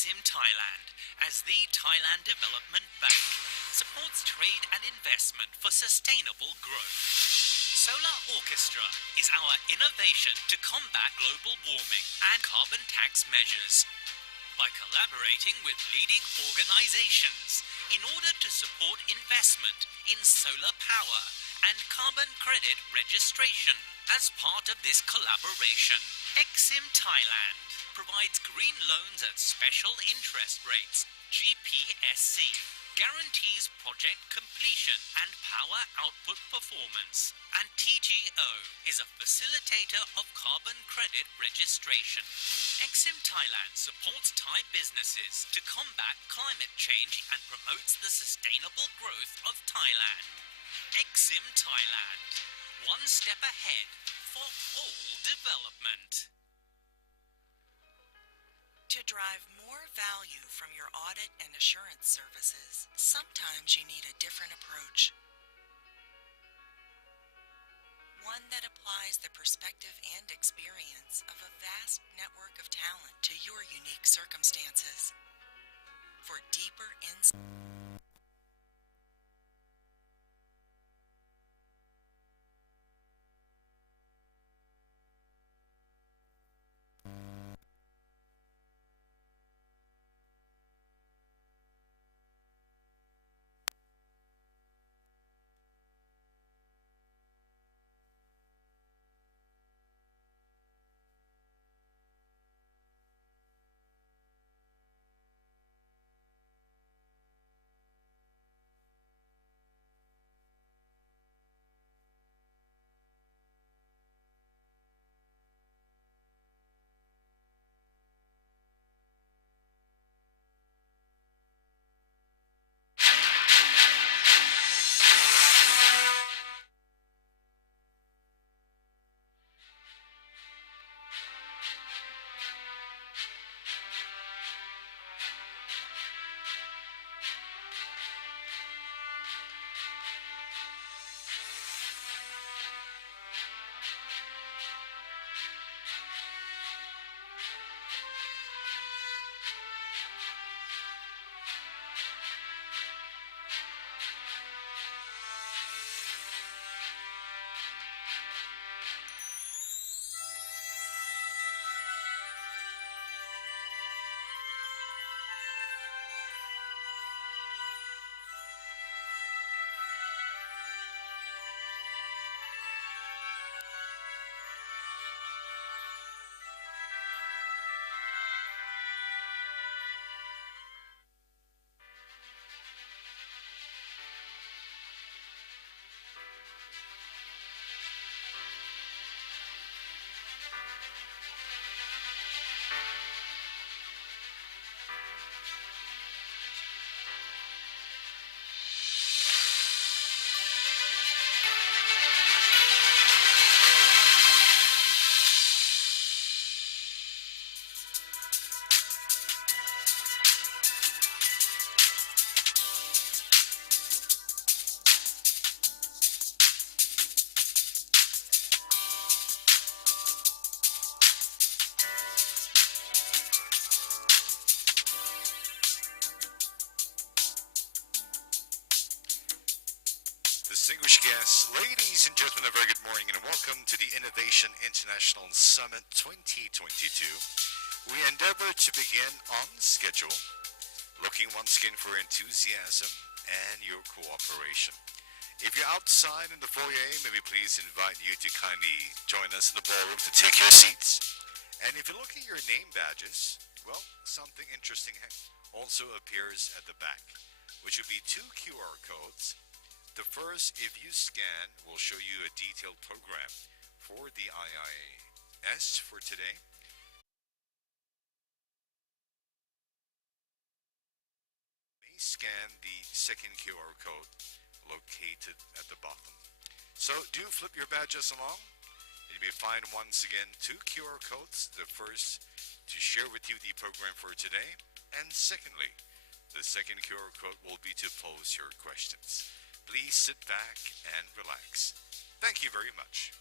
Exim Thailand, as the Thailand Development Bank, supports trade and investment for sustainable growth. Solar Orchestra is our innovation to combat global warming and carbon tax measures. By collaborating with leading organizations in order to support investment in solar power and carbon credit registration. As part of this collaboration, Exim Thailand provides green loans at special interest rates, GPSC, guarantees project completion and power output performance, and TGO is a facilitator of carbon credit registration. Exim Thailand supports Thai businesses to combat climate change and promotes the sustainable growth of Thailand. Exim Thailand, one step ahead for all development. To drive more value from your audit and assurance services, sometimes you need a different approach. One that applies the perspective and experience of a vast network of talent to your unique circumstances. For deeper insight. Distinguished guests, ladies and gentlemen, a very good morning and welcome to the Innovation International Summit 2022. We endeavor to begin on schedule, looking once again for enthusiasm and your cooperation. If you're outside in the foyer, may we please invite you to kindly join us in the ballroom to take your seats. And if you look at your name badges, well, something interesting also appears at the back, which would be two QR codes. The first, if you scan, will show you a detailed program for the IIS for today. You may scan the second QR code located at the bottom. So do flip your badges along. You may find once again two QR codes. The first to share with you the program for today, and secondly, the second QR code will be to pose your questions. Please sit back and relax. Thank you very much.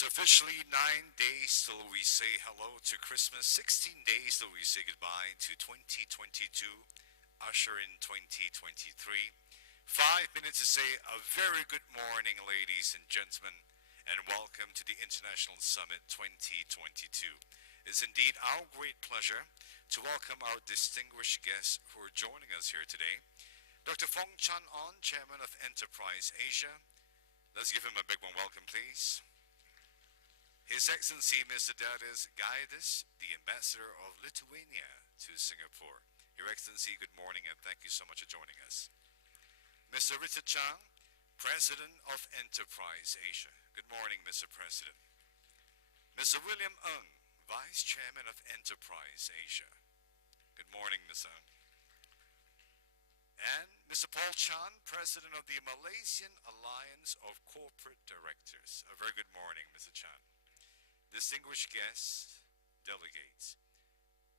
It's officially 9 days till we say hello to Christmas, 16 days till we say goodbye to 2022, usher in 2023. 5 minutes to say a very good morning, ladies and gentlemen, and welcome to the International Summit 2022. It's indeed our great pleasure to welcome our distinguished guests who are joining us here today. Dr. Fong Chan-on, Chairman of Enterprise Asia. Let's give him a big one welcome, please. His Excellency Mr. Dadis Gaidis, the Ambassador of Lithuania to Singapore. Your Excellency, good morning and thank you so much for joining us. Mr. Richard Chang, President of Enterprise Asia. Good morning, Mr. President. Mr. William Ng, Vice Chairman of Enterprise Asia. Good morning, Mr. Ng. And Mr. Paul Chan, President of the Malaysian Alliance of Corporate Directors. A very good morning, Mr. Chan. Distinguished guests, delegates,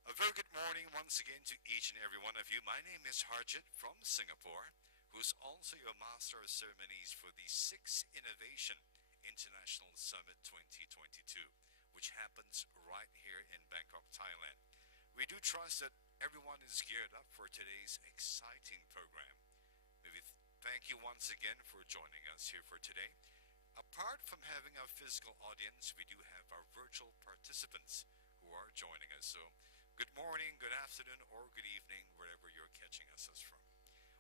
a very good morning once again to each and every one of you. My name is Harjit from Singapore, who's also your Master of Ceremonies for the 6th Innovation International Summit 2022, which happens right here in Bangkok, Thailand. We do trust that everyone is geared up for today's exciting program. Maybe thank you once again for joining us here for today. Apart from having our physical audience, we do have our virtual participants who are joining us. So, good morning, good afternoon, or good evening, wherever you're catching us from.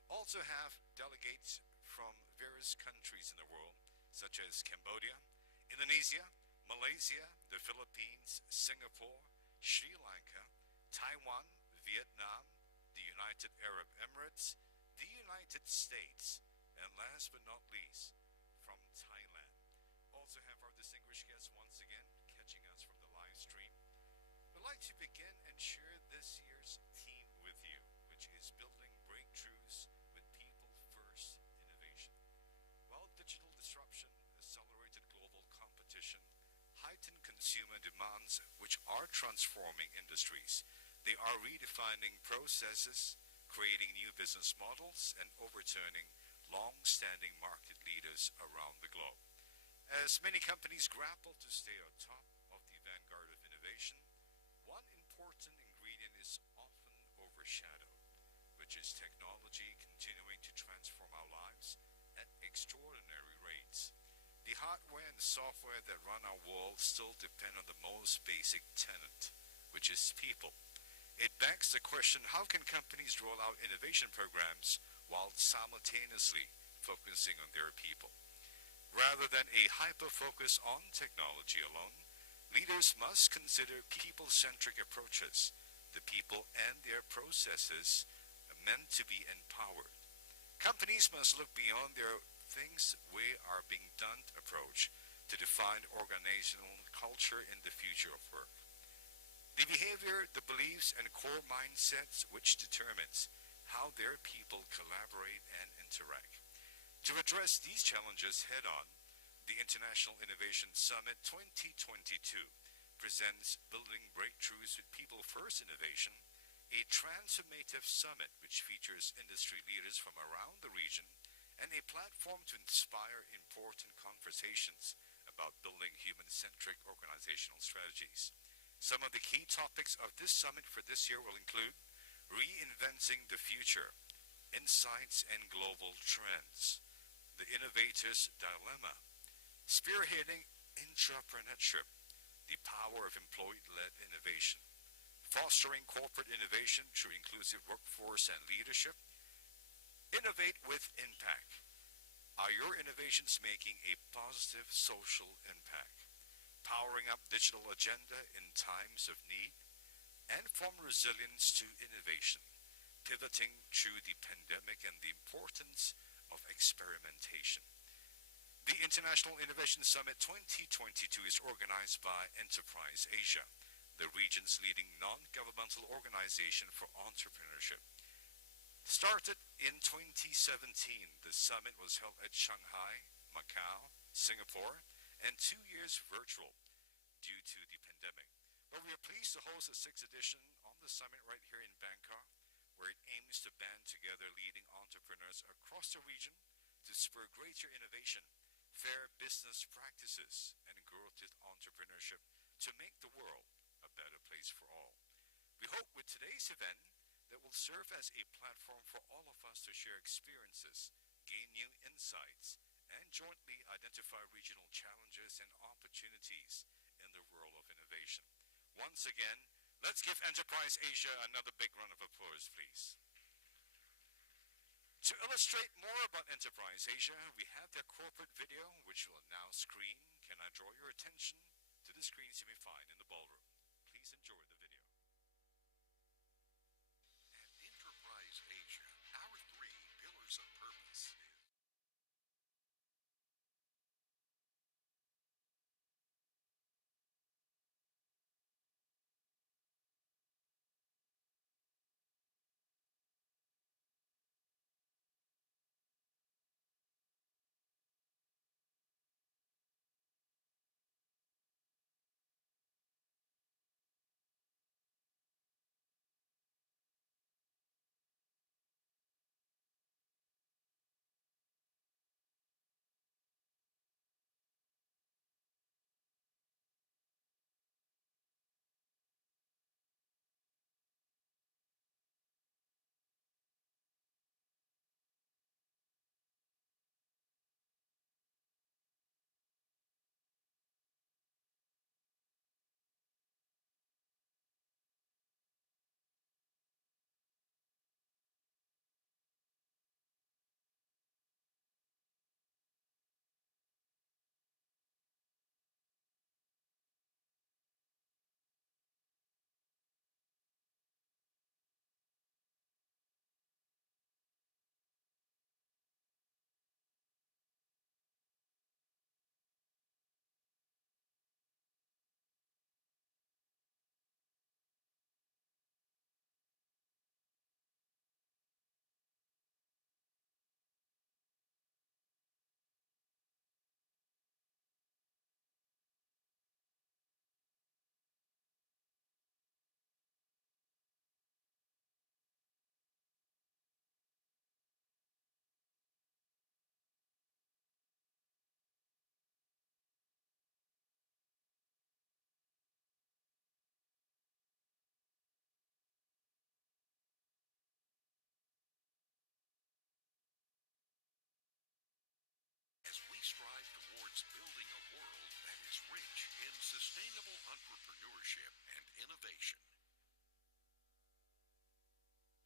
Also have delegates from various countries in the world, such as Cambodia, Indonesia, Malaysia, the Philippines, Singapore, Sri Lanka, Taiwan, Vietnam, the United Arab Emirates, the United States, and last but not least, from Thailand. Also have our distinguished guests once again catching us from the live stream. We'd like to begin and share this year's theme with you, which is building breakthroughs with people-first innovation. While digital disruption, accelerated global competition, heightened consumer demands, which are transforming industries, they are redefining processes, creating new business models, and overturning long-standing market leaders around the globe. As many companies grapple to stay atop of the vanguard of innovation, one important ingredient is often overshadowed, which is technology continuing to transform our lives at extraordinary rates. The hardware and software that run our world still depend on the most basic tenet, which is people. It begs the question, how can companies roll out innovation programs while simultaneously focusing on their people? Rather than a hyper-focus on technology alone, leaders must consider people-centric approaches. The people and their processes are meant to be empowered. Companies must look beyond their things way are being done approach to define organizational culture in the future of work. The behavior, the beliefs, and core mindsets which determines how their people collaborate and interact. To address these challenges head-on, the International Innovation Summit 2022 presents Building Breakthroughs with People-First Innovation, a transformative summit which features industry leaders from around the region and a platform to inspire important conversations about building human-centric organizational strategies. Some of the key topics of this summit for this year will include reinventing the future, insights and global trends, the innovator's dilemma, spearheading entrepreneurship, the power of employee-led innovation, fostering corporate innovation through inclusive workforce and leadership, innovate with impact. Are your innovations making a positive social impact? Powering up digital agenda in times of need, and from resilience to innovation, pivoting through the pandemic and the importance of experimentation. The International Innovation Summit 2022 is organized by Enterprise Asia, the region's leading non-governmental organization for entrepreneurship. Started in 2017, the summit was held at Shanghai, Macau, Singapore, and 2 years virtual due to the pandemic. But we are pleased to host the 6th edition on the summit right here in Bangkok, where it aims to band together leading entrepreneurs across the region to spur greater innovation, fair business practices, and growth entrepreneurship to make the world a better place for all. We hope with today's event that will serve as a platform for all of us to share experiences, gain new insights, and jointly identify regional challenges and opportunities in the world of innovation. Once again, let's give Enterprise Asia another big round of applause, please. To illustrate more about Enterprise Asia, we have their corporate video, which will now screen. Can I draw your attention to the screens you may find in the ballroom? Please enjoy the video. At Enterprise Asia, our 3 pillars of purpose is as we strive towards building a world that is rich in sustainable entrepreneurship and innovation.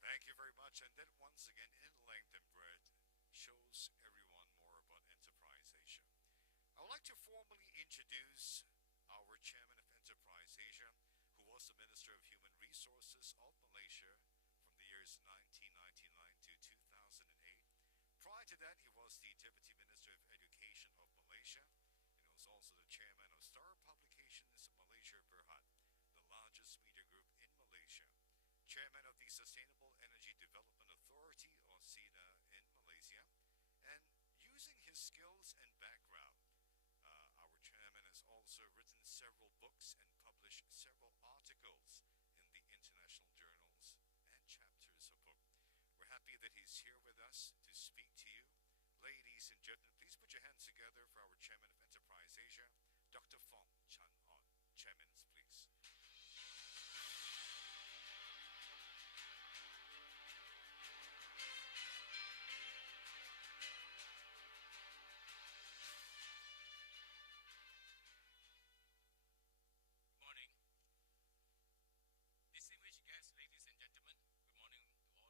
Thank you very much. And that once again, in length and breadth, shows everyone more about Enterprise Asia. I would like to formally introduce our chairman of Enterprise Asia, who was the Minister of Human Resources of Malaysia from the years 1999 to 2008. Prior to that, he was the Deputy Minister of Education of Malaysia, and he was also the chairman of Star Publications Malaysia Berhad, the largest media group in Malaysia, chairman of the Sustainable Energy Development Authority, or SEDA, in Malaysia, and using his skills and background, our chairman has also written several books and published several articles in the international journals and chapters of books. We're happy that he's here with us to speak to you. Ladies and gentlemen, please put your hands together for our chairman of Enterprise Asia, Dr. Fong Chan-on. Chairman, please. Distinguished guests, ladies and gentlemen, good morning to all of you.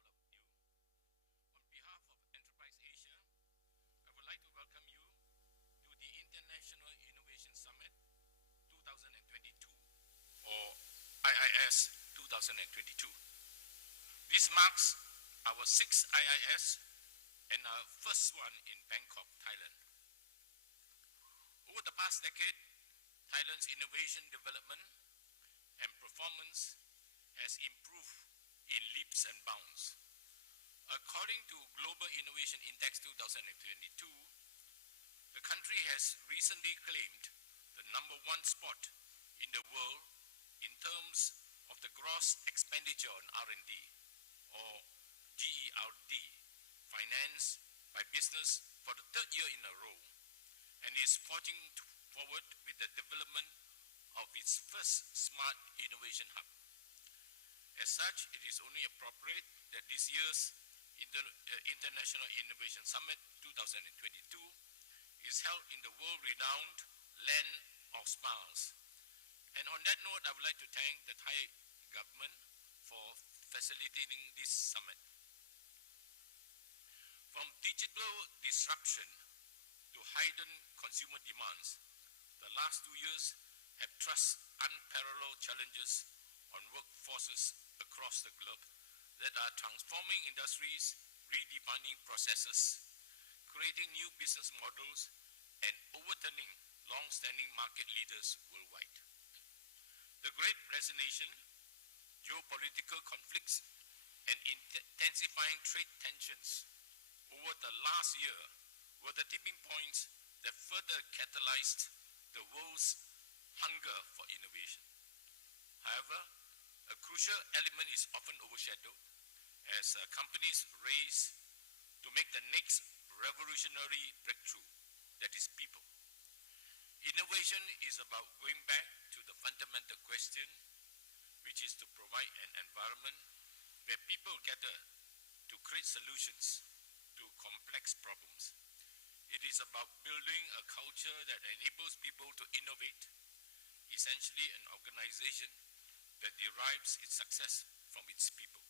On behalf of Enterprise Asia, I would like to welcome you to the International Innovation Summit 2022, or IIS 2022. This marks our 6th IIS and our first one in Bangkok, Thailand. Over the past decade, Thailand's innovation development and performance has improved in leaps and bounds. According to Global Innovation Index 2022, the country has recently claimed the #1 spot in the world in terms of the gross expenditure on R&D, or GERD, financed by business for the 3rd year in a row, and is forward with the development of its first Smart Innovation Hub. As such, it is only appropriate that this year's International Innovation Summit 2022 is held in the world-renowned Land of Smiles. And on that note, I would like to thank the Thai government for facilitating this summit. From digital disruption to heightened consumer demands, the last 2 years have thrust unparalleled challenges on workforces across the globe that are transforming industries, redefining processes, creating new business models, and overturning long-standing market leaders worldwide. The Great Resignation, geopolitical conflicts, and intensifying trade tensions over the last year were the tipping points that further catalyzed the world's hunger for innovation. However, a crucial element is often overshadowed as companies race to make the next revolutionary breakthrough, that is people. Innovation is about going back to the fundamental question, which is to provide an environment where people gather to create solutions to complex problems. It is about building a culture that enables people to innovate, essentially an organization that derives its success from its people.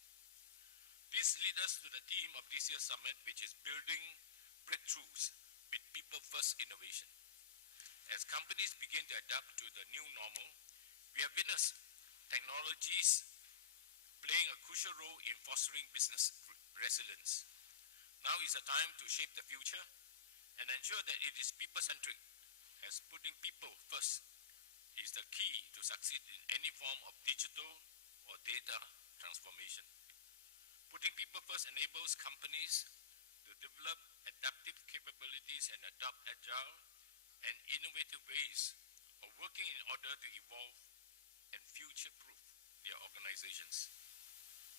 This leads us to the theme of this year's summit, which is building breakthroughs with people-first innovation. As companies begin to adapt to the new normal, we have witnessed technologies playing a crucial role in fostering business resilience. Now is the time to shape the future and ensure that it is people-centric, as putting people first is the key to succeed in any form of digital or data transformation. Putting people first enables companies to develop adaptive capabilities and adopt agile and innovative ways of working in order to evolve and future-proof their organizations.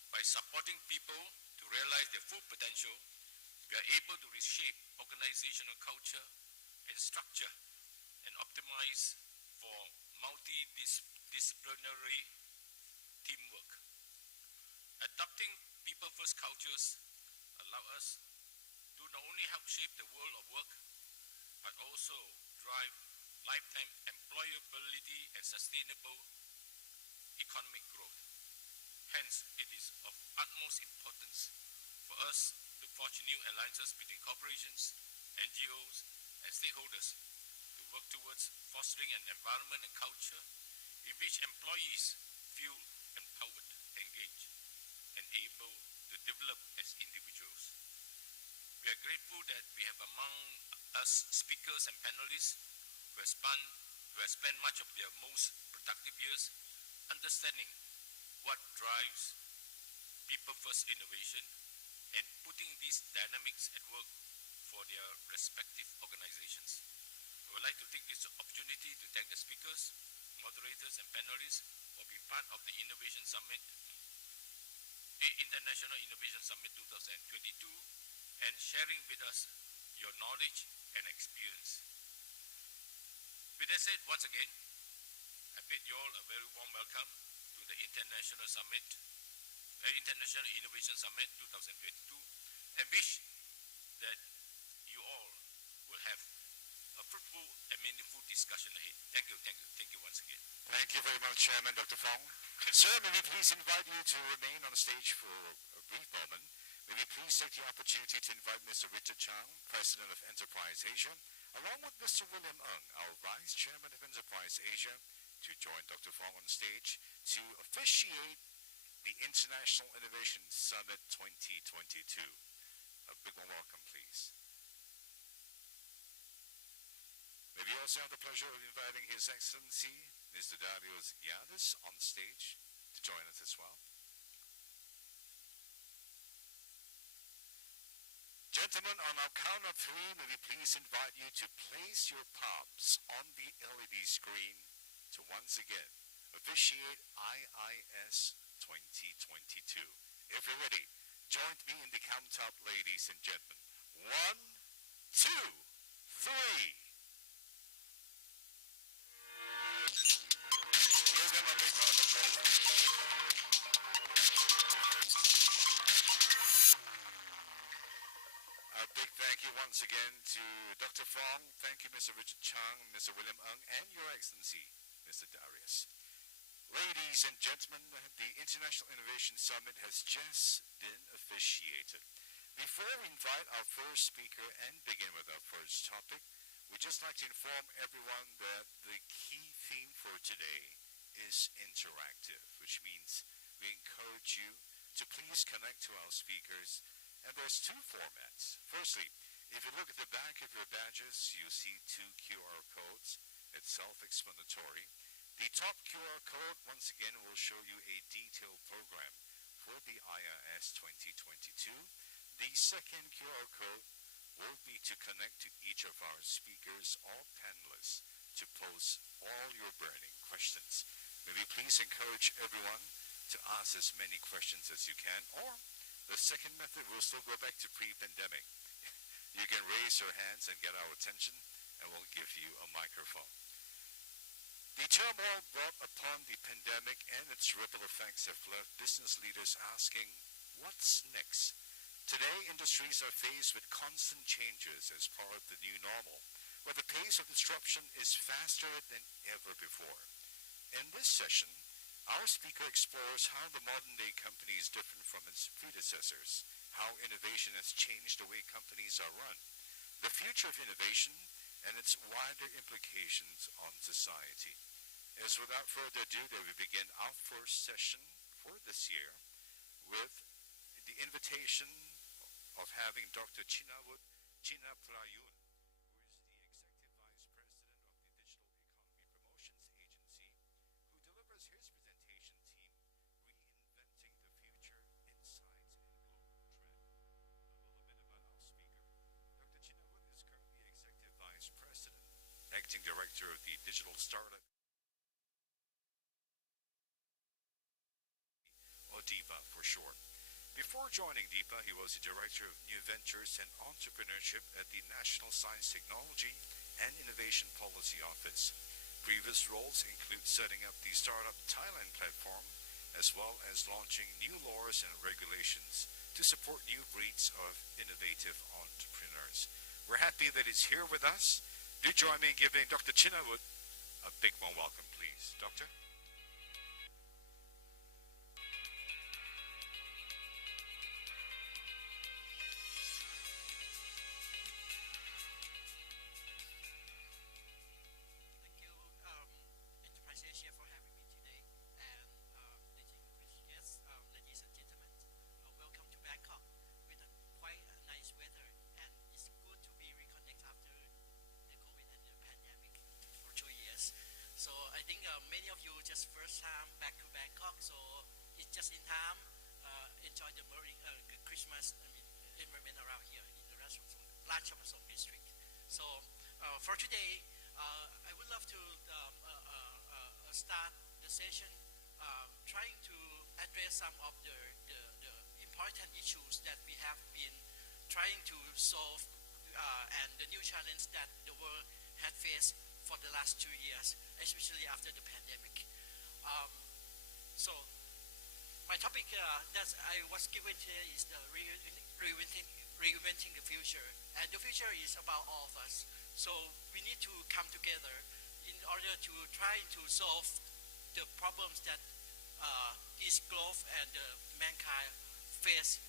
By supporting people to realize their full potential, we are able to reshape organizational culture and structure and optimize for multidisciplinary teamwork. Adopting people-first cultures allow us to not only help shape the world of work, but also drive lifetime employability and sustainable economic growth. Hence, it is of utmost importance for us to forge new alliances between corporations, NGOs, and stakeholders to work towards fostering an environment and culture in which employees feel empowered, engaged, and able to develop as individuals. We are grateful that we have among us speakers and panelists who have spent much of their most productive years understanding what drives people-first innovation and putting these dynamics at work for their respective organizations. I would like to take this opportunity to thank the speakers, moderators, and panelists for being part of the Innovation Summit, the International Innovation Summit 2022, and sharing with us your knowledge and experience. With that said, once again, I bid you all a very warm welcome to the International Innovation Summit 2022, and wish that you all will have a fruitful and meaningful discussion ahead. Thank you once again. Thank you very much, Chairman Dr. Fong. Sir, may we please invite you to remain on the stage for a brief moment. May we please take the opportunity to invite Mr. Richard Chang, President of Enterprise Asia, along with Mr. William Ng, our Vice Chairman of Enterprise Asia, to join Dr. Fong on stage to officiate the International Innovation Summit 2022. A big warm welcome, please. May we also have the pleasure of inviting His Excellency, Mr. Darius Yadis, on stage to join us as well. Gentlemen, on our count of three, may we please invite you to place your palms on the LED screen to once again officiate IIS 2022. If you're ready, join me in the count up, ladies and gentlemen. 1, 2, 3. again to Dr. Fong. Thank you, Mr. Richard Chang, Mr. William Ng, and Your Excellency, Mr. Darius. Ladies and gentlemen, the International Innovation Summit has just been officiated. Before we invite our first speaker and begin with our first topic, we'd just like to inform everyone that the key theme for today is interactive, which means we encourage you to please connect to our speakers. And there's two formats. Firstly, if you look at the back of your badges, you'll see two QR codes. It's self-explanatory. The top QR code, once again, will show you a detailed program for the IIS 2022. The second QR code will be to connect to each of our speakers or panelists to pose all your burning questions. May we please encourage everyone to ask as many questions as you can, or the second method will still go back to pre-pandemic. You can raise your hands and get our attention, and we'll give you a microphone. The turmoil brought upon the pandemic and its ripple effects have left business leaders asking, what's next? Today, industries are faced with constant changes as part of the new normal, where the pace of disruption is faster than ever before. In this session, our speaker explores how the modern-day company is different from its predecessors, how innovation has changed the way companies are run, the future of innovation, and its wider implications on society. As without further ado, that we begin our first session for this year with the invitation of having Dr. Chinawut Chinaprayun, who is the Executive Vice President of the Digital Economy Promotions Agency, who delivers his presentation team, Reinventing the Future, Insights and Global Trend. A little bit about our speaker. Dr. Chinawut is currently Executive Vice President, Acting Director of the Digital Startup, or DIPA for short. Before joining DIPA, he was the Director of New Ventures and Entrepreneurship at the National Science Technology and Innovation Policy Office. Previous roles include setting up the Startup Thailand platform, as well as launching new laws and regulations to support new breeds of innovative entrepreneurs. We're happy that he's here with us. Do join me in giving Dr. Chinawut a big warm welcome, please. Doctor? Many of you just first time back to Bangkok, so it's just in time. Enjoy the Christmas environment around here in the Ratchamasong district. So for today, I would love to start the session trying to address some of the important issues that we have been trying to solve and the new challenge that the world had faced for the last 2 years, especially after the pandemic. So my topic that I was given here is the reinventing the future. And the future is about all of us. So we need to come together in order to try to solve the problems that this globe and mankind face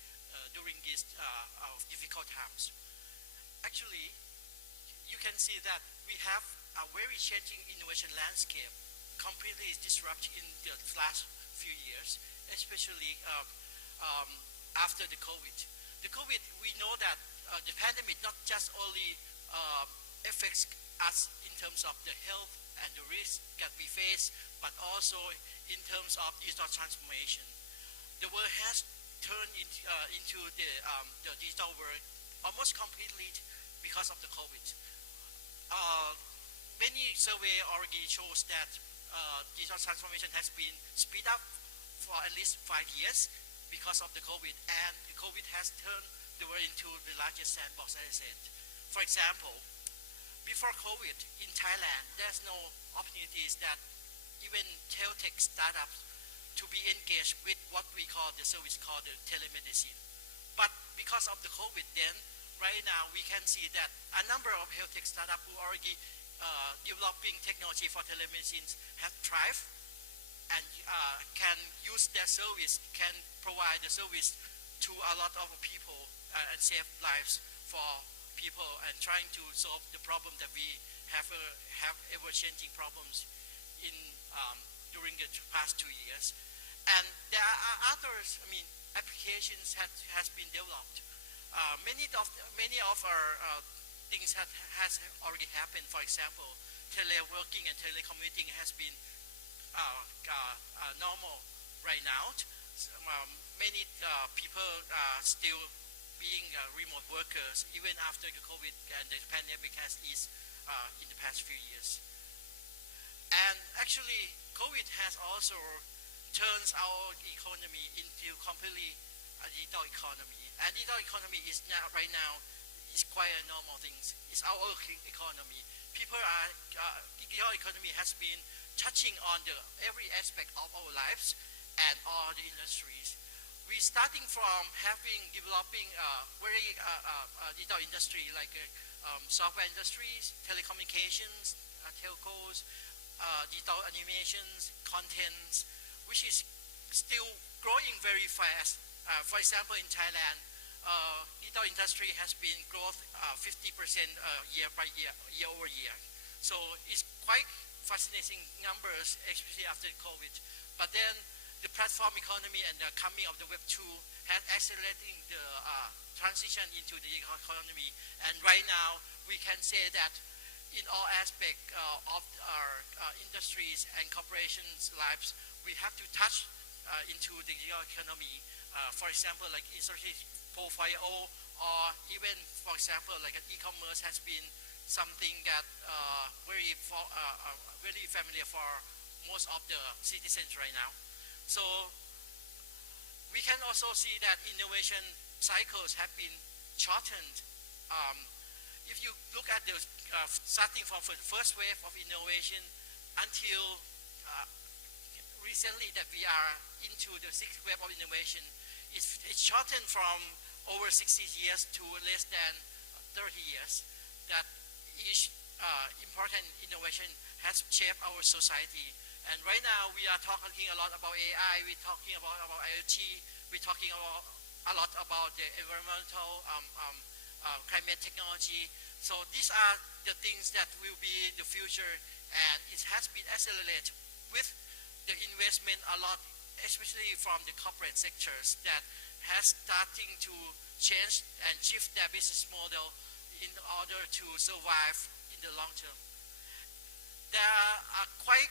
during these difficult times. Actually, you can see that we have a very changing innovation landscape, completely disrupted in the last few years, especially after the COVID. The COVID, we know that the pandemic not just only affects us in terms of the health and the risk that we face, but also in terms of digital transformation. The world has turned into the digital world almost completely because of the COVID. Many survey already shows that digital transformation has been speed up for at least 5 years because of the COVID, and the COVID has turned the world into the largest sandbox, as I said. For example, before COVID in Thailand, there's no opportunities that even teltech startups to be engaged with what we call the service called the telemedicine. But because of the COVID, then right now we can see that a number of health tech startups who are already developing technology for telemedicine have thrived and can use their service, can provide the service to a lot of people and save lives for people and trying to solve the problem that we have ever-changing problems in during the past 2 years. And there are others, applications has been developed. Many of our things has already happened. For example, teleworking and telecommuting has been normal right now. Many people are still being remote workers even after the COVID and the pandemic has eased in the past few years. And actually, COVID has also turned our economy into completely a digital economy. And digital economy is now, right now, is quite a normal thing. It's our economy. Digital economy has been touching on every aspect of our lives and all the industries. We're starting from developing very digital industry like software industries, telecommunications, telcos, digital animations, contents, which is still growing very fast. For example, in Thailand, digital industry has been growth 50% year over year. So it's quite fascinating numbers, especially after COVID. But then the platform economy and the coming of the Web 2 has accelerating the transition into the economy. And right now, we can say that in all aspects of our industries and corporations' lives, we have to touch into the economy. For example, like Industry 4.0, or even, for example, like an e-commerce has been something that very familiar for most of the citizens right now. So we can also see that innovation cycles have been shortened. If you look at the starting from the first wave of innovation until recently that we are into the sixth wave of innovation, it's shortened from over 60 years to less than 30 years. That each important innovation has shaped our society. And right now we are talking a lot about AI, we're talking about IoT, we're talking a lot about the environmental climate technology. So these are the things that will be the future, and it has been accelerated with the investment a lot, especially from the corporate sectors that has starting to change and shift their business model in order to survive in the long term. There are quite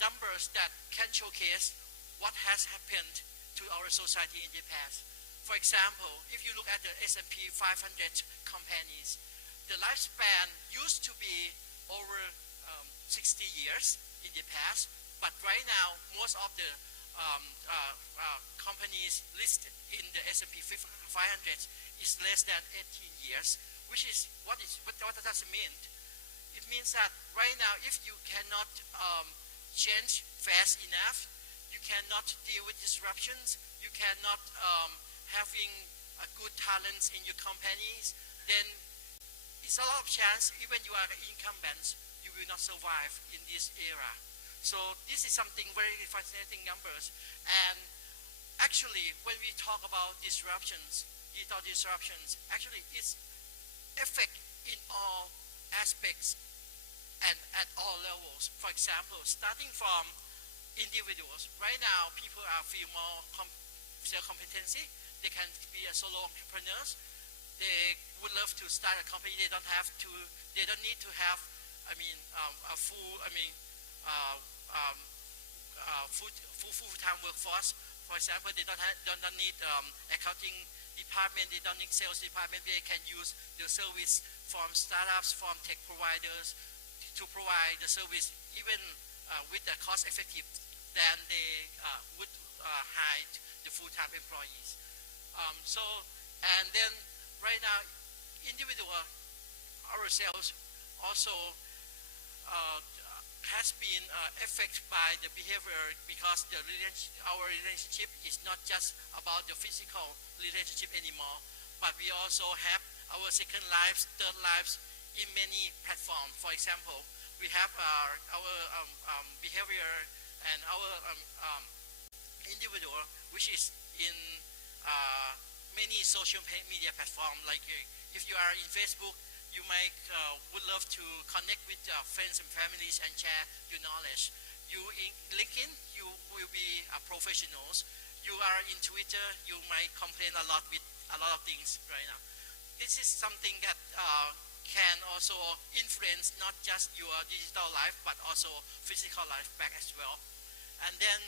numbers that can showcase what has happened to our society in the past. For example, if you look at the S&P 500 companies, the lifespan used to be over 60 years in the past, but right now, most of the companies listed in the S&P 500 is less than 18 years, which is, what does it mean? It means that right now, if you cannot change fast enough, you cannot deal with disruptions, you cannot having a good talents in your companies, then it's a lot of chance, even you are incumbents, you will not survive in this era. So this is something very fascinating numbers. And actually, when we talk about disruptions, digital disruptions, actually it's effect in all aspects and at all levels. For example, starting from individuals, right now people are feel more self-competency. They can be a solo entrepreneurs. They would love to start a company. They don't need to have, a full-time workforce. For example, they don't need accounting department. They don't need sales department. They can use the service from startups, from tech providers to provide the service even with the cost effective than they would hire the full-time employees. And then right now, individual ourselves also has been affected by the behavior because our relationship is not just about the physical relationship anymore, but we also have our second lives, third lives in many platforms. For example, we have our behavior and our individual, which is in many social media platforms. Like if you are in Facebook, you might would love to connect with friends and families and share your knowledge. You in LinkedIn, you will be professionals. You are in Twitter, you might complain a lot with a lot of things right now. This is something that can also influence not just your digital life, but also physical life back as well. And then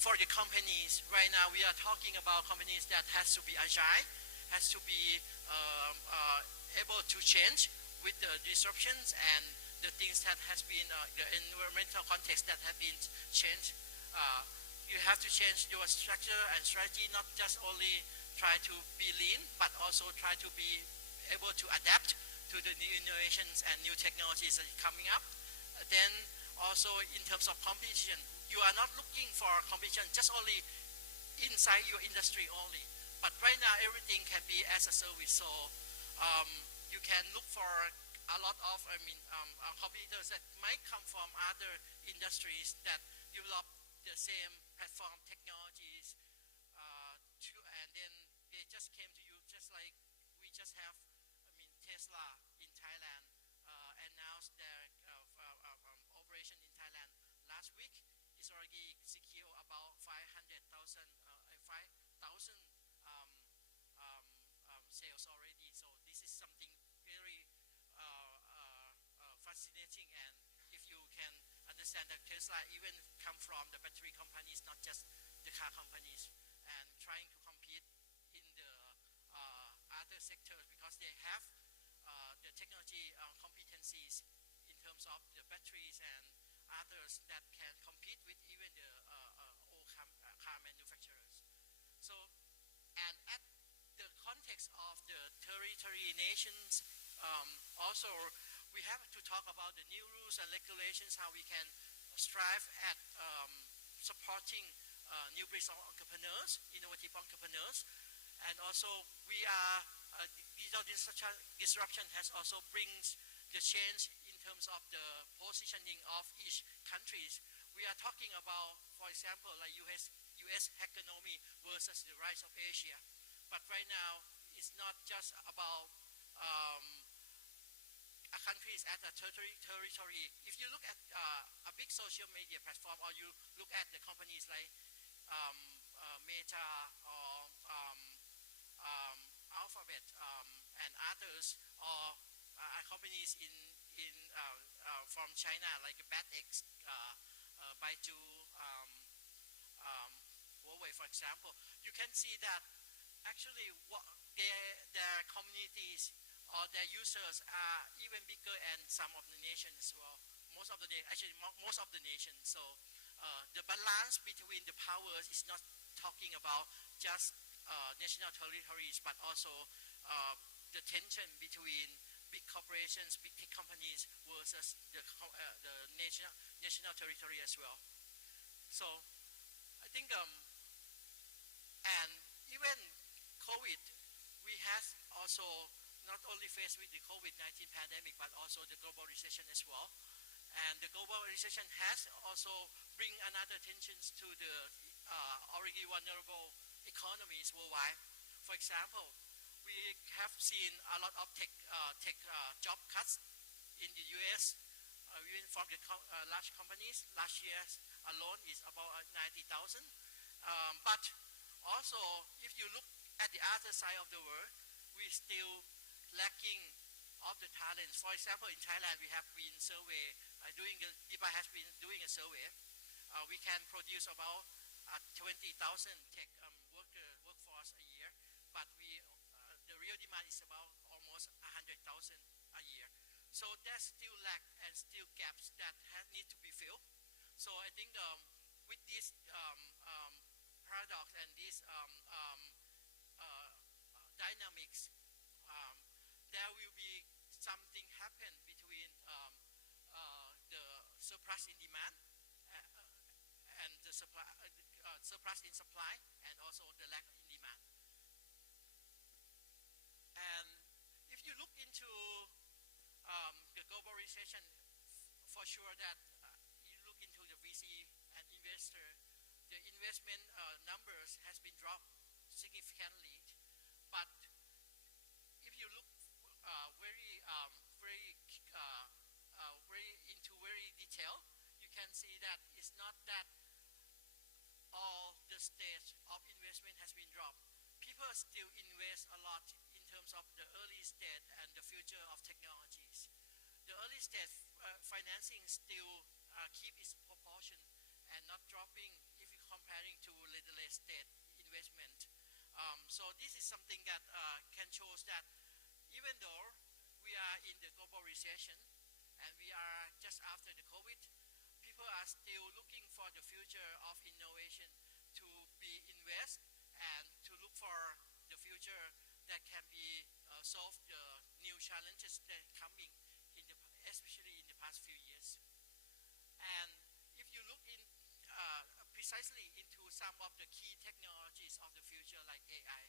for the companies, right now we are talking about companies that has to be agile, has to be able to change with the disruptions and the things that has been, the environmental context that have been changed. You have to change your structure and strategy, not just only try to be lean, but also try to be able to adapt to the new innovations and new technologies that are coming up. Then also in terms of competition, you are not looking for competition just only inside your industry only. But right now everything can be as a service. So you can look for a lot of competitors that might come from other industries that develop the same platform technologies, and then they just came to you, just like we just have, Tesla in Thailand announced their operation in Thailand last week. It's already secured about 500,000 sales already. So this is something very fascinating, and if you can understand that Tesla even come from the battery companies, not just the car companies, and trying to compete in the other sectors because they have the technology competencies in terms of the batteries and others that can compete with even the old car manufacturers. So, and at the context of the territory nations, also we have to talk about the new rules and regulations, how we can strive at supporting new breeds of entrepreneurs, innovative entrepreneurs. And also we are, digital disruption has also brings the change in terms of the positioning of each countries. We are talking about, for example, like US economy versus the rise of Asia. But right now, it's not just about a country is at a territory. If you look at a big social media platform, or you look at the companies like Meta or Alphabet and others, or companies from China like BATX, Baidu, Huawei, for example, you can see that actually what their communities or their users are even bigger and some of the nations as well. Most of the nations. So the balance between the powers is not talking about just national territories, but also the tension between big corporations, big tech companies versus the national territory as well. So I think, and even COVID, we have also not only faced with the COVID-19 pandemic, but also the global recession as well. And the global recession has also bring another tensions to the already vulnerable economies worldwide. For example, we have seen a lot of tech job cuts in the US, even from the large companies. Last year alone is about 90,000. But also, if you look at the other side of the world, we still lacking of the talents. For example, in Thailand, we have been survey DIPA has been doing a survey. We can produce about 20,000 tech workforce a year, but the real demand is about almost 100,000 a year. So there's still lack and still gaps that need to be filled. So I think with this paradox and this dynamics, there will be something happen between the surplus in demand and the surplus in supply, and also the lack in demand. sure that you look into the VC and investor, the investment numbers has been dropped significantly. But if you look very into very detail, you can see that it's not that all the stage of investment has been dropped. People still invest a lot in terms of the early stage and the future of technologies. The early stage financing still keep its proportion and not dropping if you're comparing to the late stage investment. So this is something that can show us that even though we are in the global recession and we are just after the COVID, people are still looking for the future of innovation to be invest and to look for the future that can be solve the new challenges that are coming, especially in the past few years. And if you look in precisely into some of the key technologies of the future like AI,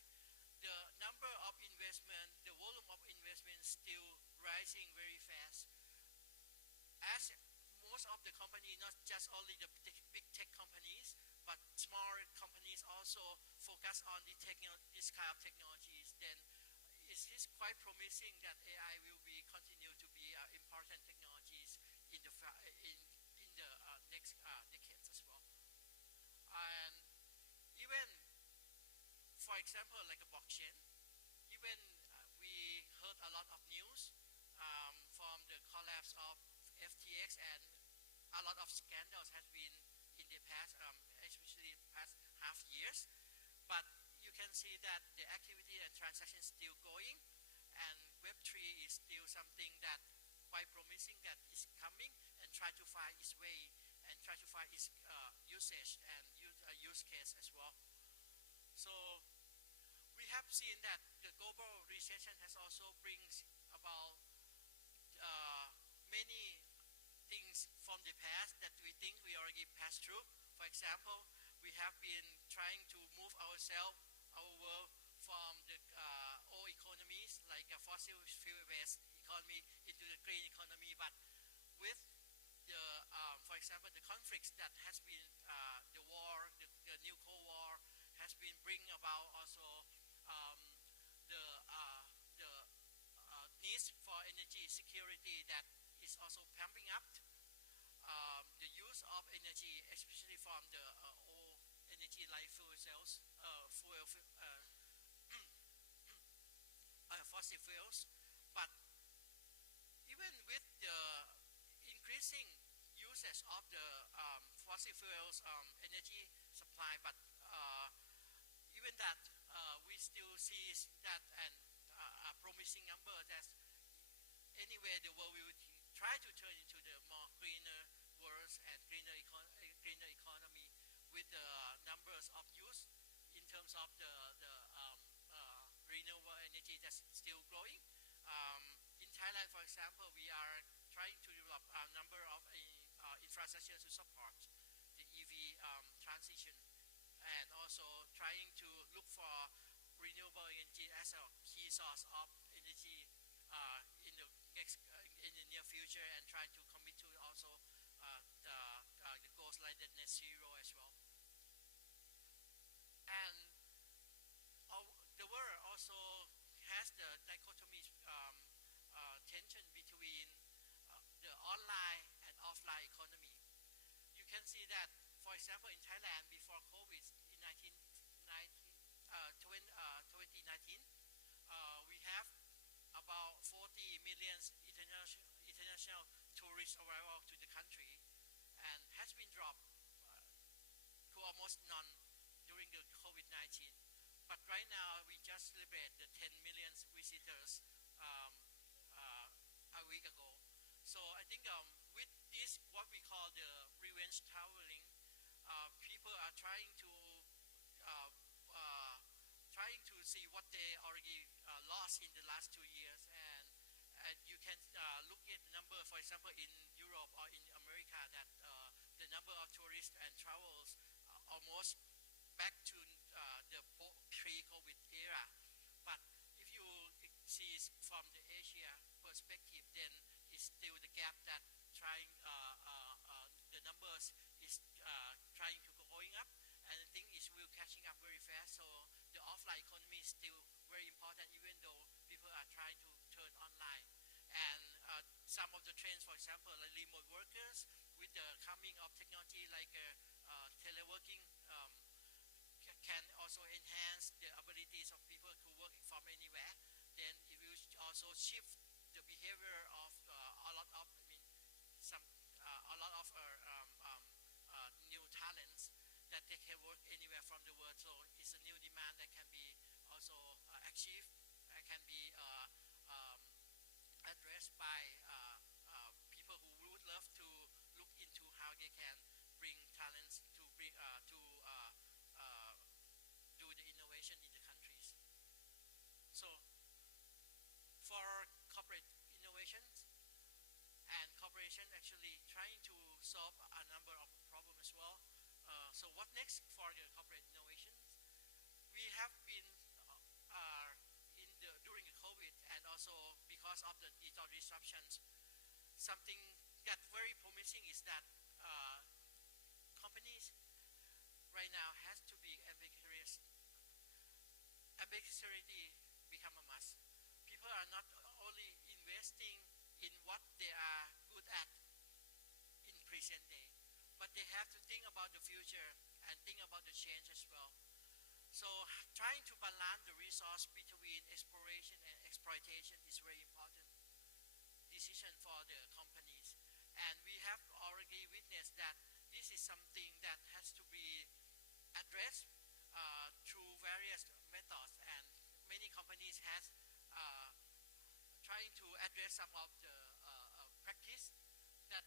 the number of investment, the volume of investment is still rising very fast. As most of the companies, not just only the big tech companies, but small companies also focus on this kind of technologies, then it is quite promising that AI will be continue to be important technologies in the next decades as well. And even, for example, like a blockchain, even we heard a lot of news from the collapse of FTX, and a lot of scandals has been in the past, especially past half years. But you can see that the activity and transaction is still going, and Web3 is still something that quite promising that is coming and try to find its way and try to find its usage and use case as well. So we have seen that the global recession has also brings about many things from the past that we think we already passed through. For example, we have been trying to move ourselves, our world, from the old economies like a fossil fuel-based economy into the green economy. But with the, for example, the conflicts that has been the war, the new Cold War, has been bringing about also the needs for energy security that is also pumping up. The use of energy, especially from the old energy like fuel cells, fossil fuels. But even with the increasing usage of the fossil fuels energy supply, but even that we still see that and a promising number that anyway the world will try to turn into the more greener world and greener economy with the numbers of use in terms of the renewable energy that's still growing. In Thailand, for example, we are trying to develop a number of infrastructure to support the EV transition, and also trying to look for renewable energy as a key source of energy in the near future, and trying to commit to also the goals like the net zero as well. And the world also has the dichotomy tension between the online and offline economy. You can see that, for example, in Thailand before COVID in 2019, we have about 40 million international tourist arrival to the country, and has been dropped to almost none during the COVID-19. But right now, we just celebrated the 10 million visitors a week ago. So I think with this, what we call the revenge traveling, people are trying to see what they already lost in the last 2 years, and you can look at the number, for example, in Europe or in America, that the number of tourists and travelers almost back to the pre-COVID era. But if you see from the Asia perspective, then it's still the gap that trying e-commerce is trying to going up, and I think it will catching up very fast. So the offline economy is still very important, even though people are trying to turn online. And some of the trends, for example, like remote workers, with the coming of technology like teleworking, can also enhance the abilities of people to work from anywhere. Then it will also shift the behavior of a lot of, a lot of new talents that they can work anywhere from the world. So it's a new demand that can be also achieved, can be addressed by people who would love to look into how they can bring talents to bring do the innovation in the countries. So for corporate innovations and corporation actually trying to solve a number of problems as well. So what next for the corporate innovations? We have been during the COVID, and also because of the digital disruptions, something that's very promising is that companies right now has to be ambiguous. Ambiguity become a must. People are not only investing in what they are good at in present day, but they have to think about the future and think about the change as well. So trying to balance the resource between exploration and exploitation is very important decision for the companies. And we have already witnessed that this is something that has to be addressed through various methods, and many companies has trying to address some of the practice that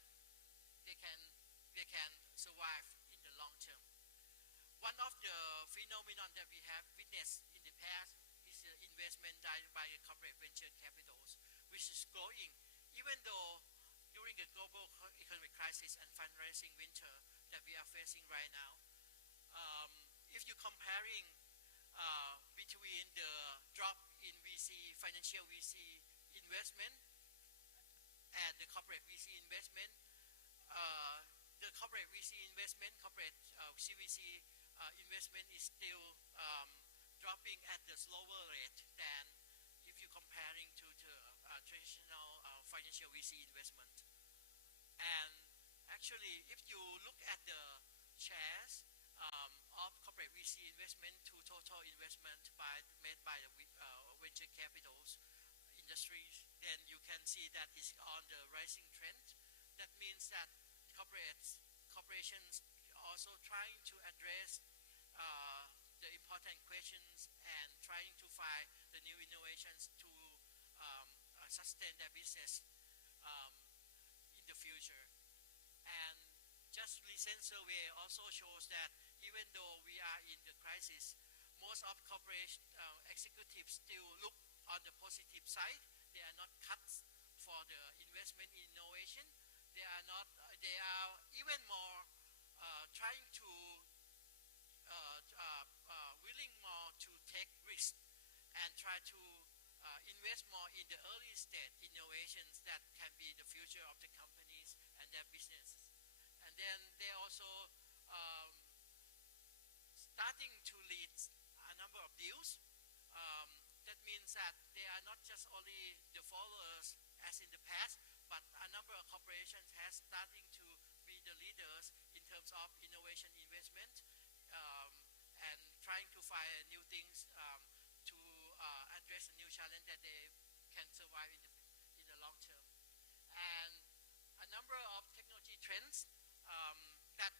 they can survive in the long term. One of the phenomenon that we have witnessed in the past is the investment by corporate venture capitals, which is growing, even though during the global economic crisis and fundraising winter that we are facing right now. If you're comparing between the drop in VC, financial VC investment and the corporate VC investment, the corporate VC investment, corporate CVC investment is still dropping at a slower rate than if you're comparing to the traditional financial VC investment. And actually, if you look at the shares of corporate VC investment to total investment made by the venture capitals industries, then you can see that it's on the rising trend. That means that corporations also trying to address the important questions and trying to find the new innovations to sustain their business in the future. And just recent survey also shows that even though we are in the crisis, most of corporate executives still look on the positive side. They are not cut for the investment in innovation. They are even more trying to willing more to take risks and try to invest more in the early stage innovations that can be the future of the companies and their businesses. And then they also starting to lead a number of deals. That means that they are not just only the followers as in the past, but a number of corporations has starting to be the leaders in terms of innovation investment and trying to find new things to address a new challenge that they can survive in the long term. And a number of technology trends that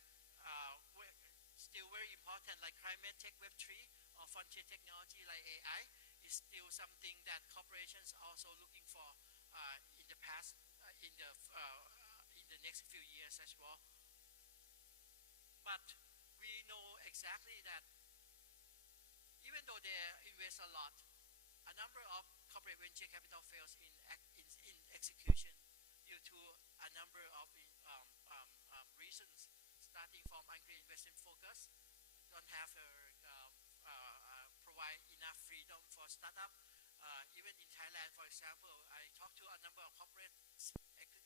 were still very important, like climate tech, Web3, or frontier technology like AI, is still something that corporations are also looking for in the past, in the next few years as well. But we know exactly that even though they invest a lot, a number of corporate venture capital fails in execution due to a number of reasons, starting from unclear investment focus, don't have provide enough freedom for startup. Even in Thailand, for example, I talked to a number of corporate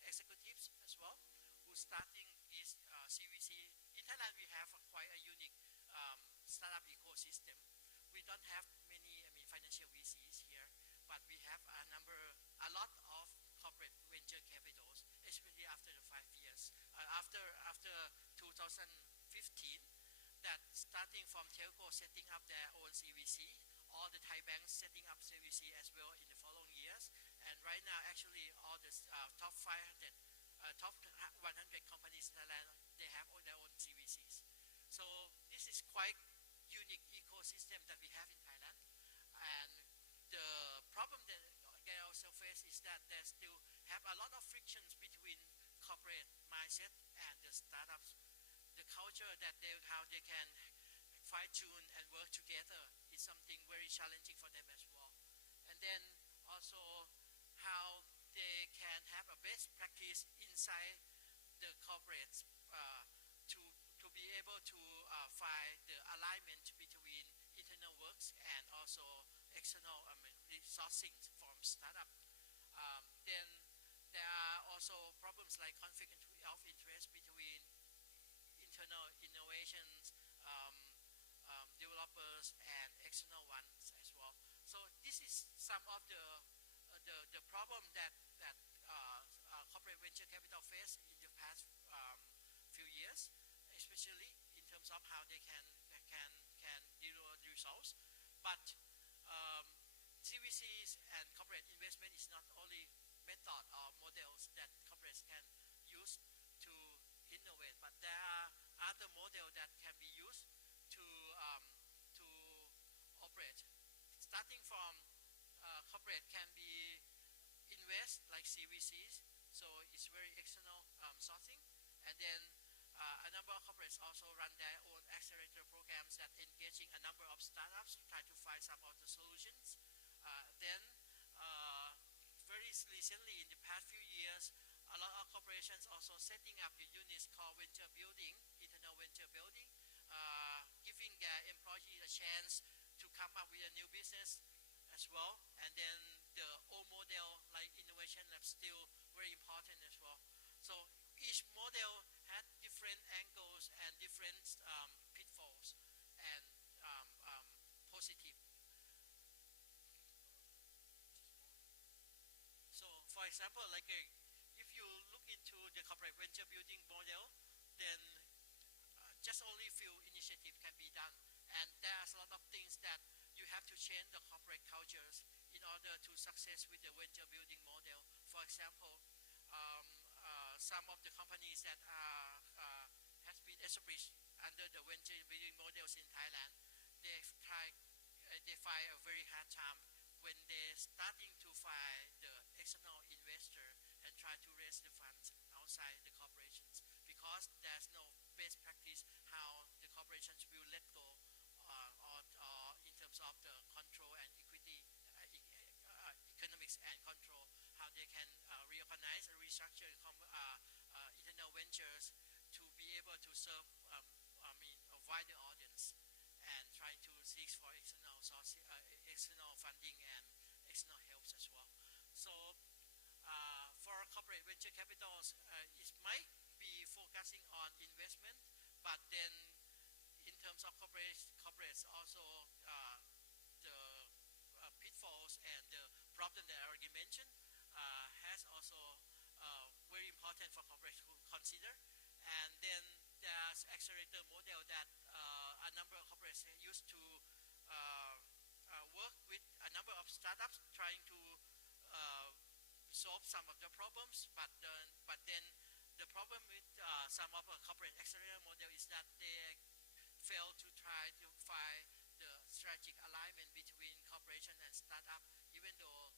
executives as well, who starting these CVC. In Thailand, we have quite a unique startup ecosystem. We don't have many, financial VCs here, but we have a lot of corporate venture capitals, especially after the 5 years. After 2015, that starting from telco setting up their own CVC, all the Thai banks setting up CVC as well in the following years, and right now actually all the top 500, top 100 companies in Thailand, they have all their own CVCs. So this is quite unique ecosystem that we have in Thailand, and the problem that they also face is that they still have a lot of frictions between corporate mindset and the startups. The culture that how they can fine-tune and work together is something very challenging for them as well. And then also how they can have a best practice inside the corporates to be able to find the alignment between internal works and also external resourcing from startup. Then there are also problems like conflict of interest between internal innovations, developers, and external ones as well. So this is some of the problem that corporate venture capital face in the past few years, especially in terms of how they can deliver the results. But CVCs and corporate investment is not only method or models that corporates can use to innovate, but there are other models that can be used to operate. Starting from corporate can be invest like CVCs, so it's very external sourcing, and then a number of corporates also run their own accelerator programs that engaging a number of startups to try to find some of the solutions. Then very recently, in the past few years, a lot of corporations also setting up the units called venture building, internal venture building, giving their employees a chance to come up with a new business as well. And then the old model like innovation lab still very important as well. So each model had different angles and different pitfalls and positive. So for example, like if you look into the corporate venture building model, then just only few initiatives can be done. And there's a lot of things that you have to change the corporate cultures in order to success with the venture building model. For example, some of the companies that has been established under the venture building models in Thailand, they find a very hard time when they're starting to find the external investor and try to raise the funds outside the corporations, because there's no best practice how the corporations will let go or in terms of the control and equity, economics and control, how they can reorganize and restructure internal ventures to be able to serve a wider audience and try to seek for external sources, external funding and external helps as well. So for corporate venture capitals, it might be focusing on investment, but then in terms of corporates also the pitfalls and the problem that I already mentioned has also very important for corporates to consider. And then there's accelerator model that a number of corporates used to work with a number of startups trying to solve some of the problems, but then the problem with some of the corporate accelerator model is that they fail to try to find the strategic alignment between corporation and startup, even though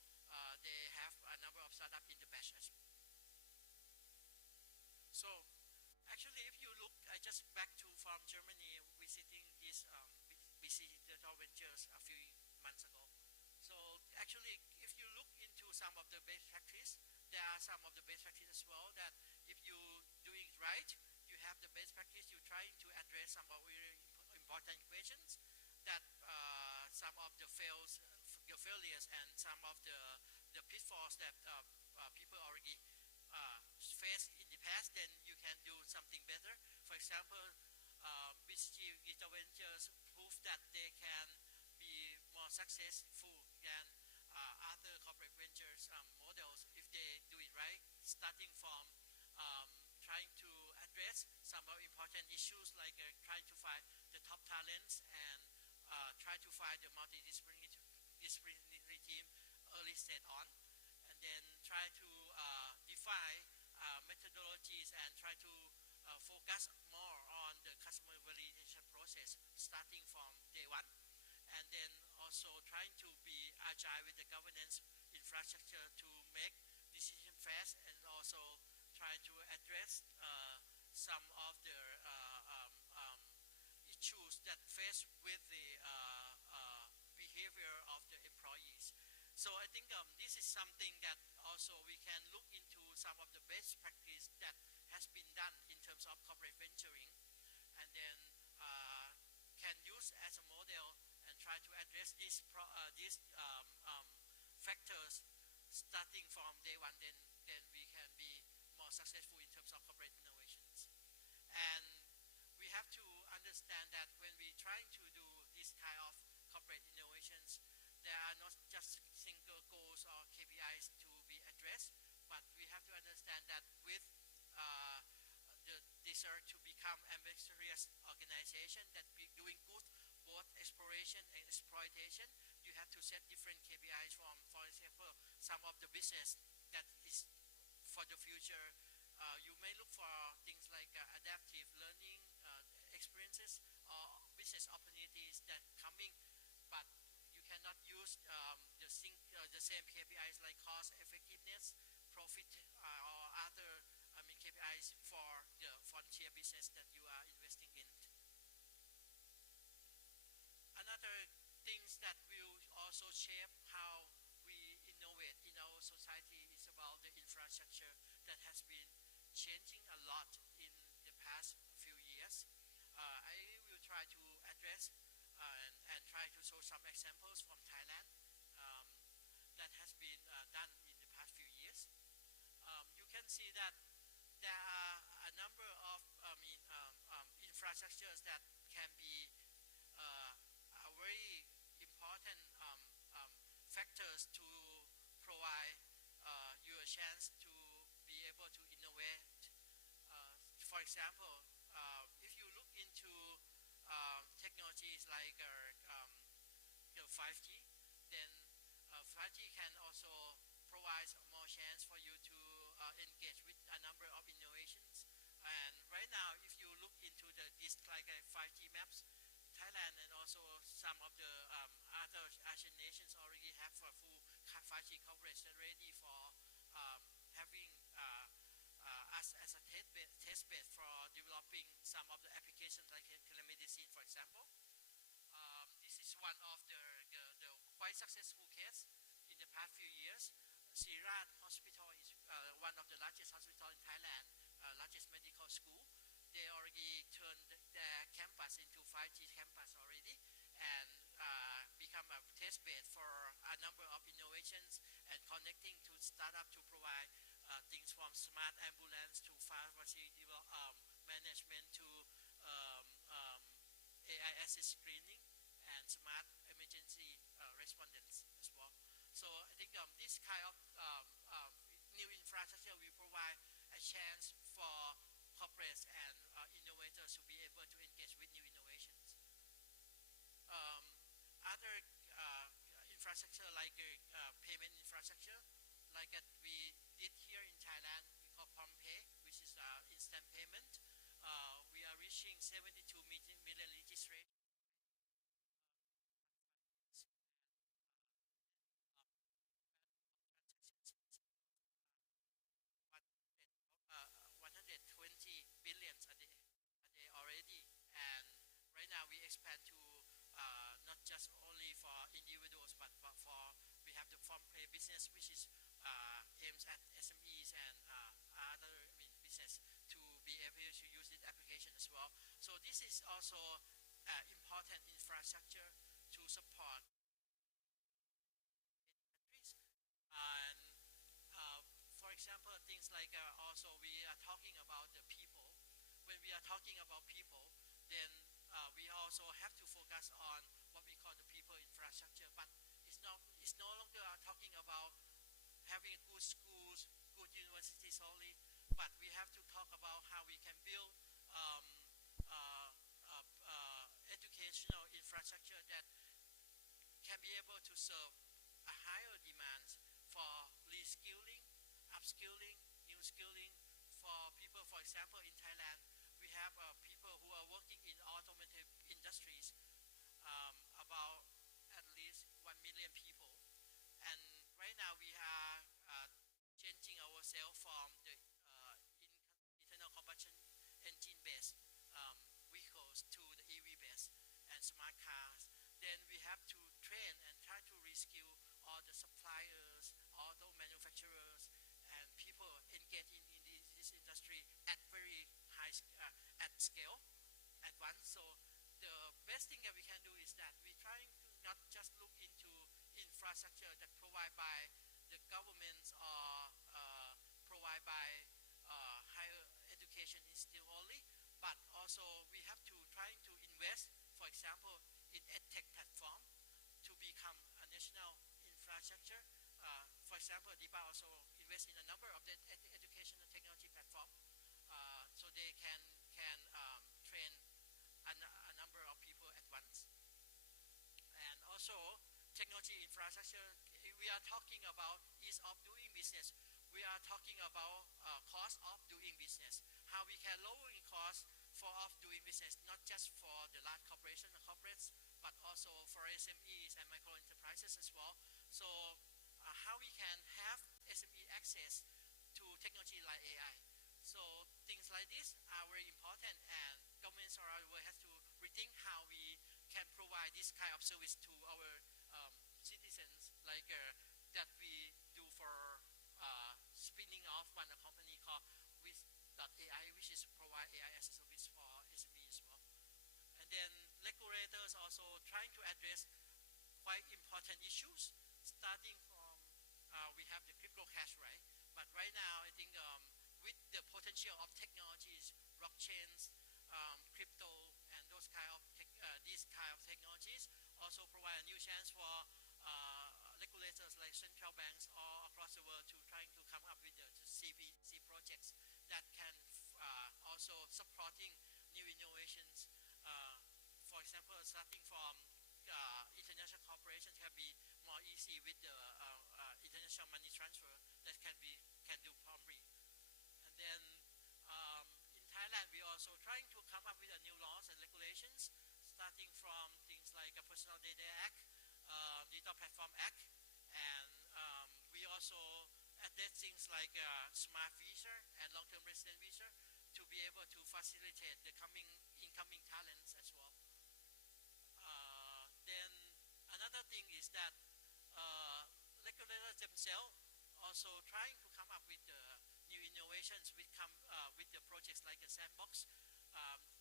they have a number of startups in the batch as well. So actually, if you look, I just back from Germany visiting this BC Digital Ventures a few months ago. So actually, if you look into some of the best practice, there are some of the best practice as well that if you doing it right, you have the best practice, you're trying to address some of really important questions that some of the failures and some of the pitfalls that people already faced in the past, then you can do something better. for example, BCG Digital Ventures prove that they can be more successful than other corporate ventures models if they do it right, starting from trying to address some of important issues like trying to find the top talents and try to find the multidisciplinary team early stage on, and then try to define methodologies and try to focus more on the customer validation process starting from day one, and then also trying to be agile with the governance infrastructure to make decision fast, and also try to address some of the issues that face with the behavior of the employees. So I think this is something that also we can look into some of the best practice that has been done in terms of corporate venturing, and then can use as a model and try to address these factors starting from day one. Then we can be more successful in terms of corporate innovations. And we have to understand that when we're trying to do this kind of corporate innovations, there are not just single goals or KPIs to be addressed, but we have to understand that with the desire to become ambitious organization that be doing good both exploration and exploitation, you have to set different KPIs from, for example, some of the business that is for the future. You may look for things like adaptive learning experiences or business opportunities that coming, but you cannot use the same KPIs like cost effectiveness, profit, or other KPIs for the frontier business that you are investing in. Another things that will also shape how we innovate in our society is about the infrastructure that has been changing a lot in the past few years. I will try to address and try to show some examples from Thailand that has been done in the past few years. You can see that there are a number of infrastructures that can be very important factors to provide you a chance to be able to innovate. For example, if you look into technologies like 5G, then 5G can also provide more chance for you to engage with a number of innovations. And right now, if you look into this like 5G maps, Thailand and also some of the other Asian nations already have a full 5G coverage ready for having us as a test bed for developing some of the applications like telemedicine, for example. This is one of the quite successful case in the past few years. Sirat Hospital is one of the largest hospitals in Thailand, largest medical school. They already turned their campus into 5G campus already, and become a test bed for a number of innovations and connecting to startup to provide things from smart ambulance to pharmacy management to AI assist screening and smart emergency respondents as well. So I think this kind of new infrastructure will provide a chance for corporates and innovators to be able to engage with new innovations. Other infrastructure like payment infrastructure, like we did here in Thailand, we call PromptPay, which is instant payment. We are reaching 72 million registrations. 120 billions a day already, and right now we expand to not just only for individuals, but for we have the PromptPay business, which is aims at SMEs and other business to be able to use this application as well. So this is also important infrastructure to support countries. And for example, things like also we are talking about the people. When we are talking about people, then we also have to focus on what we call the people infrastructure. But it's no longer talking about having good schools, good universities only, but we have to talk about how we can build um, educational infrastructure that can be able to serve a higher demand for reskilling, upskilling, new skilling for people. For example, in Thailand, we have people who are working in automotive industries, about at least 1 million people. And right now we are changing ourselves from the internal combustion engine-based vehicles to the EV-based and smart cars. Then we have to train and try to reskill all the suppliers, auto manufacturers, and people engaging in this industry at very high at scale, advanced. So the best thing that we can do is that we're trying to not just look into infrastructure that provided by the governments or provided by higher education institute only, but also we have to trying to invest, for example, in edtech platform to become a national infrastructure. For example, DIPA also invest in a number of the educational technology platform, so they can train a number of people at once. And also technology infrastructure, we are talking about ease of doing business. We are talking about cost of doing business, how we can lower the cost for of doing business, not just for the large corporations and corporates, but also for SMEs and micro enterprises as well. So how we can have SME access to technology like AI. So things like this are very important, and governments around the world have to rethink how we can provide this kind of service to our citizens, like that we do for spinning off one company called with.ai, which is provide AI as a service for SME as well. And then regulators also trying to address quite important issues, starting from we have the crypto cash, right? But right now, I think with the potential of technologies, blockchains, crypto, and those these kind of technologies also provide a new chance for regulators like central banks all across the world to trying to come up with the CBDC projects that can also supporting new innovations. For example, starting from international cooperation can be more easy with the international money transfer that can do promptly. And then in Thailand, we also trying to come up with new laws and regulations, starting from things like a Personal Data Act, Digital Platform Act, and we also address things like smart visa and long-term resident visa to be able to facilitate the incoming talents as well. Then another thing is that regulators themselves also trying to come up with new innovations with the projects like a sandbox.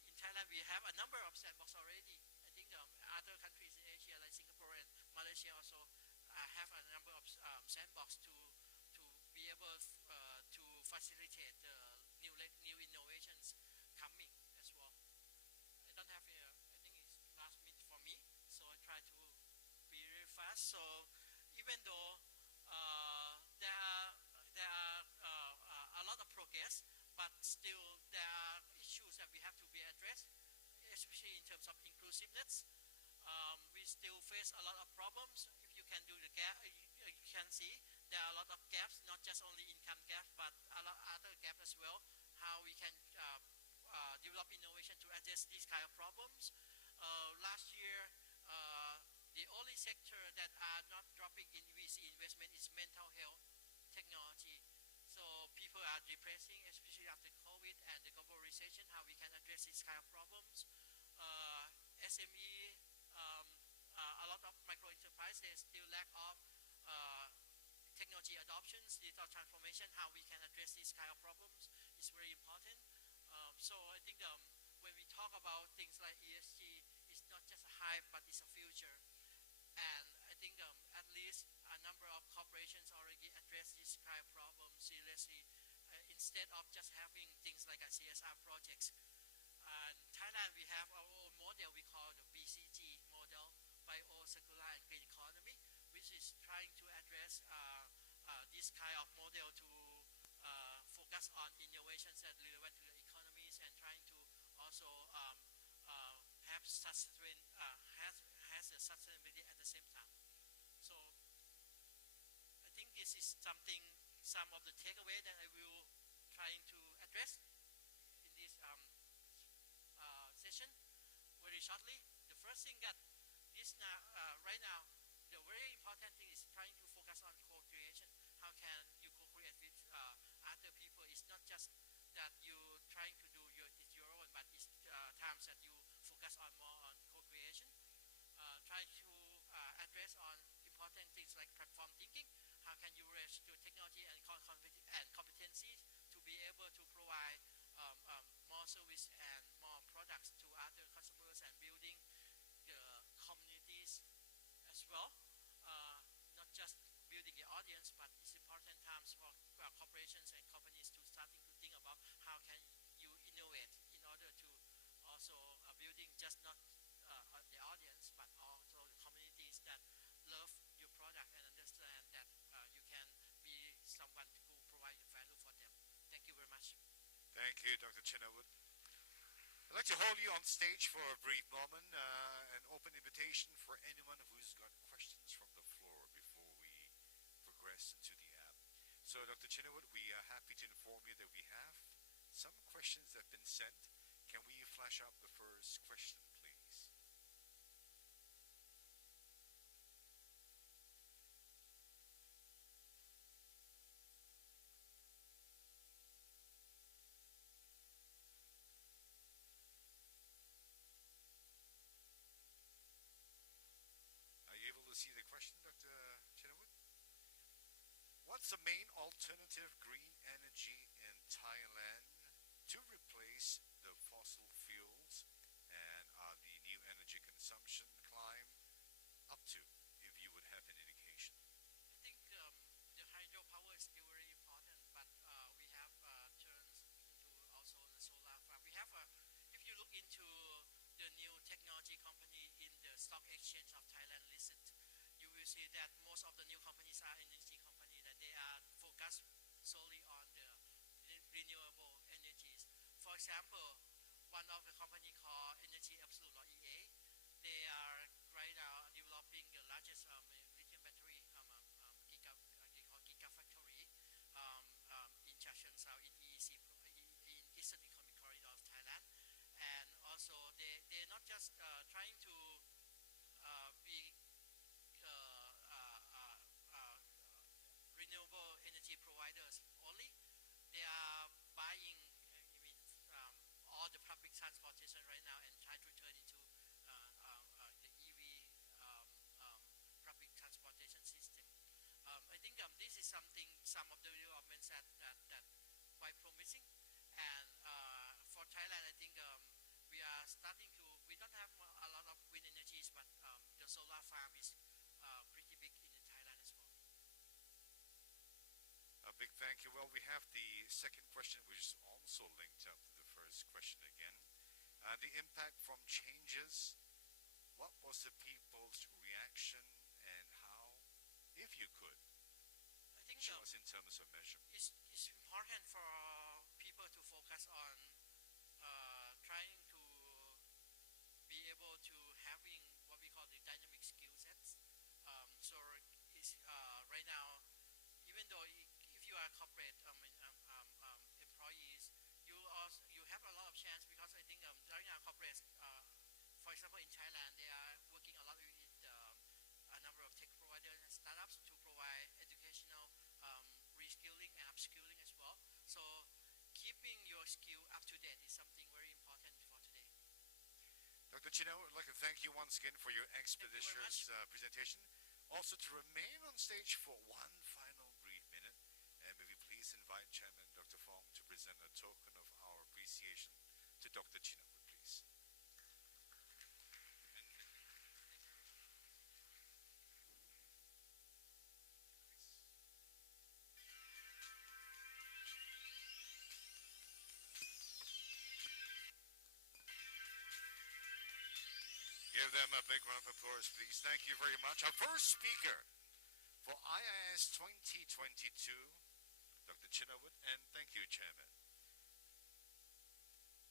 In Thailand, we have a number of sandbox already. I think other countries in Asia like Singapore and Malaysia also have a number of sandbox to be able to facilitate new innovations coming as well. I don't have I think it's last minute for me, so I try to be very fast. So even though there are a lot of progress, but still there are issues that we have to be addressed, especially in terms of inclusiveness. We still face a lot of problems. If you can do the gap, you can see there are a lot of gaps, not just only income gaps, but a lot of other gaps as well. How we can develop innovation to address these kind of problems. Last year, the only sector that are not dropping in VC investment is mental health technology. So people are depressing, especially after COVID and the global recession, how we can address these kind of problems. SME, a lot of micro enterprises still lack of technology adoptions, digital transformation, how we can address these kind of problems is very important. So I think when we talk about things like ESG, it's not just a hype, but it's a future. And I think at least a number of corporations already address this kind of problem seriously, instead of just having things like a CSR projects. And Thailand, we have our own model we call the BCG model, Bio-Circular and Green Economy, which is trying to address this kind of model to focus on innovations that relevant to the economies and trying to also have has a sustainability at the same time. So I think this is some of the takeaway that I will trying to address in this session very shortly. The first thing that right now, the very important thing is trying to focus on co-creation. How can you co-create with other people? It's not just that you trying to do your own, but it's times that you focus on more on co-creation. Try to address on important things like platform thinking. How can you leverage your technology and competencies to be able to provide more service and more products to other customers and building the communities as well. Not just building the audience, but it's important times for corporations and companies to starting to think about how can you innovate in order to also building just not the audience, but also the communities that love your product and understand that you can be someone who provide value for them. Thank you very much. Thank you, Dr. Chinawut. I'd like to hold you on stage for a brief moment, an open invitation for anyone who's got questions from the floor before we progress into the app. So, Dr. Chinawut, we are happy to inform you that we have some questions that have been sent. Can we flash up the first question, please? Are you able to see the question, Dr. Chinawut? What's the main alternative green energy in Thailand to replace the fossil fuels, and are the new energy consumption climb up to, if you would have an indication? I think the hydropower is still very important, but we have turned into also the solar farm. We have if you look into the new technology company in the stock exchange of Thailand listed, you will see that most of the new companies are energy companies, that they are focused solely on the renewable energies. For example, one of the company called Energy Absolute or EA, they are right now developing the largest lithium battery gigafactory in Chachoengsao in EEC, in Eastern Economic Corridor of Thailand. And also they're not just trying to be renewable energy providers only. They are buying all the public transportation right now and try to turn into the EV public transportation system. I think this is something, some of the developments that quite promising. And for Thailand, I think we are starting to, we don't have a lot of wind energies, but the solar farm is pretty big in Thailand as well. A big thank you. Well, we have the second question, which is also linked up to the first question again. The impact from changes. What was the people's reaction, and how, if you could, I think show us in terms of measurement? It's important for people to focus on trying to be able to having what we call the dynamic skill sets. So it's, right now, even though if you are corporate employees, you have a lot of chance, because I think during our corporates, for example, in Thailand, they are working a lot with a number of tech providers and startups to provide educational reskilling and upskilling as well. So keeping your skill up to date is something very important for today. Dr. Chino, I'd like to thank you once again for your expeditious presentation. Also, to remain on stage for one final brief minute, and may we please invite Chairman Dr. Fong to present a token of our appreciation to Dr. Chino, please. give them a big round of applause, please. Thank you very much. Our first speaker for IIS 2022, Dr. Chinawut, and thank you, Chairman.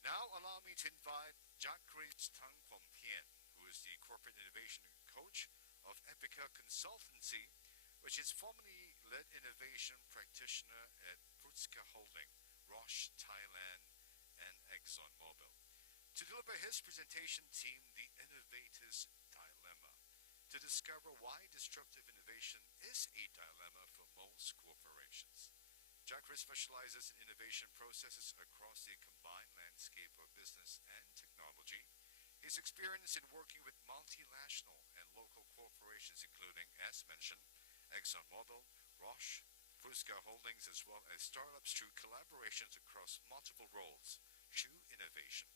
Now allow me to invite Jacques Tang Kwon-Pien, who is the Corporate Innovation Coach of Epica Consultancy, which is formerly lead innovation practitioner at Prutska Holding, Roche, Thailand, and ExxonMobil, to deliver his presentation team, The Innovator's Dilemma, to discover why disruptive innovation is a dilemma for most corporations. Jacques specializes in innovation processes across the combined landscape of business and technology. His experience in working with multinational and local corporations, including, as mentioned, ExxonMobil, Roche, Prutska Holdings, as well as startups through collaborations across multiple roles, true innovation,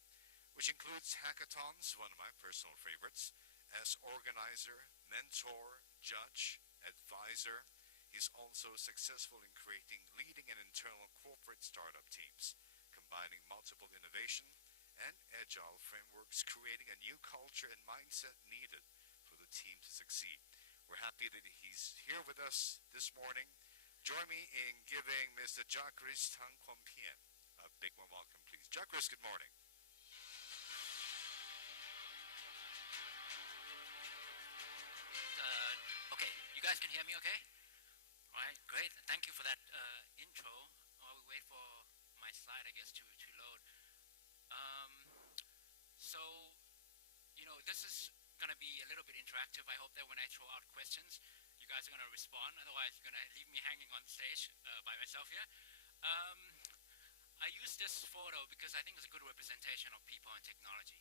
which includes hackathons, one of my personal favorites, as organizer, mentor, judge, advisor. He's also successful in creating leading and internal corporate startup teams, combining multiple innovation and agile frameworks, creating a new culture and mindset needed for the team to succeed. We're happy that he's here with us this morning. Join me in giving Mr. Jacques Tang Kwon-Pien a big warm welcome, please. Jacques, good morning. Okay, you guys can hear me okay? All right, great. Thank you for that intro. While we wait for my slide, I guess, to load. So, this is going to be a little bit interactive. I hope that when I throw out questions, you guys are going to respond. Otherwise, you're going to leave me hanging on stage by myself here. I use this photo because I think it's a good representation of people and technology.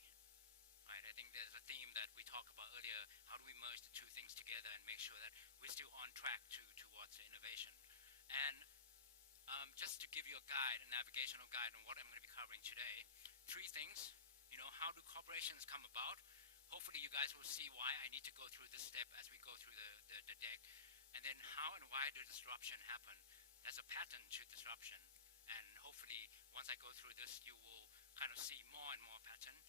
Right? I think there's a theme that we talked about earlier. How do we merge the two things together and make sure that we're still on track towards innovation? And just to give you a guide, a navigational guide on what I'm going to be covering today, three things. How do corporations come about? Hopefully you guys will see why I need to go through this step as we go through the deck. And then how and why does disruption happen? There's a pattern to disruption. And hopefully once I go through this, you will kind of see more and more pattern.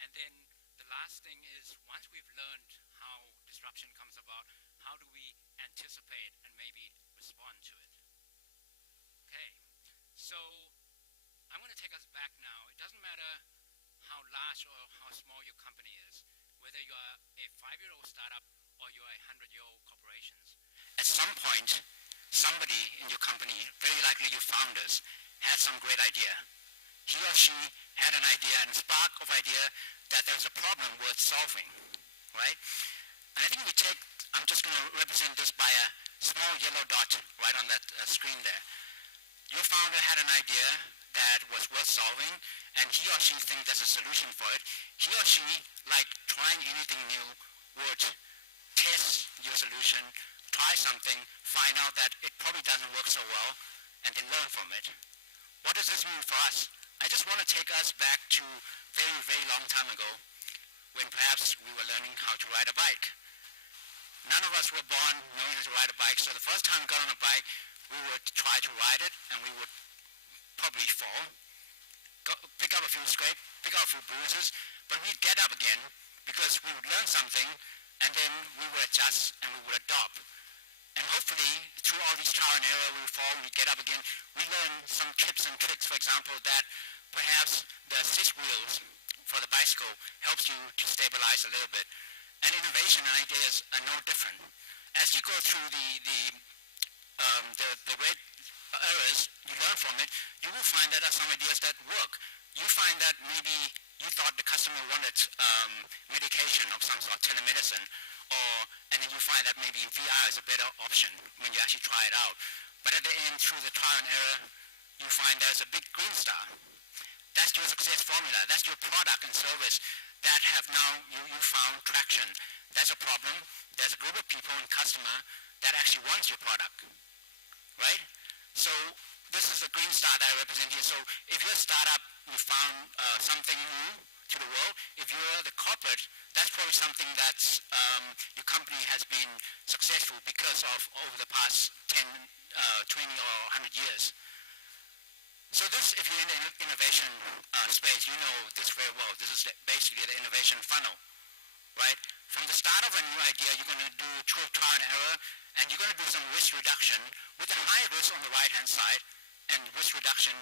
And then the last thing is, once we've learned how disruption comes about, how do we anticipate and maybe respond to it? Okay, so I'm going to take us back now. It doesn't matter how large or how small your company is, whether you are a 5-year-old startup or you are a 100-year-old corporation. At some point, somebody in your company, very likely your founders, had some great idea. He or she had an idea and spark of idea that there's a problem worth solving, right? And I think I'm just going to represent this by a small yellow dot right on that screen there. Your founder had an idea that was worth solving, and he or she thinks there's a solution for it. He or she, like trying anything new, would test your solution, try something, find out that it probably doesn't work so well, and then learn from it. What does this mean for us? I just want to take us back to very, very long time ago, when perhaps we were learning how to ride a bike. None of us were born knowing how to ride a bike, so the first time we got on a bike, we would try to ride it, and we would probably fall, pick up a few scrapes, pick up a few bruises, but we'd get up again because we would learn something, and then we would adjust and we would adopt. And hopefully, through all these trial and error, we fall, we get up again. We learn some tips and tricks, for example, that perhaps the assist wheels for the bicycle helps you to stabilize a little bit. And innovation and ideas are no different. As you go through the great errors, you learn from it, you will find that there are some ideas that work. You find that maybe you thought the customer wanted medication of some sort, telemedicine, and then you find that maybe VR is a better option when you actually try it out. But at the end, through the trial and error, you find there's a big green star. That's your success formula. That's your product and service that have now you found traction. That's a problem. There's a group of people and customer that actually wants your product, right? So this is a green star that I represent here. So if you're a startup, you found something new to the world. If you're the corporate, that's probably something that's your company has been successful because of over the past 10, 20 or 100 years. So this, if you're in the innovation space, you know this very well. This is basically the innovation funnel, right? do true trial and error, and you're going to do some risk reduction with a high risk on the right-hand side and risk reduction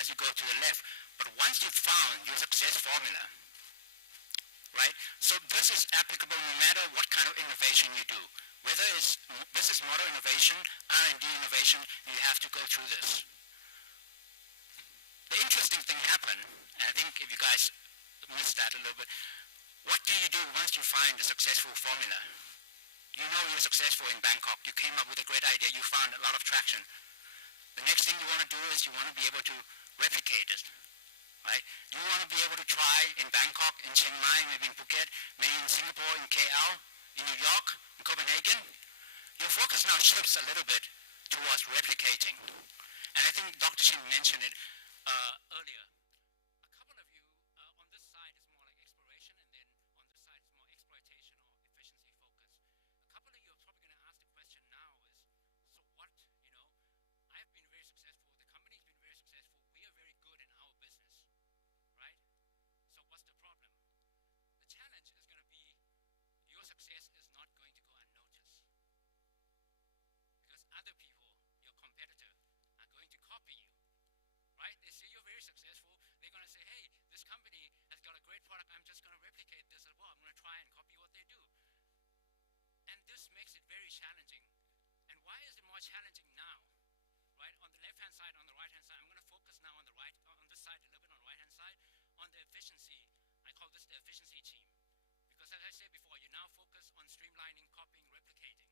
as you go to the left. But once you've found your success formula, right? So this is applicable no matter what kind of innovation you do. Whether it's business model innovation, R&D innovation, you have to go through this. The interesting thing happened, and I think if you guys missed that a little bit, what do you do once you find the successful formula? You know you're successful in Bangkok. You came up with a great idea. You found a lot of traction. The next thing you want to do is you want to be able to replicate it, right? You want to be able to try in Bangkok, in Chiang Mai, maybe in Phuket, maybe in Singapore, in KL, in New York, in Copenhagen. Your focus now shifts a little bit towards replicating. And I think Dr. Shin mentioned it earlier. A couple of you on this side is more like exploration, and then on this side is more exploitation or efficiency focus. A couple of you are probably going to ask the question now is, so what, I've been very successful, the company's been very successful, we are very good in our business, right? So what's the problem? The challenge is going to be your success is not going to go unnoticed. Because other people, your competitor, are going to copy you, right? They see you're very successful, they're going to say, hey, this company has got a great product, I'm just going to replicate this as well. I'm going to try and copy what they do. And this makes it very challenging. And why is it more challenging now? Right, on the left-hand side, on the right-hand side, I'm going to focus now on the right, on this side a little bit, on the right-hand side, on the efficiency. I call this the efficiency team. Because as I said before, you now focus on streamlining, copying, replicating,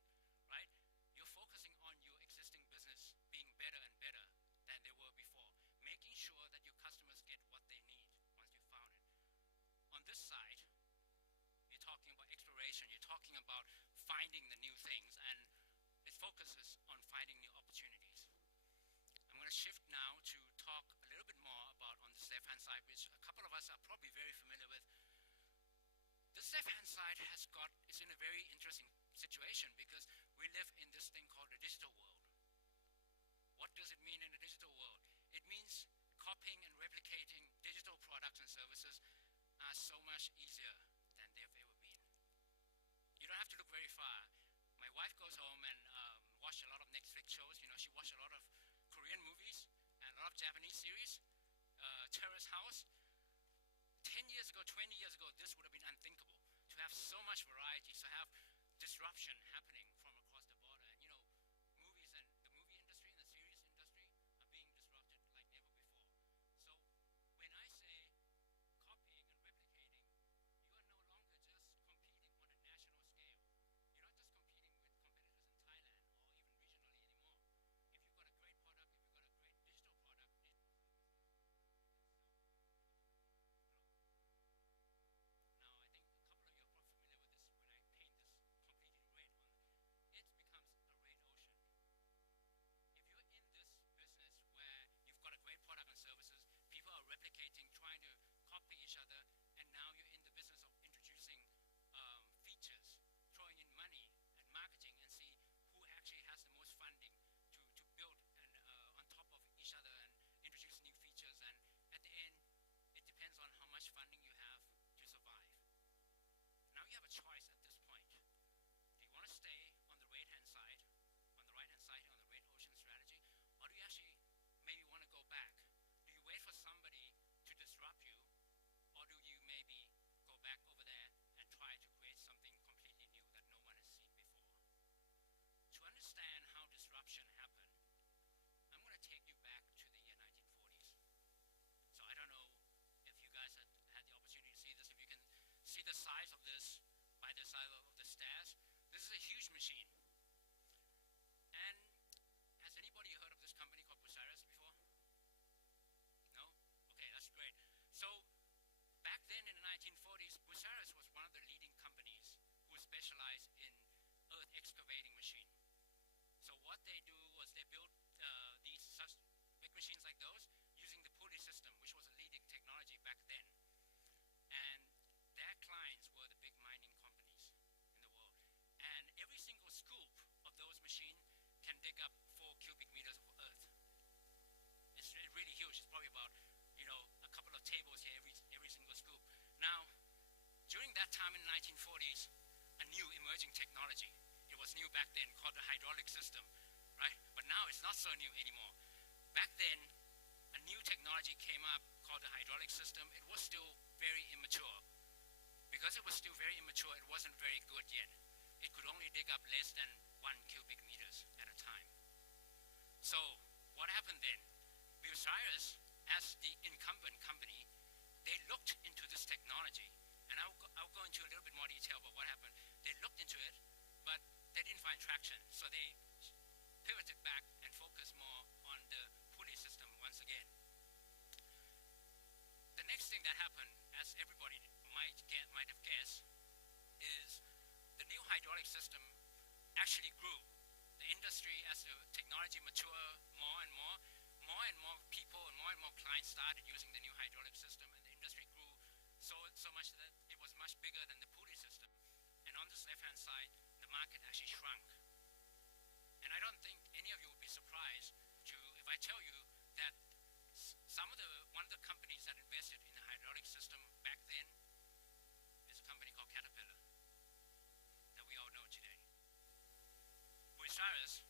right? You're focusing on your existing business being better and better than they were before, making sure that your customers get what they need once you found it. On this side, you're talking about exploration, you're talking about finding the new things, and it focuses on finding new opportunities. I'm going to shift now to talk a little bit more about on this left-hand side, which a couple of us are probably very familiar with. This left-hand side is in a very interesting situation because we live in this thing called the digital world. What does it mean in the digital world? It means copying and replicating digital products and services are so much easier than they've ever been. You don't have to look very far. My wife goes home and watches a lot of Netflix shows. She watched a lot of Korean movies and a lot of Japanese series. Terrace House. 10 years ago, 20 years ago, this would have been unthinkable. To have so much variety, to have disruption happening from across the border. And movies and the movie industry and the series industry are being disrupted like never before. So when I say copying and replicating, you are no longer just competing on a national scale. You're not just competing with competitors in Thailand or even regionally anymore. If you've got a great product, if you've got a great digital product, now I think a couple of you are probably familiar with this when I paint this completely red on it becomes a red ocean. If you're in this business where you've got a great product and services, people are replicating, trying to copy each other, and now you're in the business of introducing features, throwing in money and marketing and see who actually has the most funding to build and on top of each other and introduce new features. And at the end, it depends on how much funding you have to survive. Now you have a choice at this point. Do you want to stay on the right-hand side, on the right-hand side on the red ocean strategy, or do you actually maybe want to go back? Do you wait for somebody to disrupt you, or do you maybe go back over there and try to create something completely new that no one has seen before? To understand how disruption happened, I'm going to take you back to the year 1940s. So I don't know if you guys had the opportunity to see this, if you can see the size of this by the side of the stairs. This is a huge machine. And has anybody heard of this company called Bucyrus before? No? Okay, that's great. So back then in the 1940s, Bucyrus was one of the leading companies who specialized in earth excavating machine. So what they do was they built these such big machines like those using the pulley system, which was a leading technology back then. And their clients were the big mining companies in the world. And every single scoop of those machines can dig up 4 cubic meters of earth. It's really huge. It's probably about, a couple of tables here, every single scoop. Now, during that time in the 1940s, a new emerging technology. It was new back then, called the hydraulic system, right? But now it's not so new anymore. Back then, a new technology came up called the hydraulic system. It was still very immature. Because it was still very immature, it wasn't very good yet. It could only dig up less than 1 cubic meters at a time. So what happened then? Bucyrus, as the incumbent company, they looked into this technology. And I'll go into a little bit more detail about what happened. They looked into it, but they didn't find traction. So they pivoted back and focused more on the pulley system once again. The next thing that happened, as everybody might have guessed, is the new hydraulic system actually grew. The industry, as the technology matured more and more people and more clients started using the new hydraulic system, and the industry grew so much that it was much bigger than the pulley system. And on this left-hand side, the market actually shrunk. And I don't think any of you would be surprised if I tell you that one of the companies that invested in the hydraulic system back then is a company called Caterpillar that we all know today. Bucyrus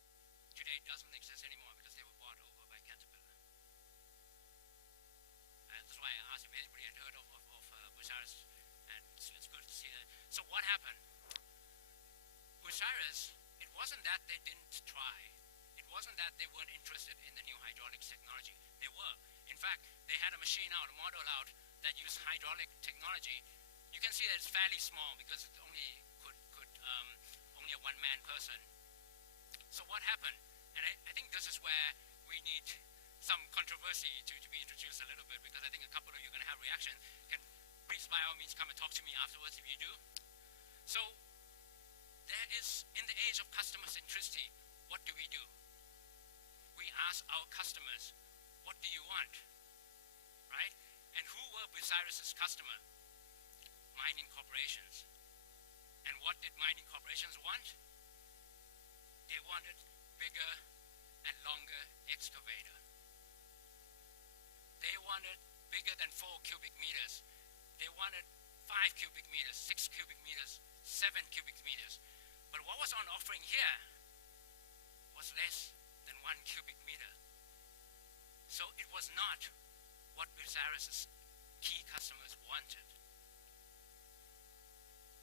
today doesn't exist anymore because they were bought over by Caterpillar. That's why I asked if anybody had heard of Bucyrus, and it's good to see that. So what happened? Bucyrus, it wasn't that they didn't try. It wasn't that they weren't interested in the new hydraulic technology. They were. In fact, they had a machine out, a model out, that used hydraulic technology. You can see that it's fairly small because it only could only a one-man person. So what happened? And I think this is where we need some controversy to be introduced a little bit, because I think a couple of you are going to have reactions. Please, by all means, come and talk to me afterwards if you do. So there is, in the age of customer centricity, what do? We ask our customers, what do you want? Right? And who were Bucyrus's customer? Mining corporations. And what did mining corporations want? They wanted bigger and longer excavator. They wanted bigger than 4 cubic meters. They wanted 5 cubic meters, 6 cubic meters, 7 cubic meters. But what was on offering here was less than 1 cubic meter. So it was not what Bucyrus's key customers wanted.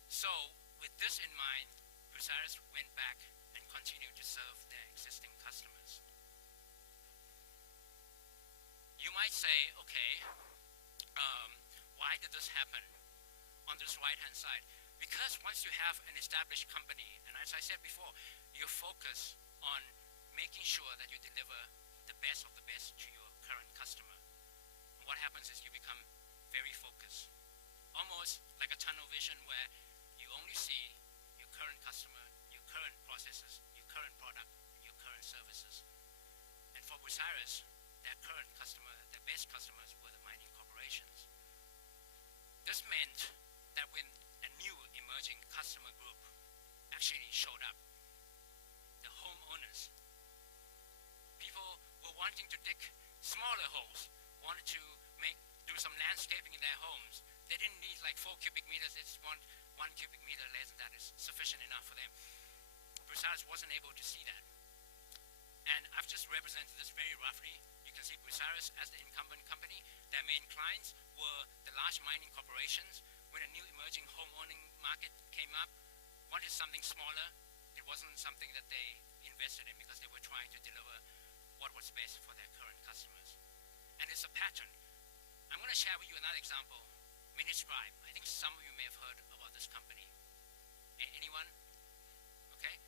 So with this in mind, Bucyrus went back and continued to serve their existing customers. You might say, okay, why did this happen on this right-hand side? Because once you have an established company, and as I said before, you focus on making sure that you deliver the best of the best to your current customer. And what happens is you become very focused, almost like a tunnel vision where you only see your current customer, your current processes, your current product, your current services. And for Bucyrus, their current customer, their best customers were the mining corporations. This meant that when a new emerging customer group actually showed up, the homeowners, people were wanting to dig smaller holes, wanted to do some landscaping in their homes. They didn't need like 4 cubic meters, they just want 1 cubic meter less than that is sufficient enough for them. Bucyrus wasn't able to see that. And I've just represented this very roughly. You can see Bucyrus as the incumbent company. Their main clients were the large mining corporations. When a new emerging home owning market came up, wanted something smaller. It wasn't something that they invested in because they were trying to deliver what was best for their current customers. And it's a pattern. I'm going to share with you another example. Miniscribe. I think some of you may have heard about this company. Anyone? Okay.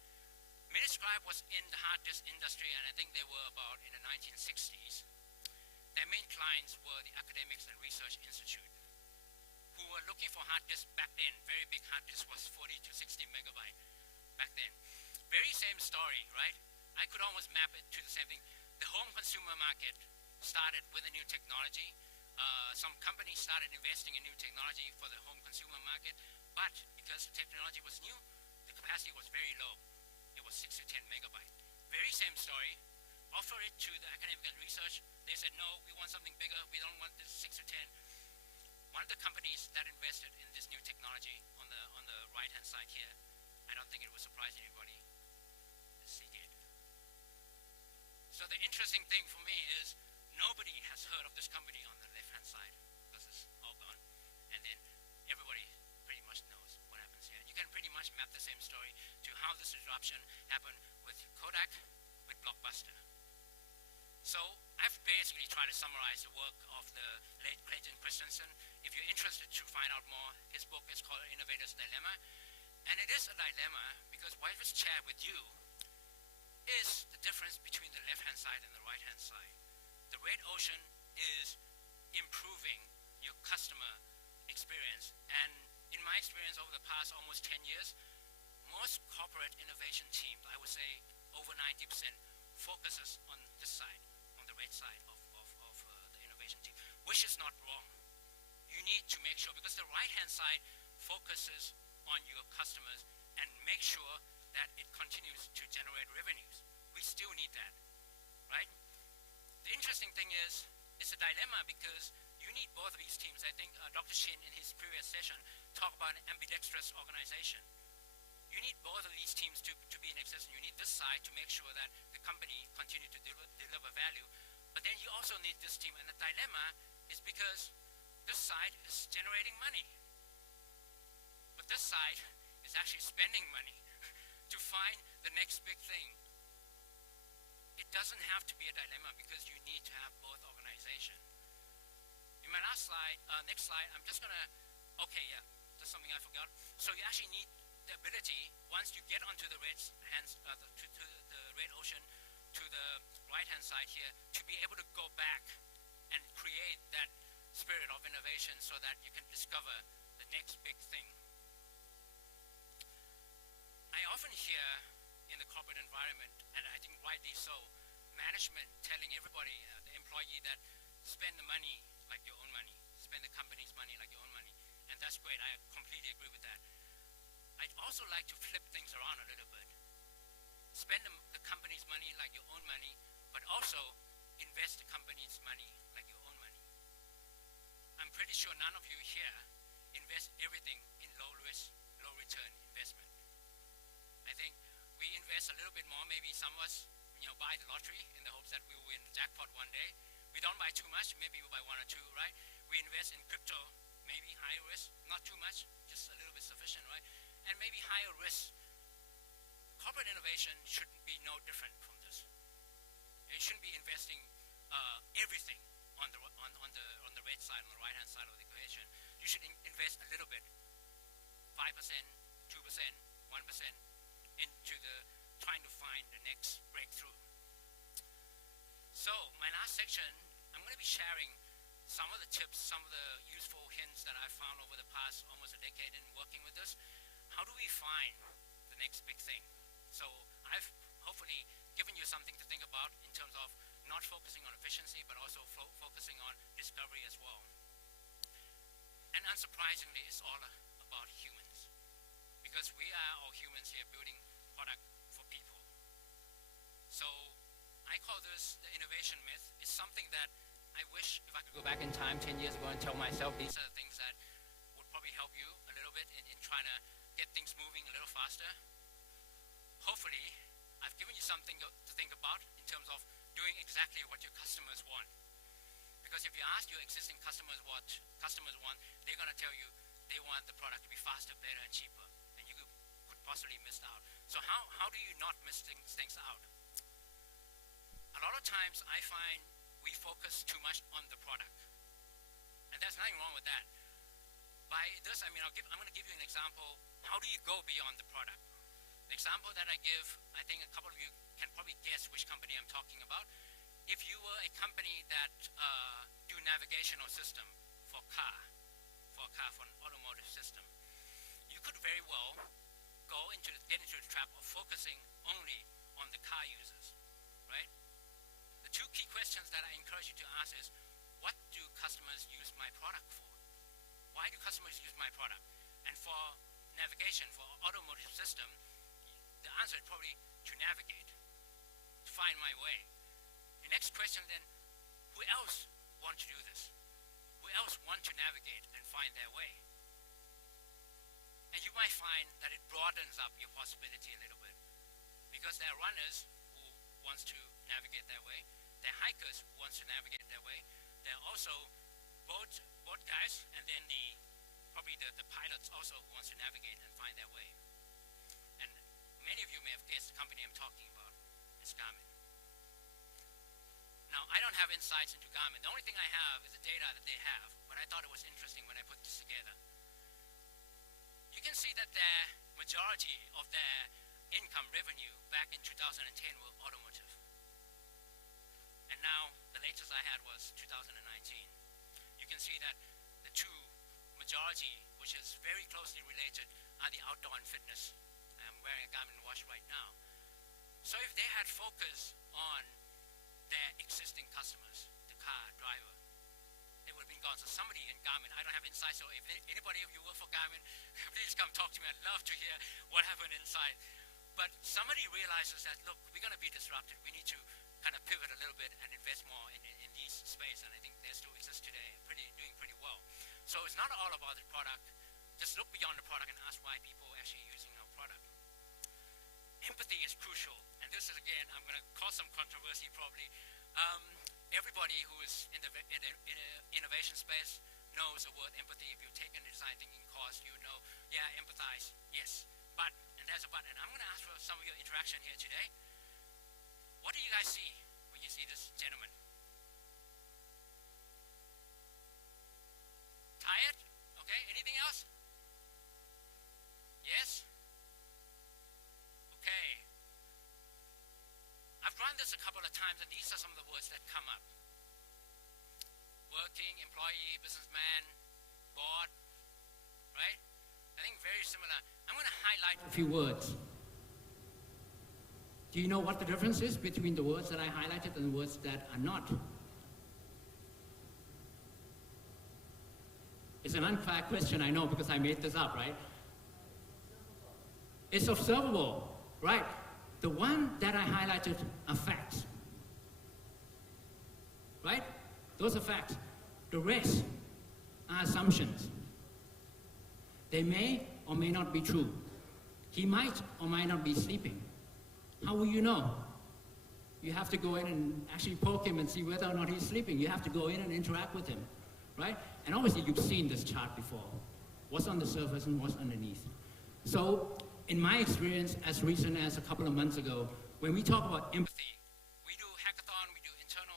Miniscribe was in the hard disk industry, and I think they were about in the 1960s. Their main clients were the academics and research institute, who were looking for hard disk back then. Very big hard disk was 40 to 60 megabyte back then. Very same story, right? I could almost map it to the same thing. The home consumer market started with a new technology. Some companies started investing in new technology for the home consumer market, but because the technology was new, the capacity was very low. It was 6 to 10 megabyte. Very same story. Offer it to the academic and research. They said, no, we want something bigger. We don't want this 6 to 10. One of the companies that invested in this new technology on the right-hand side here think it will surprise anybody. Yes, he did. So the interesting thing for me is nobody has heard of this company on the left-hand side because it's all gone. And then everybody pretty much knows what happens here. You can pretty much map the same story to how this disruption happened with Kodak, with Blockbuster. So I've basically tried to summarize the work of the late Clayton Christensen. If you're interested to find out more, his book is called Innovator's Dilemma. And it is a dilemma because what I just shared with you is the difference between the left-hand side and the right-hand side. The red ocean is improving your customer experience. And in my experience over the past almost 10 years, most corporate innovation teams, I would say over 90%, focuses on this side, on the red side of the innovation team, which is not wrong. You need to make sure, because the right-hand side focuses on your customers and make sure that it continues to generate revenues. We still need that, right? The interesting thing is, it's a dilemma because you need both of these teams. I think Dr. Shin in his previous session talked about an ambidextrous organization. You need both of these teams to be in existence. You need this side to make sure that the company continue to deliver value. But then you also need this team. And the dilemma is because this side is generating money. But this side is actually spending money to find the next big thing. It doesn't have to be a dilemma because you need to have both organizations. In my last slide, next slide, I'm just gonna, okay, yeah, that's something I forgot. So you actually need the ability, once you get onto the red the red ocean, to the right-hand side here, to be able to go back and create that spirit of innovation so that you can discover the next big thing. I often hear in the corporate environment, and I think rightly so, management telling everybody, the employee, that spend the money like your own money, spend the company's money like your own money. And that's great, I completely agree with that. I'd also like to flip things around a little bit. Spend the company's money like your own money, but also invest the company's money like your own money. I'm pretty sure none of you here invest everything in low risk, low return investment. I think we invest a little bit more, maybe some of us buy the lottery in the hopes that we will win the jackpot one day. We don't buy too much, maybe we buy one or two, right? We invest in crypto, maybe high risk, not too much, just a little bit sufficient, right? And maybe higher risk. Corporate innovation shouldn't be no different from this. It shouldn't be investing everything on the red side, on the right-hand side of the equation. You should invest a little bit, 5%, 2%, 1% into the trying to find the next breakthrough. So my last section, I'm going to be sharing some of the tips, some of the useful hints that I've found over the past almost a decade in working with this. How do we find the next big thing? So I've hopefully given you something to think about in terms of not focusing on efficiency, but also focusing on discovery as well. And unsurprisingly, it's all about humans. Because we are all humans here building product for people. So I call this the innovation myth. It's something that I wish if I could go back in time 10 years ago and tell myself these are the things that would probably help you a little bit in trying to get things moving a little faster. Hopefully, I've given you something to think about in terms of doing exactly what your customers want. Because if you ask your existing customers what customers want, they're going to tell you they want the product to be faster, better, and cheaper. And you could possibly miss out. So how do you not miss things out? A lot of times I find we focus too much on the product. And there's nothing wrong with that. By this, I mean, I'm going to give you an example. How do you go beyond the product? The example that I give, I think a couple of you can probably guess which company I'm talking about. If you were a company that do navigational system for a car, for an automotive system, you could very well get into the trap of focusing only on the car users, right? The two key questions that I encourage you to ask is, what do customers use my product for? Why do customers use my product? And for navigation, for automotive system, the answer is probably to navigate, to find my way. The next question then, who else want to do this? Who else want to navigate and find their way? And you might find that it broadens up your possibility a little bit, because there are runners who wants to navigate that way, there are hikers who wants to navigate that way, there are also boat guys, and then probably the pilots also who wants to navigate and find their way. And many of you may have guessed the company I'm talking about is Garmin. Now, I don't have insights into Garmin. The only thing I have is the data that they have, but I thought it was interesting when I put this together. You can see that the majority of their income revenue back in 2010 were automotive. And now, the latest I had was 2019. You can see that the two majority, which is very closely related, are the outdoor and fitness. I'm wearing a Garmin watch right now. So if they had focus on their existing customers, the car driver, they would have been gone. So somebody in Garmin, I don't have insight, so if anybody of you work for Garmin, please come talk to me. I'd love to hear what happened inside. But somebody realizes that, look, we're going to be disrupted. We need to kind of pivot a little bit and invest more in these space, and I think they still exist today, doing pretty well. So it's not all about the product. Just look beyond the product and ask why people are actually using our product. Empathy is crucial, and this is, again, I'm going to cause some controversy probably. Everybody who is in the innovation space knows the word empathy. If you've taken a design thinking course, you know, yeah, empathize, yes, but, and there's a but, and I'm going to ask for some of your interaction here today. What do you guys see when you see this gentleman? Tired? Okay, anything else? Yes? Okay. I've run this a couple of times, and these are some of the words that come up. Working, employee, businessman, board, right? I think very similar. I'm going to highlight a few words. Do you know what the difference is between the words that I highlighted and the words that are not? It's an unfair question, I know, because I made this up, right? It's observable, right? The one that I highlighted are facts, right? Those are facts. The rest are assumptions. They may or may not be true. He might or might not be sleeping. How will you know? You have to go in and actually poke him and see whether or not he's sleeping. You have to go in and interact with him, right? And obviously you've seen this chart before. What's on the surface and what's underneath. So in my experience, as recent as a couple of months ago, when we talk about empathy, we do hackathon, we do internal,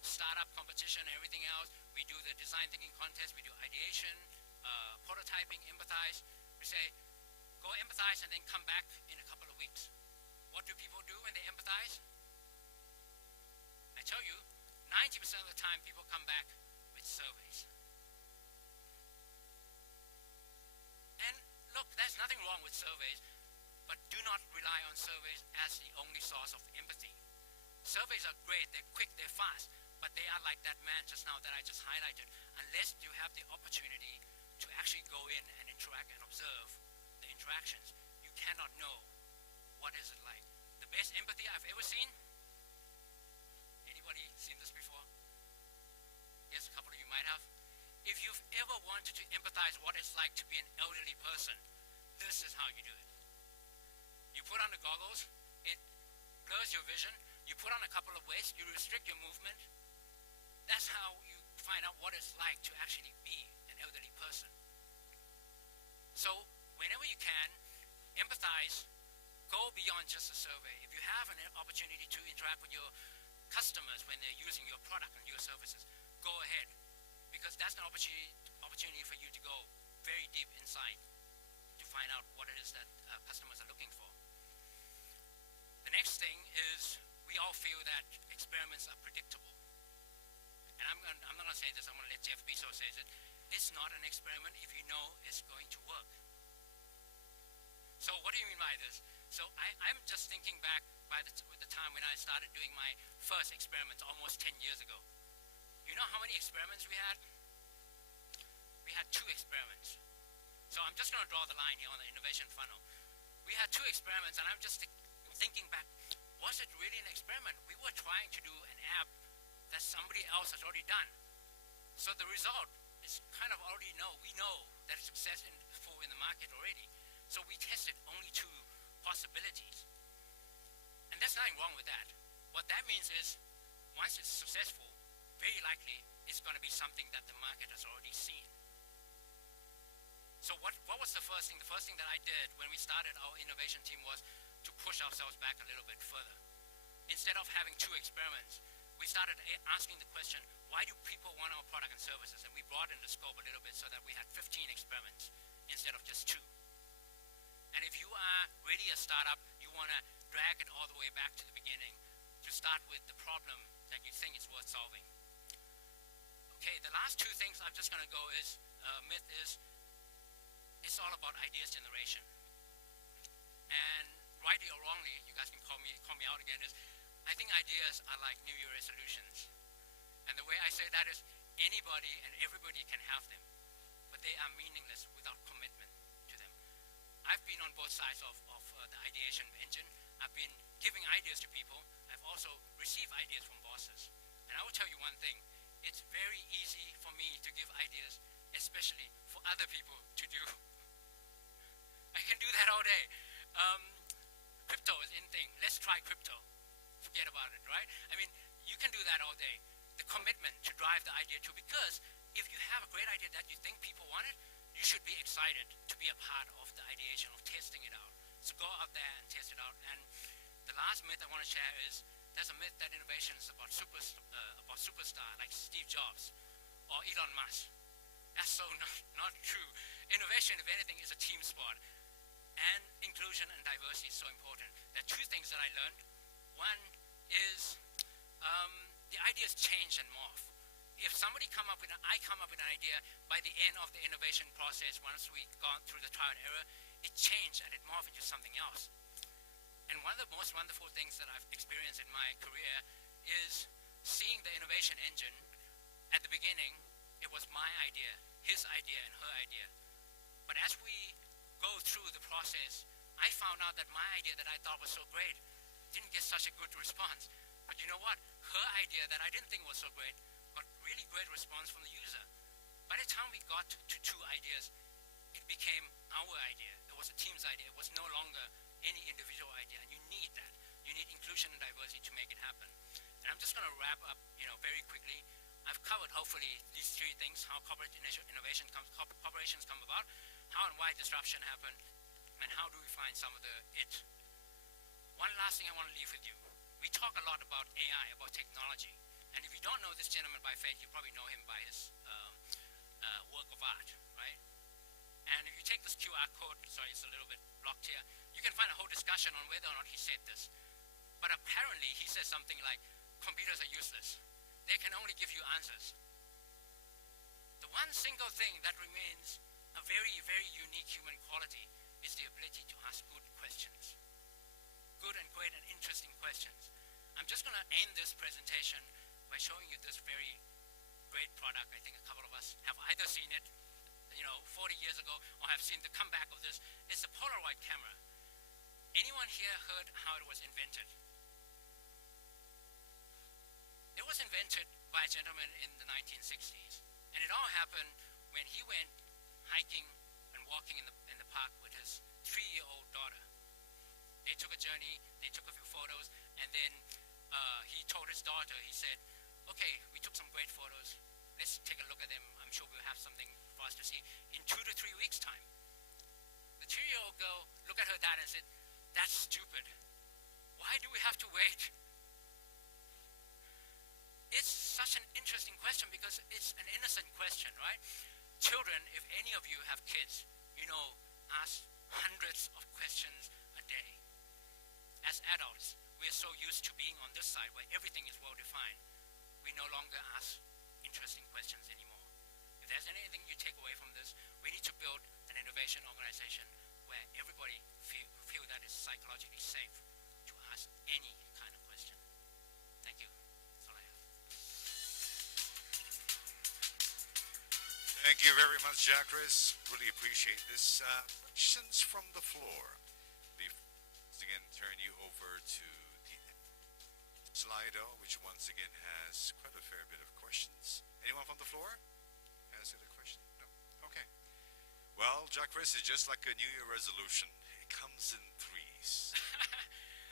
startup competition and everything else. We do the design thinking contest, we do ideation, prototyping, empathize. We say, go empathize and then come back in a couple of weeks. What do people do when they empathize? I tell you, 90% of the time people come back with surveys. And look, there's nothing wrong with surveys, but do not rely on surveys as the only source of empathy. Surveys are great, they're quick, they're fast, but they are like that man just now that I just highlighted. Unless you have the opportunity to actually go in and interact and observe the interactions, you cannot know what is it like. The best empathy I've ever seen. Anybody seen this before? Yes, a couple of you might have. If you've ever wanted to empathize what it's like to be an elderly person, this is how you do it. You put on the goggles, it blurs your vision, you put on a couple of weights, you restrict your movement. That's how you find out what it's like to actually be an elderly person. So whenever you can, empathize, go beyond just a survey. If you have an opportunity to interact with your customers when they're using your product and your services, go ahead, because that's an opportunity for you to go very deep inside to find out what it is that customers are looking for. The next thing is we all feel that experiments are predictable. And I'm not going to say this, I'm going to let Jeff Bezos say it. It's not an experiment if you know it's going to work. So what do you mean by this? So I'm just thinking back with the time when I started doing my first experiments almost 10 years ago. You know how many experiments we had? We had 2 experiments. So I'm just going to draw the line here on the innovation funnel. We had 2 experiments, and I'm just thinking back, was it really an experiment? We were trying to do an app that somebody else has already done. So the result is is kind of already we know that it's successful in the market already. So we tested only two possibilities. And there's nothing wrong with that. What that means is, once it's successful, very likely it's going to be something that the market has already seen. So what was the first thing? The first thing that I did when we started our innovation team was to push ourselves back a little bit further. Instead of having two experiments, we started asking the question, why do people want our product and services? And we broadened the scope a little bit so that we had 15 experiments instead of just two. And if you are really a startup, you want to drag it all the way back to the beginning to start with the problem that you think is worth solving. Okay, the last two things I'm just going to go is, myth is, it's all about ideas generation. And rightly or wrongly, you guys can call me out again, is I think ideas are like New Year resolutions. And the way I say that is anybody and everybody can have them, but they are meaningless without commitment to them. I've been on both sides of the ideation engine. I've been giving ideas to people. I've also received ideas from bosses. And I will tell you one thing, it's very easy for me to give ideas, especially for other people to do. I can do that all day. Crypto is in thing. Let's try crypto. Forget about it, right? I mean, you can do that all day. The commitment to drive the idea to, because if you have a great idea that you think people want it, you should be excited to be a part of the ideation, of testing it out. So go out there and test it out. And the last myth I want to share is there's a myth that innovation is about superstar like Steve Jobs or Elon Musk. That's so not true. Innovation, if anything, is a team sport. And inclusion and diversity is so important. There are two things that I learned. One is the ideas change and morph. If somebody I come up with an idea, by the end of the innovation process, once we've gone through the trial and error, it changed and it morphed into something else. And one of the most wonderful things that I've experienced in my career is seeing the innovation engine. At the beginning, it was my idea, his idea, and her idea. But as we go through the process, I found out that my idea that I thought was so great didn't get such a good response. But you know what? Her idea that I didn't think was so great got really great response from the user. By the time we got to two ideas, it became our idea. It was a team's idea. It was no longer any individual idea. And you need that. You need inclusion and diversity to make it happen. And I'm just going to wrap up, very quickly. I've covered, hopefully, these three things: how corporate corporations come about, how and why disruption happened, and how do we find some of the it. One last thing I want to leave with you. We talk a lot about AI, about technology. And if you don't know this gentleman by face, you probably know him by his work of art, right? And if you take this QR code, sorry, it's a little bit blocked here, you can find a whole discussion on whether or not he said this. But apparently he says something like, computers are useless. They can only give you answers. The one single thing that remains a very, very unique human quality is the ability to ask good questions. Good and great and interesting questions. I'm just going to end this presentation by showing you this very great product. I think a couple of us have either seen it, 40 years ago, or have seen the comeback of this. It's the Polaroid camera. Anyone here heard how it was invented? It was invented by a gentleman in the 1960s. And it all happened when he went hiking and walking in the park with his 3-year-old daughter. They took a journey, they took a few photos, and then he told his daughter, he said, okay, we took some great photos. Let's take a look at them. I'm sure we'll have something for us to see in 2 to 3 weeks' time. The 3-year-old girl looked at her dad and said, that's stupid. Why do we have to wait? It's such an interesting question because it's an innocent question, right? Children, if any of you have kids, ask hundreds of questions a day. As adults, we are so used to being on this side where everything is well-defined. We no longer ask interesting questions anymore. If there's anything you take away from this, we need to build an innovation organization where everybody feel that it's psychologically safe to ask any kind of question. Thank you. That's all I have. Thank you very much, Jacques. Really appreciate this. Questions from the floor. Once again, turn you over to the Slido, which once again has quite a fair bit of questions. Anyone from the floor answer the question? No. Okay. Well, Jack Chris is just like a New Year resolution. It comes in threes.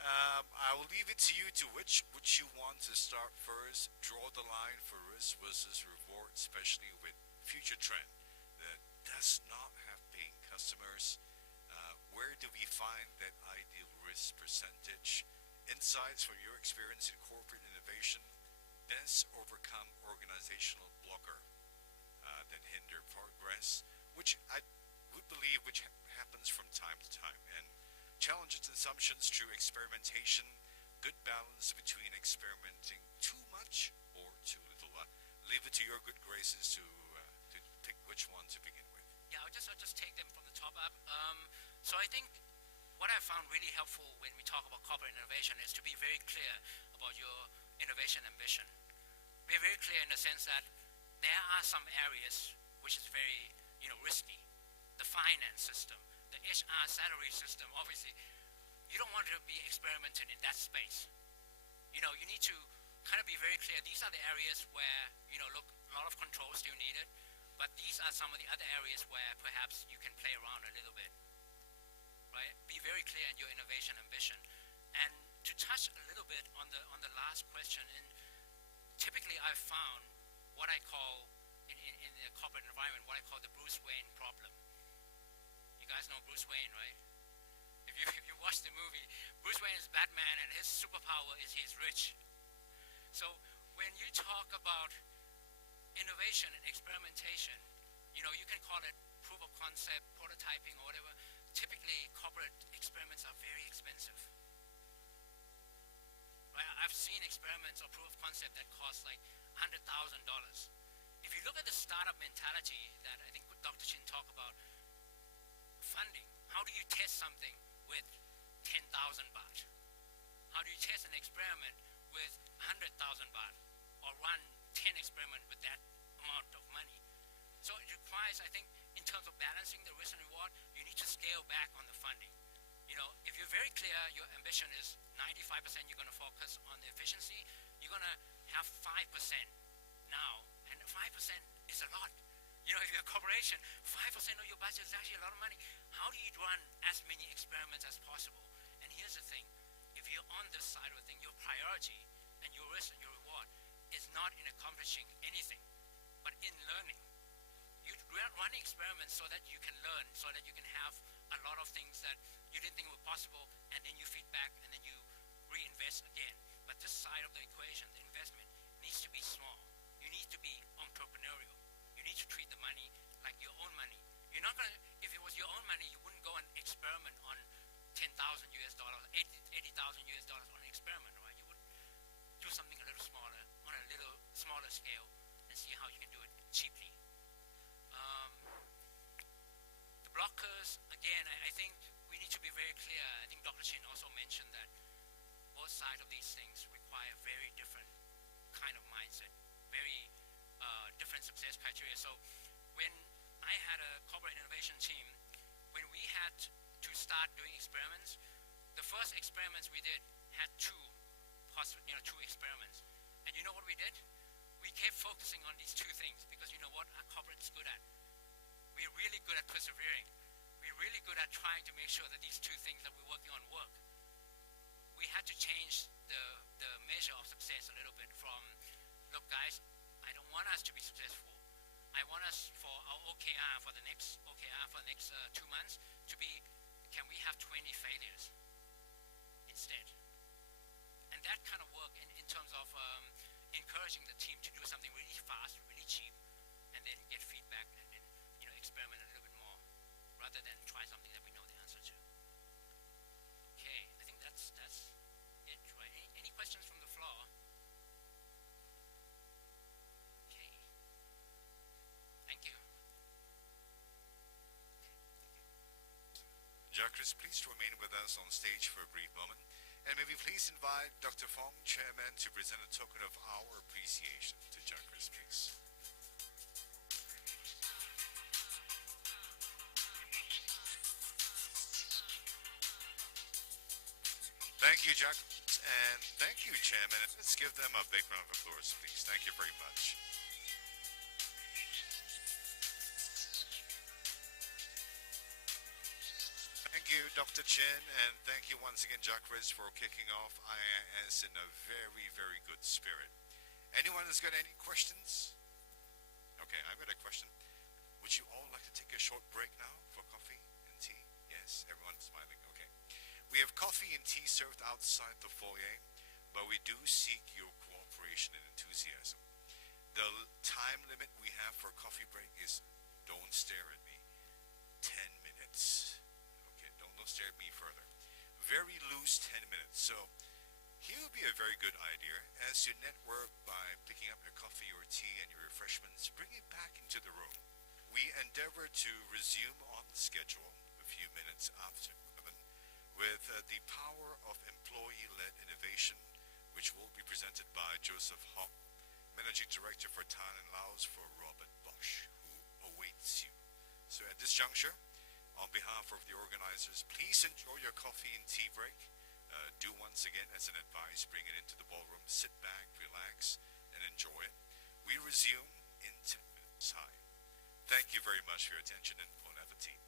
I will leave it to you to which you want to start first. Draw the line for risk versus reward, especially with future trend that does not have paying customers. Where do we find that ideal risk percentage? Insights from your experience in corporate innovation. Best overcome organizational blocker that hinder progress, which I would believe happens from time to time. And challenges assumptions through experimentation, good balance between experimenting too much or too little. Leave it to your good graces to pick which one to begin with. Yeah, I'll just take them from the top up. So I think what I found really helpful when we talk about corporate innovation is to be very clear about your innovation ambition. Be very clear in the sense that there are some areas which is very, risky. The finance system, the HR salary system, obviously, you don't want to be experimenting in that space. You need to kind of be very clear. These are the areas where, look, a lot of control still needed, but these are some of the other areas where perhaps you can play around a little bit, right? Be very clear in your innovation ambition. And to touch a little bit on the last question, and typically I've found what I call, in the corporate environment, what I call the Bruce Wayne problem. You guys know Bruce Wayne, right? If you watch the movie, Bruce Wayne is Batman and his superpower is he's rich. So when you talk about innovation and experimentation, you can call it proof of concept, prototyping, or whatever. Typically, corporate experiments are very expensive. Right? I've seen experiments or proof of concept that cost like $100,000. If you look at the startup mentality that I think Dr. Chin talked about, funding, how do you test something with 10,000 baht? How do you test an experiment with 100,000 baht or run 10 experiments with that amount of money? So it requires, I think, in terms of balancing the risk and reward, you need to scale back on the funding. If you're very clear, your ambition is 95% you're going to focus on the efficiency, you're going to have 5% now, and 5% is a lot. If you're a corporation, 5% of your budget is actually a lot of money. How do you run as many experiments as possible? And here's the thing, if you're on this side of the thing, your priority and your risk and your reward is not in accomplishing anything, but in learning. You run experiments so that you can learn, so that you can have a lot of things that you didn't think were possible, and then you feedback, and then you reinvest again. But this side of the equation, the investment, needs to be small. You need to be entrepreneurial. You need to treat the money like your own money. You're not going to, if it was your own money, you wouldn't go and experiment on 10,000 US dollars, 80,000 US dollars on an experiment, right? You would do something a little smaller, on a little smaller scale, and see how you can do it cheaply. The blockers, again, I think we need to be very clear. I think Dr. Chin also mentioned that both sides of these things require very different kind of mindset, very different success criteria. So when I had a corporate innovation team, when we had to start doing experiments, the first experiments we did had two experiments. And you know what we did? We kept focusing on these two things because you know what our corporate's good at? We're really good at persevering. We're really good at trying to make sure that these two things that we're working on work. We had to change the measure of success a little bit from, look guys, I don't want us to be successful. I want us for our OKR for the next 2 months to be, can we have 20 failures instead? And that kind of work in terms of encouraging the team to do something really fast, really cheap, and then get feedback and then experiment a little bit more rather than try something that we know the answer to. Okay, I think that's it, right? Any questions from the floor? Okay. Thank you. Jacques, please remain with us on stage for a brief moment. And may we please invite Dr. Fong, Chairman, to present a token of our appreciation to Jacques, please. Thank you, Jacques, and thank you, Chairman. Let's give them a big round of applause, please. Thank you very much. Dr. Chin, and thank you once again, Jacques, for kicking off IIS in a very, very good spirit. Anyone has got any questions? Okay, I've got a question. Would you all like to take a short break now for coffee and tea? Yes, everyone's smiling. Okay. We have coffee and tea served outside the foyer, but we do seek your cooperation and enthusiasm. The time limit we have for coffee break is, don't stare at me, 10 minutes. Okay, don't stare at me further. Very loose 10 minutes. So here would be a very good idea as you network by picking up your coffee or tea and your refreshments, bring it back into the room. We endeavor to resume on schedule a few minutes after 11 with the power of employee-led innovation, which will be presented by Joseph Hawk, Managing Director for Thailand and Laos for Robert Bosch, who awaits you. So at this juncture, on behalf of the organizers, please enjoy your coffee and tea break. Do once again, as an advice, bring it into the ballroom, sit back, relax, and enjoy it. We resume in 10 minutes time. Thank you very much for your attention, and bon appetit.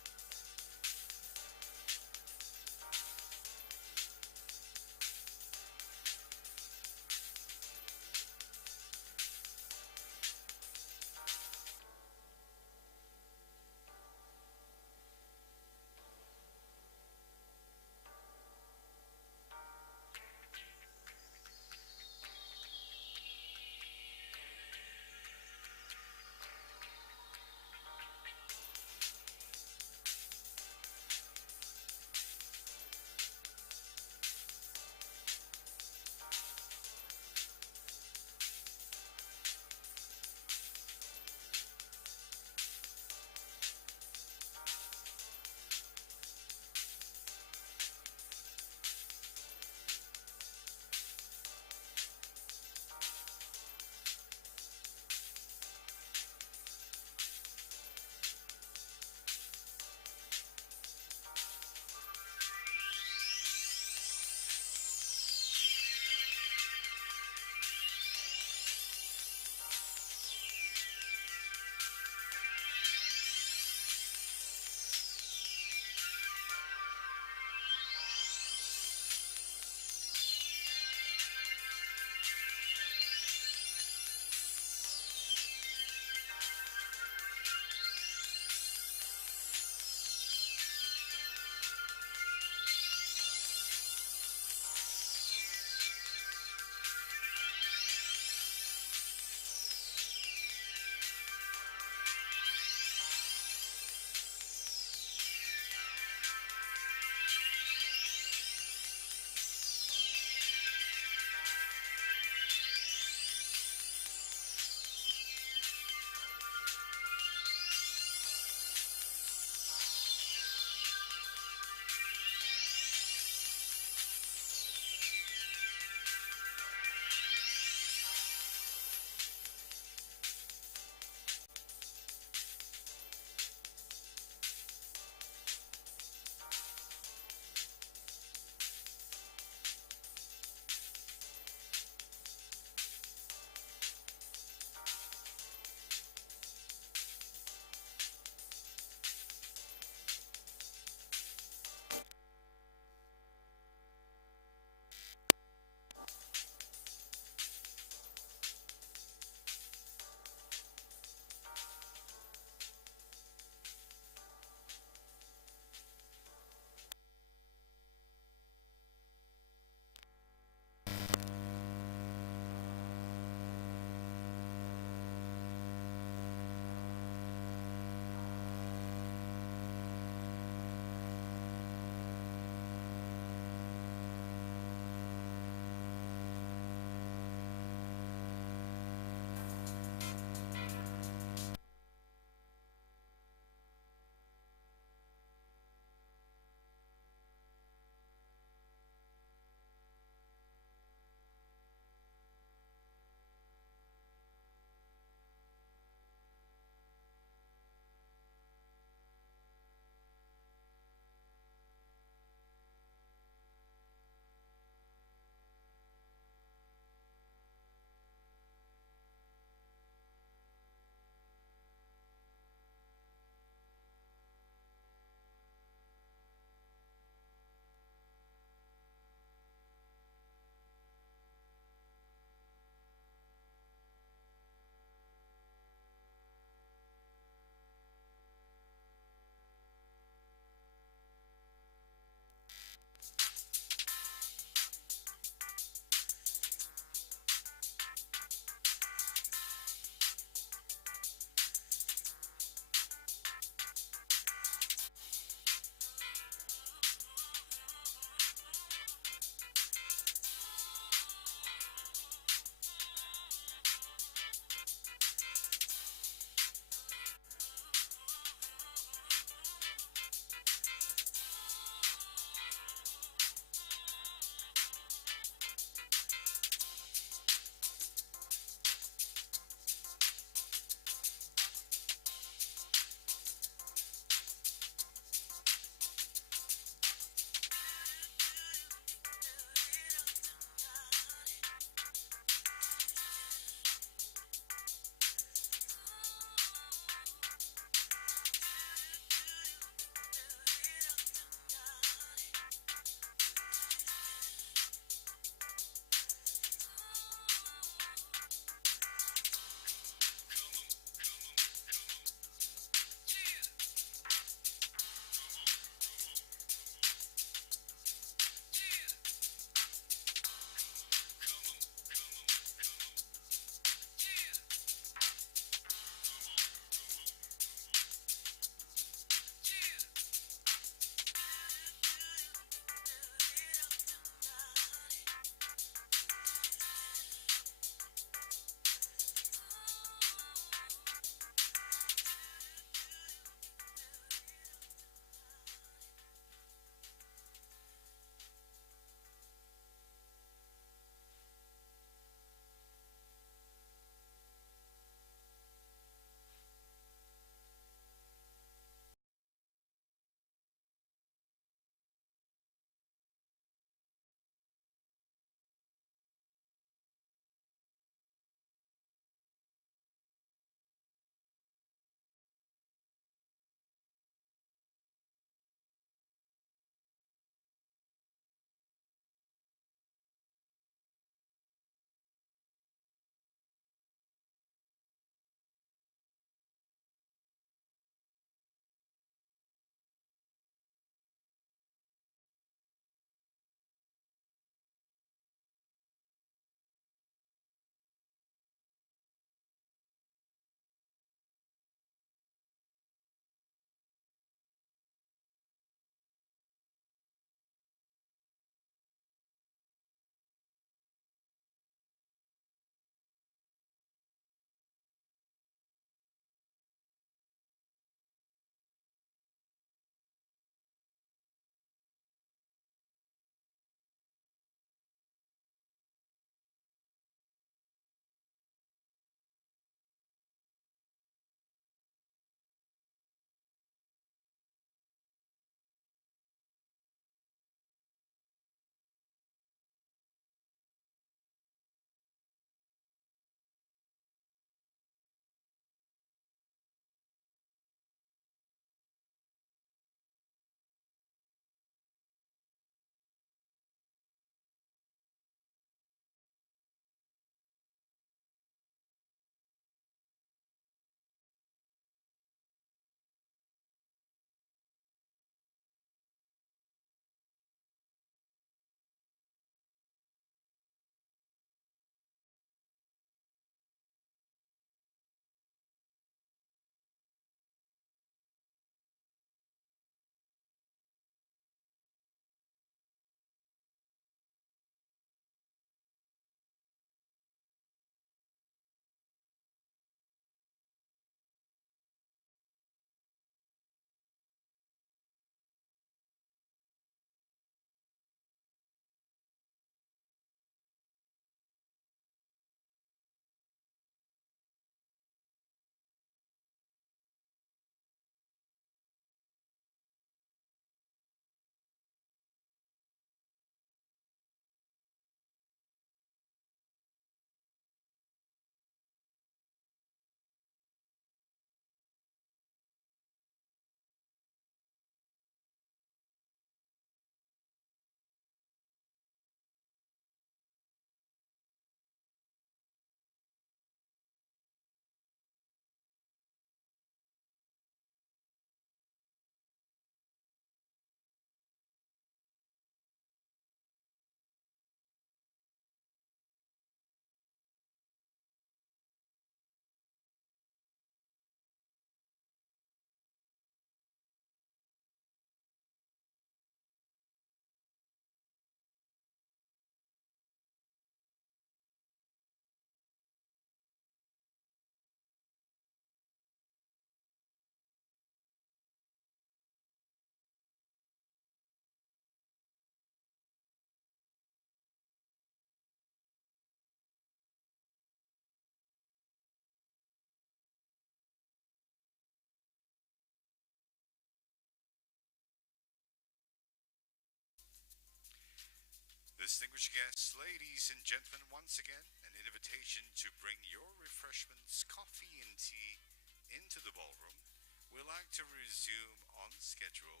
Distinguished guests, ladies and gentlemen, once again, an invitation to bring your refreshments, coffee and tea into the ballroom. We'd like to resume on schedule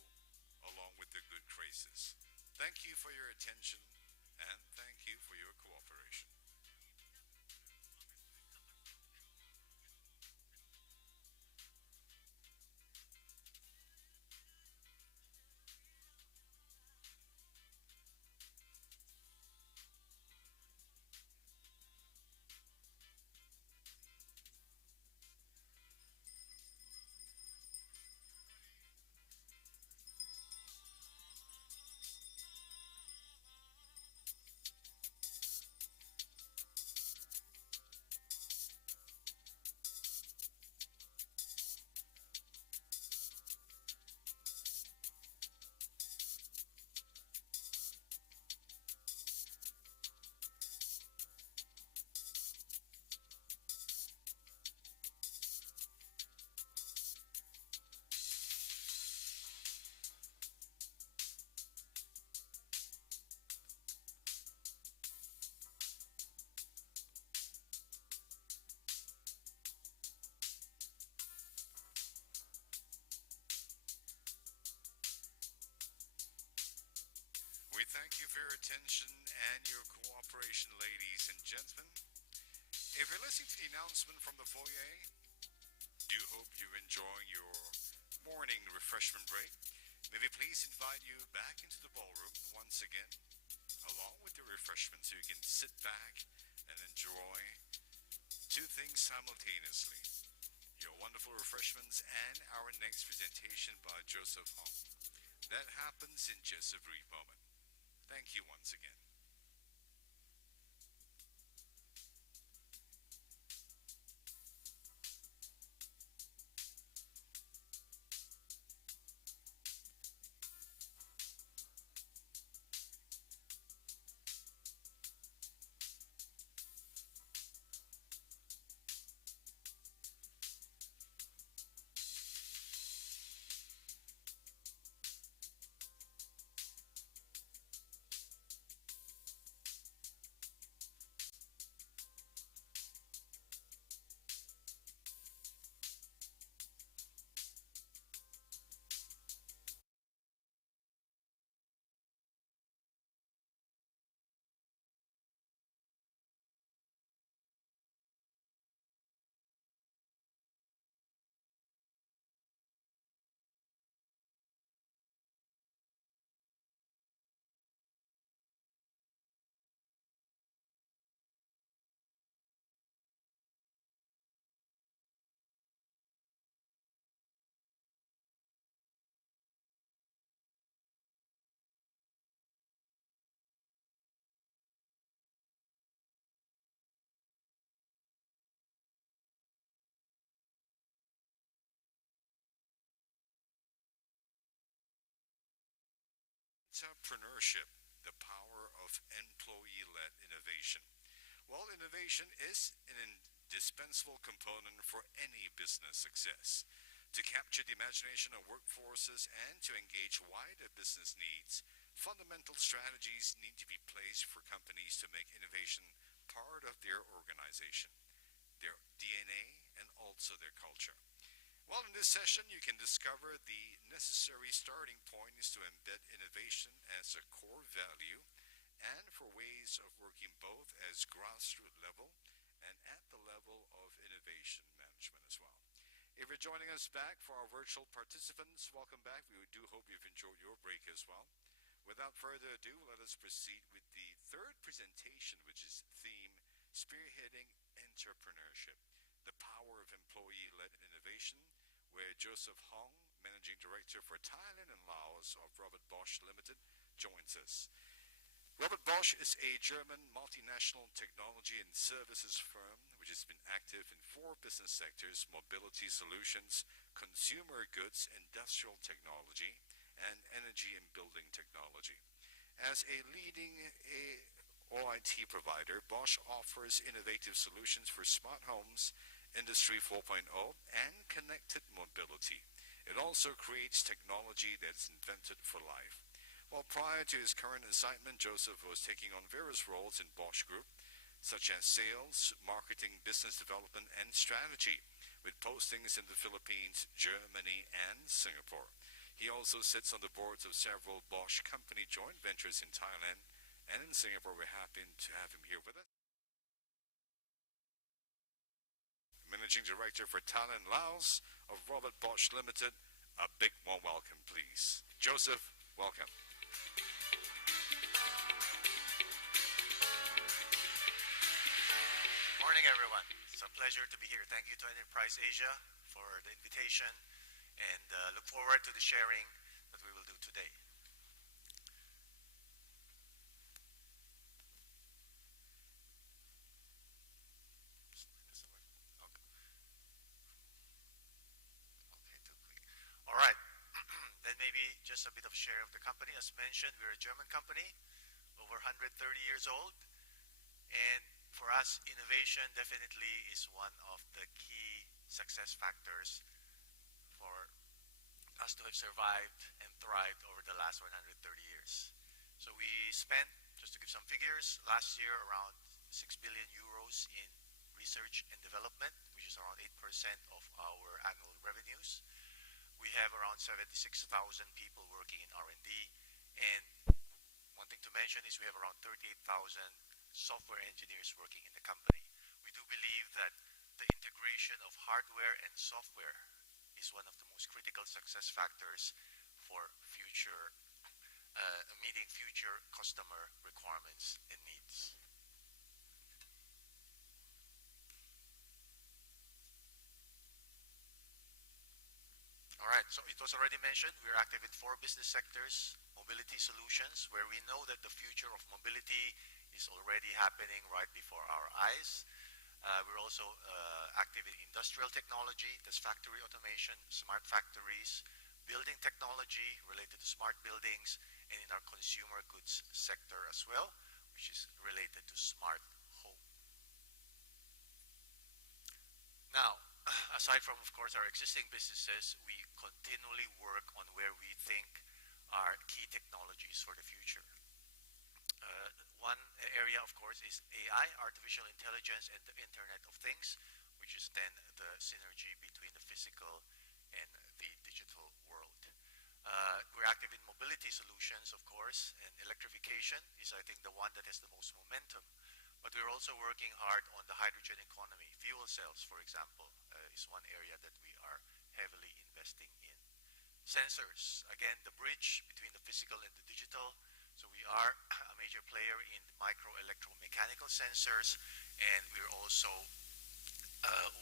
along with the good graces. Thank you for your attention and thank you for your cooperation. We thank you for your attention and your cooperation, ladies and gentlemen. If you're listening to the announcement from the foyer, do hope you're enjoying your morning refreshment break. May we please invite you back into the ballroom once again, along with your refreshments, so you can sit back and enjoy two things simultaneously. Your wonderful refreshments and our next presentation by Joseph Hong. That happens in just a brief moment. Thank you once again. Entrepreneurship, the power of employee-led innovation. Well, innovation is an indispensable component for any business success. To capture the imagination of workforces and to engage wider business needs, fundamental strategies need to be placed for companies to make innovation part of their organization, their DNA, and also their culture. Well, in this session, you can discover the necessary starting points to embed innovation as a core value and for ways of working both as grassroots level and at the level of innovation management as well. If you're joining us back for our virtual participants, welcome back. We do hope you've enjoyed your break as well. Without further ado, let us proceed with the third presentation, which is theme Spearheading Entrepreneurship, the power of employee-led innovation, where Joseph Hong, Managing Director for Thailand and Laos of Robert Bosch Limited, joins us. Robert Bosch is a German multinational technology and services firm which has been active in four business sectors: mobility solutions, consumer goods, industrial technology, and energy and building technology. As a leading OIT provider, Bosch offers innovative solutions for smart homes, Industry 4.0, and connected mobility. It also creates technology that's invented for life. Well, prior to his current assignment, Joseph was taking on various roles in Bosch Group, such as sales, marketing, business development, and strategy, with postings in the Philippines, Germany, and Singapore. He also sits on the boards of several Bosch company joint ventures in Thailand and in Singapore. We're happy to have him here with us. Managing Director for Thailand Laos of Robert Bosch Limited. A big warm welcome, please. Joseph, welcome. Morning, everyone. It's a pleasure to be here. Thank you to Enterprise Asia for the invitation, and look forward to the sharing that we will do today. All right. Then maybe just a bit of share of the company. As mentioned, we're a German company, over 130 years old. And for us, innovation definitely is one of the key success factors for us to have survived and thrived over the last 130 years. So we spent, just to give some figures, last year around 6 billion euros in research and development, which is around 8% of our annual revenues. We have around 76,000 people working in R&D, and one thing to mention is we have around 38,000 software engineers working in the company. We do believe that the integration of hardware and software is one of the most critical success factors for future meeting future customer requirements and needs. All right, so it was already mentioned, we're active in 4 business sectors. Mobility solutions, where we know that the future of mobility is already happening right before our eyes. We're also active in industrial technology, that's factory automation, smart factories, building technology related to smart buildings, and in our consumer goods sector as well, which is related to smart home. Now, aside from, of course, our existing businesses, we continually work on where we think are key technologies for the future. One area, of course, is AI, artificial intelligence, and the Internet of Things, which is then the synergy between the physical and the digital world. We're active in mobility solutions, of course, and electrification is, I think, the one that has the most momentum. But we're also working hard on the hydrogen economy. Fuel cells, for example, is one area that we are heavily investing in. Sensors, again, the bridge between the physical and the digital. So we are a major player in micro-electromechanical sensors, and we're also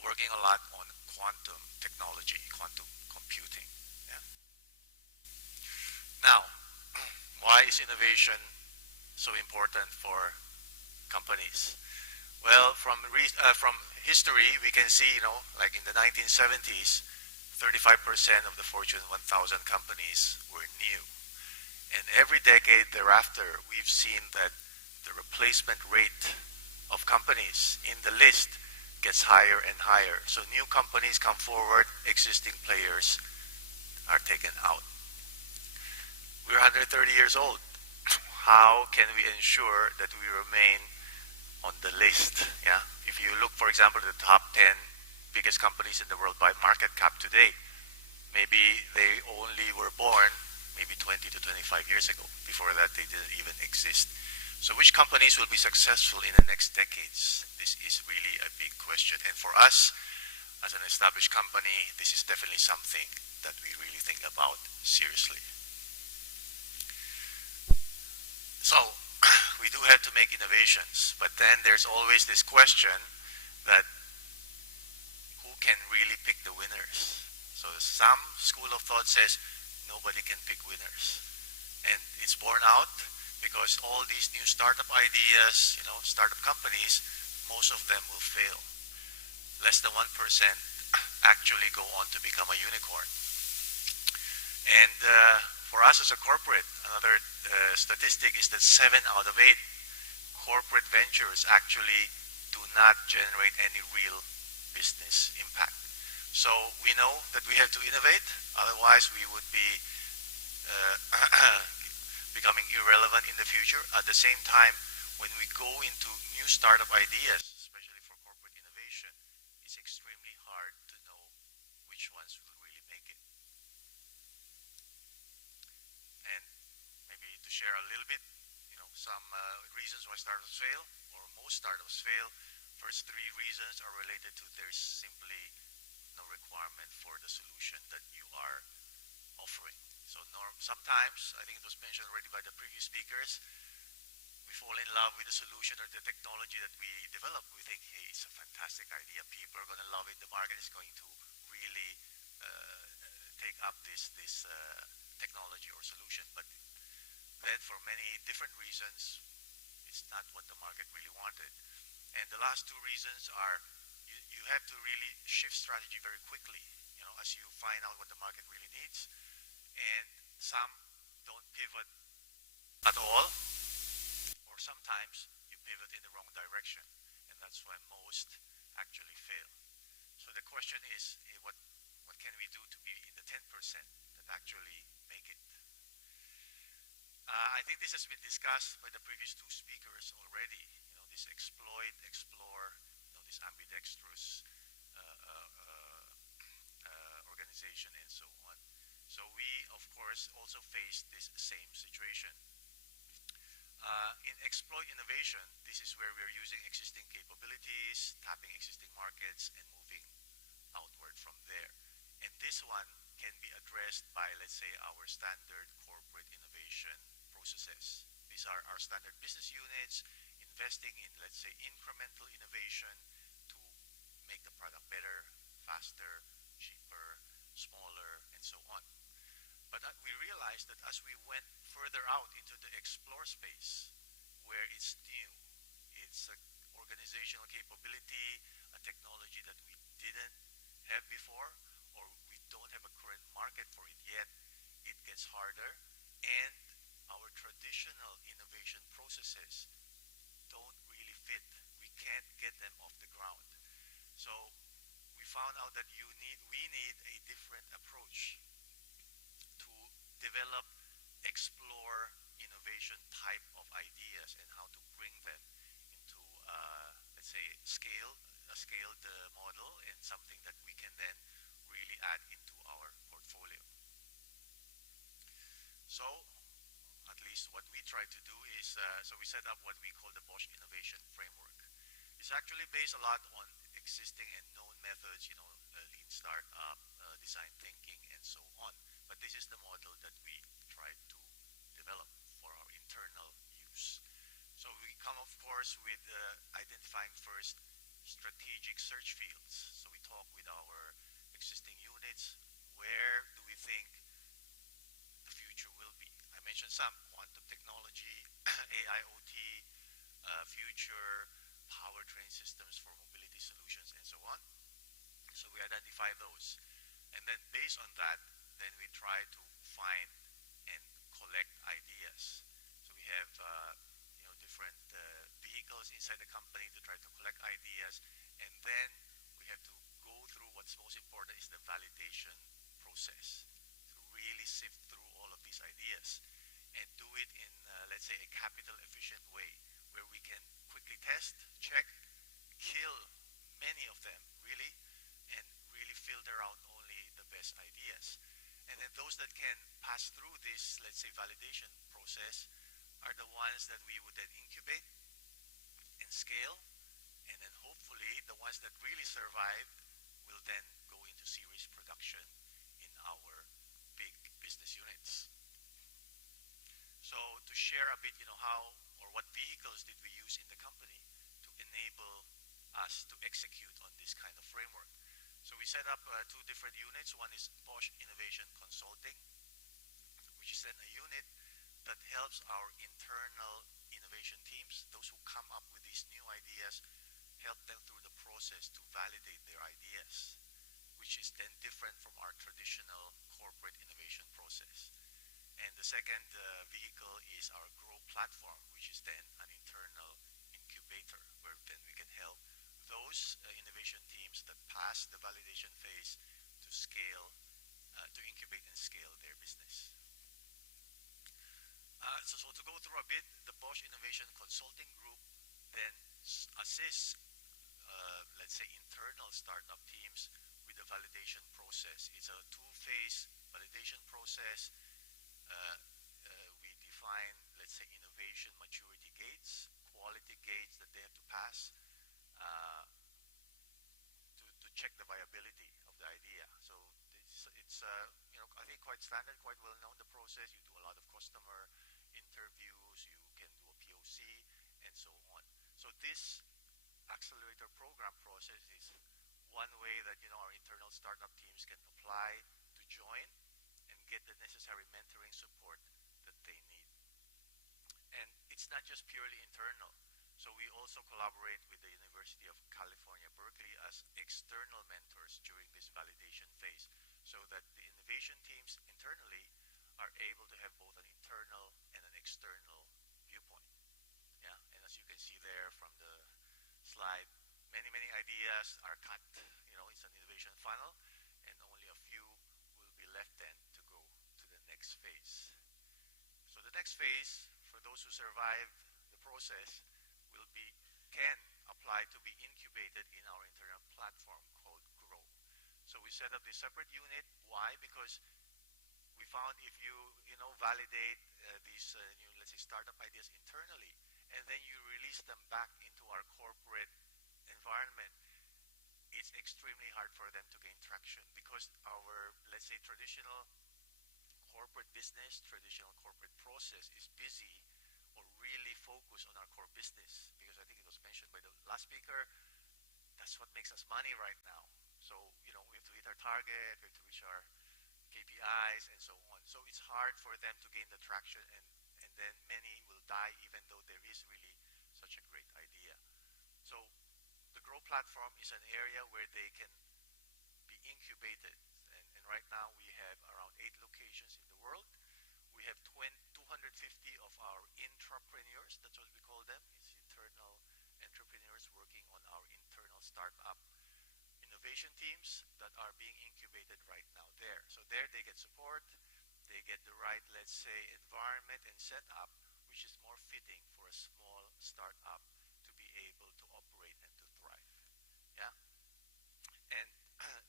working a lot on quantum technology, quantum computing. Yeah. Now, why is innovation so important for companies? Well, from history, we can see, like in the 1970s, 35% of the Fortune 1000 companies were new. And every decade thereafter, we've seen that the replacement rate of companies in the list gets higher and higher. So new companies come forward, existing players are taken out. We're 130 years old. How can we ensure that we remain on the list? Yeah. If you look, for example, at the top 10 biggest companies in the world by market cap today, maybe they only were born maybe 20 to 25 years ago. Before that, they didn't even exist. So which companies will be successful in the next decades? This is really a big question. And for us, as an established company, this is definitely something that we really think about seriously. So we do have to make innovations, but then there's always this question that who can really pick the winners? So some school of thought says nobody can pick winners. And it's borne out because all these new startup ideas, startup companies, most of them will fail. Less than 1% actually go on to become a unicorn. And for us as a corporate, another statistic is that 7 out of 8 corporate ventures actually do not generate any real business impact. So we know that we have to innovate, otherwise we would be becoming irrelevant in the future. At the same time, when we go into new startup ideas, especially for corporate innovation, it's extremely hard to know which ones will really make it. And maybe to share a little bit, some reasons why startups fail, or most startups fail. First three reasons are related to there's simply no requirement for the solution that you are offering. So sometimes, I think it was mentioned already by the previous speakers, we fall in love with the solution or the technology that we develop. We think, hey, it's a fantastic idea. People are going to love it. The market is going to really take up this technology or solution. But then for many different reasons, it's not what the market really wanted. And the last two reasons are you have to really shift strategy very quickly, as you find out what the market really needs. And some don't pivot at all, or sometimes you pivot in the wrong direction. And that's why most actually fail. So the question is, what can we do to be in the 10% that actually make it? I think this has been discussed by the previous two speakers already. This exploit, explore, this ambidextrous organization and so on. So we, of course, also face this same situation. In exploit innovation, this is where we're using existing capabilities, tapping existing markets, and moving outward from there. And this one can be addressed by, let's say, our standard corporate innovation processes. These are our standard business units, investing in, let's say, incremental innovation to make the product better, faster, cheaper, smaller, and so on. But we realized that as we went further out into the explore space, where it's new, it's an organizational capability, a technology that we didn't have before, or we don't have a current market for it yet, it gets harder, and our traditional innovation processes don't really fit. We can't get them off the ground. So we found out that we need a different approach to develop, explore innovation type of ideas and how to bring them into, let's say, a scaled model, and something that we can then really add into our portfolio. So at least what we try to do is, so we set up what we call the Bosch Innovation Framework. It's actually based a lot on existing and known methods, lean startup, design thinking, and so on. But this is the model that we try to develop for our internal use. So we come, of course, with identifying first strategic search fields. So we talk with our existing units, where do we think the future will be? I mentioned some: quantum technology, AIoT, future powertrain systems for mobility solutions, and so on. So we identify those. And then based on that, then we try to find and collect ideas. So we have different vehicles inside the company to try to collect ideas. And then we have to go through what's most important is the validation process, to really sift through all of these ideas and do it in, let's say, a capital efficient way, where we can quickly test, check, kill many of them, really, and really filter out only the best ideas. And then those that can pass through this, let's say, validation process are the ones that we would then incubate and scale. And then hopefully the ones that really survive will then go into series production in our big business units. So to share a bit, how or what vehicles did we use in the company to enable us to execute on this kind of framework. So we set up two different units. One is Bosch Innovation Consulting, which is then a unit that helps our internal innovation teams, those who come up with these new ideas, help them through the process to validate their ideas, which is then different from our traditional corporate innovation process. And the second vehicle is our Grow platform, which is then an internal incubator, where then we can help those innovation teams that pass the validation phase to scale, to incubate and scale their business. So to go through a bit, the Bosch Innovation Consulting Group then assists, let's say, internal startup teams with the validation process. It's a two-phase validation process. We define, let's say, innovation maturity gates, quality gates that they have to pass uh, to check the viability of the idea. So it's I think quite standard, quite well known, the process. You do a lot of customer interviews, you can do a POC, and so on. So this accelerator program process is one way that our internal startup teams can apply to join and get the necessary mentoring support that they need. And it's not just purely internal. So we also collaborate with the University of California, Berkeley as external mentors during this validation phase so that the innovation teams internally are able to have both an internal and an external viewpoint. Yeah, and as you can see there from the slide, many ideas are cut. It's an innovation funnel, and only a few will be left then to go to the next phase. So the next phase, for those who survived the process, can apply to be incubated in our internal platform called Grow. So we set up this separate unit. Why? Because we found if you validate these let's say startup ideas internally, and then you release them back into our corporate environment, it's extremely hard for them to gain traction because our, let's say, traditional corporate business, traditional corporate process is busy or really focused on our core business, because I think it was mentioned by the last speaker, that's what makes us money right now. So, we have to hit our target, we have to reach our KPIs and so on. So it's hard for them to gain the traction, and then many will die even though there is really such a great idea. So the Grow platform is an area where they can be incubated. And right now we have around 8 locations in the world. We have 250 of our intrapreneurs, that's what we call them. It's internal entrepreneurs working on our internal startup innovation teams that are being incubated right now there. So there they get support, they get the right, let's say, environment and setup, which is more fitting for a small startup to be able to operate and to thrive. Yeah. And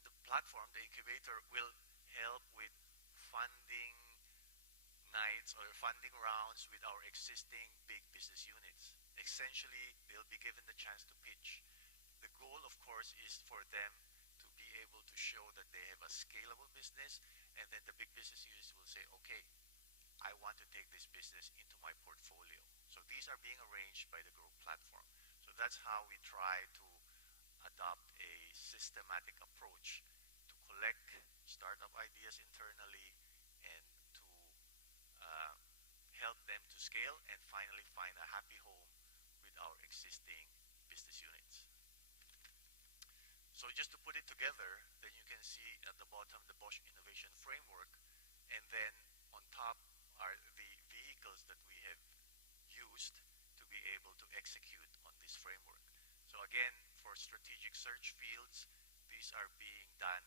the platform, the incubator, will help with funding nights or funding rounds with our existing big business units. Essentially, they'll be given the chance to pitch. The goal, of course, is for them to be able to show that they have a scalable business, and then the big business units will say, okay, I want to take this business into my portfolio. So these are being arranged by the Grow platform. So that's how we try to adopt a systematic approach to collect startup ideas internally and to help them to scale and finally find a happy home with our existing business units. So just to put it together, then you can see at the bottom the Bosch Innovation Framework, and then on top are the vehicles that we have used to be able to execute on this framework. So again, for strategic search fields, these are being done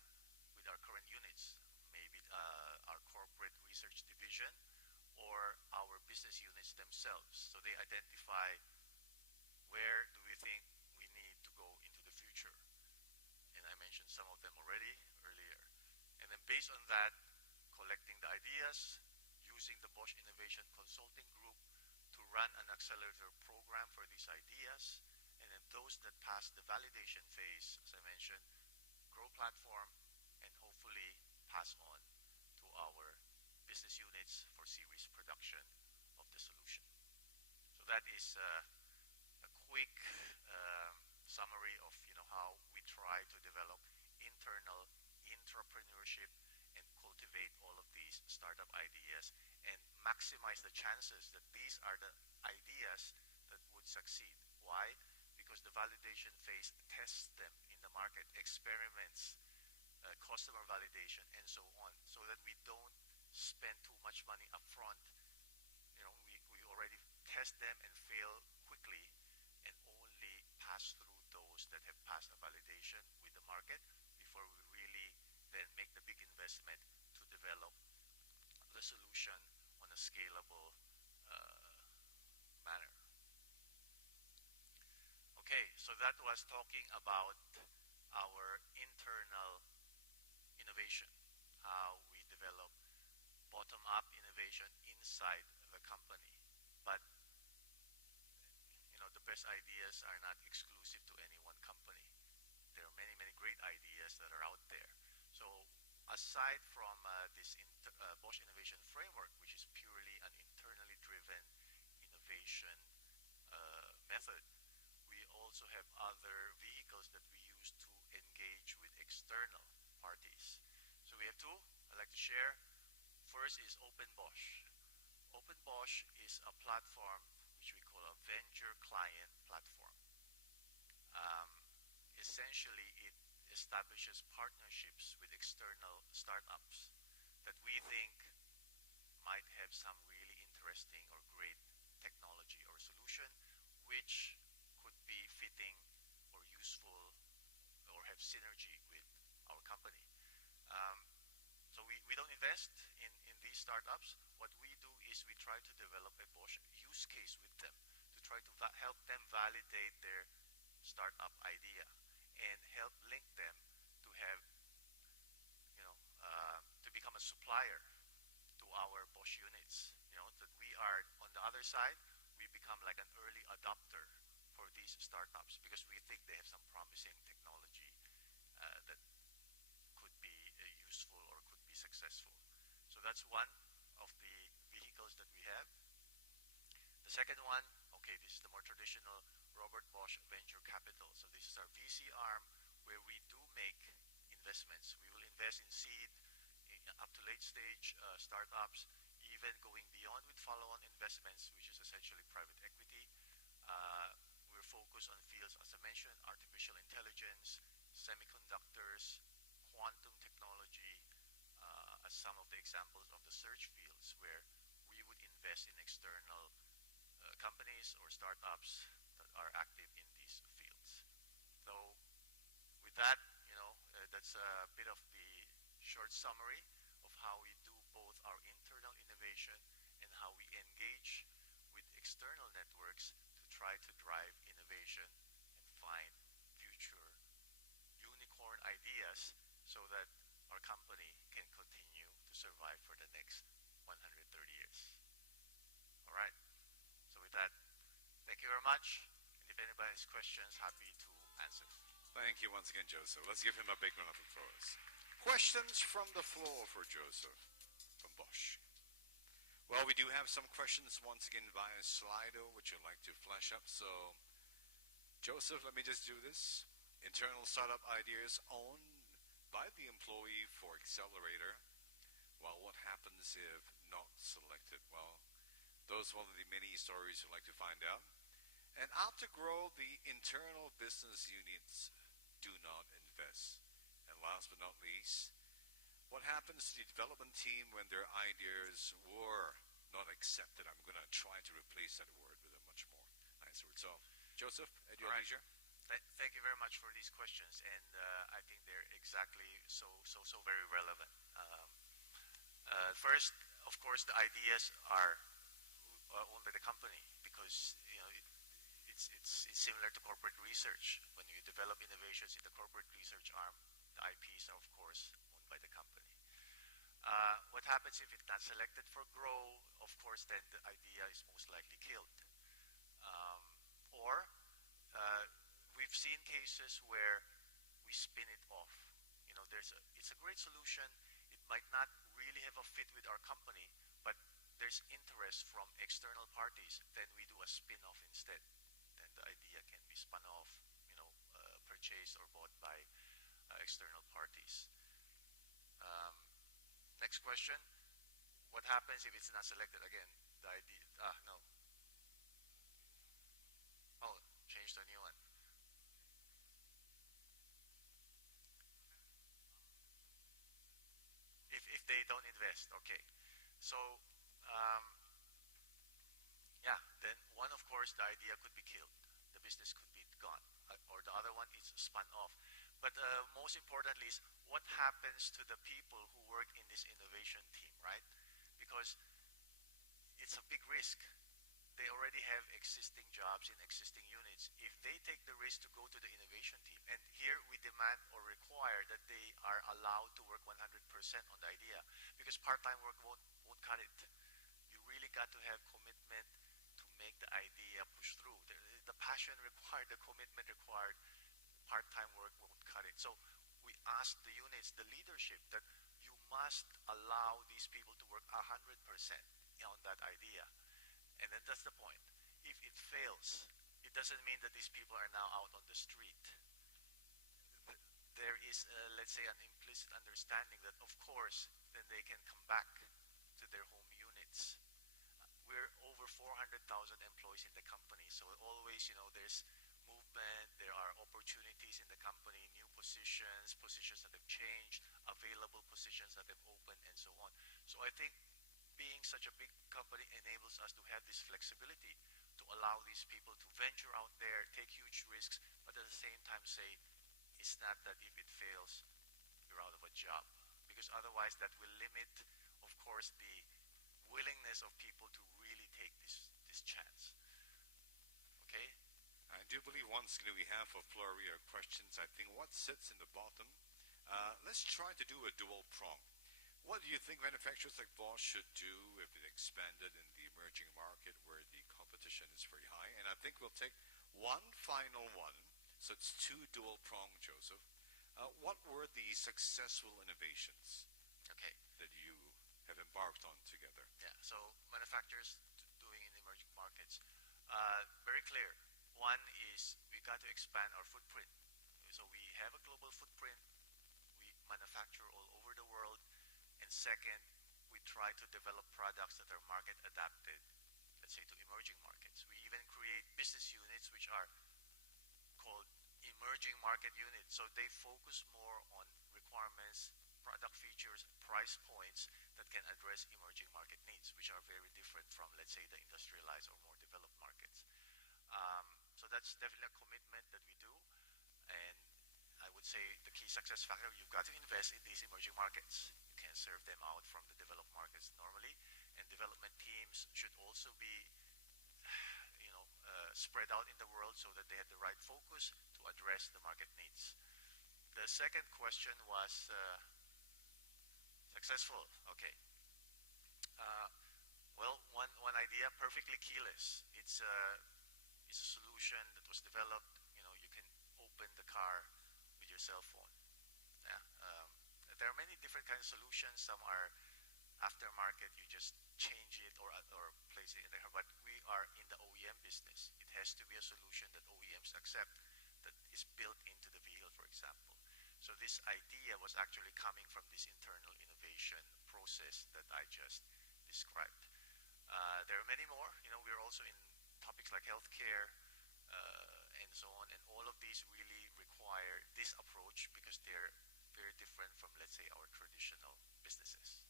with our current units, maybe our corporate research division or our business units themselves. So they identify where do we think we need to go into the future. And I mentioned some of them already earlier. And then based on that, collecting the ideas, using the Bosch Innovation Consulting Group to run an accelerator program for these ideas, and then those that pass the validation phase, as I mentioned, Grow platform, and hopefully pass on to our business units for series production of the solution. So that is a quick summary of how we try to develop internal entrepreneurship and cultivate all of these startup ideas and maximize the chances that these are the ideas that would succeed. Why? Because the validation phase tests them in the market, experiments, customer validation, and so on, so that we don't spend too much money up front. We already test them and fail quickly and only pass through those that have passed a validation with the market before we really then make the big investment to develop the solution on a scalable So that was talking about our internal innovation, how we develop bottom-up innovation inside the company. But the best ideas are not exclusive to any one company. There are many, many great ideas that are out there. So aside from this Bosch Innovation Framework, which is purely an internally driven innovation method, we also have other vehicles that we use to engage with external parties. So we have two I'd like to share. First is Open Bosch. Open Bosch is a platform which we call a venture client platform. Essentially, it establishes partnerships with external startups that we think might have some really interesting or great technology or solution which could be fitting or useful or have synergy with our company. So we don't invest in these startups. What we do is we try to develop a Bosch use case with them to try to help them validate their startup idea and help link them to have, to become a supplier to our Bosch units. That we are on the other side, we become like an early adopter for these startups because we think they have some promising technology that could be useful or could be successful. So that's one of the vehicles that we have. The second one, okay, this is the more traditional Robert Bosch Venture Capital. So this is our VC arm where we do make investments. We will invest in seed, up to late stage startups, even going beyond with follow-on investments, which is essentially private equity. We're focused on fields, as I mentioned, artificial intelligence, semiconductors, quantum technology, as some of the examples of the search fields where we would invest in external companies or startups that are active in these fields. So with that, that's a bit of the short summary of how we do both our internal innovation and how we engage with external networks to try to drive innovation and find future unicorn ideas so that our company can continue to survive for the next 130 years. All right. So with that, thank you very much. And if anybody has questions, happy to answer. Thank you once again, Joseph. Let's give him a big round of applause. Questions from the floor for Joseph from Bosch. Well, we do have some questions once again via Slido, which you'd like to flash up. So, Joseph, let me just do this. Internal startup ideas owned by the employee for accelerator. Well, what happens if not selected? Well, those are one of the many stories you'd like to find out. And out to grow, the internal business units do not invest. And last but not least, what happens to the development team when their ideas were not accepted? I'm going to try to replace that word with a much more nice word. So, Joseph, at your leisure. Thank you very much for these questions, and I think they're exactly so very relevant. First, of course, the ideas are owned by the company because it's similar to corporate research. When you develop innovations in the corporate research arm, the IPs are of course owned by the company. What happens if it's not selected for grow? Of course, then the idea is most likely killed. Or we've seen cases where we spin it off. It's a great solution. It might not really have a fit with our company, but there's interest from external parties. Then we do a spin-off instead. Then the idea can be spun off, purchased or bought by external parties. Next question. What happens if it's not selected again? The idea, no. Oh, change to a new one. If they don't invest, okay. So, yeah, then one, of course, the idea could be killed. The business could be gone. Or the other one is spun off. But most importantly is what happens to the people who work in this innovation team, right? Because it's a big risk. they already have existing jobs in existing units. If they take the risk to go to the innovation team, and here we demand or require that they are allowed to work 100% on the idea, because part-time work won't cut it. You really got to have commitment to make the idea push through. The passion required, the commitment required, part-time work won't cut it. So we ask the units, the leadership, that you must allow these people to work 100% on that idea. And then that's the point. If it fails, it doesn't mean that these people are now out on the street. There is, let's say, an implicit understanding that, of course, then they can come back to their home units. We're over 400,000 employees in the company, so always, there's movement, there are opportunities in the company, new positions, positions that have changed, available positions that have opened, and so on. So I think being such a big company enables us to have this flexibility to allow these people to venture out there, take huge risks, but at the same time say, it's not that if it fails, you're out of a job. Because otherwise that will limit, of course, the willingness of people to really take this chance. Okay? I do believe once again we have a flurry of questions. I think what sits in the bottom, let's try to do a dual prong. What do you think manufacturers like Bosch should do if it expanded in the emerging market where the competition is very high? And I think we'll take one final one. So it's two dual prong, Joseph. What were the successful innovations that you have embarked on together? Yeah, so manufacturers doing in emerging markets. Very clear. One is we got to expand our footprint. So we have a global footprint. We manufacture all over the world. And second, we try to develop products that are market adapted, let's say, to emerging markets. We even create business units which are called emerging market units. So they focus more on requirements, product features, price points that can address emerging market needs, which are very different from, let's say, the industrialized or more developed markets. So that's definitely a commitment that we do. And I would say the key success factor, you've got to invest in these emerging markets. You can't serve them out from the developed markets normally. And development teams should also be spread out in the world so that they have the right focus to address the market needs. The second question was successful. Okay. Well, one idea, perfectly keyless. It's a solution that was developed. You can open the car with your cell phone. Yeah. There are many different kinds of solutions. Some are aftermarket. You just change it or place it in the car. But we are in the OEM business. It has to be a solution that OEMs accept, that is built into the vehicle, for example. So this idea was actually coming from this internal innovation process that I just described. There are many more. We're also in topics like healthcare and so on. And all of these really require this approach because they're very different from, let's say, our traditional businesses.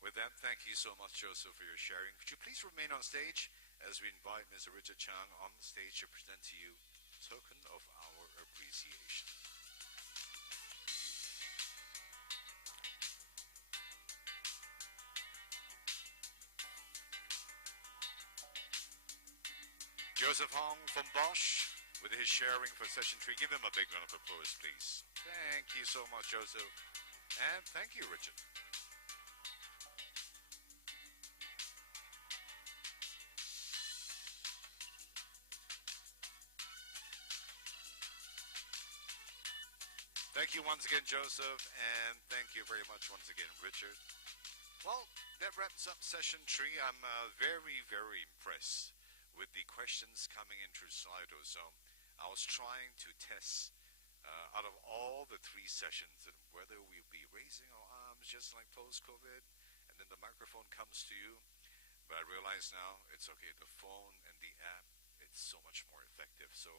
With that, thank you so much, Joseph, for your sharing. Could you please remain on stage as we invite Mr. Richard Chang on the stage to present to you a token of our appreciation. Joseph Hong from Bosch with his sharing for session 3. Give him a big round of applause, please. Thank you so much, Joseph. And thank you, Richard. Thank you once again, Joseph, and thank you very much once again, Richard. Well, that wraps up session 3. I'm very, very impressed with the questions coming in through Slido. So I was trying to test out of all the 3 sessions whether we'll be raising our arms just like post-COVID, and then the microphone comes to you. But I realize now it's okay. The phone and the app, it's so much more effective. So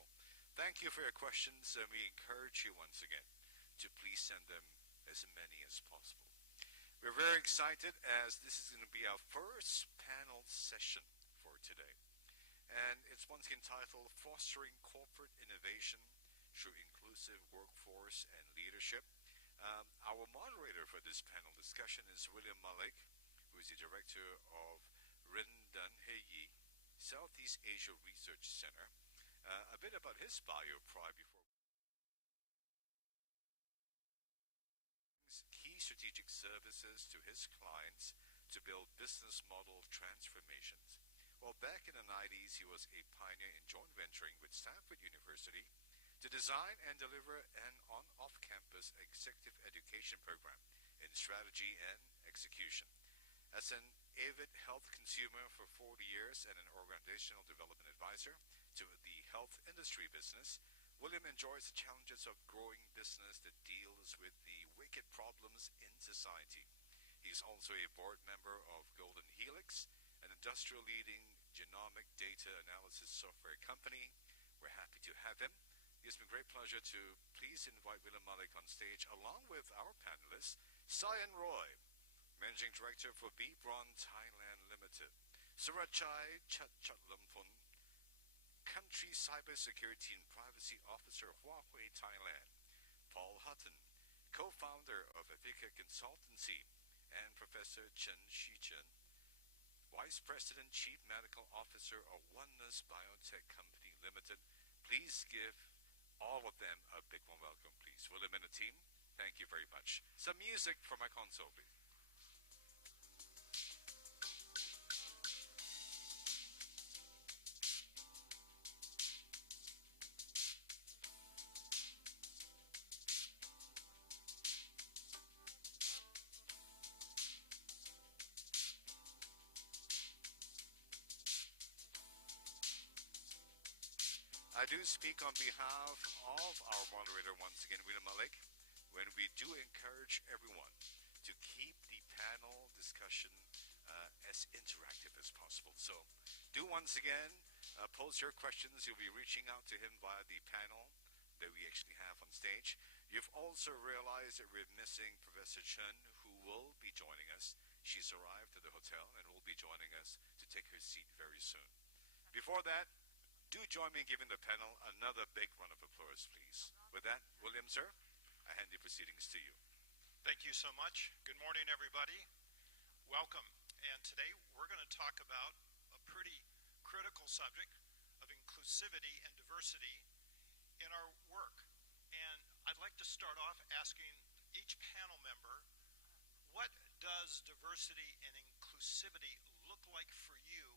thank you for your questions, and we encourage you once again to please send them as many as possible. We're very excited as this is going to be our first panel session for today. And it's once again titled Fostering Corporate Innovation Through Inclusive Workforce and Leadership. Our moderator for this panel discussion is William Malik, who is the director of Rindan Heyi Southeast Asia Research Center. A bit about his bio prior before key strategic services to his clients to build business model transformations. Well, back in the 90s, he was a pioneer in joint venturing with Stanford University to design and deliver an off-campus executive education program in strategy and execution. As an avid health consumer for 40 years and an organizational development advisor to the health industry business, William enjoys the challenges of growing business that deals with the wicked problems in society. He's also a board member of Golden Helix, an industrial-leading genomic data analysis software company. We're happy to have him. It's been a great pleasure to please invite William Malik on stage along with our panelists, Sayan Roy, Managing Director for Bron Thailand Limited, Surachai Chatchatlampun, Country Cybersecurity and Privacy Officer, Huawei Thailand, Paul Hutton, co-founder of Avika Consultancy, and Professor Chen Shichen, Vice President Chief Medical Officer of Oneness Biotech Company Limited. Please give all of them a big warm welcome, please. William and the team, thank you very much. Some music for my console, please. I do speak on behalf of our moderator once again, William Malik, when we do encourage everyone to keep the panel discussion as interactive as possible. So do once again pose your questions. You'll be reaching out to him via the panel that we actually have on stage. You've also realized that we're missing Professor Chen, who will be joining us. She's arrived at the hotel and will be joining us to take her seat very soon. Before that, do join me in giving the panel another big round of applause, please. With that, William, sir, I hand the proceedings to you. Thank you so much. Good morning, everybody. Welcome. And today we're going to talk about a pretty critical subject of inclusivity and diversity in our work. And I'd like to start off asking each panel member, what does diversity and inclusivity look like for you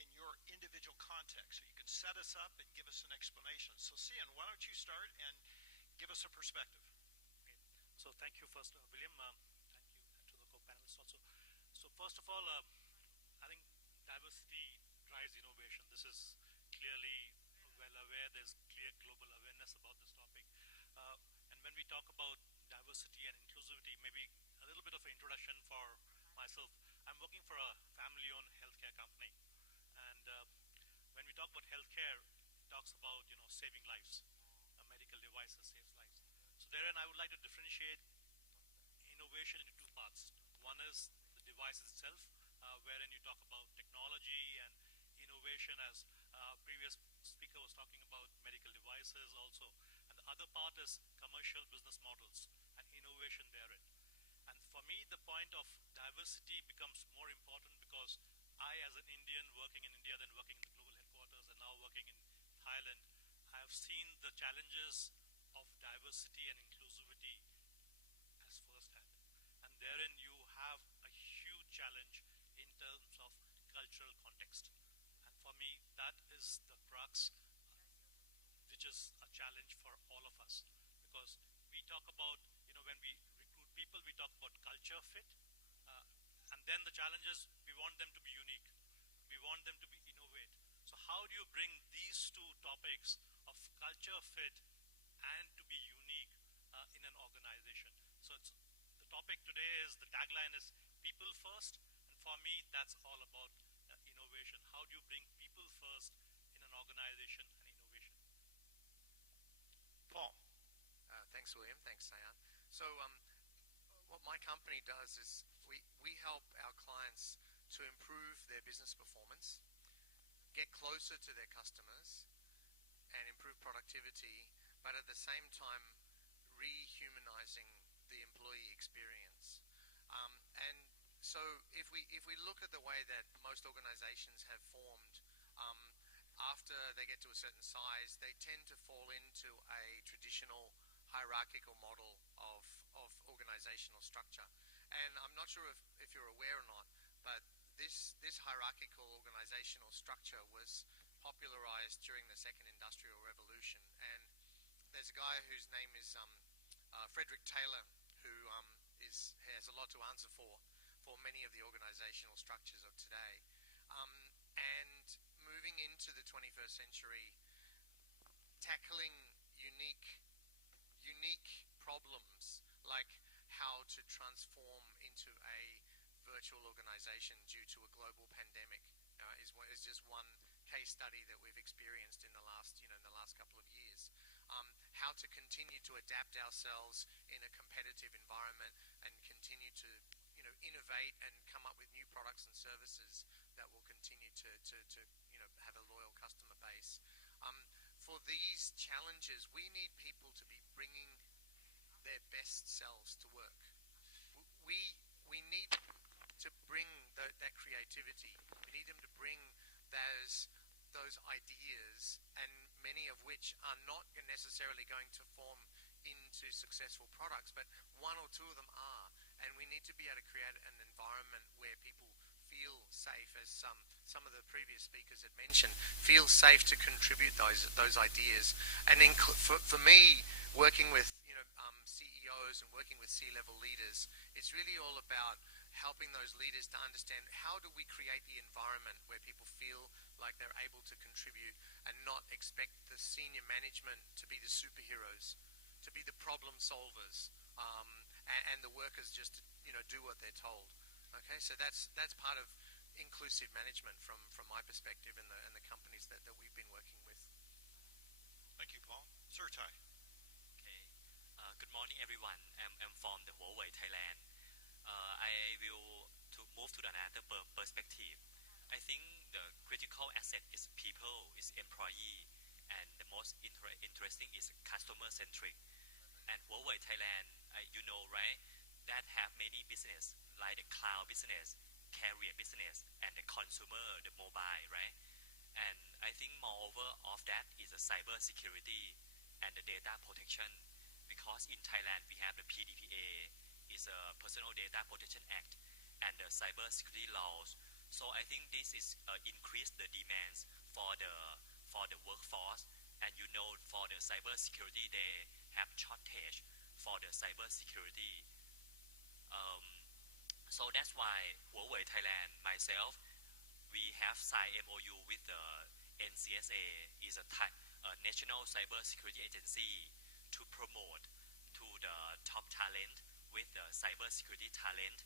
in your individual context? So you can set us up and give us an explanation. So Sian, why don't you start and give us a perspective? Okay. So thank you first, William. Thank you to the co-panelists also. So first of all, I think diversity drives innovation. This is clearly well aware. There's clear global awareness about this topic. And when we talk about diversity and inclusivity, maybe a little bit of an introduction for myself. I'm working for a family-owned healthcare company. And when we talk about healthcare, it talks about saving lives. Medical devices saves lives. So therein, I would like to differentiate innovation into two parts. One is the device itself, wherein you talk about technology and innovation, as previous speaker was talking about medical devices also. And the other part is commercial business models and innovation therein. And for me, the point of diversity becomes more important because I, as an Indian working in India, then working in the global headquarters, and now working in Thailand, I have seen the challenges of diversity and inclusivity as firsthand. And therein you have a huge challenge in terms of cultural context. And for me, that is the crux, which is a challenge for all of us. Because we talk about, when we recruit people, we talk about culture fit. And then the challenge is we want them to be unique. We want them to be innovate. So how do you bring these two topics of culture fit and to be unique in an organization? So the topic today is, the tagline is people first. And for me, that's all about innovation. How do you bring people first in an organization and innovation? Paul. Thanks, William. Thanks, Sayan. So what my company does is we help our clients to improve their business performance, get closer to their customers, and improve productivity, but at the same time rehumanizing the employee experience. And so if we look at the way that most organizations have formed After they get to a certain size, they tend to fall into a traditional hierarchical model of organizational structure. And I'm not sure if you're aware or not, but this hierarchical organizational structure was popularized during the Second Industrial Revolution. And there's a guy whose name is Frederick Taylor, who has a lot to answer for many of the organizational structures of today. And moving into the 21st century, tackling unique problems like how to transform into a virtual organization due to a global pandemic is just one case study that we've experienced in the last couple of years. How to continue to adapt ourselves in a competitive environment and continue to innovate and come up with new products and services that will continue to have a loyal customer base. For these challenges, we need people to be bringing their best selves to work. We need to bring that creativity. We need them to bring those ideas, and many of which are not necessarily going to form into successful products, but one or two of them are. And we need to be able to create an environment where people feel safe, as some of the previous speakers had mentioned, feel safe to contribute those ideas. And for me, working with CEOs and working with C-level leaders, it's really all about helping those leaders to understand how do we create the environment where people feel like they're able to contribute and not expect the senior management to be the superheroes, to be the problem solvers, and the workers just do what they're told. Okay, so that's part of inclusive management from my perspective and the companies that we've been working with. Thank you, Paul. Sir Tai. Okay. Good morning, everyone. I'm from the Huawei, Thailand. I will move to another perspective. I think the critical asset is people, is employee, and the most interesting is customer-centric. And Huawei, Thailand, right, that have many business, like the cloud business, carrier business, and the consumer, the mobile, right? And I think moreover of that is the cyber security and the data protection, because in Thailand we have the PDPA, is a Personal Data Protection Act, and the cyber security laws. So I think this is increase the demands for the workforce, and for the cyber security they have shortage for the cyber security. So that's why Huawei Thailand, myself, we have signed MOU with the NCSA, is a National Cyber Security Agency, to promote to the top talent with the cyber security talent.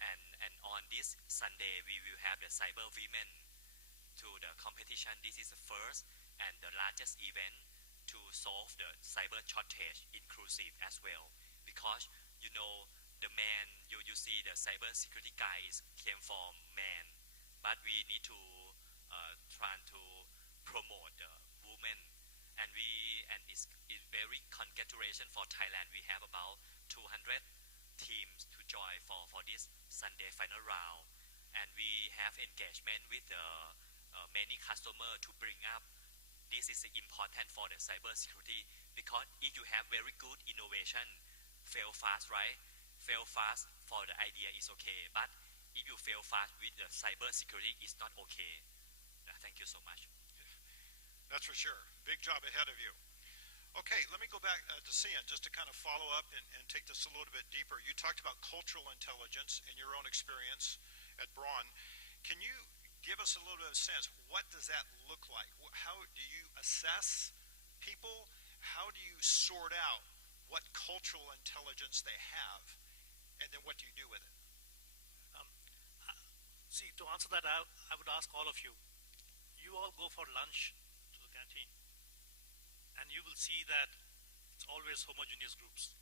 And on this Sunday, we will have the Cyber Women to the competition. This is the first and the largest event to solve the cyber shortage inclusive as well. Because, the man, you see the cyber security guys came from men, but we need to try to promote the women. And it's very congratulations for Thailand. We have about 200 teams to join for this Sunday final round, and we have engagement with many customers to bring up. This is important for the cyber security, because if you have very good innovation, fail fast, right? Fail fast for the idea is okay, but if you fail fast with the cyber security, it's not okay. Thank you so much. That's for sure. Big job ahead of you. Okay, let me go back to Sian just to kind of follow up and take this a little bit deeper. You talked about cultural intelligence in your own experience at Braun. Can you give us a little bit of sense? What does that look like? How do you assess people? How do you sort out what cultural intelligence they have? And then what do you do with it? See, to answer that, I would ask all of you. You all go for lunch to the canteen, and you will see that it's always homogeneous groups.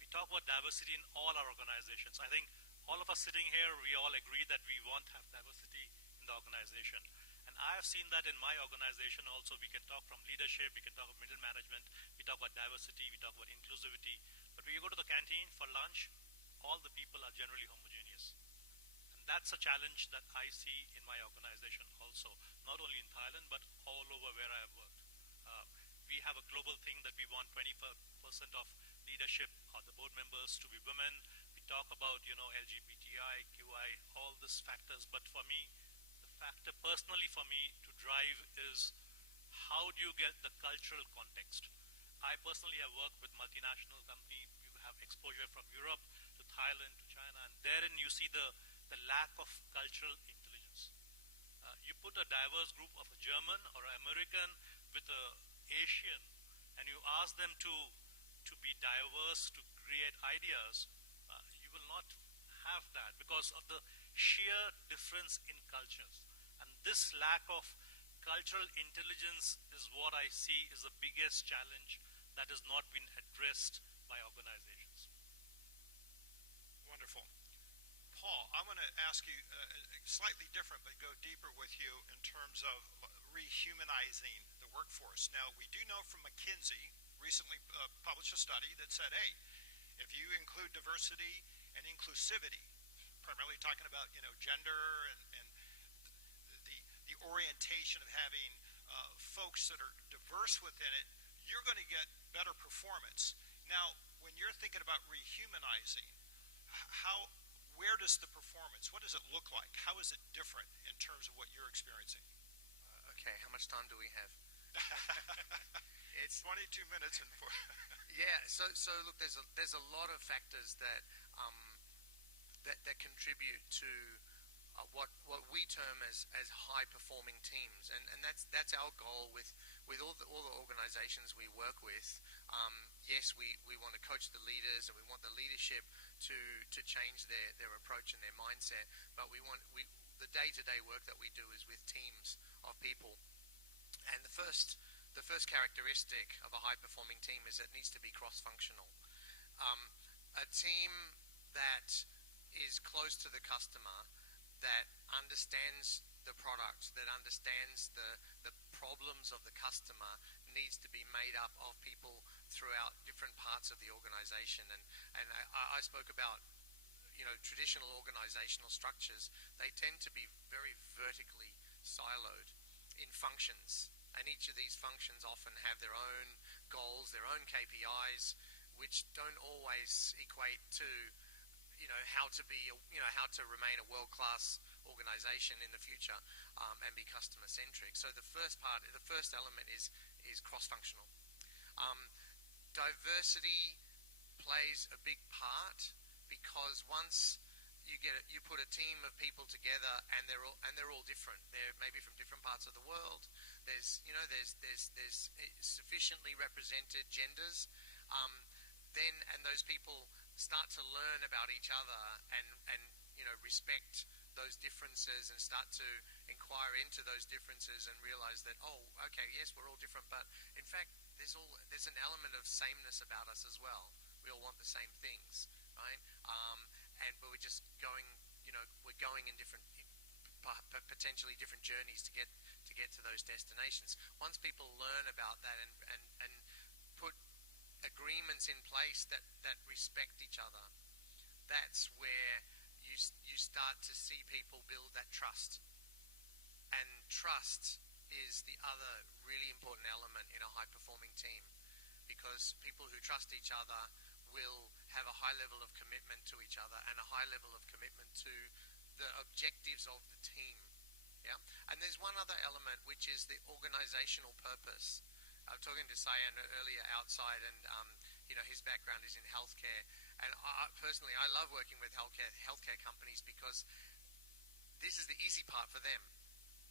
We talk about diversity in all our organizations. I think all of us sitting here, we all agree that we want to have diversity in the organization. And I have seen that in my organization also. We can talk from leadership, we can talk about middle management, we talk about diversity, we talk about inclusivity. But when you go to the canteen for lunch, all the people are generally homogeneous. And that's a challenge that I see in my organization also, not only in Thailand, but all over where I have worked. We have a global thing that we want 20% of leadership or the board members to be women. We talk about, LGBTI, QI, all these factors. But for me, the factor personally for me to drive is how do you get the cultural context? I personally have worked with multinational companies. You have exposure from Europe to Thailand to China, and therein you see the lack of cultural intelligence. You put a diverse group of a German or an American with a Asian, and you ask them to be diverse, to create ideas, you will not have that because of the sheer difference in cultures. And this lack of cultural intelligence is what I see is the biggest challenge that has not been addressed by organizations. Wonderful. Paul, I want to ask you slightly different, but go deeper with you in terms of rehumanizing the workforce. Now, we do know from McKinsey, recently published a study that said, hey, if you include diversity and inclusivity, primarily talking about gender and the orientation of having folks that are diverse within it, you're going to get better performance. Now, when you're thinking about rehumanizing, where does the performance, what does it look like? How is it different in terms of what you're experiencing? Okay, how much time do we have? It's 22 minutes and 4. Yeah, so look, there's a lot of factors that that contribute to what we term as high performing teams, and that's our goal with all the organizations we work with. Yes, we want to coach the leaders, and we want the leadership to change their approach and their mindset, but the day-to-day work that we do is with teams of people. And the first characteristic of a high-performing team is it needs to be cross-functional. A team that is close to the customer, that understands the product, that understands the problems of the customer, needs to be made up of people throughout different parts of the organization. And I spoke about traditional organizational structures. They tend to be very vertically siloed in functions, and each of these functions often have their own goals, their own KPIs, which don't always equate to how to remain a world-class organization in the future and be customer-centric. So the first element is cross-functional. Diversity plays a big part because once you put a team of people together and they're all different. They're maybe from different parts of the world. There's sufficiently represented genders. And those people start to learn about each other and respect those differences and start to inquire into those differences and realize that, oh, okay, yes, we're all different, but in fact there's an element of sameness about us as well. We all want the same things, right? But we're just going in different, potentially different journeys to get to those destinations. Once people learn about that and put agreements in place that respect each other, that's where you start to see people build that trust. And trust is the other really important element in a high-performing team, because people who trust each other will have a high level of commitment to each other and a high level of commitment to the objectives of the team. Yeah, and there's one other element, which is the organizational purpose. I was talking to Sayan earlier outside, and his background is in healthcare. And personally, I love working with healthcare companies because this is the easy part for them.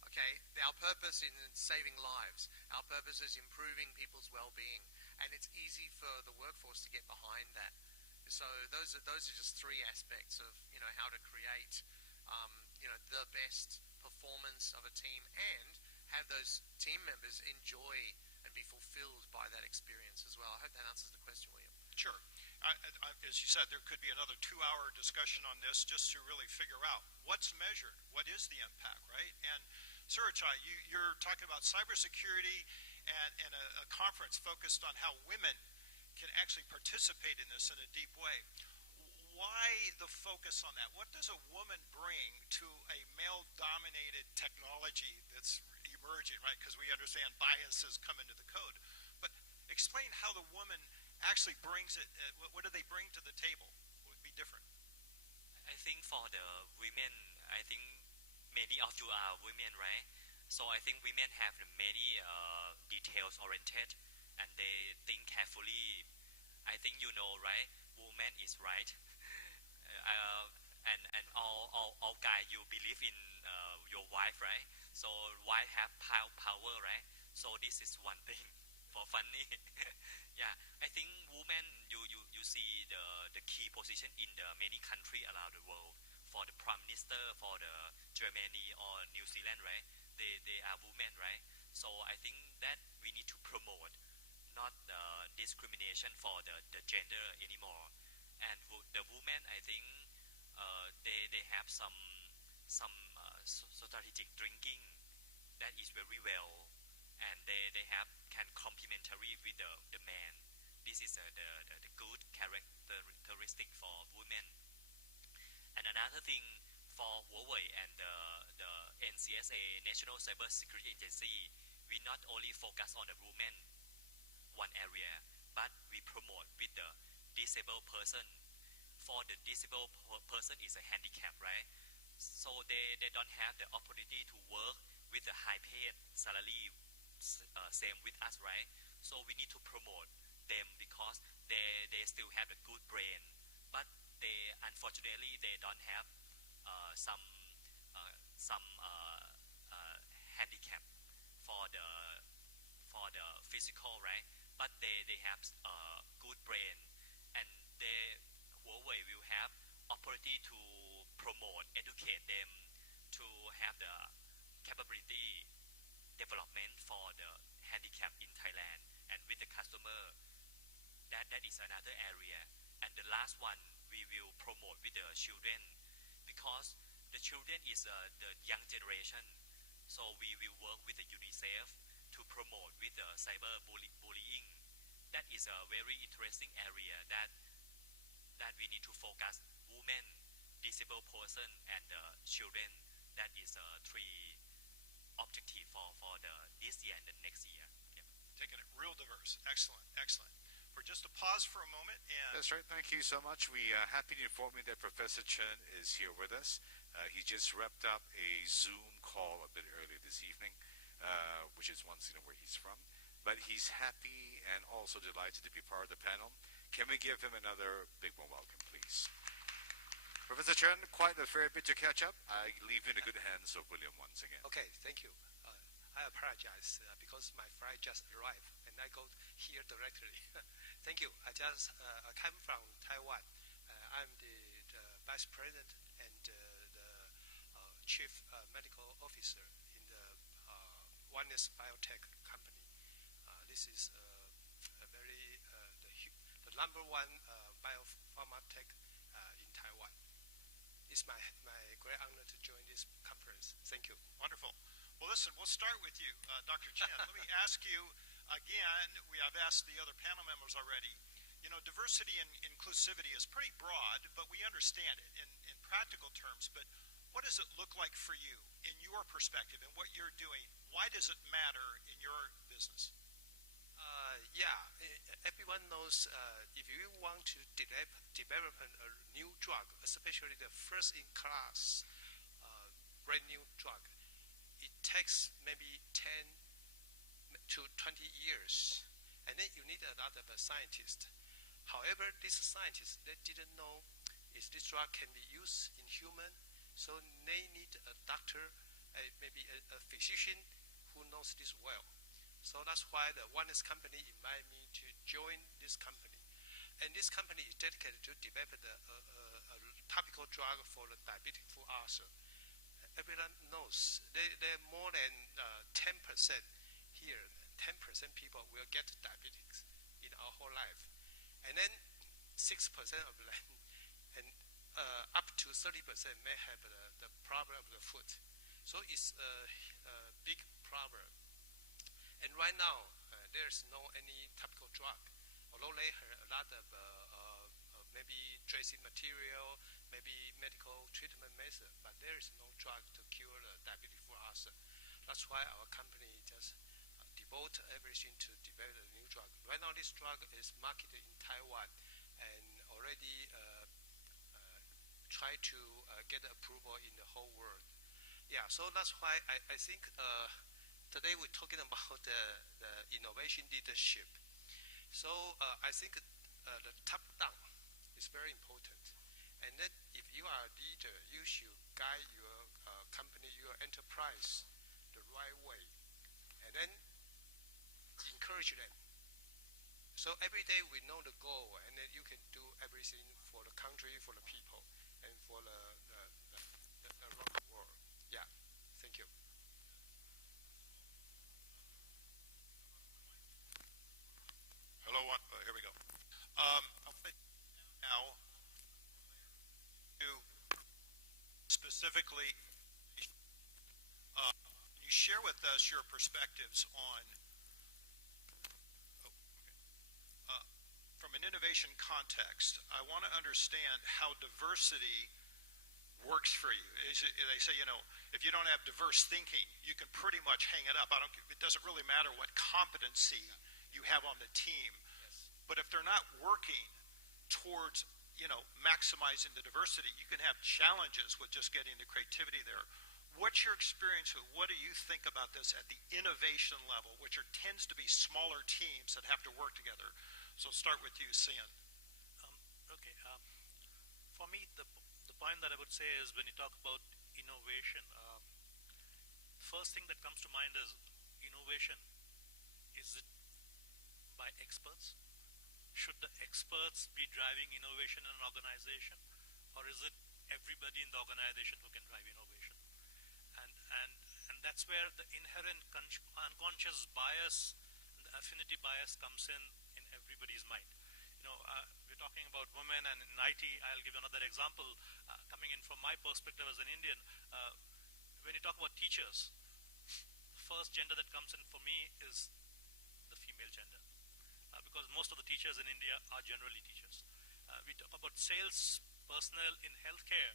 Okay, our purpose is saving lives. Our purpose is improving people's well-being, and it's easy for the workforce to get behind that. So those are just three aspects of how to create the best performance of a team and have those team members enjoy and be fulfilled by that experience as well. I hope that answers the question, William. Sure. As you said, there could be another 2-hour discussion on this just to really figure out what's measured, what is the impact, right? And Surachai, you're talking about cybersecurity and a conference focused on how women can actually participate in this in a deep way. Why the focus on that. What does a woman bring to a male-dominated technology that's emerging, right? Because we understand biases come into the code. But explain how the woman actually brings it. What do they bring to the table? What would be different? I think for the women, I think many of you are women, right? So I think women have many details oriented, and they think carefully. I think you know, right? Woman is right, and all guy you believe in your wife, right? So wife have power, right? So this is one thing for funny. Yeah, I think women you see the key position in the many country around the world. For the prime minister, for the Germany or New Zealand, right? They are women, right? So I think that we need to promote not discrimination for the gender anymore. And the women, I think they have some strategic drinking that is very well, and they have can complementary with the man. This is the good characteristic for women. And another thing for Huawei and the NCSA, National Cyber Security Agency, we not only focus on the women one area, but we promote with the disabled person. For the disabled person is a handicap, right? So they don't have the opportunity to work with the high paid salary, same with us, right? So we need to promote them because they still have a good brain, but they unfortunately they don't have some handicap for the physical, right? But they have good brain, and they Huawei will have opportunity to promote, educate them to have the capability development for the handicap in Thailand and with the customer. That is another area. And the last one we will promote with the children, because the children is the young generation. So we will work with the UNICEF to promote with the cyber bullying. That is a very interesting area that we need to focus women, disabled person, and children. That is three objective for this year and the next year. Yep. Taking it real diverse. Excellent, excellent. We're just to pause for a moment. And that's right. Thank you so much. We are happy to inform you that Professor Chen is here with us. He just wrapped up a Zoom call a bit earlier this evening, which is once where he's from. But he's happy and also delighted to be part of the panel. Can we give him another big warm welcome, please? Professor Chen, quite a fair bit to catch up. I leave you in the good hands of William once again. Okay, thank you. I apologize because my flight just arrived and I go here directly. Thank you. I just came from Taiwan. I'm the Vice President and the Chief Medical Officer in the Oneness Biotech company. This is a very the number one biopharma tech in Taiwan. It's my great honor to join this conference. Thank you. Wonderful. Well, listen, we'll start with you, Dr. Chen. Let me ask you again, I've asked the other panel members already. You know, diversity and inclusivity is pretty broad, but we understand it in practical terms. But what does it look like for you in your perspective and what you're doing? Why does it matter in your business? Everyone knows if you want to develop a new drug, especially the first-in-class brand new drug, it takes maybe 10 to 20 years, and then you need a lot of scientists. However, these scientists, they didn't know if this drug can be used in human, so they need a doctor, maybe a physician who knows this well. So that's why the Oneness company invited me to join this company. And this company is dedicated to develop a topical drug for the diabetic foot ulcer. Everyone knows there are more than 10% here. 10% people will get diabetics in our whole life. And then 6% of them, and up to 30% may have the problem of the foot. So it's a big problem. And right now, there's no any topical drug, although they have a lot of maybe dressing material, maybe medical treatment method, but there is no drug to cure the diabetes foot ulcer. That's why our company just devote everything to develop a new drug. Right now, this drug is marketed in Taiwan and already try to get approval in the whole world. Yeah, so that's why I think today we're talking about the innovation leadership. So I think the top-down is very important. And then if you are a leader, you should guide your company, your enterprise the right way. And then encourage them. So every day we know the goal, and then you can do everything for the country, for the people, and for around the world. Yeah, thank you. Hello, here we go. Now, to specifically, you share with us your perspectives on, from an innovation context. I want to understand how diversity works for you. They say, if you don't have diverse thinking, you can pretty much hang it up. It doesn't really matter what competency you have on the team. Yes. But if they're not working towards, maximizing the diversity, you can have challenges with just getting the creativity there. What's your experience with, what do you think about this at the innovation level, which tends to be smaller teams that have to work together? So start with you, Sian. Okay. For me, the point that I would say is when you talk about innovation, first thing that comes to mind is innovation. Is it by experts? Should the experts be driving innovation in an organization? Or is it everybody in the organization who can drive innovation? And that's where the inherent unconscious bias, the affinity bias comes in everybody's mind. We're talking about women, and in IT, I'll give you another example. Coming in from my perspective as an Indian, when you talk about teachers, the first gender that comes in for me is the female gender. Because most of the teachers in India are generally teachers. We talk about sales personnel in healthcare.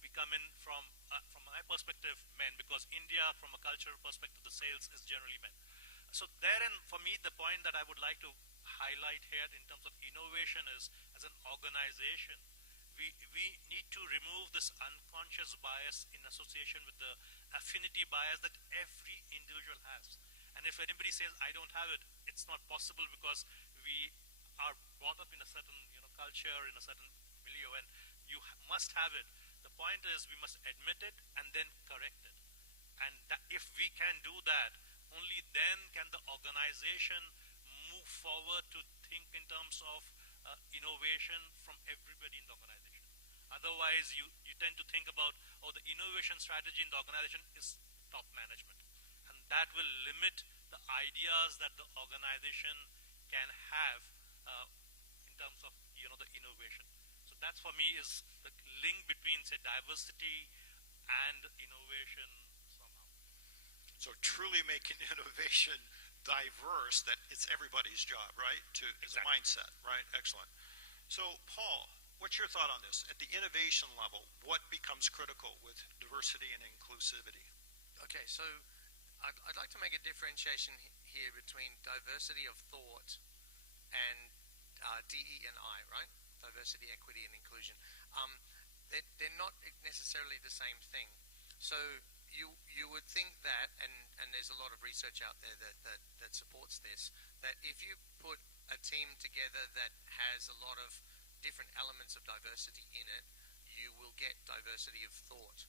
We come in from my perspective, men, because India, from a cultural perspective, the sales is generally men. So therein, for me, the point that I would like to highlight here in terms of innovation is, as an organization, we need to remove this unconscious bias in association with the affinity bias that every individual has. And if anybody says, I don't have it, it's not possible, because we are brought up in a certain culture, in a certain milieu, and you must have it. The point is, we must admit it and then correct it. And if we can do that, only then can the organization move forward to think in terms of innovation from everybody in the organization. Otherwise, you tend to think about, the innovation strategy in the organization is top management. And that will limit the ideas that the organization can have in terms of the innovation. So that's, for me, is the link between, say, diversity and innovation somehow. So truly making innovation diverse, that it's everybody's job, right? As a mindset, right? Excellent. So Paul, what's your thought on this? At the innovation level, what becomes critical with diversity and inclusivity? Okay, so I'd like to make a differentiation here between diversity of thought and DE&I, right? Diversity, equity, and inclusion. They're not necessarily the same thing. So you would think that, and there's a lot of research out there that supports this, that if you put a team together that has a lot of different elements of diversity in it, you will get diversity of thought.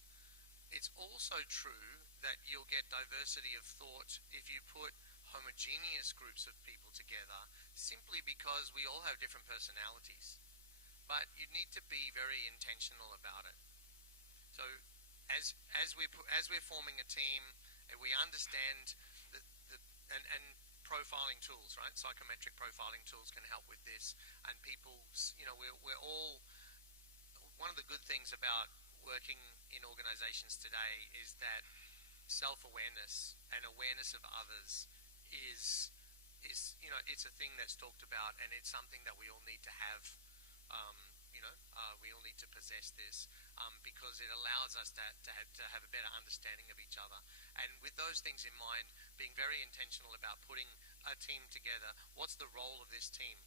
It's also true that you'll get diversity of thought if you put homogeneous groups of people together, simply because we all have different personalities. But you need to be very intentional about it. So as we're forming a team, and we understand and profiling tools, right? Psychometric profiling tools can help with this. And people's, we're all, one of the good things about working in organizations today is that self-awareness and awareness of others is it's a thing that's talked about, and it's something that we all need to have we all need to possess this because it allows us to have a better understanding of each other. And with those things in mind, being very intentional about putting a team together. What's the role of this team?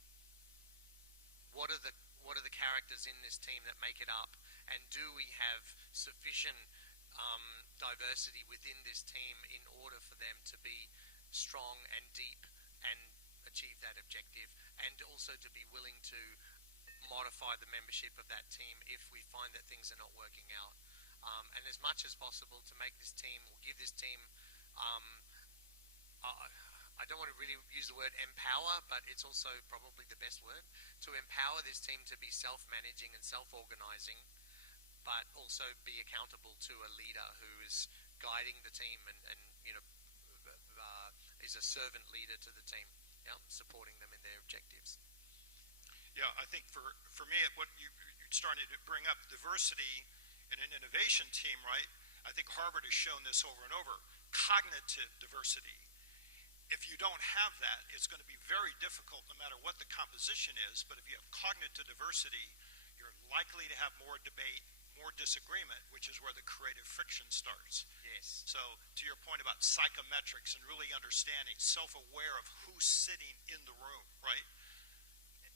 What are the characters in this team that make it up? And do we have sufficient diversity within this team in order for them to be strong and deep and achieve that objective, and also to be willing to modify the membership of that team if we find that things are not working out. And as much as possible to make this team, or give this team, I don't want to really use the word empower, but it's also probably the best word, to empower this team to be self-managing and self-organizing, but also be accountable to a leader who is guiding the team and is a servant leader to the team, supporting them in their objectives. Yeah, I think for me, what you're starting to bring up, diversity in an innovation team, right? I think Harvard has shown this over and over. Cognitive diversity. If you don't have that, it's going to be very difficult no matter what the composition is. But if you have cognitive diversity, you're likely to have more debate, more disagreement, which is where the creative friction starts. Yes. So to your point about psychometrics and really understanding, self-aware of who's sitting in the room, right?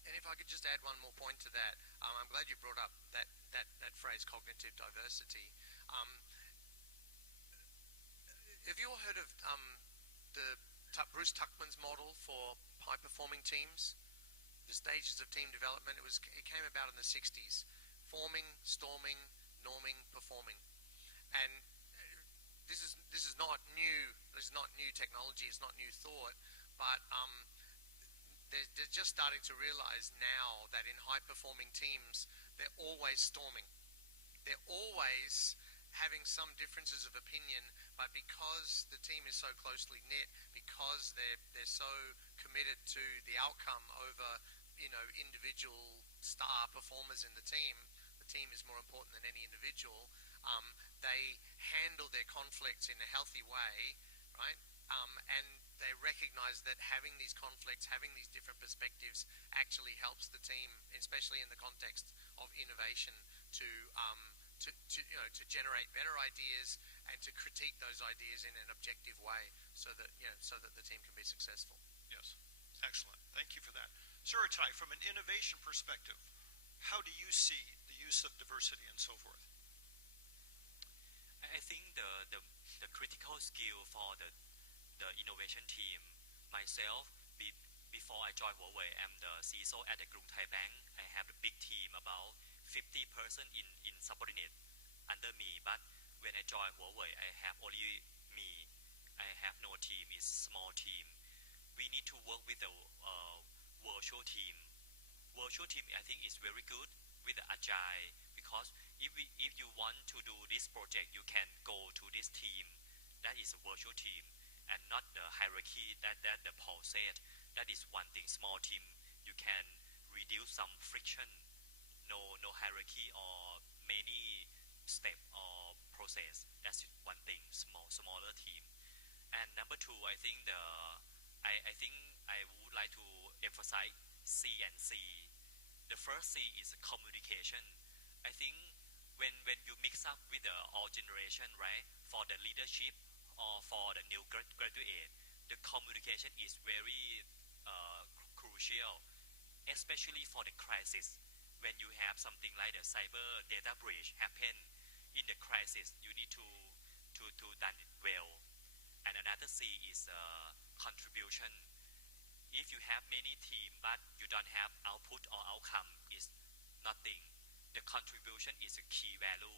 And if I could just add one more point to that, I'm glad you brought up that phrase, cognitive diversity. Have you all heard of Bruce Tuckman's model for high-performing teams? The stages of team development. It came about in the 60s. Forming, storming, norming, performing. And this is not new. This is not new technology. It's not new thought. But they're just starting to realize now that in high-performing teams, they're always storming. They're always having some differences of opinion, but because the team is so closely knit, because they're so committed to the outcome over individual star performers in the team is more important than any individual. They handle their conflicts in a healthy way, right? And they recognize that having these conflicts, having these different perspectives actually helps the team, especially in the context of innovation, to generate better ideas and to critique those ideas in an objective way so that the team can be successful. Yes, excellent. Thank you for that. Suratai, from an innovation perspective, how do you see the use of diversity and so forth? I think the critical skill for the innovation team, myself, before I joined Huawei, I'm the CISO at the Krung Thai Bank. I have a big team, about 50 person in subordinate under me. But when I joined Huawei, I have only me. I have no team. It's small team. We need to work with the virtual team. Virtual team, I think, is very good with the agile, because if you want to do this project, you can go to this team. That is a virtual team, and not the hierarchy that the Paul said. That is one thing. Small team, you can reduce some friction. No hierarchy or many step or process. That's one thing. Smaller team. And number two, I think I think I would like to emphasize C and C. The first C is communication. I think when you mix up with the old generation, right, for the leadership or for the new graduate, the communication is very crucial, especially for the crisis. When you have something like the cyber data breach happen in the crisis, you need to done it well. And another C is contribution. If you have many team but you don't have output or outcome, is nothing. The contribution is a key value.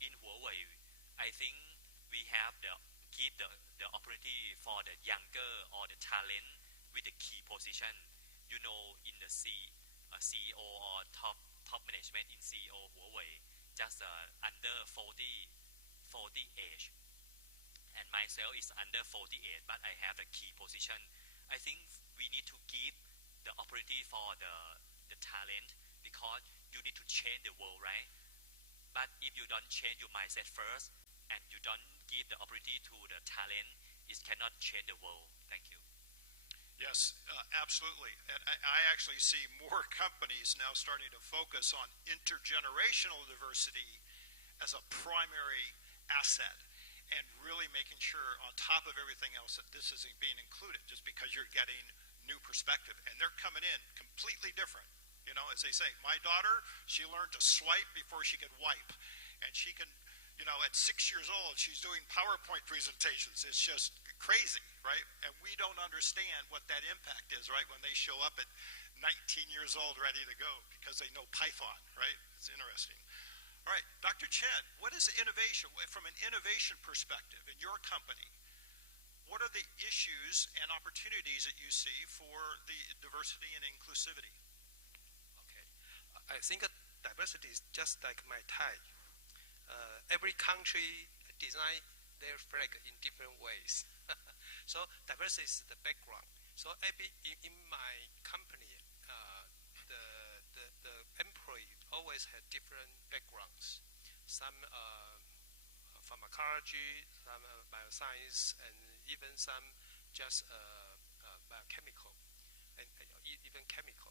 In Huawei, I think we have give the opportunity for the younger or the talent with the key position. In the CEO or top management in CEO Huawei, just under 40 age. And myself is under 48, but I have a key position. I think we need to give the opportunity for the talent, because you need to change the world, right? But if you don't change your mindset first, and you don't give the opportunity to the talent, it cannot change the world. Thank you. Yes, absolutely. And I actually see more companies now starting to focus on intergenerational diversity as a primary asset and really making sure on top of everything else that this isn't being included just because you're getting new perspective. And they're coming in completely different. You know, as they say, my daughter, she learned to swipe before she could wipe. And she can, you know, at 6 years old, she's doing PowerPoint presentations. It's just crazy, right? And we don't understand what that impact is, right, when they show up at 19 years old ready to go because they know Python, right? It's interesting. All right, Dr. Chen, what is innovation? From an innovation perspective in your company, what are the issues and opportunities that you see for the diversity and inclusivity? Okay, I think diversity is just like my tie. Every country design their flag in different ways. So diversity is the background. So in my company, the employee always had different backgrounds. Some pharmacology, some bioscience, and even some just biochemical, and even chemical.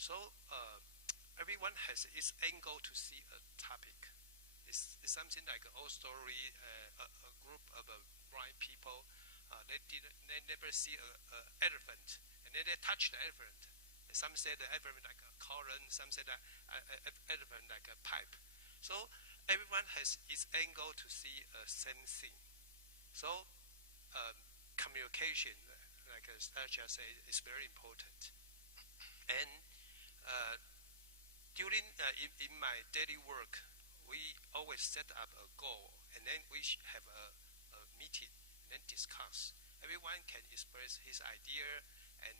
So everyone has its angle to see a topic. It's something like an old story, a group of blind people, they never see an elephant, and then they touch the elephant. Some say the elephant like a column, some say that elephant like a pipe. So everyone has its angle to see the same thing. So communication, like such as say, is very important. And during in my daily work, we always set up a goal, and then we have a meeting, and then discuss. Everyone can express his idea and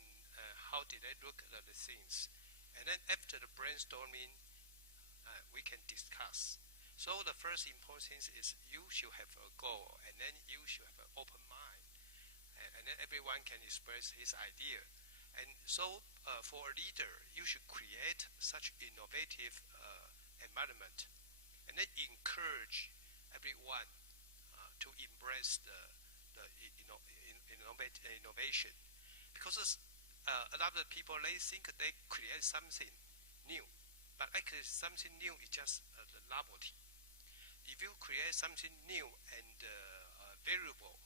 how did they look at the things. And then after the brainstorming, we can discuss. So the first important thing is you should have a goal, and then you should have an open mind, and then everyone can express his idea. And so for a leader, you should create such innovative environment, and then encourage everyone to embrace the innovation. Because a lot of people, they think they create something new, but actually something new is just the novelty. If you create something new and variable,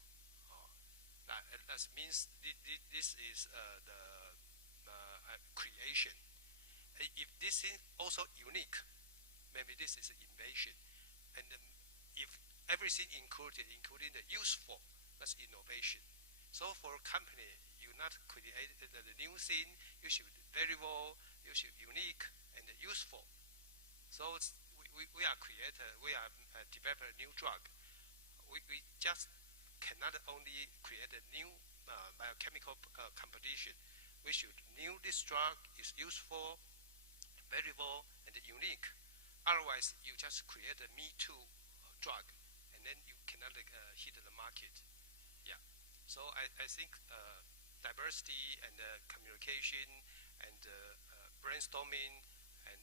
that means this is the creation. If this is also unique, maybe this is innovation. And if everything included, including the useful, that's innovation. So for a company, you not create the new thing, you should be variable, you should be unique and useful. So we are creator, we are develop a new drug. We just cannot only create a new biochemical competition. We should know this drug is useful, variable, and unique. Otherwise, you just create a me too drug, and then you cannot hit the market. Yeah. So I think diversity and communication and brainstorming and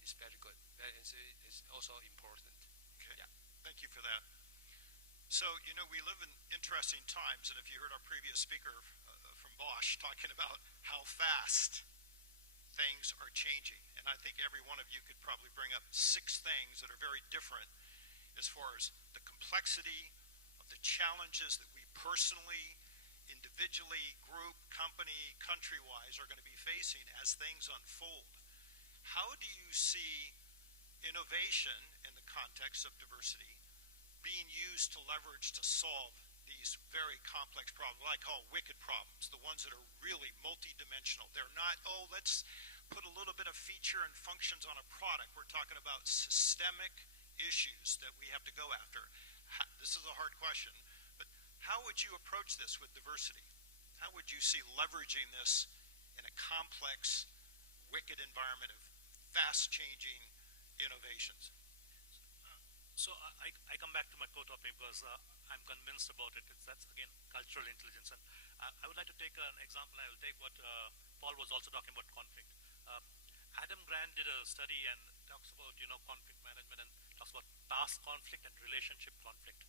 is very good. It's also important. Okay. Yeah. Thank you for that. So, you know, we live in interesting times, and if you heard our previous speaker from Bosch talking about how fast things are changing, and I think every one of you could probably bring up 6 things that are very different as far as the complexity of the challenges that we personally, individually, group, company, country-wise are going to be facing as things unfold. How do you see innovation in the context of diversity being used to leverage to solve these very complex problems, what I call wicked problems, the ones that are really multidimensional? They're not, oh, let's put a little bit of feature and functions on a product. We're talking about systemic issues that we have to go after. This is a hard question, but how would you approach this with diversity? How would you see leveraging this in a complex, wicked environment of fast-changing innovations? So I come back to my core topic because I'm convinced about it. That's, again, cultural intelligence. And I would like to take an example. I will take what Paul was also talking about, conflict. Adam Grant did a study and talks about, conflict management, and talks about task conflict and relationship conflict.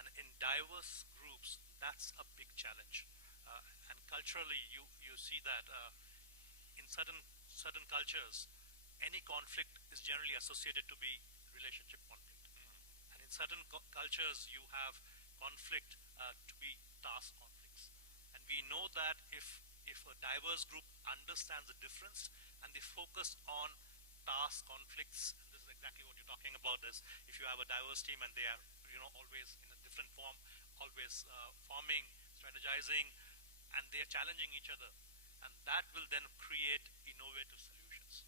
And in diverse groups, that's a big challenge. And culturally, you see that in certain cultures, any conflict is generally associated to be relationship conflict. And in certain cultures, you have conflict to be task conflicts. And we know that if a diverse group understands the difference and they focus on task conflicts, and this is exactly what you're talking about, is if you have a diverse team and they are always in a different form, always forming, strategizing, and they are challenging each other, and that will then create innovative solutions.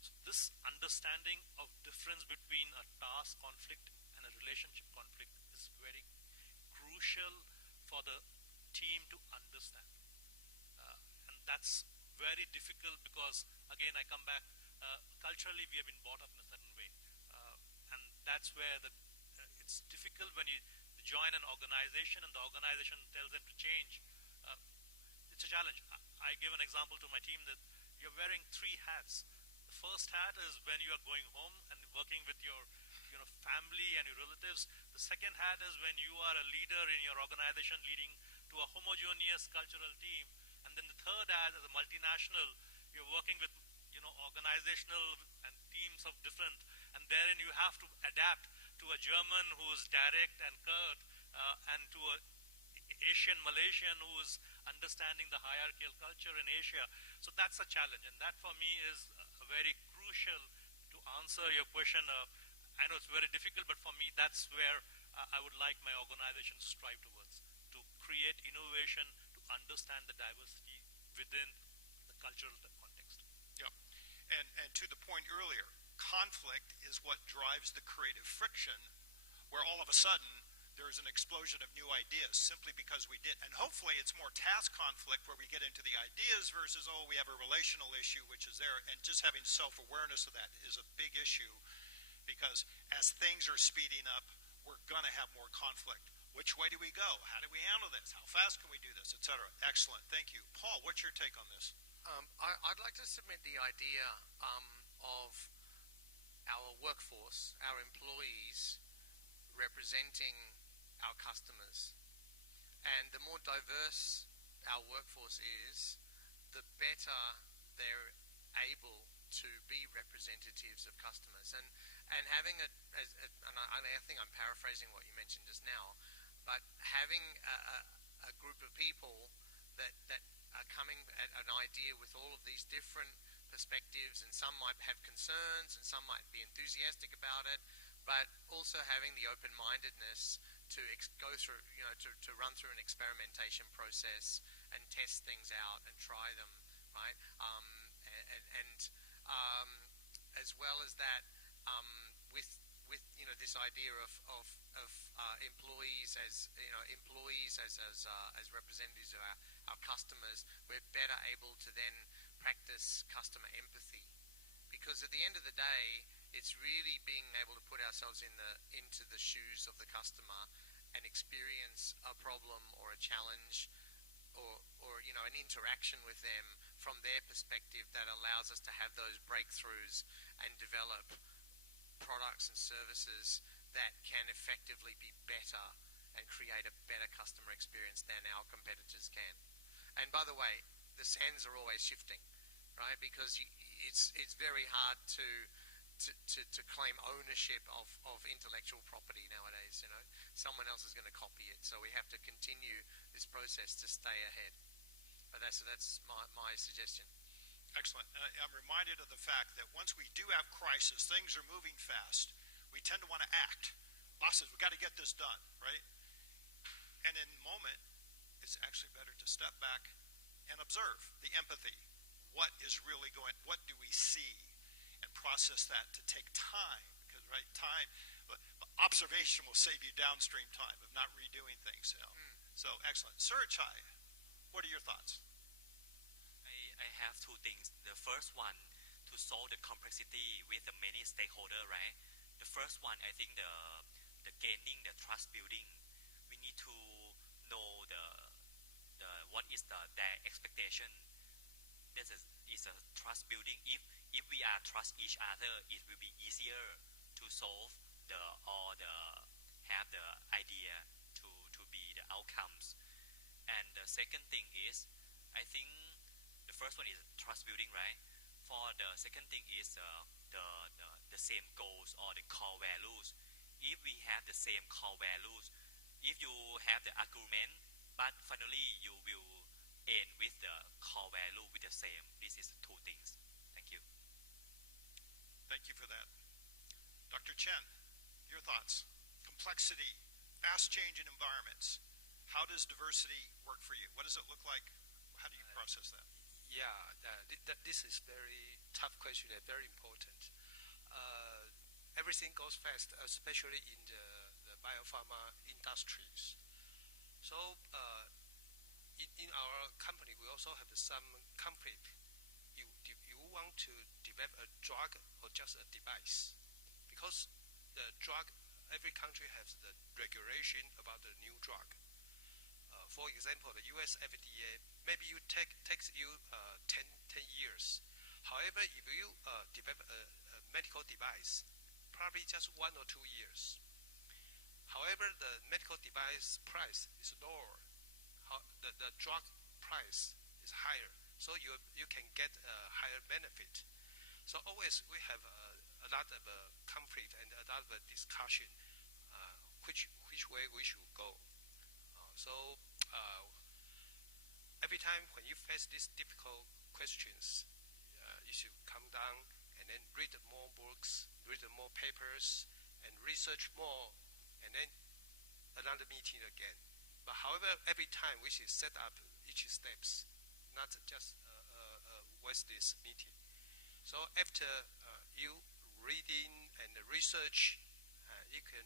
So this understanding of difference between a task conflict and a relationship conflict is very crucial for the team to understand. And that's very difficult because, again, I come back, culturally we have been brought up in a certain way. And that's where it's difficult when you join an organization and the organization tells them to change. It's a challenge. I give an example to my team that you're wearing 3 hats. The first hat is when you are going home and working with your family and your relatives. The second hat is when you are a leader in your organization leading to a homogeneous cultural team. And then the third hat is a multinational. You're working with organizational and teams of different, and therein you have to adapt to a German who's direct and curt, and to a Asian Malaysian who's understanding the hierarchical culture in Asia. So that's a challenge, and that for me is very crucial to answer your question. I know it's very difficult, but for me that's where I would like my organization to strive towards, to create innovation, to understand the diversity within the cultural context. Yeah, and to the point earlier, conflict is what drives the creative friction, where all of a sudden there's an explosion of new ideas simply because we did. And hopefully it's more task conflict where we get into the ideas versus, oh, we have a relational issue which is there. And just having self-awareness of that is a big issue, because as things are speeding up, we're going to have more conflict. Which way do we go? How do we handle this? How fast can we do this, etc.? Excellent. Thank you. Paul, what's your take on this? I'd like to submit the idea of our workforce, our employees, representing our customers. And the more diverse our workforce is, the better they're able to be representatives of customers. And having and I think I'm paraphrasing what you mentioned just now, but having a group of people that are coming at an idea with all of these different perspectives, and some might have concerns and some might be enthusiastic about it, but also having the open-mindedness to go through, to run through an experimentation process and test things out and try them, right? And as well as that, with this idea of employees as representatives of our customers, we're better able to then practice customer empathy, because at the end of the day, it's really being able to put ourselves into the shoes of the customer and experience a problem or a challenge or an interaction with them from their perspective that allows us to have those breakthroughs and develop products and services that can effectively be better and create a better customer experience than our competitors can. And by the way, the sands are always shifting, right? Because it's very hard to claim ownership of intellectual property nowadays. Someone else is going to copy it, so we have to continue this process to stay ahead. But that's my suggestion. Excellent. I'm reminded of the fact that once we do have crisis, things are moving fast. We tend to want to act. Bosses, we've got to get this done, right? And in the moment, it's actually better to step back and observe the empathy. What is really going? What do we see? And process that to take time, because time, observation will save you downstream time of not redoing things. So excellent. Sir Chai, what are your thoughts? I have 2 things. The first one, to solve the complexity with the many stakeholders, right? The first one, I think the gaining the trust building. We need to know what is their expectation. This is a trust building. If we are trust each other, it will be easier to solve have the idea to be the outcomes. And the second thing is, I think the first one is trust building, right? For the second thing is the same goals or the core values. If we have the same core values, if you have the argument, but finally you will end with the core value with the same. This is two things. Thank you. Thank you for that. Dr. Chen, your thoughts? Complexity, fast changing environments. How does diversity work for you? What does it look like? How do you process that? Yeah, this is very tough question and very important. Everything goes fast, especially in the biopharma industries. So in our company, we also have some conflict. You want to develop a drug or just a device? Because the drug, every country has the regulation about the new drug. For example, the US FDA, maybe takes you 10 years. However, if you develop a medical device, probably just 1 or 2 years. However, the medical device price is lower. The drug price is higher, so you can get a higher benefit. So always we have a lot of conflict and a lot of discussion which way we should go. So every time when you face these difficult questions, you should come down and then read more books, read more papers, and research more, and then another meeting again. But however, every time we should set up each steps, not just waste this meeting. So after you reading and research, you can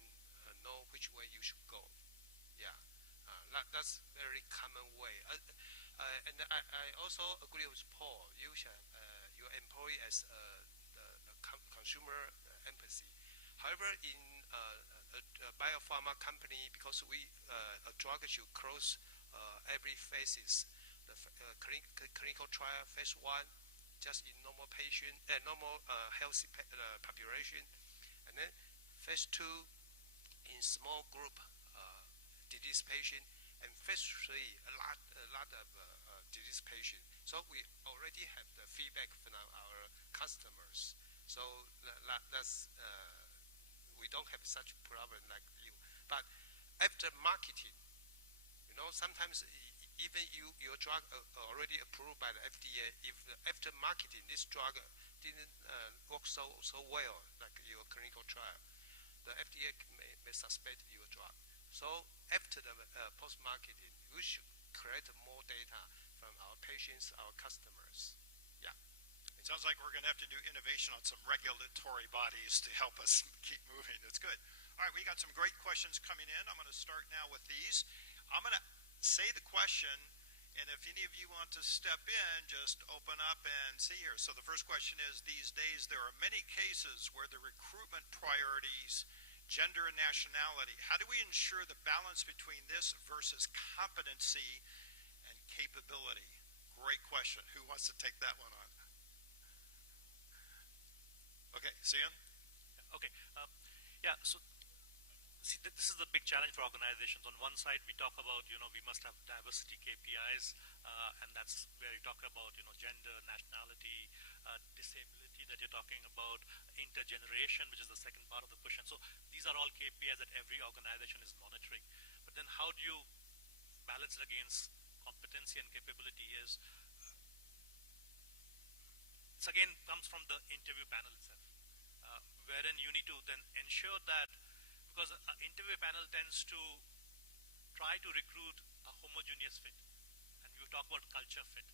know which way you should go. Yeah, that's very common way. And I also agree with Paul. You should your employee as the consumer empathy. However, in a biopharma company, because a drug should cross every phases. The clinical trial, phase 1, just in normal patient, normal healthy population, and then phase 2 in small group disease patient, and phase 3 a lot of disease patient. So we already have the feedback from our customers. So that's we don't have such problem like you. But after marketing, sometimes even your drug already approved by the FDA, if after marketing this drug didn't work so well, like your clinical trial, the FDA may suspect your drug. So after the post-marketing, we should collect more data from our patients, our customers. Yeah. It sounds like we're going to have to do innovation on some regulatory bodies to help us keep moving. That's good. All right, we got some great questions coming in. I'm going to start now with these. I'm going to say the question, and if any of you want to step in, just open up and see here. So the first question is, these days there are many cases where the recruitment priorities, gender and nationality, how do we ensure the balance between this versus competency and capability? Great question. Who wants to take that one on? Okay, Sian? Okay, yeah, so see, this is the big challenge for organizations. On one side, we talk about, we must have diversity KPIs, and that's where you talk about, gender, nationality, disability that you're talking about, intergeneration, which is the second part of the question. So these are all KPIs that every organization is monitoring. But then how do you balance it against competency and capability is, it's again comes from the interview panel itself, wherein you need to then ensure that, because an interview panel tends to try to recruit a homogeneous fit, and we talk about culture fit,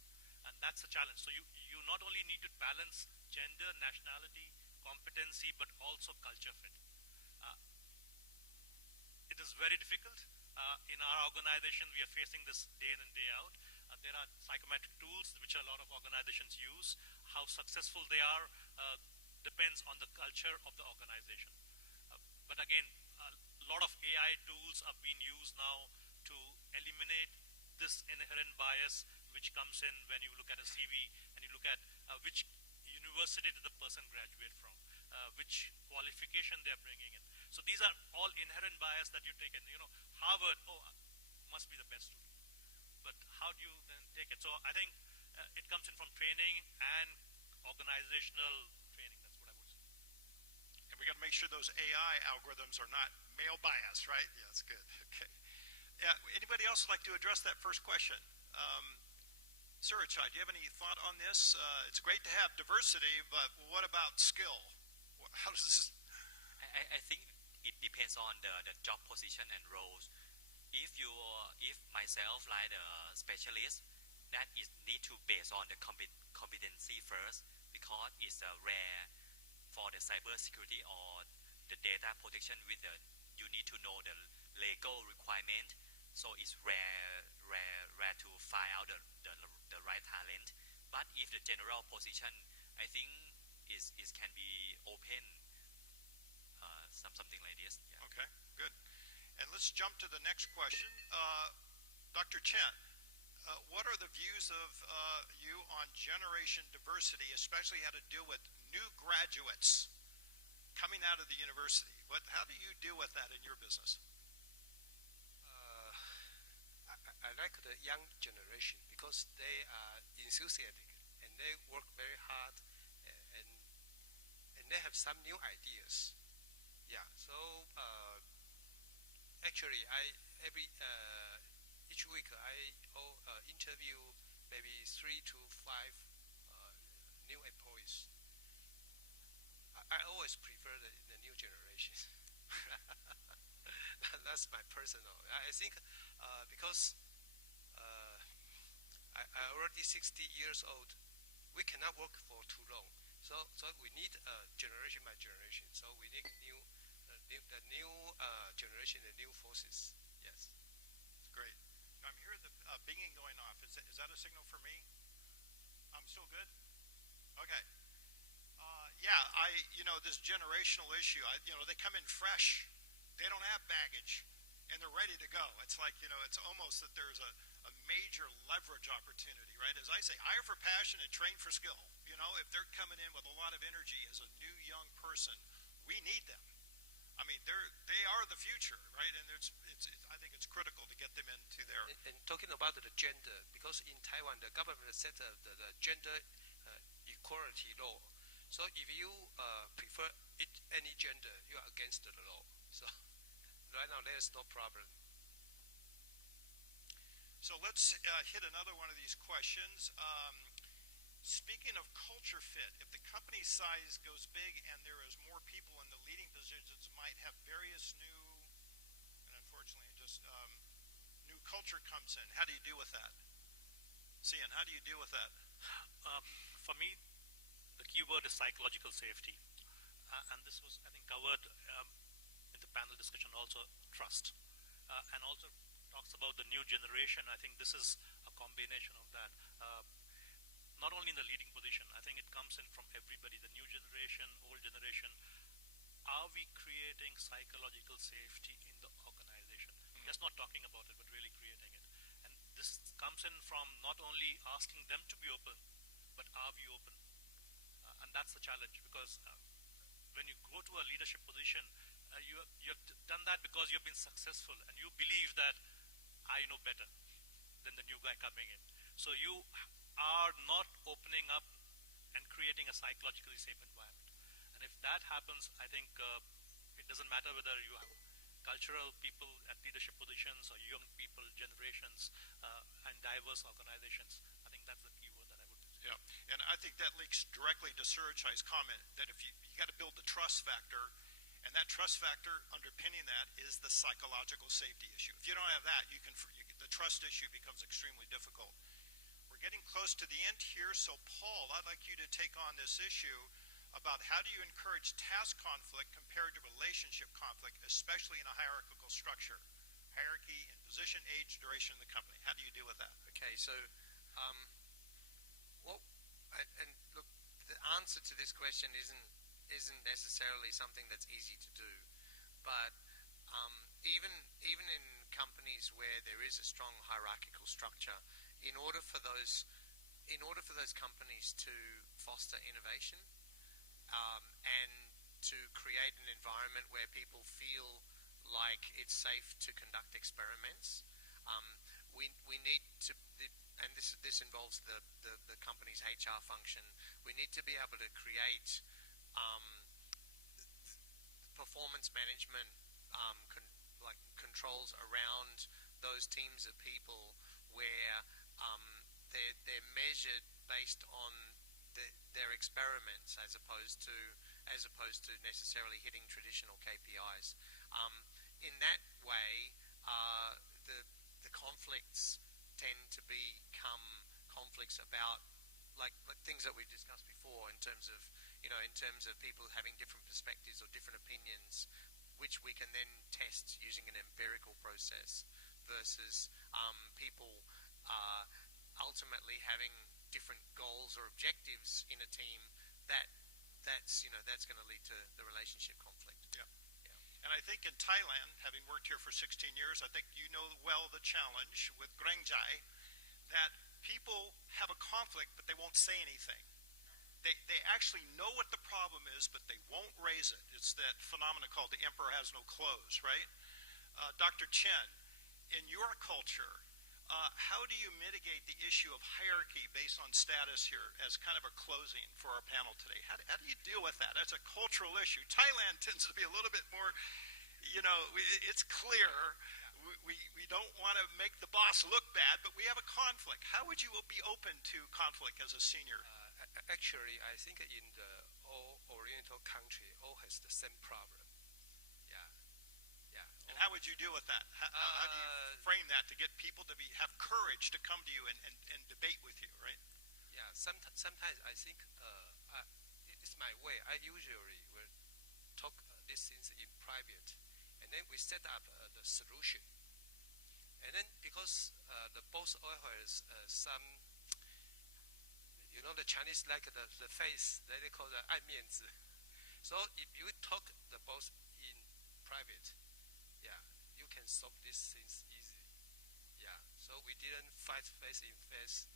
and that's a challenge. So you not only need to balance gender, nationality, competency, but also culture fit. It is very difficult. In our organization, we are facing this day in and day out. There are psychometric tools which a lot of organizations use. How successful they are depends on the culture of the organization. But again, a lot of AI tools are being used now to eliminate this inherent bias which comes in when you look at a CV and you look at which university did the person graduate from, which qualification they're bringing in. So these are all inherent bias that you take in. Harvard, must be the best student. but how do you then take it? So I think it comes in from training and organizational training. That's what I would say. And we got to make sure those AI algorithms are not male biased, right? Yeah, that's good. Okay. Yeah. Anybody else like to address that first question? Surajai, do you have any thought on this? It's great to have diversity, but what about skill? How does this? I think it depends on the job position and roles. If myself like the specialist, that is need to base on the competency first, because it's rare for the cyber security or the data protection with you need to know the legal requirement. So it's rare to find out the right talent. But if the general position, I think is can be open, something like this. Yeah. Okay, good. And let's jump to the next question. Dr. Chen, what are the views of you on generation diversity, especially how to deal with new graduates coming out of the university? How do you deal with that in your business? I like the young generation because they are enthusiastic and they work very hard, and they have some new ideas. Yeah. So actually, each week I interview maybe 3 to 5 new employees. I always prefer the new generation. That's my personal. I think because I already 60 years old, we cannot work for too long. So we need generation by generation. So we need the new generation, the new forces. Yes. That's great. I'm hearing the binging going off. Is that a signal for me? I'm still good? Okay. Yeah, this generational issue, they come in fresh. They don't have baggage, and they're ready to go. It's like, it's almost that there's a major leverage opportunity, right? As I say, hire for passion and train for skill. If they're coming in with a lot of energy as a new young person, we need them. I mean, they are the future, right? And I think it's critical to get them into their. And talking about the gender, because in Taiwan the government set the gender equality law. So if you prefer any gender, you are against the law. So right now there's no problem. So let's hit another one of these questions. Speaking of culture fit, if the company size goes big and there is more people in the leading positions, might have various new, and unfortunately just new culture comes in. How do you deal with that? Sian, how do you deal with that? For me, the key word is psychological safety. And this was, I think, covered in the panel discussion also, trust. And also talks about the new generation. I think this is a combination of that. Not only in the leading position, I think it comes in from everybody, the new generation, old generation. Are we creating psychological safety in the organization? Just not talking about it, but really creating it. And this comes in from not only asking them to be open, but are we open? And that's the challenge, because when you go to a leadership position, you have done that because you've been successful and you believe that I know better than the new guy coming in. So you are not opening up and creating a psychologically safe environment. And if that happens, I think it doesn't matter whether you have cultural people at leadership positions or young people, generations, and diverse organizations. I think that's the key word that I would say. Yeah, and I think that links directly to Surajai's comment that if you got to build the trust factor, and that trust factor underpinning that is the psychological safety issue. If you don't have that, the trust issue becomes extremely difficult. We're getting close to the end here, so Paul, I'd like you to take on this issue about how do you encourage task conflict compared to relationship conflict, especially in a hierarchical structure. Hierarchy in position, age, duration of the company. How do you deal with that? Okay, so look, the answer to this question isn't necessarily something that's easy to do, but even in companies where there is a strong hierarchical structure, in order for those companies to foster innovation and to create an environment where people feel like it's safe to conduct experiments, we need to, and this involves the company's HR function. We need to be able to create performance management controls around those teams of people where they're measured based on their experiments as opposed to necessarily hitting traditional KPIs. In that way, the conflicts tend to become conflicts about like things that we've discussed before in terms of people having different perspectives or different opinions, which we can then test using an empirical process, versus people ultimately having different goals or objectives in a team. That's going to lead to the relationship conflict. Yeah. And I think in Thailand, having worked here for 16 years, I think you know well the challenge with Grengjai, that people have a conflict, but they won't say anything. They actually know what the problem is, but they won't raise it. It's that phenomenon called the emperor has no clothes, right? Dr. Chen, in your culture, how do you mitigate the issue of hierarchy based on status here as kind of a closing for our panel today? How do you deal with that? That's a cultural issue. Thailand tends to be a little bit more, it's clear. We don't want to make the boss look bad, but we have a conflict. How would you be open to conflict as a senior? Actually, I think in the all Oriental country, all has the same problem. Yeah. And how would you deal with that? How do you frame that to get people to have courage to come to you and debate with you, right? Yeah. Sometimes I think it's my way. I usually will talk these things in private, and then we set up the solution. And then because the both oil has some. The Chinese like the face, they call the 爱面子. So if you talk the both in private, you can solve these things easy. So we didn't fight face in face.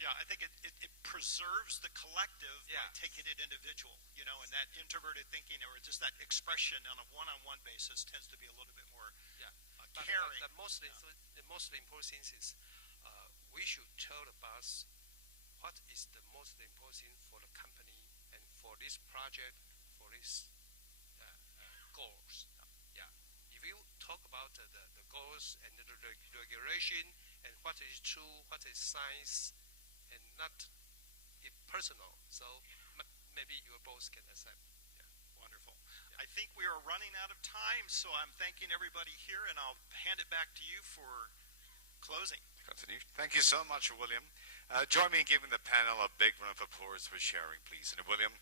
Yeah, I think it preserves the collective by taking it individual, and that introverted thinking or just that expression on a one-on-one basis tends to be a little bit more caring. The most important thing is we should tell the boss what is the most important thing for the company and for this project, for this goals. If you talk about the goals and the regulation and what is true, what is science, and not personal, so maybe your boss can accept. Wonderful. I think we are running out of time, so I'm thanking everybody here, and I'll hand it back to you for closing. Continue. Thank you so much, William. Join me in giving the panel a big round of applause for sharing, please. And William,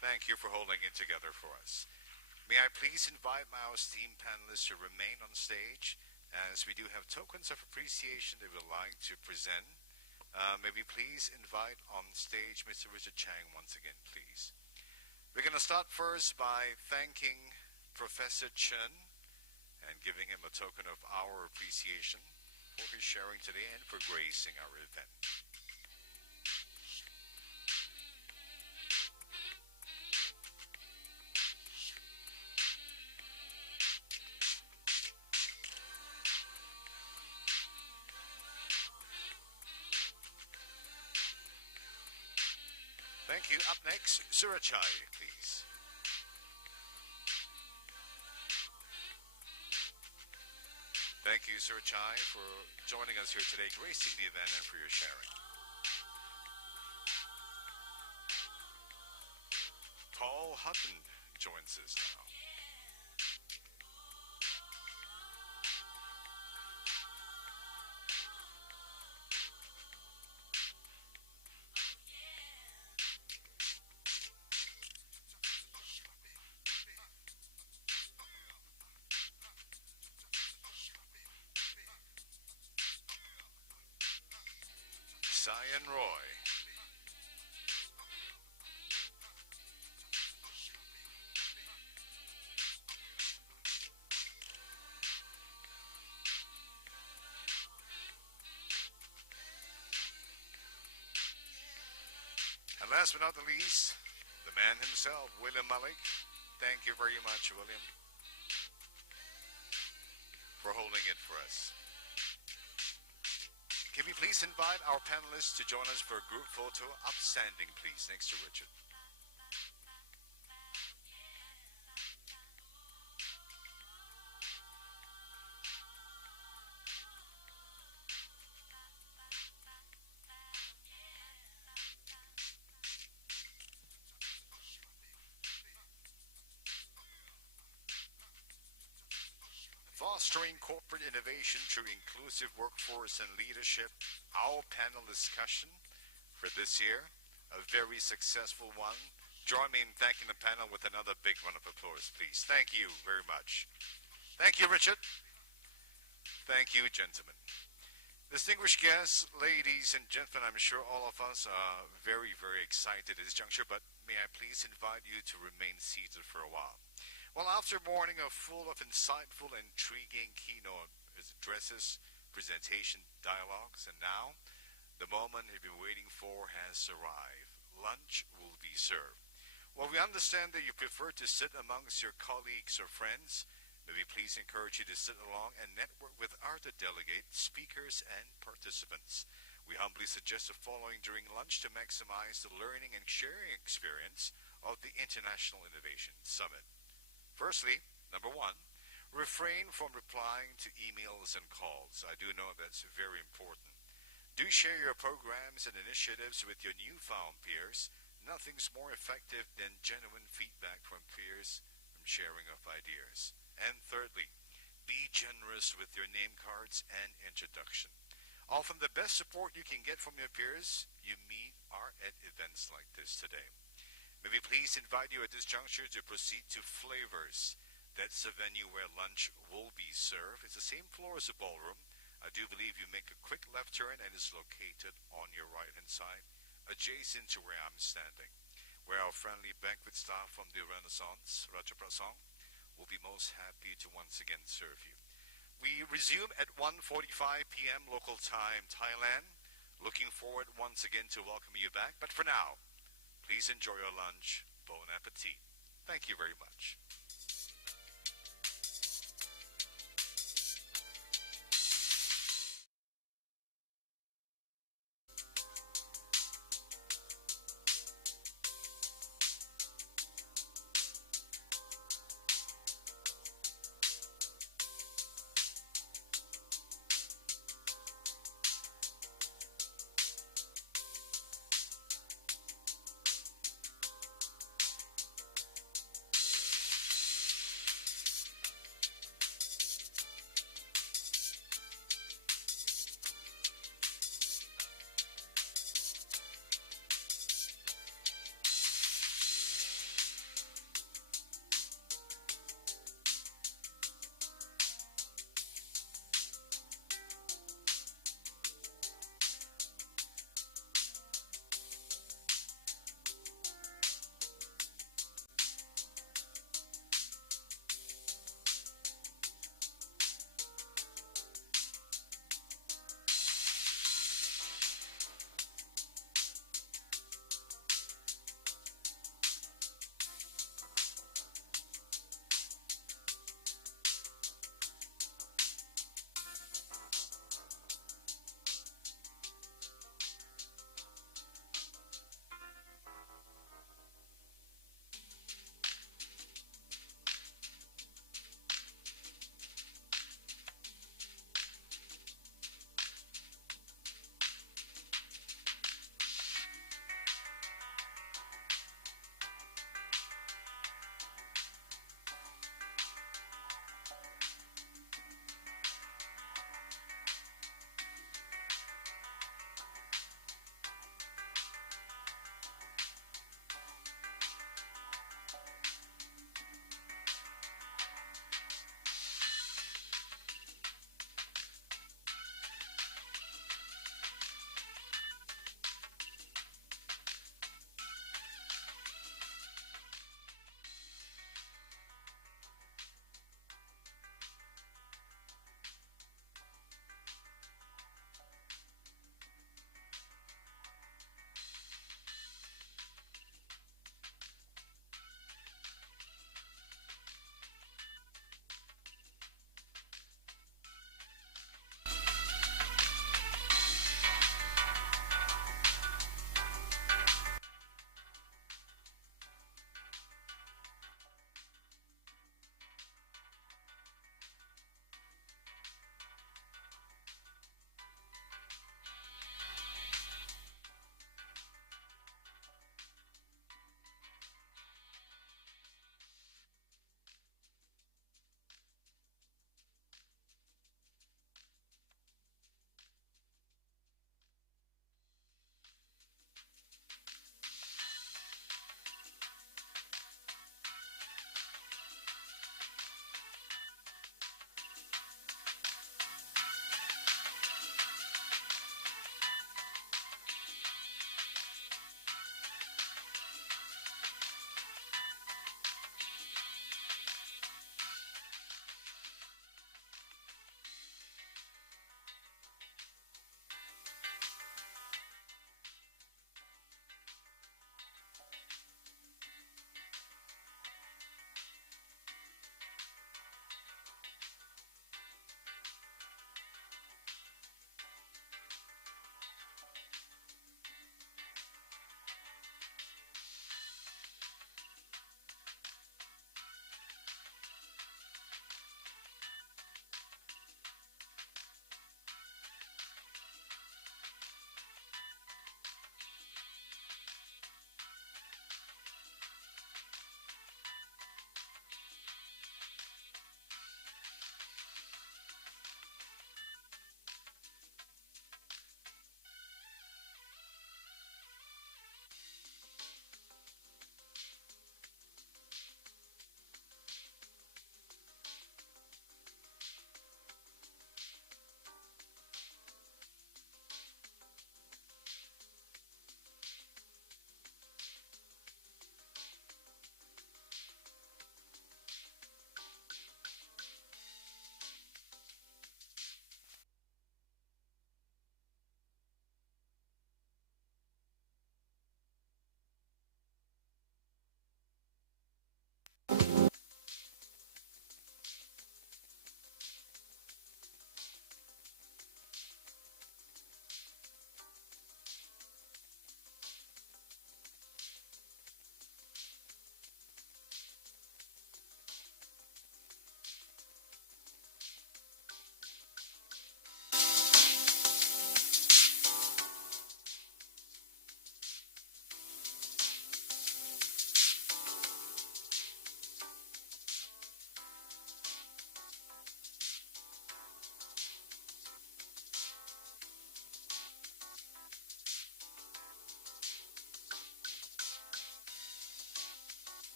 thank you for holding it together for us. May I please invite my esteemed panelists to remain on stage, as we do have tokens of appreciation they would like to present. May we please invite on stage Mr. Richard Chang once again, please. We're going to start first by thanking Professor Chen and giving him a token of our appreciation for his sharing today and for gracing our event. Thank you. Up next, Surachai, please. Thank you, Surachai, for joining us here today, gracing the event, and for your sharing. Paul Hutton joins us now. Cyan Roy. And last but not the least, the man himself, William Malik. Thank you very much, William, for holding it for us. Can we please invite our panelists to join us for a group photo? Upstanding, please, next to Richard. Fostering corporate innovation through inclusive workforce and leadership, our panel discussion for this year, a very successful one. Join me in thanking the panel with another big round of applause, please. Thank you very much. Thank you, Richard. Thank you, gentlemen. Distinguished guests, ladies and gentlemen, I'm sure all of us are very, very excited at this juncture, but may I please invite you to remain seated for a while. Well, after a morning full of insightful, intriguing keynote addresses, presentation, dialogues, and now the moment you've been waiting for has arrived. Lunch will be served. Well, we understand that you prefer to sit amongst your colleagues or friends. May we please encourage you to sit along and network with other delegates, speakers, and participants. We humbly suggest the following during lunch to maximize the learning and sharing experience of the International Innovation Summit. Firstly, number one, refrain from replying to emails and calls. I do know that's very important. Do share your programs and initiatives with your newfound peers. Nothing's more effective than genuine feedback from peers, from sharing of ideas. And thirdly, be generous with your name cards and introduction. Often the best support you can get from your peers you meet are at events like this today. May we please invite you at this juncture to proceed to Flavors. That's the venue where lunch will be served. It's the same floor as the ballroom. I do believe you make a quick left turn and it's located on your right-hand side, adjacent to where I'm standing, where our friendly banquet staff from the Renaissance, Raja Prasang, will be most happy to once again serve you. We resume at 1:45 p.m. local time, Thailand. Looking forward once again to welcome you back. But for now, please enjoy your lunch. Bon appetit. Thank you very much.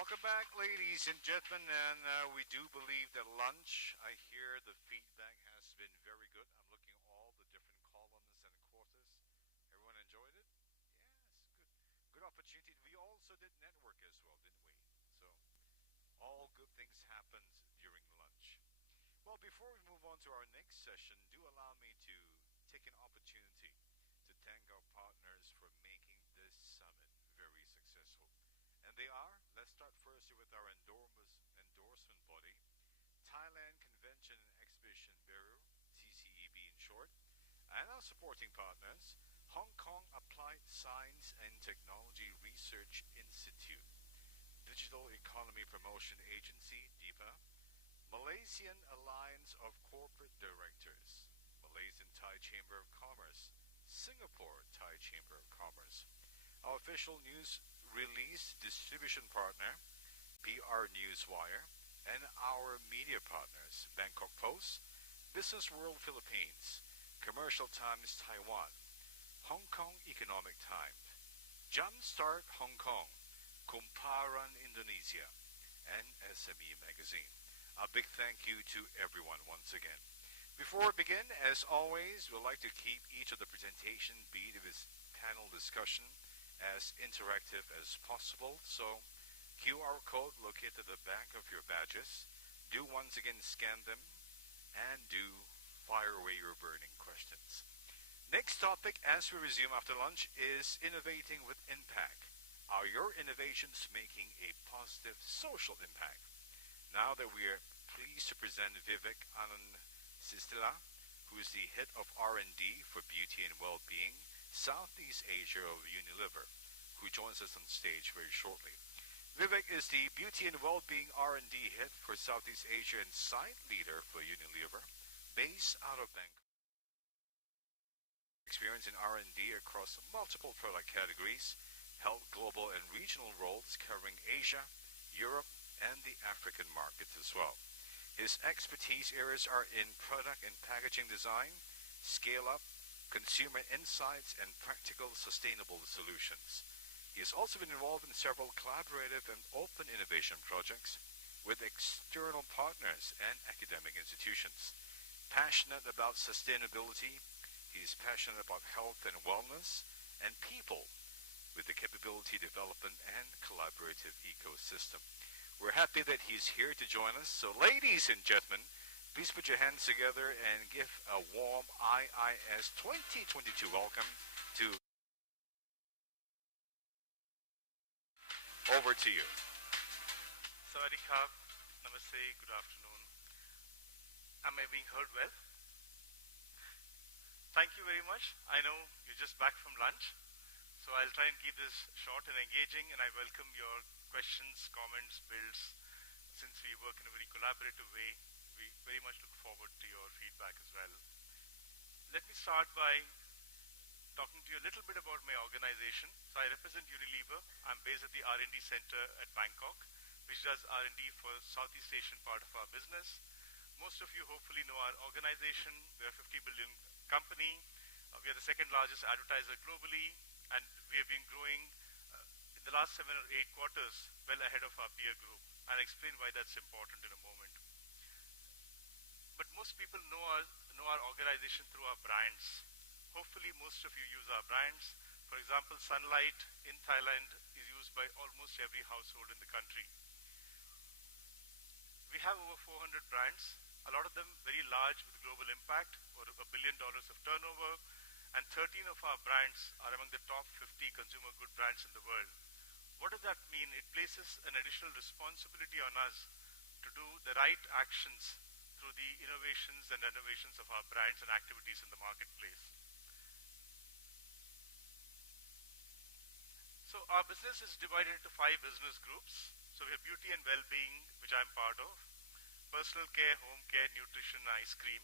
Welcome back, ladies and gentlemen, and we do believe that lunch, I hear the feedback has been very good. I'm looking at all the different columns and quarters. Everyone enjoyed it? Yes, good. Good opportunity. We also did network as well, didn't we? So, all good things happened during lunch. Well, before we move on to our next session, do allow me to take an opportunity to thank our partners for making this summit very successful. And they are, let's start first with our endorsement body, Thailand Convention and Exhibition Bureau, TCEB in short, and our supporting partners, Hong Kong Applied Science and Technology Research Institute, Digital Economy Promotion Agency, DEPA, Malaysian Alliance of Corporate Directors, Malaysian Thai Chamber of Commerce, Singapore Thai Chamber of Commerce, our official news release distribution partner, PR Newswire, and our media partners, Bangkok Post, Business World Philippines, Commercial Times Taiwan, Hong Kong Economic Times, Jumpstart Hong Kong, Kumparan Indonesia, and SME Magazine. A big thank you to everyone once again. Before we begin, as always, we'd like to keep each of the presentation beat of this panel discussion as interactive as possible. So, QR code located at the back of your badges. Do once again scan them and do fire away your burning questions. Next topic as we resume after lunch is innovating with impact. Are your innovations making a positive social impact? Now that we are pleased to present Vivek Anand Sistila, who is the head of R&D for Beauty and Wellbeing, Southeast Asia of Unilever, who joins us on stage very shortly. Vivek is the Beauty and Wellbeing R&D head for Southeast Asia and site leader for Unilever, based out of Bangkok. Experience in R&D across multiple product categories, held global and regional roles covering Asia, Europe, and the African markets as well. His expertise areas are in product and packaging design, scale-up, consumer insights, and practical sustainable solutions. He has also been involved in several collaborative and open innovation projects with external partners and academic institutions. Passionate about sustainability, he is passionate about health and wellness and people with the capability development and collaborative ecosystem. We're happy that he's here to join us. So ladies and gentlemen, please put your hands together and give a warm IIS 2022 welcome to. Over to you. Sawadee Krap, Namaste, good afternoon. Am I being heard well? Thank you very much. I know you're just back from lunch, so I'll try and keep this short and engaging, and I welcome your questions, comments, builds. Since we work in a very collaborative way, we very much look forward to your feedback as well. Let me start by talking to you a little bit about my organization. So I represent Unilever. I'm based at the R&D Center at Bangkok, which does R&D for Southeast Asian part of our business. Most of you hopefully know our organization. We're a 50 billion company. We are the second largest advertiser globally, and we have been growing in the last 7 or 8 quarters well ahead of our peer group. I'll explain why that's important in a moment. But most people know our organization through our brands. Hopefully most of you use our brands. For example, Sunlight in Thailand is used by almost every household in the country. We have over 400 brands, a lot of them very large with global impact, or $1 billion of turnover, and 13 of our brands are among the top 50 consumer good brands in the world. What does that mean? It places an additional responsibility on us to do the right actions through the innovations and innovations of our brands and activities in the marketplace. So our business is divided into 5 business groups. So we have beauty and well-being, which I'm part of, personal care, home care, nutrition, ice cream.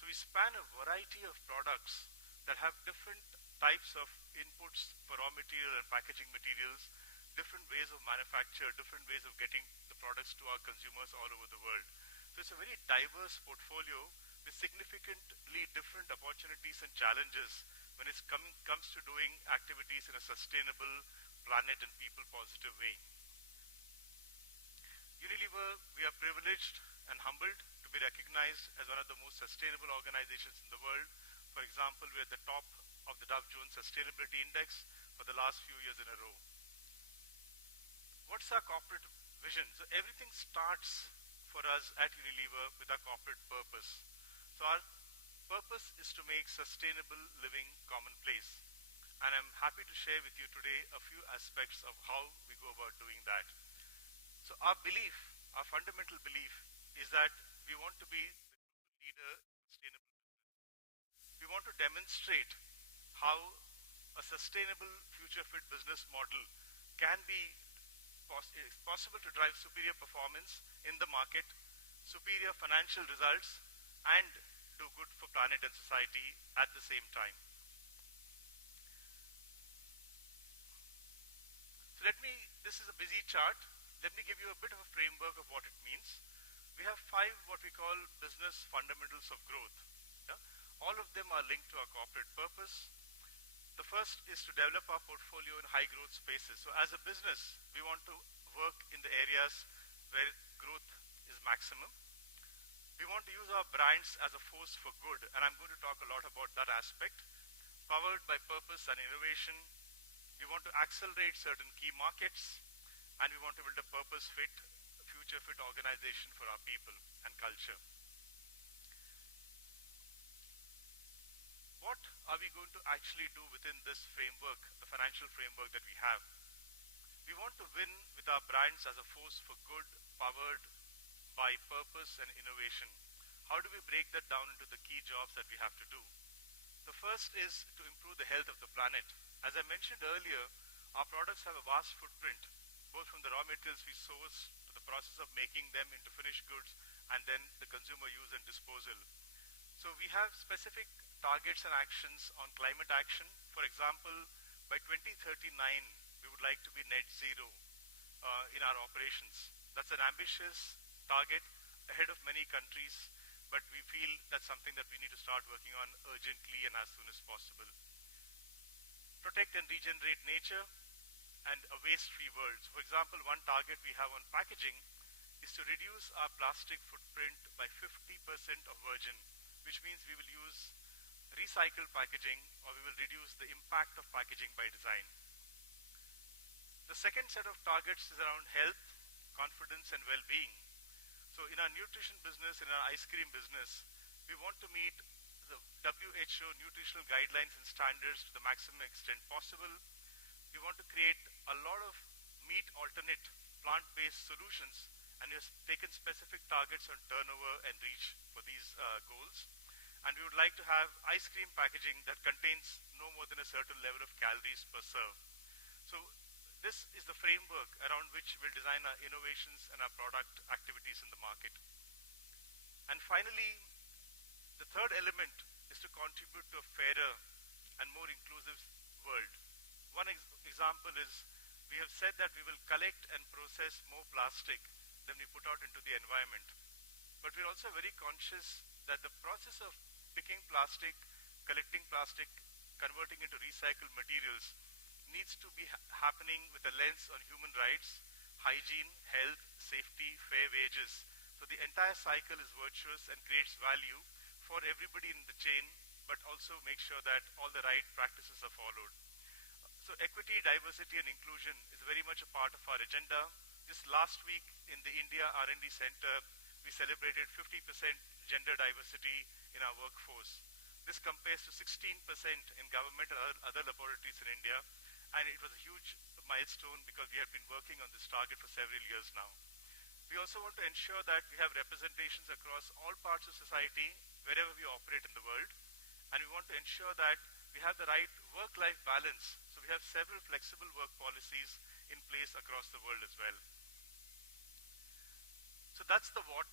So we span a variety of products that have different types of inputs for raw material and packaging materials, different ways of manufacture, different ways of getting the products to our consumers all over the world. So it's a very diverse portfolio with significantly different opportunities and challenges when it comes to doing activities in a sustainable, planet and people positive way. Unilever, we are privileged and humbled to be recognized as one of the most sustainable organizations in the world. For example, we're at the top of the Dow Jones Sustainability Index for the last few years in a row. What's our corporate vision? So everything starts for us at Unilever with our corporate purpose. So our purpose is to make sustainable living commonplace. And I'm happy to share with you today a few aspects of how we go about doing that. So our belief, our fundamental belief, is that we want to be the leader in sustainable business. We want to demonstrate how a sustainable future-fit business model can be possible to drive superior performance in the market, superior financial results, and do good for planet and society at the same time. So this is a busy chart. Let me give you a bit of a framework of what it means. We have 5 what we call business fundamentals of growth. Yeah? All of them are linked to our corporate purpose. The first is to develop our portfolio in high growth spaces. So as a business, we want to work in the areas where growth is maximum. We want to use our brands as a force for good, and I'm going to talk a lot about that aspect. Powered by purpose and innovation, we want to accelerate certain key markets, and we want to build a purpose-fit, future-fit organization for our people and culture. What are we going to actually do within this framework, the financial framework that we have? We want to win with our brands as a force for good, powered by purpose and innovation. How do we break that down into the key jobs that we have to do? The first is to improve the health of the planet. As I mentioned earlier, our products have a vast footprint, both from the raw materials we source to the process of making them into finished goods and then the consumer use and disposal. So we have specific targets and actions on climate action. For example, by 2039, we would like to be net zero in our operations. That's an ambitious target ahead of many countries, but we feel that's something that we need to start working on urgently and as soon as possible. Protect and regenerate nature and a waste-free world. So for example, one target we have on packaging is to reduce our plastic footprint by 50% of virgin, which means we will use recycled packaging, or we will reduce the impact of packaging by design. The second set of targets is around health, confidence, and well-being. So in our nutrition business, in our ice cream business, we want to meet the WHO nutritional guidelines and standards to the maximum extent possible. We want to create a lot of meat alternate plant-based solutions, and we have taken specific targets on turnover and reach for these goals. And we would like to have ice cream packaging that contains no more than a certain level of calories per serve. So this is the framework around which we'll design our innovations and our product activities in the market. And finally, the third element is to contribute to a fairer and more inclusive world. One example is we have said that we will collect and process more plastic than we put out into the environment. But we're also very conscious that the process of picking plastic, collecting plastic, converting into recycled materials needs to be happening with a lens on human rights, hygiene, health, safety, fair wages. So the entire cycle is virtuous and creates value for everybody in the chain, but also make sure that all the right practices are followed. So equity, diversity, and inclusion is very much a part of our agenda. This last week in the India R&D Center, we celebrated 50% gender diversity in our workforce. This compares to 16% in government and other laboratories in India, and it was a huge milestone because we have been working on this target for several years now. We also want to ensure that we have representations across all parts of society wherever we operate in the world, and we want to ensure that we have the right work-life balance. So we have several flexible work policies in place across the world as well. So that's the what.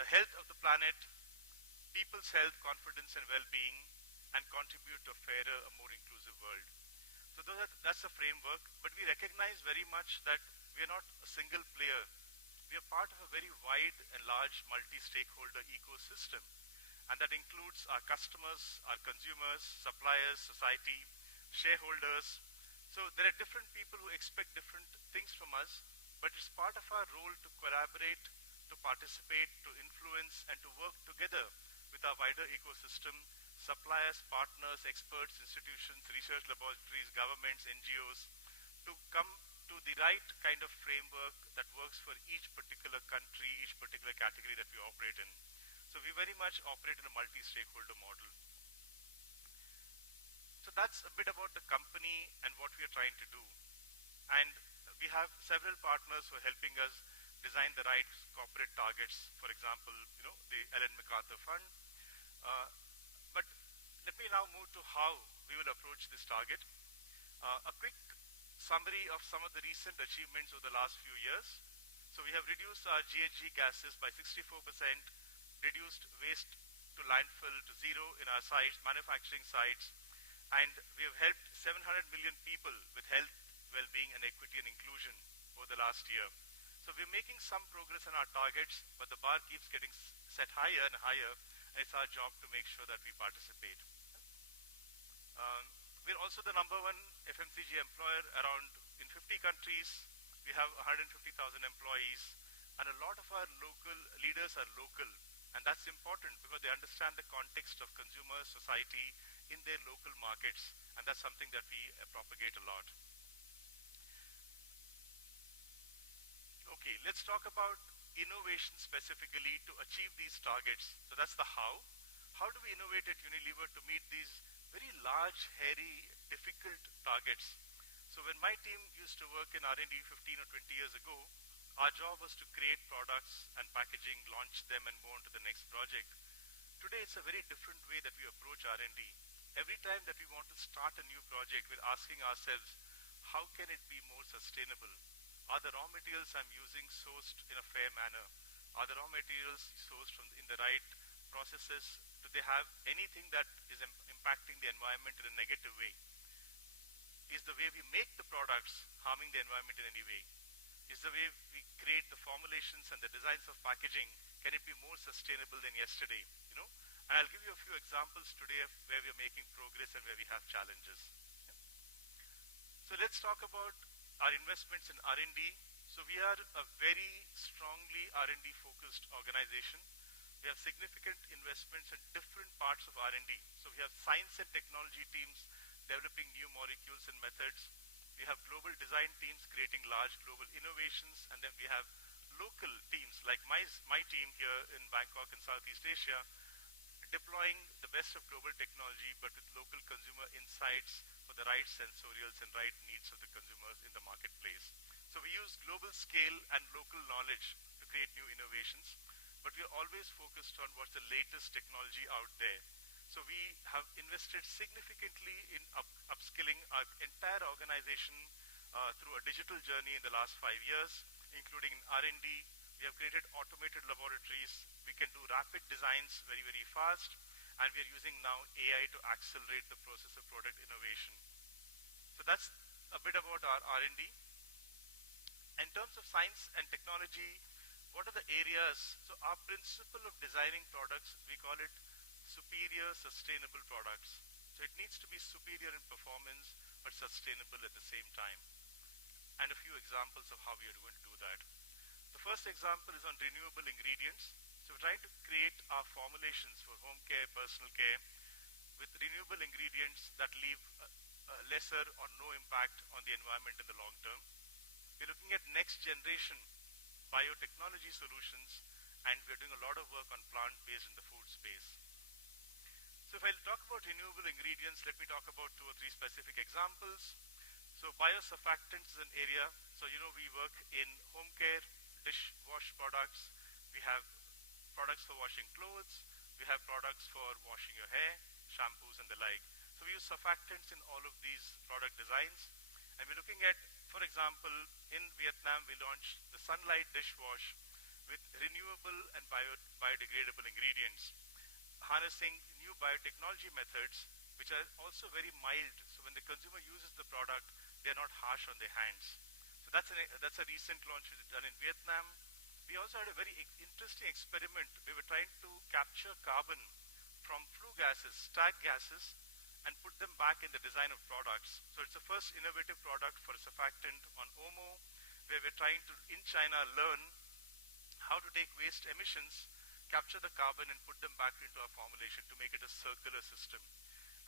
The health of the planet, people's health, confidence, and well-being, and contribute to a fairer, a more inclusive world. So that's the framework, but we recognize very much that we are not a single player. We are part of a very wide and large multi-stakeholder ecosystem, and that includes our customers, our consumers, suppliers, society, shareholders. So there are different people who expect different things from us, but it's part of our role to collaborate, to participate, to influence, and to work together with our wider ecosystem, suppliers, partners, experts, institutions, research laboratories, governments, NGOs, to come to the right kind of framework that works for each particular country, each particular category that we operate in. So we very much operate in a multi-stakeholder model. So that's a bit about the company and what we are trying to do. And we have several partners who are helping us design the right corporate targets. For example, the Ellen MacArthur Fund. But let me now move to how we will approach this target. A quick summary of some of the recent achievements over the last few years. So we have reduced our GHG gases by 64%, reduced waste to landfill to zero in our sites, manufacturing sites, and we have helped 700 million people with health, well-being, and equity and inclusion over the last year. So we're making some progress on our targets, but the bar keeps getting set higher and higher, and it's our job to make sure that we participate. We're also the #1 FMCG employer in 50 countries. We have 150,000 employees, and a lot of our local leaders are local, and that's important because they understand the context of consumer society in their local markets, and that's something that we propagate a lot. Okay, let's talk about innovation specifically to achieve these targets. So that's the how. How do we innovate at Unilever to meet these very large, hairy, difficult targets? So when my team used to work in R&D 15 or 20 years ago, our job was to create products and packaging, launch them, and go on to the next project. Today, it's a very different way that we approach R&D. Every time that we want to start a new project, we're asking ourselves, how can it be more sustainable? Are the raw materials I'm using sourced in a fair manner? Are the raw materials sourced in the right processes? Do they have anything that is impacting the environment in a negative way? Is the way we make the products harming the environment in any way? Is the way we create the formulations and the designs of packaging, can it be more sustainable than yesterday? And I'll give you a few examples today of where we're making progress and where we have challenges. So let's talk about our investments in R&D. So we are a very strongly R&D focused organization. We have significant investments in different parts of R&D. So we have science and technology teams developing new molecules and methods. We have global design teams creating large global innovations, and then we have local teams like my team here in Bangkok in Southeast Asia, deploying the best of global technology but with local consumer insights for the right sensorials and right needs of the consumers in the marketplace. So we use global scale and local knowledge to create new innovations, but we are always focused on what's the latest technology out there. So we have invested significantly in upskilling our entire organization through a digital journey in the last 5 years, including in R&D. We have created automated laboratories. We can do rapid designs very, very fast, and we are using now AI to accelerate the process of product innovation. So that's a bit about our R&D. In terms of science and technology, what are the areas? So our principle of designing products, we call it superior sustainable products. So it needs to be superior in performance, but sustainable at the same time. And a few examples of how we are going to do that. The first example is on renewable ingredients. So we're trying to create our formulations for home care, personal care, with renewable ingredients that leave lesser or no impact on the environment in the long term. We're looking at next generation biotechnology solutions, and we're doing a lot of work on plant-based in the food space. So if I talk about renewable ingredients, let me talk about 2 or 3 specific examples. So biosurfactants is an area. So we work in home care, dishwash products. We have products for washing clothes. We have products for washing your hair, shampoos and the like. So we use surfactants in all of these product designs. And we're looking at, for example, in Vietnam, we launched the Sunlight dishwash with renewable and biodegradable ingredients, harnessing new biotechnology methods, which are also very mild. So when the consumer uses the product, they're not harsh on their hands. So that's a recent launch we've done in Vietnam. We also had a very interesting experiment. We were trying to capture carbon from flue gases, stag gases, and put them back in the design of products. So it's the first innovative product for a surfactant on Omo, where we're trying to, in China, learn how to take waste emissions, capture the carbon, and put them back into our formulation to make it a circular system.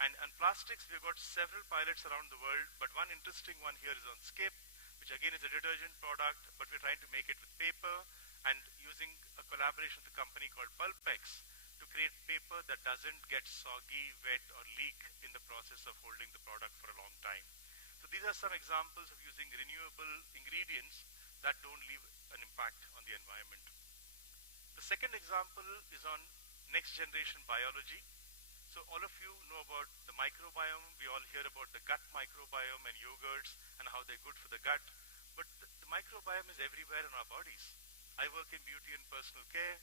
And plastics, we've got several pilots around the world, but one interesting one here is on Skip, which again is a detergent product, but we're trying to make it with paper and using a collaboration with a company called Pulpex to create paper that doesn't get soggy, wet, or leak in the process of holding the product for a long time. So these are some examples of using renewable ingredients that don't leave an impact on the environment. The second example is on next generation biology. So all of you know about the microbiome. We all hear about the gut microbiome and yogurts and how they're good for the gut. But the microbiome is everywhere in our bodies. I work in beauty and personal care.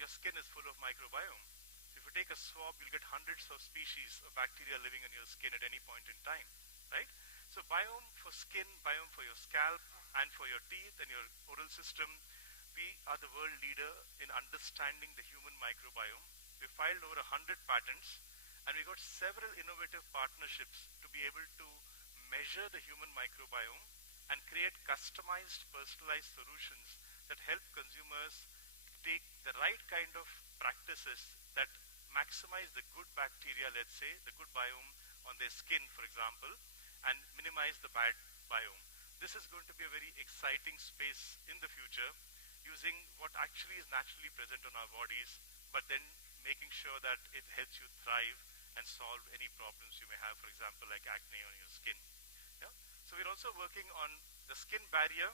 Your skin is full of microbiome. If you take a swab, you'll get hundreds of species of bacteria living in your skin at any point in time, right? So biome for skin, biome for your scalp, and for your teeth and your oral system. We are the world leader in understanding the human microbiome. We filed over 100 patents, and we got several innovative partnerships to be able to measure the human microbiome and create customized, personalized solutions that help consumers take the right kind of practices that maximize the good bacteria, let's say, the good biome on their skin, for example, and minimize the bad biome. This is going to be a very exciting space in the future, using what actually is naturally present on our bodies, but then making sure that it helps you thrive and solve any problems you may have, for example, like acne on your skin. Yeah? So we're also working on the skin barrier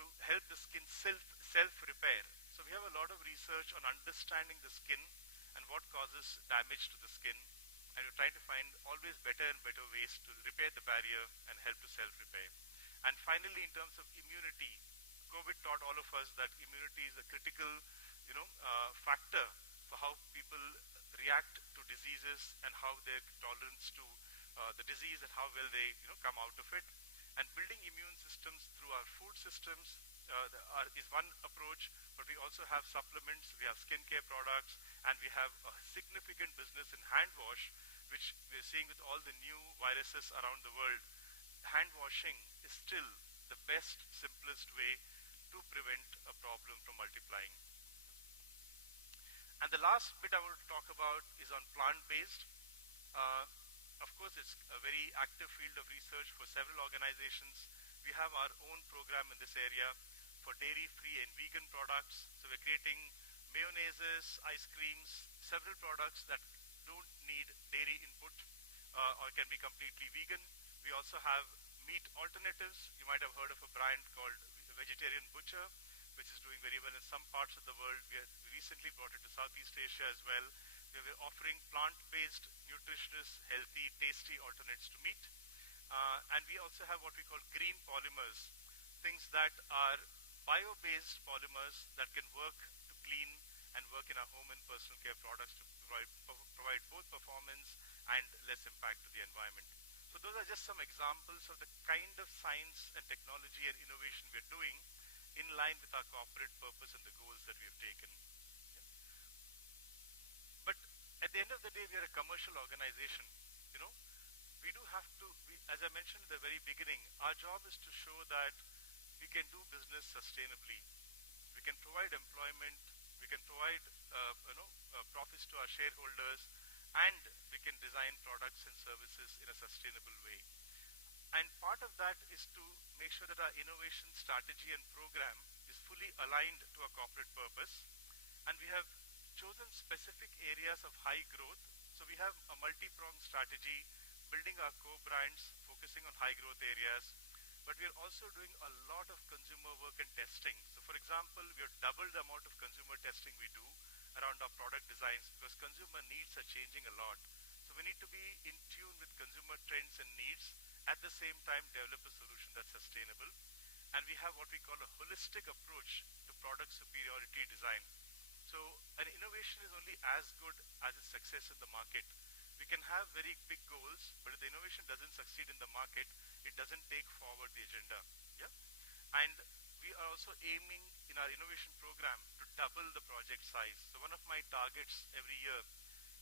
to help the skin self-repair. So we have a lot of research on understanding the skin and what causes damage to the skin, and we're trying to find always better and better ways to repair the barrier and help to self-repair. And finally, in terms of immunity, COVID taught all of us that immunity is a critical, factor for how people react to diseases and how their tolerance to the disease and how well they come out of it. And building immune systems through our food systems is one approach, but we also have supplements, we have skincare products, and we have a significant business in hand wash, which we're seeing with all the new viruses around the world. Hand washing is still the best, simplest way to prevent a problem from multiplying. And the last bit I want to talk about is on plant-based. Of course, it's a very active field of research for several organizations. We have our own program in this area for dairy-free and vegan products. So we're creating mayonnaises, ice creams, several products that don't need dairy input or can be completely vegan. We also have meat alternatives. You might have heard of a brand called Vegetarian Butcher, which is doing very well in some parts of the world. We recently brought it to Southeast Asia as well. We're offering plant-based, nutritious, healthy, tasty alternates to meat. And we also have what we call green polymers, things that are bio-based polymers that can work to clean and work in our home and personal care products to provide both performance and less impact to the environment. So those are just some examples of the kind of science and technology and innovation we're doing in line with our corporate purpose and the goals that we have taken. But at the end of the day, we are a commercial organization. We do have to, as I mentioned at the very beginning, our job is to show that we can do business sustainably. We can provide employment, we can provide profits to our shareholders, and we can design products and services in a sustainable way. And part of that is to make sure that our innovation strategy and program is fully aligned to our corporate purpose. And we have chosen specific areas of high growth. So we have a multi-pronged strategy, building our core brands, focusing on high growth areas. But we are also doing a lot of consumer work and testing. So for example, we have doubled the amount of consumer testing we do around our product designs because consumer needs are changing a lot. So we need to be in tune with consumer trends and needs, at the same time develop a solution that's sustainable. And we have what we call a holistic approach to product superiority design. So an innovation is only as good as its success in the market. We can have very big goals, but if the innovation doesn't succeed in the market, it doesn't take forward the agenda. Yeah? And we are also aiming in our innovation program to double the project size. So one of my targets every year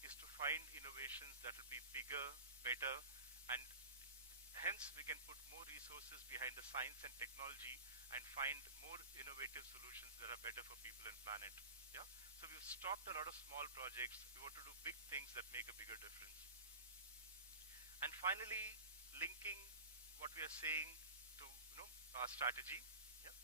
is to find innovations that will be bigger, better, and hence we can put more resources behind the science and technology and find more innovative solutions that are better for people and planet. Yeah? So we've stopped a lot of small projects. We want to do big things that make a bigger difference. And finally, linking what we are saying to our strategy. Yeah?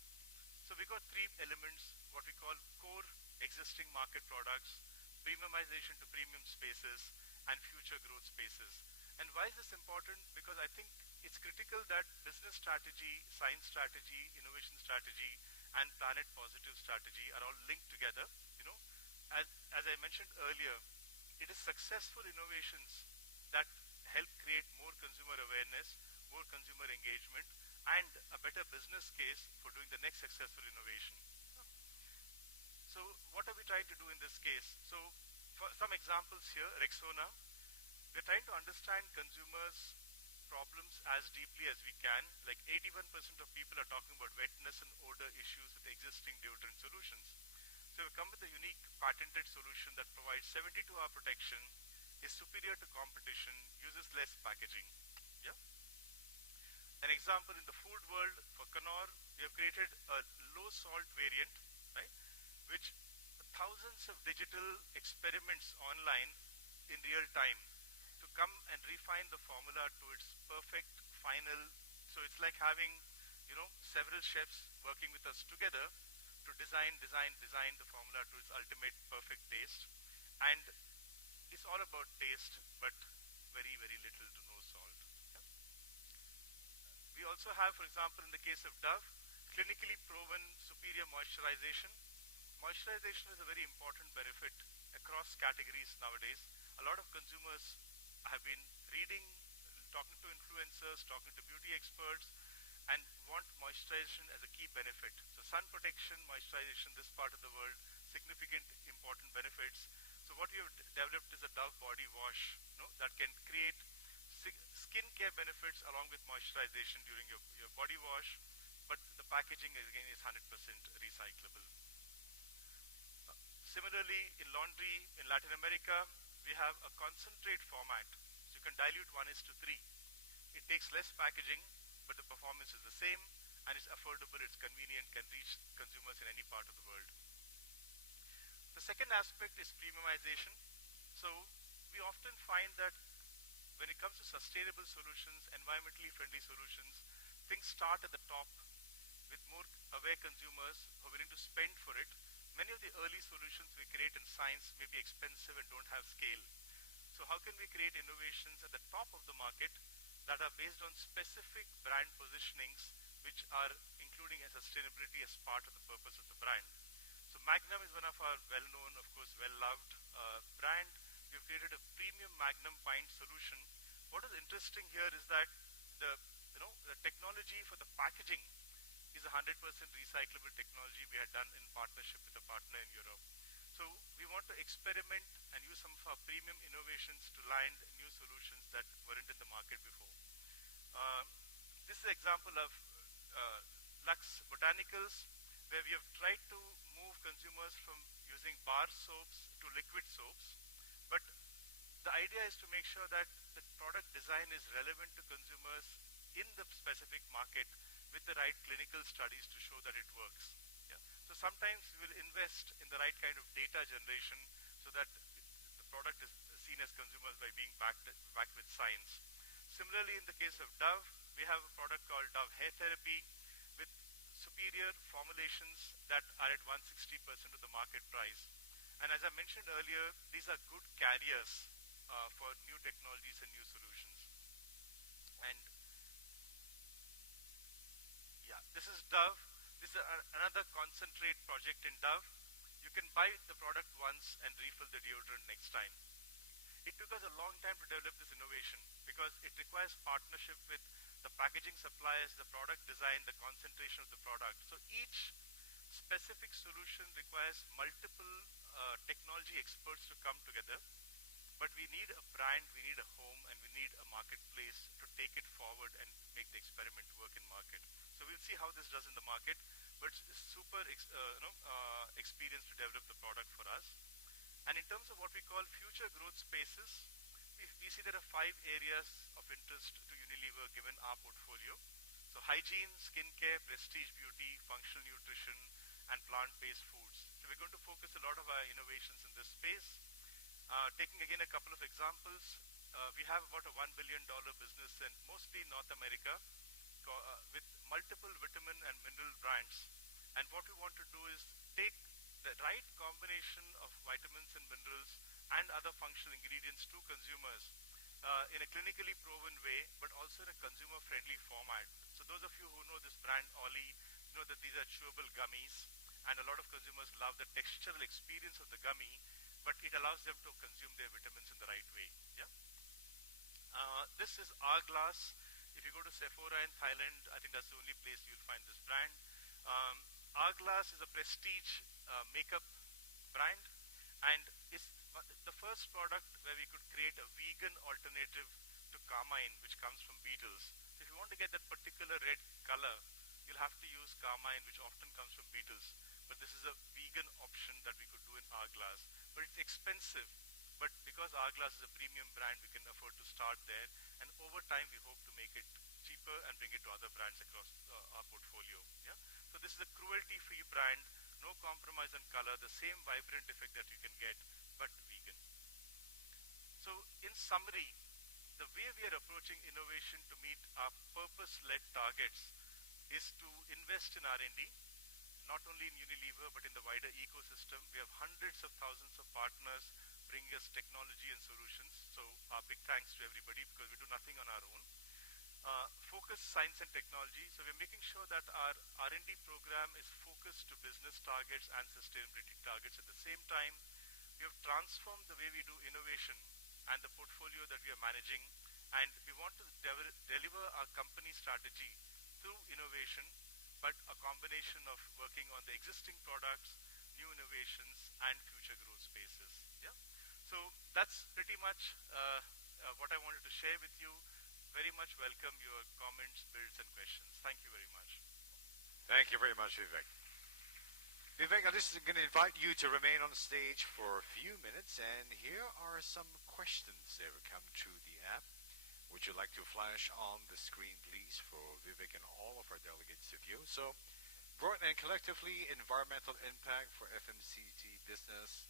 So we got three elements, what we call core existing market products, premiumization to premium spaces, and future growth spaces. And why is this important? Because I think it's critical that business strategy, science strategy, innovation strategy, and planet positive strategy are all linked together. As I mentioned earlier, it is successful innovations that help create more consumer awareness, more consumer engagement, and a better business case for doing the next successful innovation. So what are we trying to do in this case? So for some examples here, Rexona, we're trying to understand consumers' problems as deeply as we can. Like 81% of people are talking about wetness and odor issues with existing deodorant solutions. So we've come with a unique patented solution that provides 72-hour protection, is superior to competition, uses less packaging. Yeah. An example in the food world, for Knorr, we have created a low salt variant, right, which thousands of digital experiments online in real time to come and refine the formula to its perfect final. So it's like having, several chefs working with us together to design the formula to its ultimate perfect taste. And it's all about taste, but very, very little to no salt. Yeah? We also have, for example, in the case of Dove, clinically proven superior moisturization. Moisturization is a very important benefit across categories nowadays. A lot of consumers have been reading, talking to influencers, talking to beauty experts, and want moisturization as a key benefit. So sun protection, moisturization, this part of the world, significant important benefits. So what we have developed is a Dove body wash that can create skin care benefits along with moisturization during your body wash, but the packaging again is 100% recyclable. Similarly, in laundry in Latin America, we have a concentrate format. So you can dilute 1:3. It takes less packaging, but the performance is the same, and it's affordable, it's convenient, can reach consumers in any part of the world. The second aspect is premiumization. So we often find that when it comes to sustainable solutions, environmentally friendly solutions, things start at the top with more aware consumers who are willing to spend for it. Many of the early solutions we create in science may be expensive and don't have scale. So how can we create innovations at the top of the market that are based on specific brand positionings, which are including a sustainability as part of the purpose of the brand? So Magnum is one of our well-known, of course, well-loved brand. We've created a premium Magnum pint solution. What is interesting here is that the technology for the packaging is a 100% recyclable technology we had done in partnership with a partner in Europe. So we want to experiment and use some of our premium innovations to land new solutions that weren't in the market before. This is an example of Lux Botanicals, where we have tried to move consumers from using bar soaps to liquid soaps. But the idea is to make sure that the product design is relevant to consumers in the specific market with the right clinical studies to show that it works. Yeah? So sometimes we will invest in the right kind of data generation so that the product is seen as consumers by being backed with science. Similarly, in the case of Dove, we have a product called Dove Hair Therapy with superior formulations that are at 160% of the market price. And as I mentioned earlier, these are good carriers for new technologies and new solutions. And yeah, this is Dove. This is another concentrate project in Dove. You can buy the product once and refill the deodorant next time. It took us a long time to develop this innovation because it requires partnership with the packaging suppliers, the product design, the concentration of the product. So each specific solution requires multiple technology experts to come together. But we need a brand, we need a home, and we need a marketplace to take it forward and make the experiment work in market. So we'll see how this does in the market, but it's super experience to develop the product for us. And in terms of what we call future growth spaces, we see there are 5 areas of interest to Unilever given our portfolio. So So hygiene, skincare, prestige beauty, functional nutrition, and plant-based foods. So we're going to focus a lot of our innovations in this space. Taking again a couple of examples, we have about a $1 billion business in mostly North America with multiple vitamin and mineral brands. And what we want to do is take the right combination of vitamins and minerals and other functional ingredients to consumers in a clinically proven way, but also in a consumer-friendly format. So those of you who know this brand, Ollie, know that these are chewable gummies, and a lot of consumers love the textural experience of the gummy, but it allows them to consume their vitamins in the right way. Yeah. This is Hourglass. If you go to Sephora in Thailand, I think that's the only place you'll find this brand. Hourglass is a prestige makeup brand, and it's the first product where we could create a vegan alternative to carmine, which comes from beetles. So if you want to get that particular red color, you'll have to use carmine, which often comes from beetles. But this is a vegan option that we could do in Hourglass. But it's expensive. But because Hourglass is a premium brand, we can afford to start there. And over time, we hope to make it cheaper and bring it to other brands across our portfolio. Yeah? So this is a cruelty-free brand, no compromise on color, the same vibrant effect that you can get, but vegan. So in summary, the way we are approaching innovation to meet our purpose-led targets is to invest in R&D, not only in Unilever, but in the wider ecosystem. We have hundreds of thousands of partners bringing us technology and solutions. So our big thanks to everybody, because we do nothing on our own. Focus science and technology. So we're making sure that our R&D program is focused to business targets and sustainability targets. At the same time, we have transformed the way we do innovation and the portfolio that we are managing. And we want to deliver our company strategy through innovation, but a combination of working on the existing products, new innovations, and future growth spaces. Yeah. So that's pretty much what I wanted to share with you. Very much welcome your comments, builds, and questions. Thank you very much. Thank you very much, Vivek. Vivek, I'm just going to invite you to remain on stage for a few minutes, and here are some questions that have come through the app. Would you like to flash on the screen, please, for Vivek and all of our delegates to view? So, broad and collectively, environmental impact for FMCG business,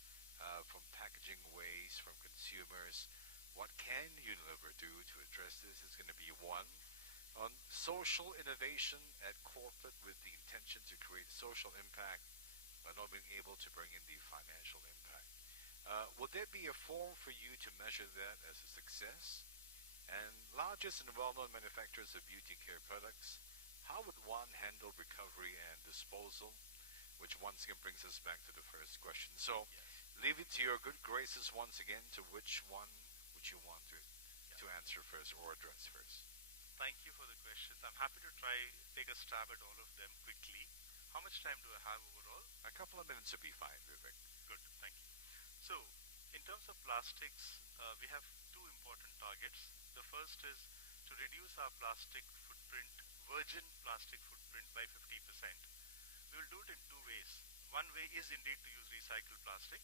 from packaging waste, from consumers. What can Unilever do to address this? Is going to be one. On social innovation at corporate with the intention to create social impact, but not being able to bring in the financial impact. Would there be a form for you to measure that as a success? And largest and well-known manufacturers of beauty care products, how would one handle recovery and disposal? Which once again brings us back to the first question. So, leave it to your good graces once again to which one would you want to answer first or address first. Thank you for the questions. I'm happy to take a stab at all of them quickly. How much time do I have overall? A couple of minutes would be fine, Vivek. Good, thank you. So, in terms of plastics, we have two important targets. The first is to reduce our plastic footprint, virgin plastic footprint, by 50%. We will do it in two ways. One way is indeed to use recycled plastic,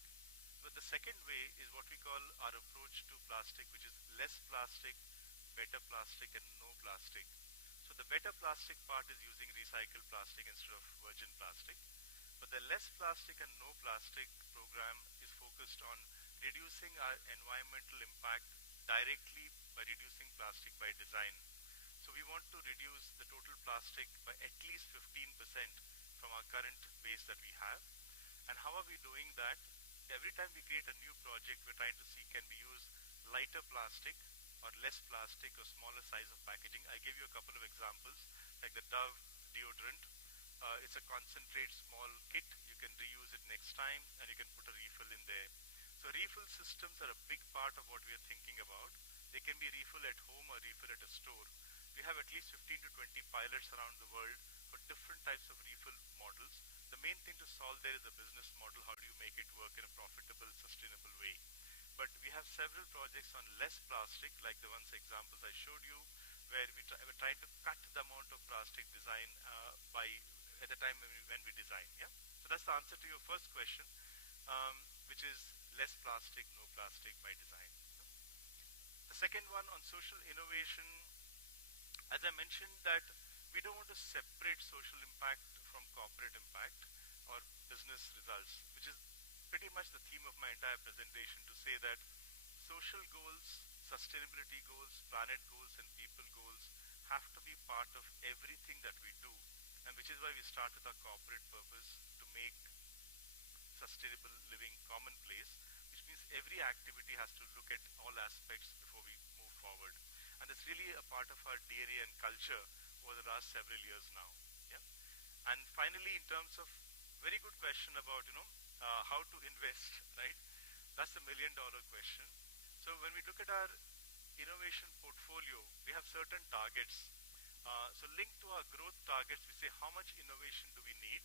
but the second way is what we call our approach to plastic, which is less plastic, better plastic, and no plastic. So the better plastic part is using recycled plastic instead of virgin plastic. But the less plastic and no plastic program is focused on reducing our environmental impact directly by reducing plastic by design. So we want to reduce the total plastic by at least 15% from our current base that we have. And how are we doing that? Every time we create a new project, we're trying to see, can we use lighter plastic or less plastic or smaller size of packaging. I gave you a couple of examples, like the Dove deodorant. It's a concentrate small kit. You can reuse it next time, and you can put a refill in there. So refill systems are a big part of what we are thinking about. They can be refill at home or refill at a store. We have at least 15 to 20 pilots around the world for different types of refill models. The main thing to solve there is the business model. How do you make it work in a profitable, sustainable way? But we have several projects on less plastic, like the examples I showed you, where we're trying to cut the amount of plastic design at the time when we design. Yeah. So that's the answer to your first question, which is less plastic, no plastic by design. The second one on social innovation, as I mentioned, that we don't want to separate social impact from corporate impact or business results, which is pretty much the theme of my entire presentation, to say that social goals, sustainability goals, planet goals, and people goals have to be part of everything that we do, and which is why we start with our corporate purpose to make sustainable living commonplace, which means every activity has to look at all aspects before we move forward. And it's really a part of our DNA and culture over the last several years now. Yeah. And finally, in terms of very good question about how to invest, right? That's the million-dollar question. So when we look at our innovation portfolio, we have certain targets. So linked to our growth targets, we say how much innovation do we need,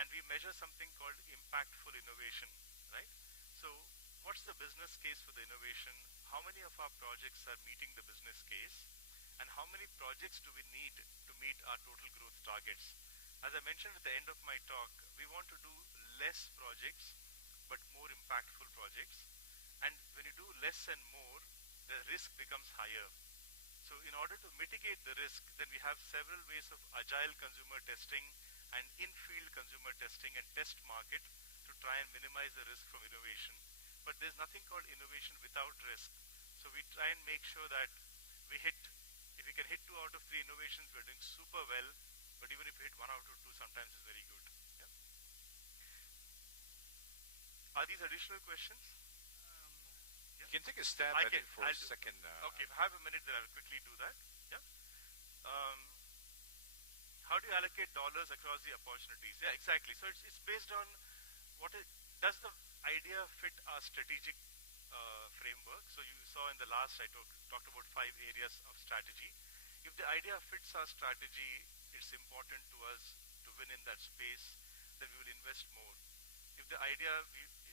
and we measure something called impactful innovation, right? So what's the business case for the innovation? How many of our projects are meeting the business case? And how many projects do we need to meet our total growth targets? As I mentioned at the end of my talk, we want to do less projects, but more impactful projects. And when you do less and more, the risk becomes higher. So in order to mitigate the risk, then we have several ways of agile consumer testing and in-field consumer testing and test market to try and minimize the risk from innovation. But there's nothing called innovation without risk. So we try and make sure that if we can hit 2 out of 3 innovations, we're doing super well. But even if we hit 1 out of 2, sometimes it's very good. Yeah? Are these additional questions? You can take a stab at it for a second. Okay, if I have a minute, then I'll quickly do that. Yeah. How do you allocate dollars across the opportunities? Yeah, exactly. So it's based on does the idea fit our strategic framework? So you saw in the last, I talked about 5 areas of strategy. If the idea fits our strategy, it's important to us to win in that space, then we will invest more. If the idea,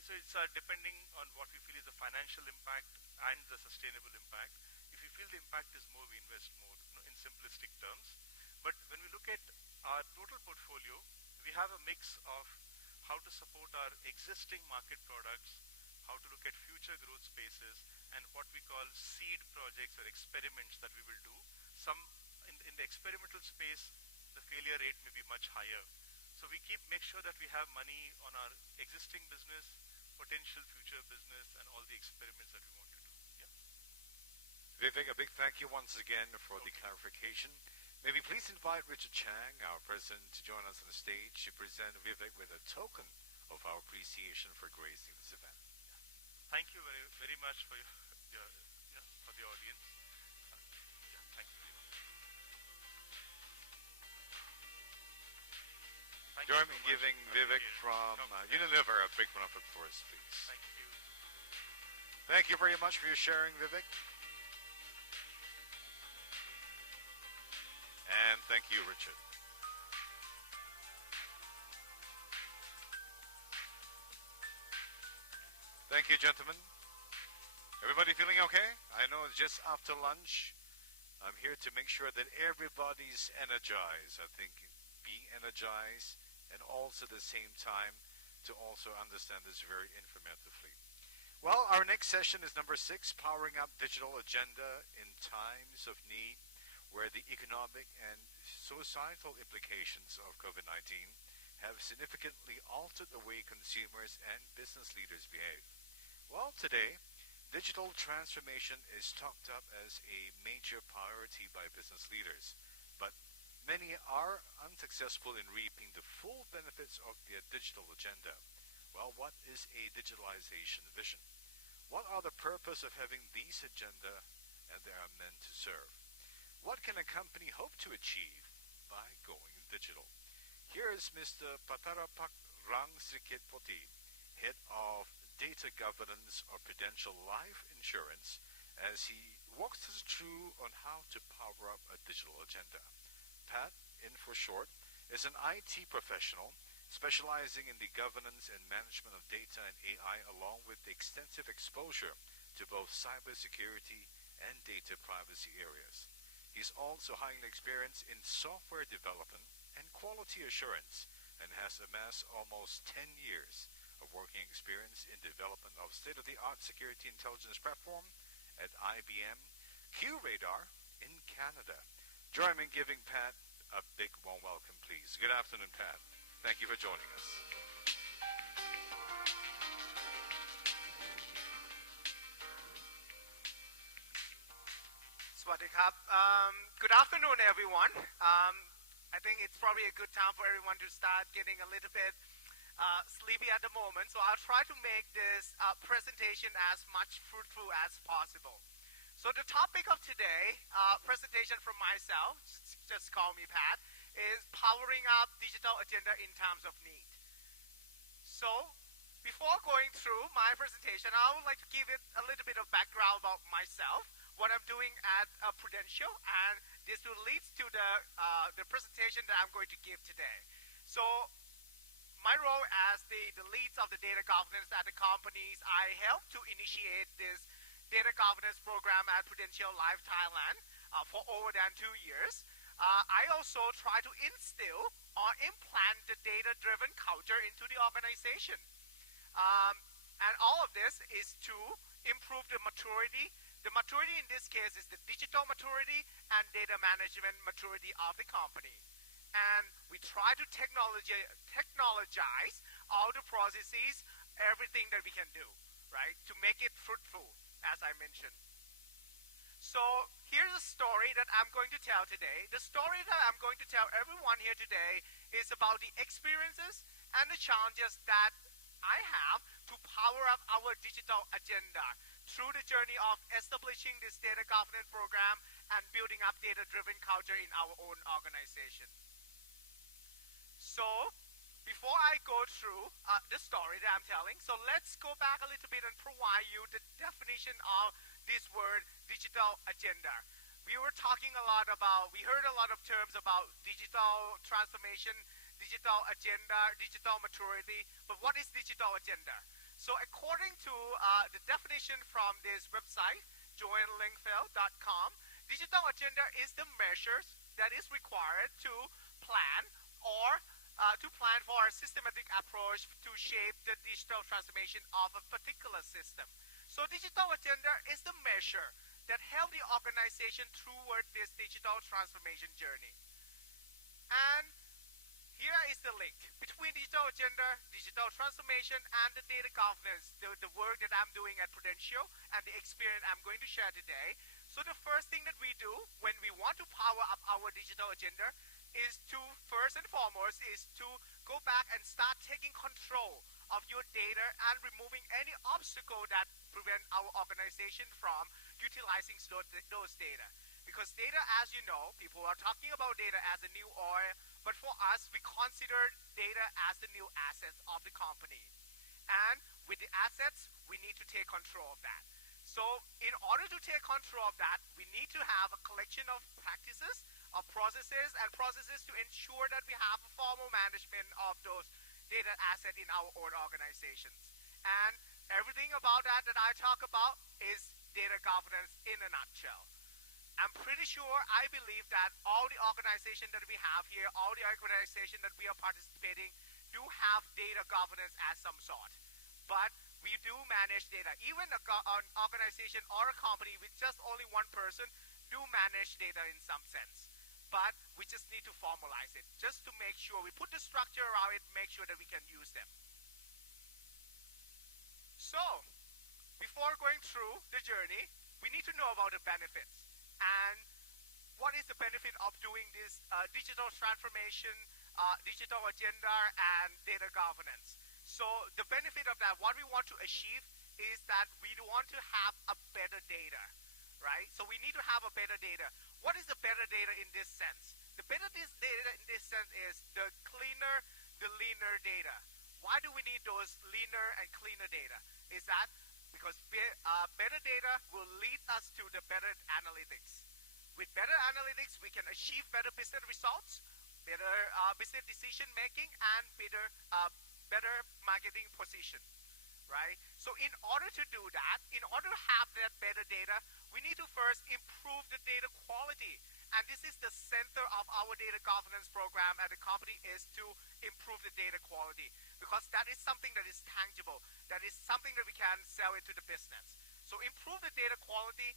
so it's depending on what we feel is the financial impact and the sustainable impact. If we feel the impact is more, we invest more, in simplistic terms. But when we look at our total portfolio, we have a mix of how to support our existing market products, how to look at future growth spaces, and what we call seed projects or experiments that we will do. Some in the experimental space, the failure rate may be much higher. So we make sure that we have money on our existing business, potential future business, and all the experiments that we want to do. Yeah. Vivek, a big thank you once again for the clarification. May we please invite Richard Chang, our president, to join us on the stage to present Vivek with a token of our appreciation for gracing this event. Thank you very, very much for for the audience. Thank you very much. Join me in giving Vivek from Unilever a big round of applause, please. Thank you. Thank you very much for your sharing, Vivek. And thank you, Richard. Thank you, gentlemen. Everybody feeling okay? I know it's just after lunch. I'm here to make sure that everybody's energized. I think be energized, and also at the same time to also understand this very informatively. Well, our next session is number 6, Powering Up Digital Agenda in Times of Need, where the economic and societal implications of COVID-19 have significantly altered the way consumers and business leaders behave. Well, today, digital transformation is talked up as a major priority by business leaders, but many are unsuccessful in reaping the full benefits of their digital agenda. Well, what is a digitalization vision? What are the purpose of having these agenda and they are meant to serve? What can a company hope to achieve by going digital? Here is Mr. Patarapak Rangsrikitpoti, Head of Data Governance of Prudential Life Insurance, as he walks us through on how to power up a digital agenda. Pat, in for short, is an IT professional specializing in the governance and management of data and AI, along with the extensive exposure to both cybersecurity and data privacy areas. He's also highly experienced in software development and quality assurance and has amassed almost 10 years of working experience in development of state-of-the-art security intelligence platform at IBM QRadar in Canada. Join me in giving Pat a big warm welcome, please. Good afternoon, Pat. Thank you for joining us. Good afternoon, everyone. I think it's probably a good time for everyone to start getting a little bit sleepy at the moment, so I'll try to make this presentation as much fruitful as possible. So the topic of today, presentation from myself, just call me Pat, is powering up digital agenda in times of need. So before going through my presentation, I would like to give it a little bit of background about myself, what I'm doing at Prudential, and this will lead to the presentation that I'm going to give today. So my role as the leads of the data governance at the companies, I help to initiate this data governance program at Prudential Life Thailand for over than 2 years. I also try to instill or implant the data-driven culture into the organization. And all of this is to improve the maturity. The maturity in this case is the digital maturity and data management maturity of the company. And we try to technologize all the processes, everything that we can do, right, to make it fruitful, as I mentioned. So here's a story that I'm going to tell today. The story that I'm going to tell everyone here today is about the experiences and the challenges that I have to power up our digital agenda through the journey of establishing this data governance program and building up data-driven culture in our own organization. So before I go through the story that I'm telling, so let's go back a little bit and provide you the definition of this word, digital agenda. We were talking a lot about, we heard a lot of terms about digital transformation, digital agenda, digital maturity, but what is digital agenda? So according to the definition from this website, joanlingfeld.com, digital agenda is the measures that is required to plan or to plan for a systematic approach to shape the digital transformation of a particular system. So digital agenda is the measure that help the organization toward this digital transformation journey. And here is the link between digital agenda, digital transformation, and the data governance, the work that I'm doing at Prudential and the experience I'm going to share today. So the first thing that we do when we want to power up our digital agenda is to, first and foremost, is to go back and start taking control of your data and removing any obstacle that prevent our organization from utilizing those data. Because data, as you know, people are talking about data as a new oil, but for us, we consider data as the new assets of the company. And with the assets, we need to take control of that. So in order to take control of that, we need to have a collection of practices, of processes, and processes to ensure that we have a formal management of those data assets in our own organizations. And everything about that I talk about is data governance in a nutshell. I'm pretty sure, I believe that all the organizations that we have here, all the organizations that we are participating, do have data governance as some sort. But we do manage data. Even an organization or a company with just only one person do manage data in some sense. But we just need to formalize it, just to make sure we put the structure around it, make sure that we can use them. So, before going through the journey, we need to know about the benefits. And what is the benefit of doing this digital transformation, digital agenda, and data governance? So the benefit of that, what we want to achieve is that we want to have a better data, right? So we need to have a better data. What is the better data in this sense? The better data in this sense is the cleaner, the leaner data. Why do we need those leaner and cleaner data? Is that because better data will lead us to the better analytics. With better analytics, we can achieve better business results, better business decision making, and better marketing position, right? So in order to do that, in order to have that better data, we need to first improve the data quality. And this is the center of our data governance program at the company, is to improve the data quality, because that is something that is tangible. That is something that we can sell into the business. So improve the data quality,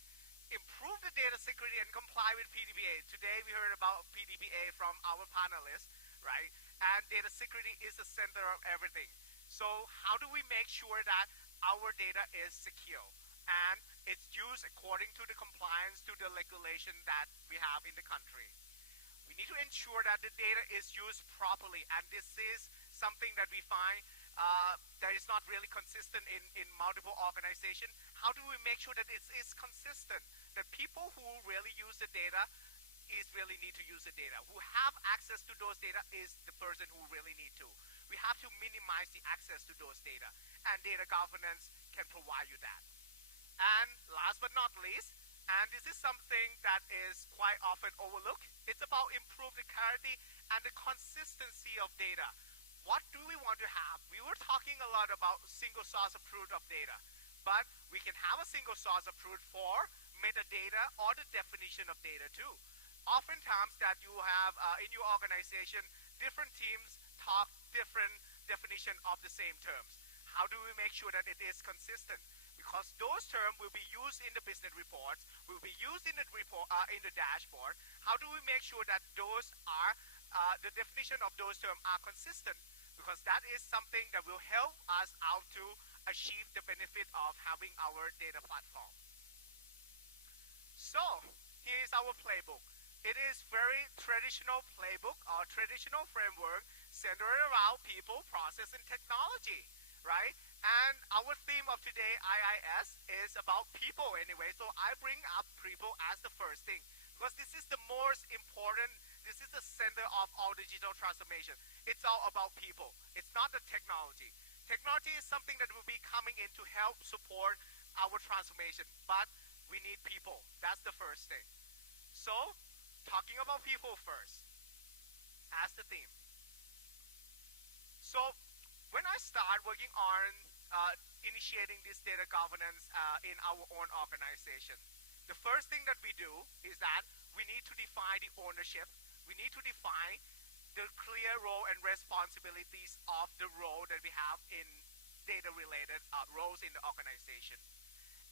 improve the data security and comply with PDPA. Today we heard about PDPA from our panelists, right? And data security is the center of everything. So how do we make sure that our data is secure and it's used according to the compliance to the regulation that we have in the country? We need to ensure that the data is used properly, and this is something that we find that is not really consistent in multiple organizations. How do we make sure that it is consistent? That people who really use the data really need to use the data. Who have access to those data is the person who really need to. We have to minimize the access to those data, and data governance can provide you that. And last but not least, and this is something that is quite often overlooked, it's about improve the clarity and the consistency of data. What do we want to have? We were talking a lot about single source of truth of data, but we can have a single source of truth for metadata or the definition of data too. Oftentimes that you have in your organization, different teams talk different definition of the same terms. How do we make sure that it is consistent? Because those terms will be used in the business reports, will be used in the report in the dashboard. How do we make sure that those are the definition of those terms are consistent? Because that is something that will help us out to achieve the benefit of having our data platform. So here is our playbook. It is very traditional playbook or traditional framework centered around people, process, and technology, right? And our theme of today, IIS, is about people anyway. So I bring up people as the first thing because this is the most important. This is the center of all digital transformation. It's all about people. It's not the technology. Technology is something that will be coming in to help support our transformation, but we need people. That's the first thing. So talking about people first as the theme. So when I start working on initiating this data governance in our own organization, the first thing that we do is that we need to define the ownership. We need to define the clear role and responsibilities of the role that we have in data-related roles in the organization.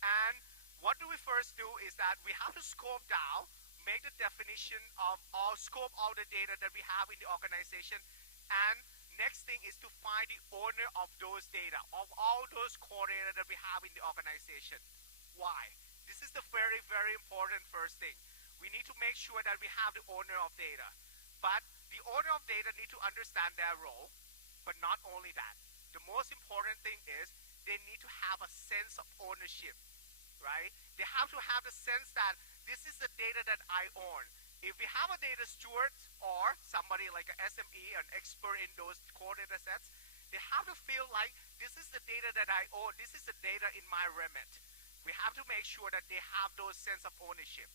And what do we first do is that we have to scope down, make the definition of all, scope all the data that we have in the organization, and next thing is to find the owner of those data, of all those core data that we have in the organization. Why? This is the very, very important first thing. We need to make sure that we have the owner of data. But the owner of data need to understand their role, but not only that. The most important thing is they need to have a sense of ownership, right? They have to have the sense that this is the data that I own. If we have a data steward or somebody like an SME, an expert in those core data sets, they have to feel like this is the data that I own. This is the data in my remit. We have to make sure that they have those sense of ownership.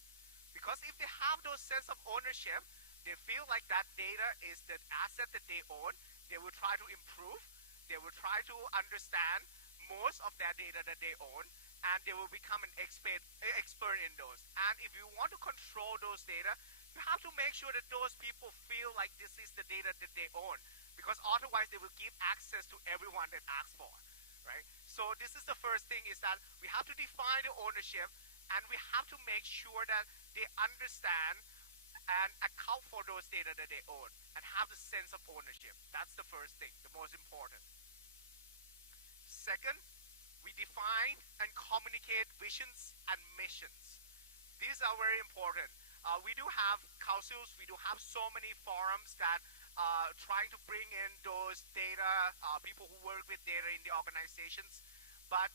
Because if they have those sense of ownership, they feel like that data is the asset that they own. They will try to improve. They will try to understand most of their data that they own, and they will become an expert in those. And if you want to control those data, you have to make sure that those people feel like this is the data that they own, because otherwise they will give access to everyone that asks for, right? So this is the first thing, is that we have to define the ownership, and we have to make sure that they understand and account for those data that they own and have the sense of ownership. That's the first thing, the most important. Second, we define and communicate visions and missions. These are very important. We do have councils, we do have so many forums that trying to bring in those data, people who work with data in the organizations. But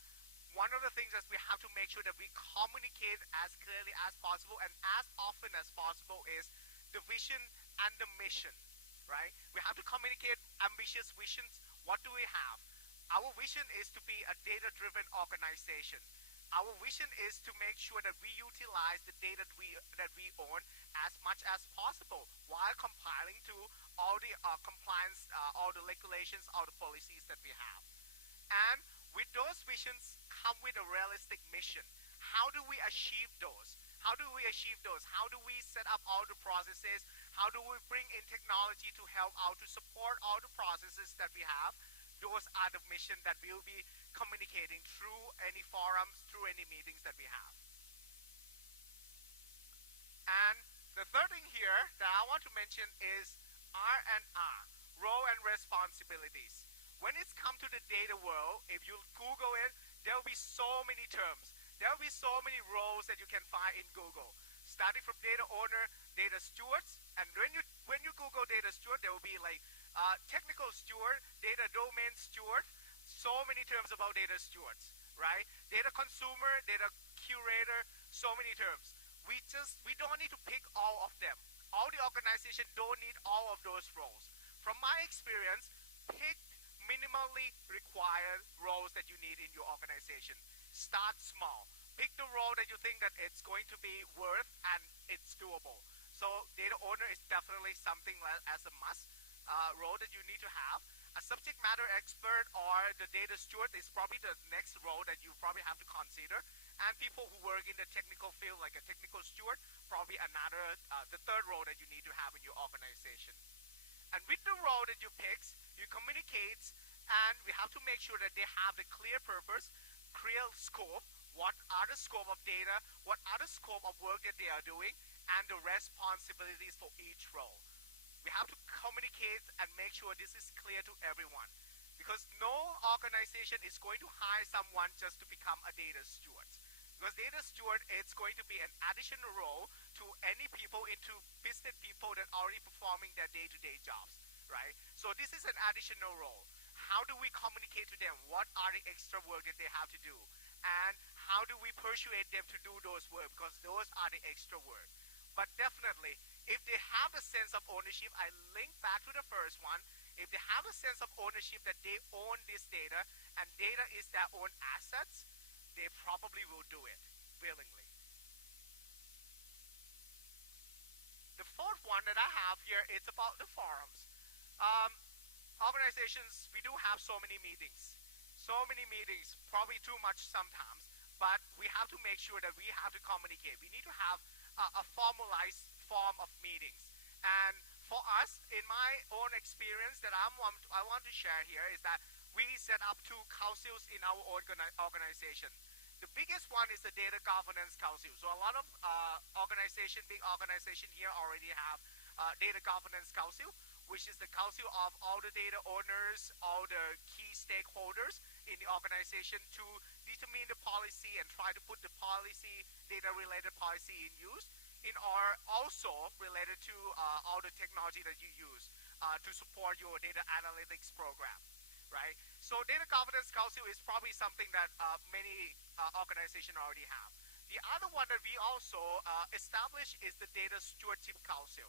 one of the things that we have to make sure that we communicate as clearly as possible and as often as possible is the vision and the mission, right? We have to communicate ambitious visions. What do we have? Our vision is to be a data-driven organization. Our vision is to make sure that we utilize the data that we own as much as possible while compiling to all the compliance, all the regulations, all the policies that we have. And with those visions come with a realistic mission. How do we achieve those? How do we achieve those? How do we set up all the processes? How do we bring in technology to help out to support all the processes that we have? Those are the mission that we'll be communicating through any forums, through any meetings that we have. And the third thing here that I want to mention is R&R, role and responsibilities. When it's come to the data world, if you Google it, there will be so many terms. There will be so many roles that you can find in Google, starting from data owner, data stewards, and when you Google data steward, there will be like technical steward, data domain steward, so many terms about data stewards, right? Data consumer, data curator, so many terms. We don't need to pick all of them. All the organization don't need all of those roles. From my experience, pick minimally required roles that you need in your organization. Start small. Pick the role that you think that it's going to be worth and it's doable. So data owner is definitely something as a must role that you need to have. A subject matter expert or the data steward is probably the next role that you probably have to consider. And people who work in the technical field, like a technical steward, probably another, the third role that you need to have in your organization. And with the role that you pick, you communicate, and we have to make sure that they have the clear purpose, clear scope, what are the scope of data, what are the scope of work that they are doing, and the responsibilities for each role. We have to communicate and make sure this is clear to everyone. Because no organization is going to hire someone just to become a data steward. Because data steward is going to be an additional role to any people, into business people that are already performing their day-to-day jobs, right? So this is an additional role. How do we communicate to them? What are the extra work that they have to do? And how do we persuade them to do those work? Because those are the extra work. But definitely, if they have a sense of ownership, I link back to the first one, if they have a sense of ownership that they own this data, and data is their own assets, they probably will do it willingly. The fourth one that I have here, it's about the forums. Organizations, we do have so many meetings, probably too much sometimes, but we have to make sure that we have to communicate. We need to have a formalized form of meetings. And for us, in my own experience that I want to share here is that we set up 2 councils in our organization. The biggest one is the Data Governance Council. So a lot of big organization here already have Data Governance Council, which is the council of all the data owners, all the key stakeholders in the organization to determine the policy and try to put the policy, data-related policy in use, or also related to all the technology that you use to support your data analytics program, right? So Data Governance Council is probably something that many organizations already have. The other one that we also established is the Data Stewardship Council.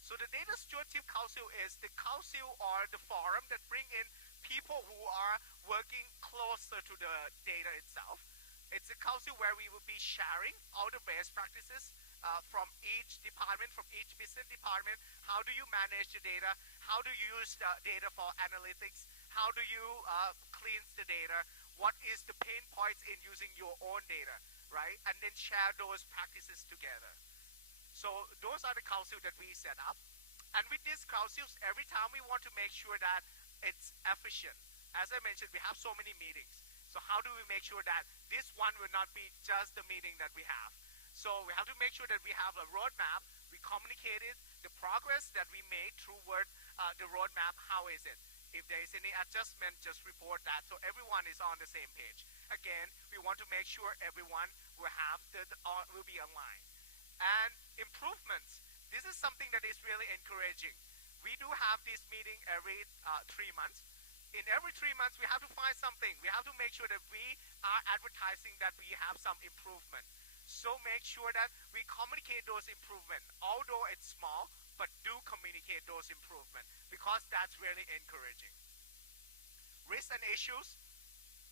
So the Data Stewardship Council is the council or the forum that bring in people who are working closer to the data itself. It's a council where we will be sharing all the best practices from each department, from each business department. How do you manage the data? How do you use the data for analytics? How do you cleanse the data? What is the pain points in using your own data, right? And then share those practices together. So those are the councils that we set up. And with these councils, every time we want to make sure that it's efficient. As I mentioned, we have so many meetings. So how do we make sure that this one will not be just the meeting that we have? So we have to make sure that we have a roadmap. We communicated the progress that we made toward the roadmap. How is it? If there is any adjustment, just report that so everyone is on the same page. Again, we want to make sure everyone will will be aligned. And improvements. This is something that is really encouraging. We do have this meeting every 3 months. In every 3 months, we have to find something. We have to make sure that we are advertising that we have some improvement. So make sure that we communicate those improvements, although it's small, but do communicate those improvements because that's really encouraging. Risks and issues,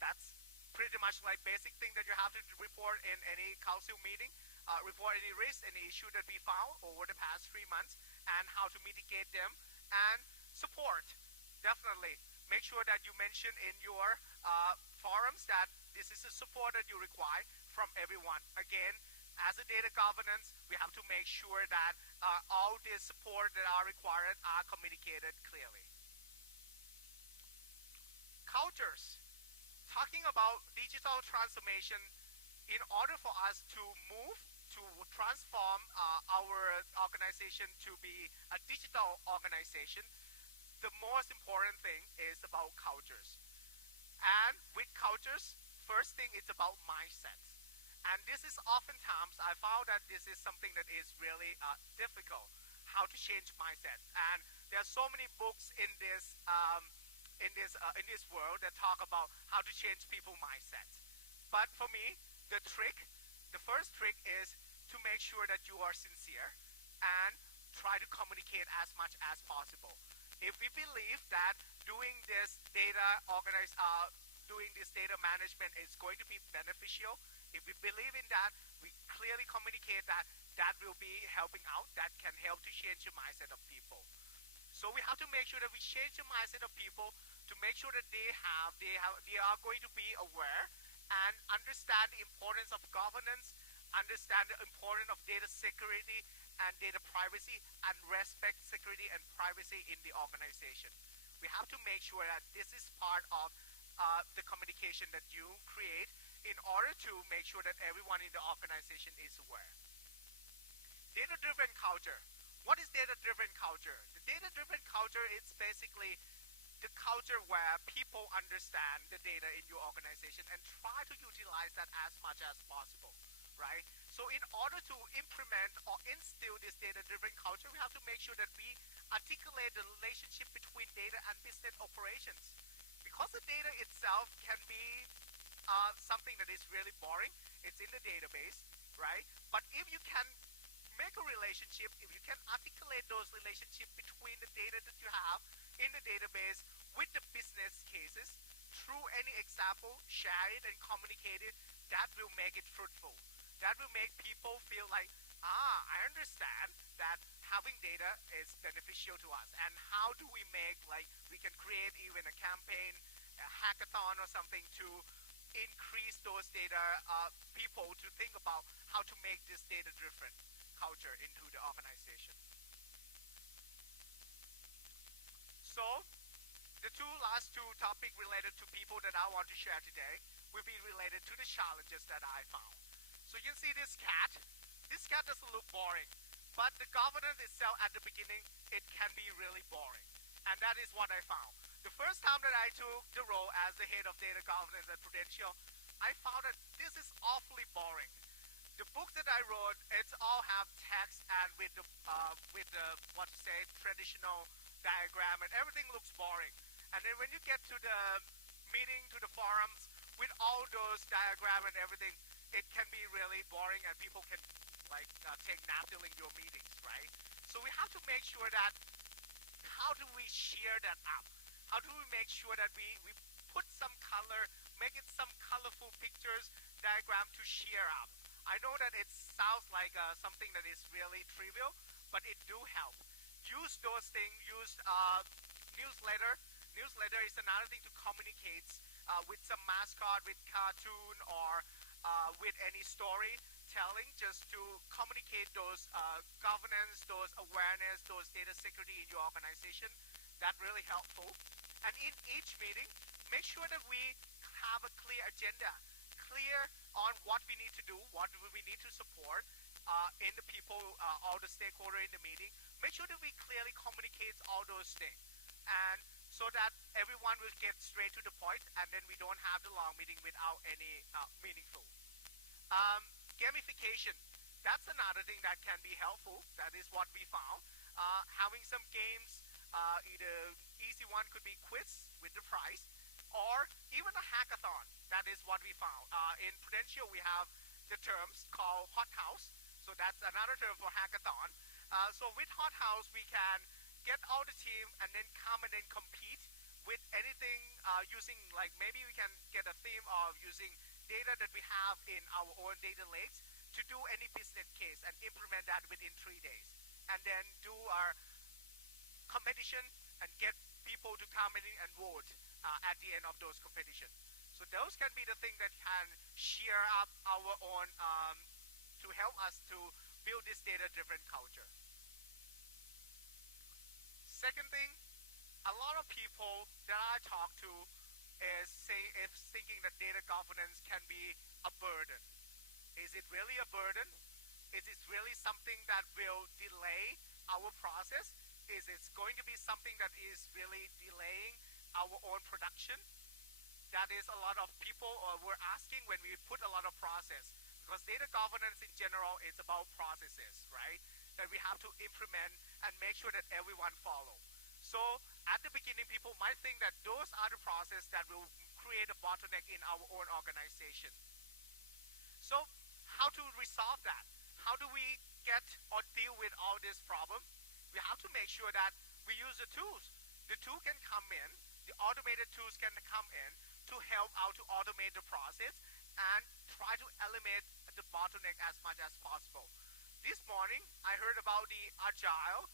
that's pretty much like basic thing that you have to report in any council meeting. Report any risk, any issue that we found over the past 3 months, and how to mitigate them. And support, definitely. Make sure that you mention in your forums that this is the support that you require from everyone. Again, as a data governance, we have to make sure that all the support that are required are communicated clearly. Cultures. Talking about digital transformation, in order for us to move to to transform our organization to be a digital organization, the most important thing is about cultures. And with cultures, first thing it's about mindsets. And this is oftentimes, I found that this is something that is really difficult, how to change mindsets. And there are so many books in this world that talk about how to change people's mindsets. But for me, the first trick is to make sure that you are sincere and try to communicate as much as possible. If we believe that doing this data management is going to be beneficial, if we believe in that, we clearly communicate that that will be helping out, that can help to change the mindset of people. So we have to make sure that we change the mindset of people to make sure that they are going to be aware and understand the importance of governance, understand the importance of data security and data privacy, and respect security and privacy in the organization. We have to make sure that this is part of the communication that you create in order to make sure that everyone in the organization is aware. Data-driven culture. What is data-driven culture? The data-driven culture is basically the culture where people understand the data in your organization and try to utilize that as much as possible, right? So in order to implement or instill this data-driven culture, we have to make sure that we articulate the relationship between data and business operations. Because the data itself can be something that is really boring, it's in the database, right? But if you can make a relationship, if you can articulate those relationships between the data that you have in the database with the business cases through any example, share it and communicate it, that will make it fruitful. That will make people feel like, I understand that having data is beneficial to us. And how do we make, we can create even a campaign, a hackathon or something to increase those data people to think about how to make this data-driven culture into the organization. So the last two topics related to people that I want to share today will be related to the challenges that I found. So you can see this cat. This cat doesn't look boring, but the governance itself at the beginning, it can be really boring. And that is what I found. The first time that I took the role as the head of data governance at Prudential, I found that this is awfully boring. The book that I wrote, it's all have text and with the traditional diagram, and everything looks boring. And then when you get to the meeting, to the forums, with all those diagram and everything, it can be really boring, and people can take nap during your meetings, right? So we have to make sure that how do we share that up? How do we make sure that we put some color, make it some colorful pictures, diagram to share up? I know that it sounds like something that is really trivial, but it do help. Use those things, use newsletter. Newsletter is another thing to communicate with some mascot, with cartoon, or with any storytelling, just to communicate those governance, those awareness, those data security in your organization. That's really helpful. And in each meeting, make sure that we have a clear agenda, clear on what we need to do, what we need to support in the people, all the stakeholders in the meeting. Make sure that we clearly communicate all those things, and so that everyone will get straight to the point, and then we don't have the long meeting without any meaningful. Gamification, that's another thing that can be helpful. That is what we found. Having some games, either easy one could be quiz with the prize, or even a hackathon. That is what we found. In Prudential, we have the terms called hot house. So that's another term for hackathon. So with hot house, we can get all the team and then come and then compete with anything using, maybe we can get a theme of using data that we have in our own data lakes to do any business case and implement that within 3 days. And then do our competition and get people to come in and vote at the end of those competitions. So those can be the things that can cheer up our own to help us to build this data-driven culture. Second thing, a lot of people that I talk to is thinking that data governance can be a burden. Is it really a burden? Is it really something that will delay our process? Is it going to be something that is really delaying our own production? That is a lot of people were asking when we put a lot of process. Because data governance in general is about processes, right? That we have to implement and make sure that everyone follow. So at the beginning, people might think that those are the processes that will create a bottleneck in our own organization. So how to resolve that? How do we get or deal with all this problem? We have to make sure that we use the tools. The tool can come in, the automated tools can come in to help out to automate the process and try to eliminate the bottleneck as much as possible. This morning, I heard about the agile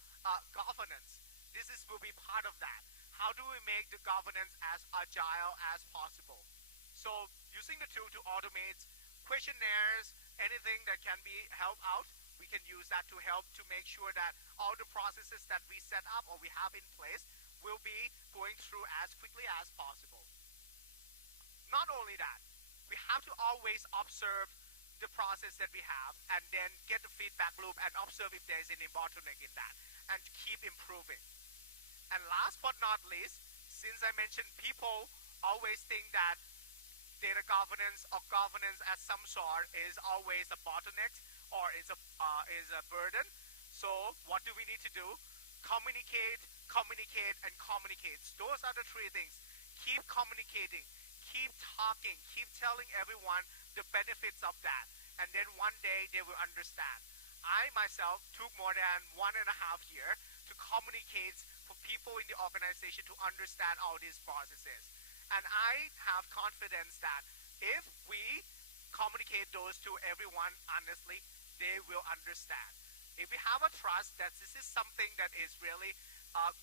governance. This will be part of that. How do we make the governance as agile as possible? So using the tool to automate questionnaires, anything that can be helped out, we can use that to help to make sure that all the processes that we set up or we have in place will be going through as quickly as possible. Not only that, we have to always observe the process that we have and then get the feedback loop and observe if there's any bottleneck in that and keep improving. And last but not least, since I mentioned people always think that data governance or governance as some sort is always a bottleneck or is a burden. So what do we need to do? Communicate, communicate, and communicate. Those are the three things. Keep communicating, keep talking, keep telling everyone the benefits of that. And then one day they will understand. I myself took more than 1.5 years to communicate for people in the organization to understand all these processes. And I have confidence that if we communicate those to everyone honestly, they will understand. If we have a trust that this is something that is really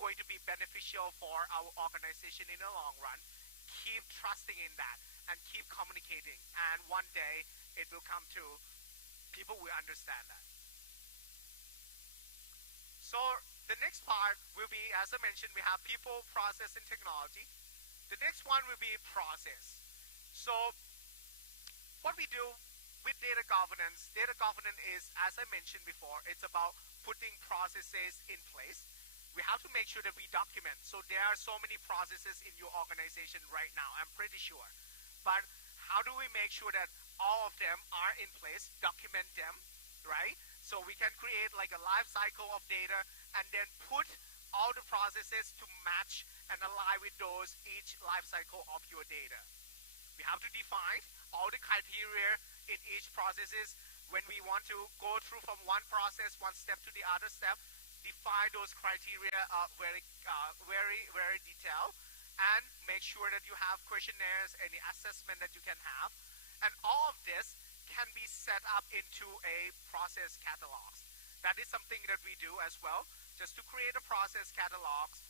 going to be beneficial for our organization in the long run, keep trusting in that and keep communicating. And one day it will come to people will understand that. So the next part will be, as I mentioned, we have people, process, and technology. The next one will be process. So what we do with data governance is, as I mentioned before, it's about putting processes in place. We have to make sure that we document. So there are so many processes in your organization right now, I'm pretty sure. But how do we make sure that all of them are in place, document them, right? So we can create like a life cycle of data and then put all the processes to match and align with those each life cycle of your data. We have to define all the criteria in each processes. When we want to go through from one process, one step to the other step, define those criteria very detailed and make sure that you have questionnaires, any assessment that you can have. And all of this can be set up into a process catalog. That is something that we do as well, just to create a process catalogs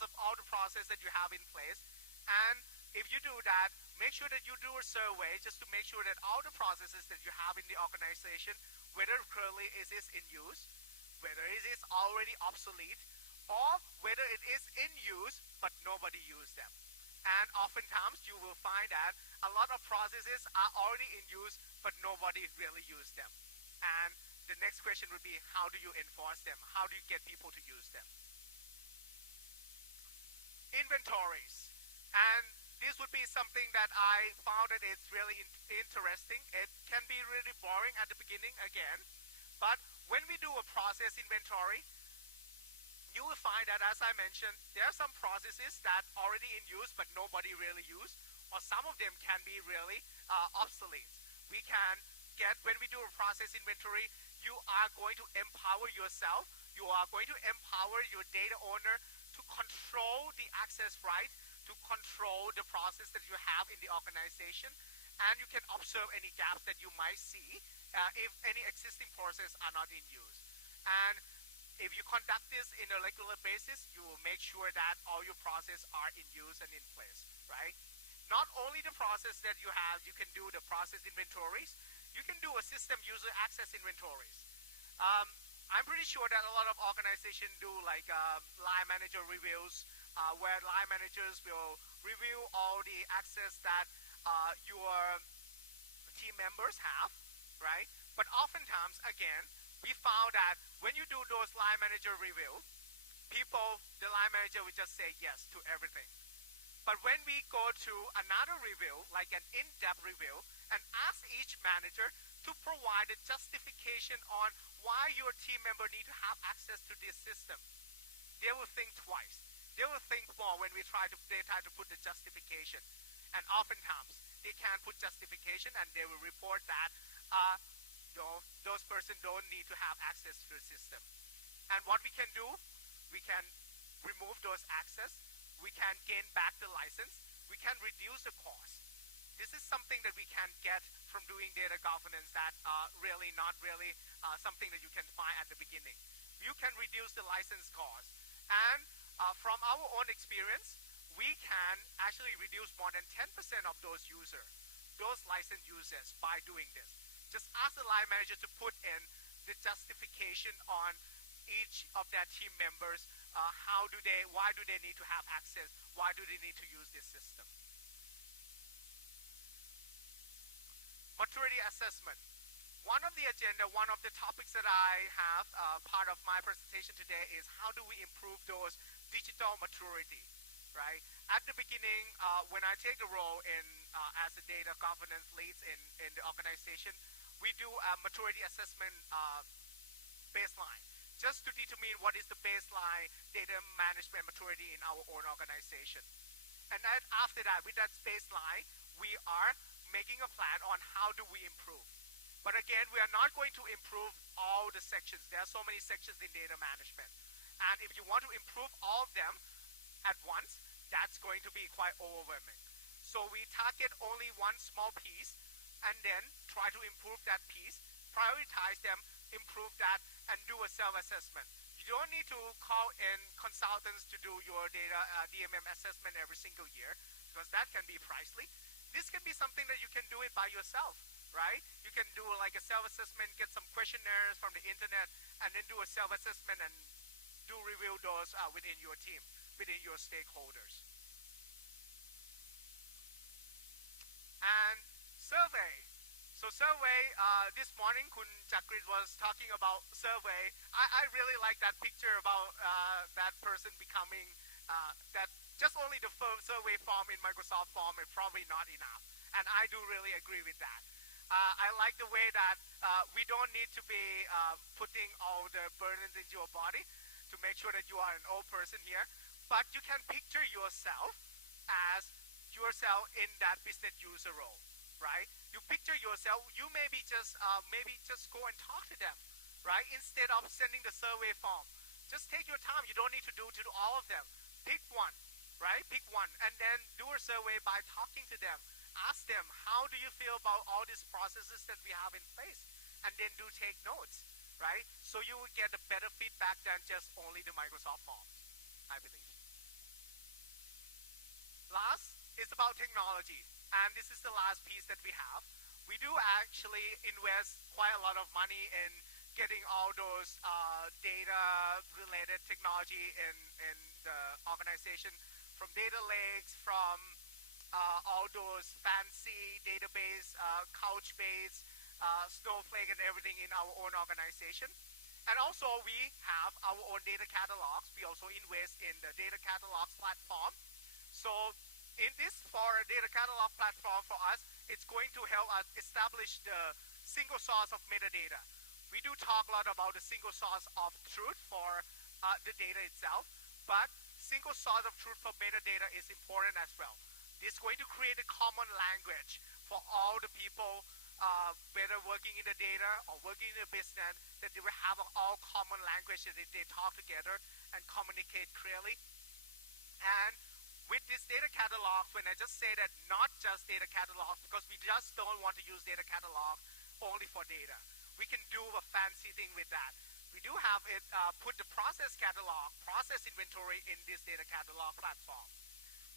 of all the process that you have in place. And if you do that, make sure that you do a survey just to make sure that all the processes that you have in the organization, whether currently is in use, whether it is already obsolete, or whether it is in use but nobody uses them. And oftentimes you will find that a lot of processes are already in use but nobody really uses them. And the next question would be, how do you enforce them? How do you get people to use them? Inventories. And this would be something that I found that it's really interesting. It can be really boring at the beginning again, but when we do a process inventory, you will find that, as I mentioned, there are some processes that are already in use but nobody really uses, or some of them can be really obsolete. We can get, when we do a process inventory, you are going to empower yourself, you are going to empower your data owner to control the access right, to control the process that you have in the organization, and you can observe any gaps that you might see if any existing processes are not in use. And if you conduct this in a regular basis, you will make sure that all your processes are in use and in place, right? Not only the process that you have, you can do the process inventories, you can do a system user access inventories. I'm pretty sure that a lot of organizations do like line manager reviews, where line managers will review all the access that your team members have, right? But oftentimes, again, we found that when you do those line manager review, the line manager will just say yes to everything. But when we go to another review, like an in-depth review, and ask each manager to provide a justification on why your team member need to have access to this system, they will think twice. They will think more when they try to put the justification. And oftentimes, they can't put justification, and they will report that those persons don't need to have access to the system. And what we can do, we can remove those access, we can gain back the license, we can reduce the cost. This is something that we can get from doing data governance that really not really something that you can find at the beginning. You can reduce the license cost. And from our own experience, we can actually reduce more than 10% of those users, those licensed users, by doing this. Just ask the line manager to put in the justification on each of their team members. Why do they need to have access? Why do they need to use this system? Maturity assessment. One of the agenda, one of the topics that I have part of my presentation today is how do we improve those digital maturity, right? At the beginning, when I take the role as a data governance lead in the organization, we do a maturity assessment baseline, just to determine what is the baseline data management maturity in our own organization. And then after that, with that baseline, we are making a plan on how do we improve. But again, we are not going to improve all the sections. There are so many sections in data management. And if you want to improve all of them at once, that's going to be quite overwhelming. So we target only one small piece and then try to improve that piece, prioritize them, improve that, and do a self-assessment. You don't need to call in consultants to do your data DMM assessment every single year, because that can be pricey. This can be something that you can do it by yourself, right? You can do like a self-assessment, get some questionnaires from the internet, and then do a self-assessment and do review those within your team, within your stakeholders. And survey. So survey, this morning Kun Chakrit was talking about survey. I really like that picture about that person becoming, that just only the survey form in Microsoft form is probably not enough. And I do really agree with that. I like the way that we don't need to be putting all the burdens into your body to make sure that you are an old person here. But you can picture yourself as yourself in that business user role, right? You picture yourself, you maybe just go and talk to them, right? Instead of sending the survey form. Just take your time. You don't need to do all of them. Pick one, right? Pick one, and then do a survey by talking to them. Ask them, how do you feel about all these processes that we have in place? And then do take notes, right? So you will get a better feedback than just only the Microsoft forms, I believe. Last is about technology. And this is the last piece that we have. We do actually invest quite a lot of money in getting all those data-related technology in the organization, from data lakes, from all those fancy database, Couchbase, Snowflake, and everything in our own organization. And also, we have our own data catalogs. We also invest in the data catalogs platform. So in this, for a data catalog platform for us, it's going to help us establish the single source of metadata. We do talk a lot about the single source of truth for the data itself, but single source of truth for metadata is important as well. It's going to create a common language for all the people, whether working in the data or working in the business, that they will have all common language that they talk together and communicate clearly. And with this data catalog, when I just say that not just data catalog, because we just don't want to use data catalog only for data. We can do a fancy thing with that. We do have it, put the process catalog, process inventory in this data catalog platform.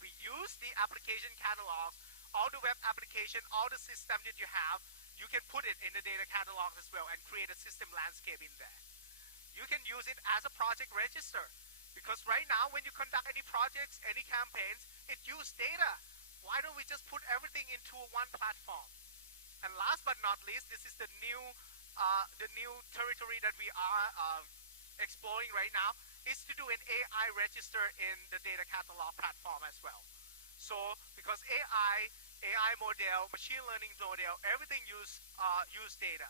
We use the application catalog, all the web application, all the system that you have, you can put it in the data catalog as well and create a system landscape in there. You can use it as a project register. Because right now, when you conduct any projects, any campaigns, it uses data. Why don't we just put everything into one platform? And last but not least, this is the new the new territory that we are exploring right now is to do an AI register in the data catalog platform as well. So because AI model, machine learning model, everything use data.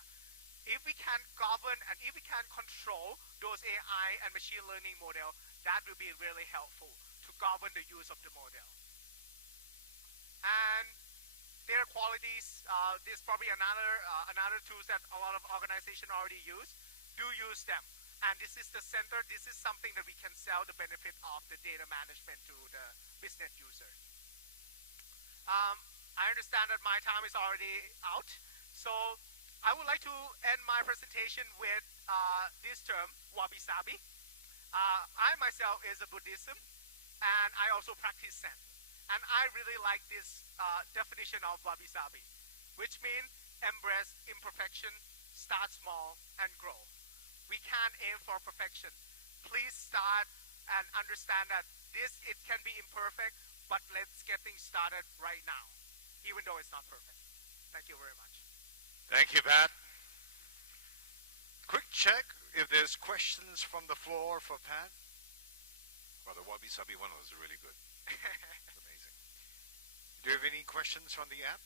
If we can govern and if we can control those AI and machine learning model, that will be really helpful to govern the use of the model. And data qualities, there's probably another tools that a lot of organizations already use. Do use them. And this is the center. This is something that we can sell the benefit of the data management to the business user. I understand that my time is already out. So I would like to end my presentation with this term, wabi-sabi. I myself is a Buddhism, and I also practice Zen. And I really like this definition of wabi-sabi, which means embrace imperfection, start small, and grow. We can't aim for perfection. Please start and understand that it can be imperfect, but let's get things started right now, even though it's not perfect. Thank you very much. Thank you, Pat. Quick check if there's questions from the floor for Pat. Well, the wabi-sabi one was really good. Amazing. Do you have any questions from the app?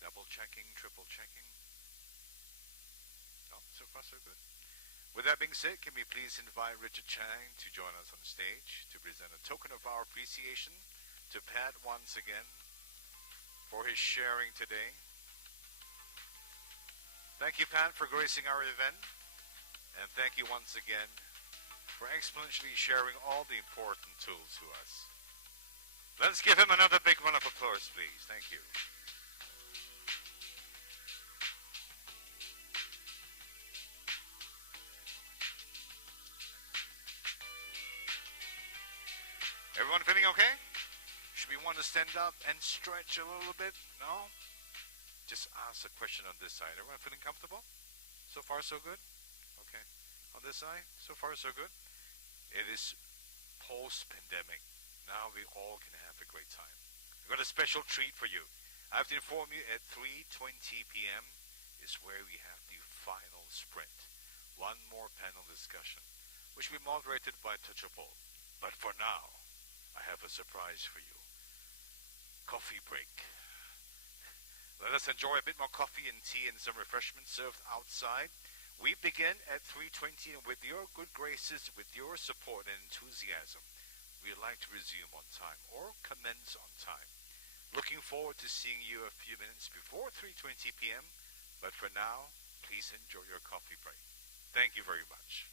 Double checking, triple checking. No, so far so good. With that being said, can we please invite Richard Chang to join us on stage to present a token of our appreciation to Pat once again for his sharing today. Thank you, Pat, for gracing our event. And thank you once again for exponentially sharing all the important tools to us. Let's give him another big round of applause, please. Thank you. Everyone feeling okay? Should we want to stand up and stretch a little bit? No? Just ask a question on this side. Everyone feeling comfortable? So far, so good? Okay. On this side, so far, so good? It is post-pandemic. Now we all can have a great time. We've got a special treat for you. I have to inform you at 3:20 p.m. is where we have the final sprint. One more panel discussion, which will be moderated by Touchable. But for now, I have a surprise for you. Coffee break. Let us enjoy a bit more coffee and tea and some refreshments served outside. We begin at 3:20, and with your good graces, with your support and enthusiasm, we'd like to resume on time or commence on time. Looking forward to seeing you a few minutes before 3:20 p.m., but for now, please enjoy your coffee break. Thank you very much.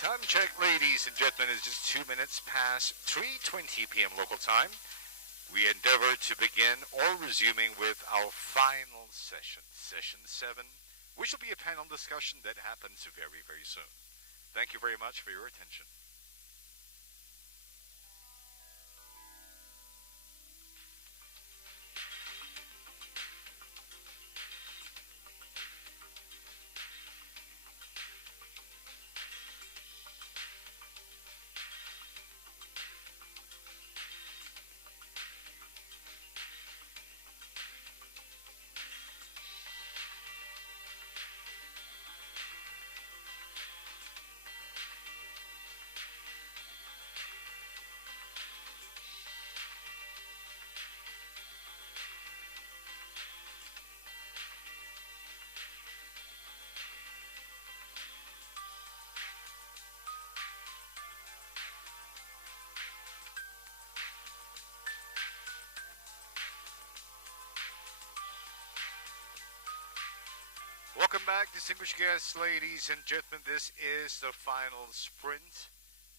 Time check, ladies and gentlemen, is just 2 minutes past 3:20 p.m. local time. We endeavor to begin or resuming with our final session, session 7, which will be a panel discussion that happens very, very soon. Thank you very much for your attention. Welcome back, distinguished guests, ladies and gentlemen. This is the final sprint.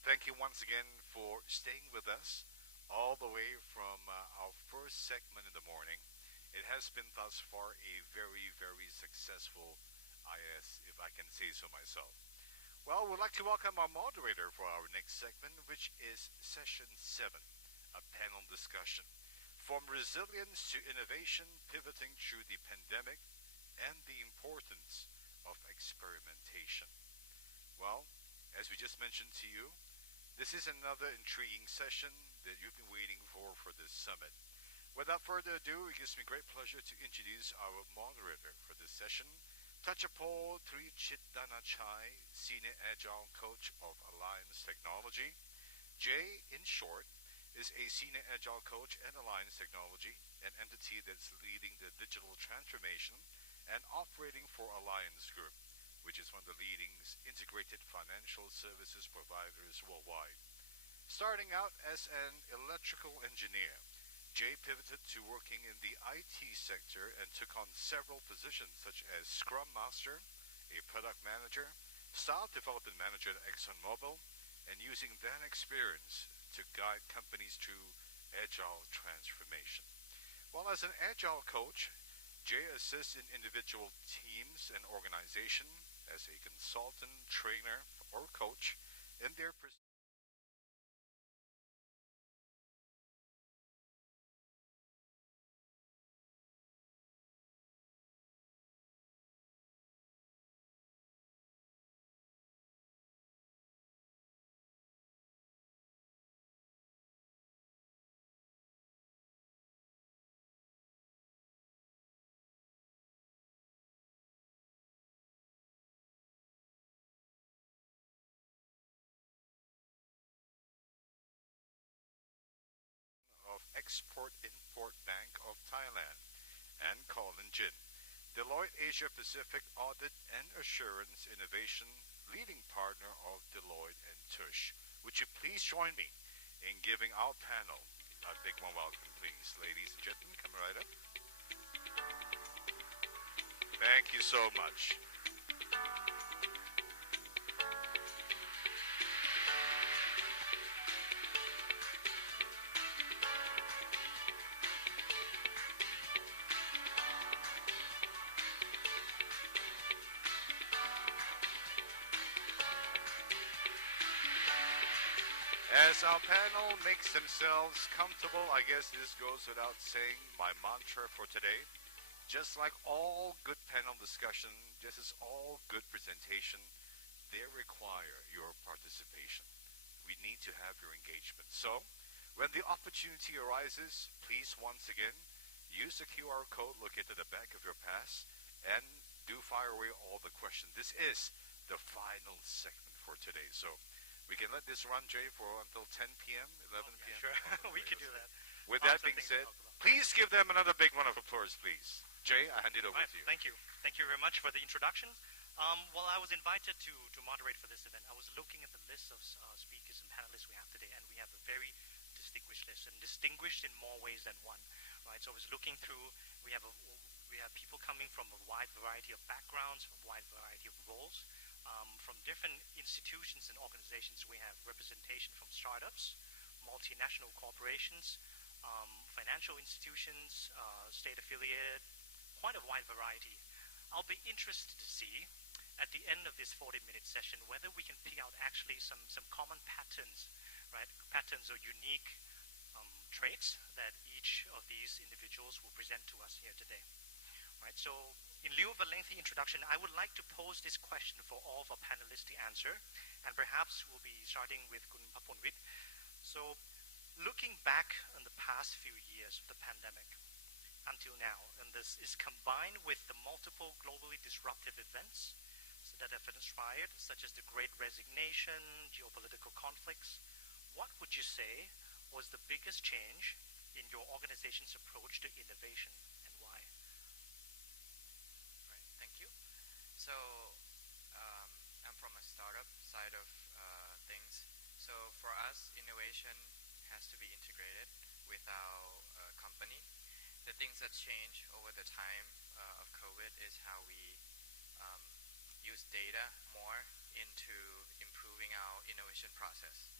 Thank you once again for staying with us all the way from our first segment in the morning. It has been thus far a very, very successful IS, if I can say so myself. Well, we'd like to welcome our moderator for our next segment, which is session 7, a panel discussion. From resilience to innovation, pivoting through the pandemic, and the importance of experimentation. Well, as we just mentioned to you, this is another intriguing session that you've been waiting for this summit. Without further ado, it gives me great pleasure to introduce our moderator for this session, Tachapol Trichitdanachai, Senior Agile Coach of Alliance Technology. Jay, in short, is a Senior Agile Coach at Alliance Technology, an entity that's leading the digital transformation and operating for Alliance Group, which is one of the leading integrated financial services providers worldwide. Starting out as an electrical engineer, Jay pivoted to working in the IT sector and took on several positions such as Scrum Master, a product manager, style development manager at ExxonMobil, and using that experience to guide companies through agile transformation. While as an agile coach, Jay assists in individual teams and organization as a consultant, trainer, or coach in their pursuit of Export-Import Bank of Thailand, and Colin Jin, Deloitte Asia Pacific Audit and Assurance Innovation, leading partner of Deloitte and Touche. Would you please join me in giving our panel a big one welcome, please? Ladies and gentlemen, come right up. Thank you so much. As our panel makes themselves comfortable, I guess this goes without saying, my mantra for today, just like all good panel discussion, just as all good presentation, they require your participation. We need to have your engagement. So, when the opportunity arises, please once again, use the QR code located at the back of your pass and do fire away all the questions. This is the final segment for today. So, we can let this run, Jay, for until 10 p.m., 11 p.m. Sure, we could do that. With that being said, please give them another big round of applause, please. Jay, I hand it over to you. Thank you. Thank you very much for the introduction. Well, I was invited to moderate for this event. I was looking at the list of speakers and panelists we have today, and we have a very distinguished list, and distinguished in more ways than one, right? So I was looking through, we have people coming from a wide variety of backgrounds, a wide variety of roles, From different institutions and organizations, we have representation from startups, multinational corporations, financial institutions, state affiliated, quite a wide variety. I'll be interested to see at the end of this 40-minute session whether we can pick out actually some common patterns, right? Patterns or unique traits that each of these individuals will present to us here today. Right, so in lieu of a lengthy introduction, I would like to pose this question for all of our panelists to answer, and perhaps we'll be starting with Kun Paponwit. So looking back on the past few years of the pandemic until now, and this is combined with the multiple globally disruptive events that have transpired, such as the Great Resignation, geopolitical conflicts, what would you say was the biggest change in your organization's approach to innovation, and why? Right, thank you. So I'm from a startup side of things. So for us, innovation has to be integrated with our company. The things that change over the time of COVID is how we use data more into improving our innovation process.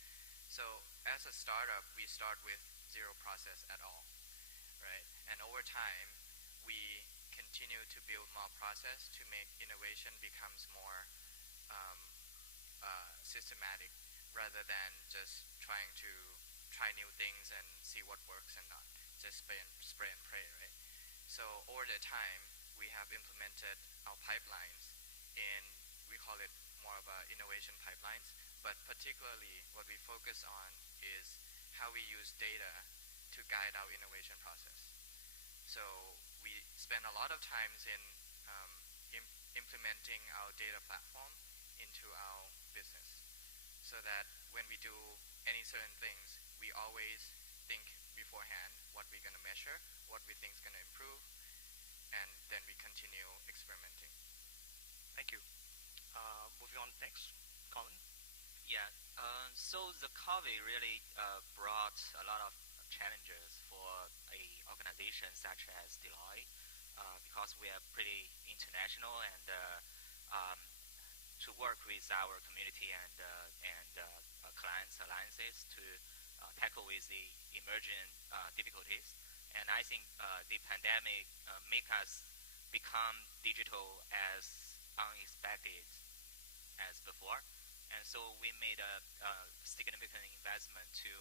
So as a startup, we start with zero process at all, right? And over time, we continue to build more process to make innovation becomes more systematic, rather than just trying to try new things and see what works and not, just spray and pray, right? So over the time, we have implemented our pipelines in, we call it more of a innovation pipelines, but particularly what we focus on is how we use data to guide our innovation process. So we spend a lot of times in implementing our data platform into our business, so that when we do any certain things, we always think beforehand what we're going to measure, what we think is going to improve, and then we continue experimenting. Thank you. Moving on next, Colin. Yeah, so the COVID really brought a lot of challenges for a organization such as Deloitte, because we are pretty international, and to work with our community and clients alliances to tackle with the emerging difficulties. And I think the pandemic make us become digital as unexpected as before. And so we made a significant investment to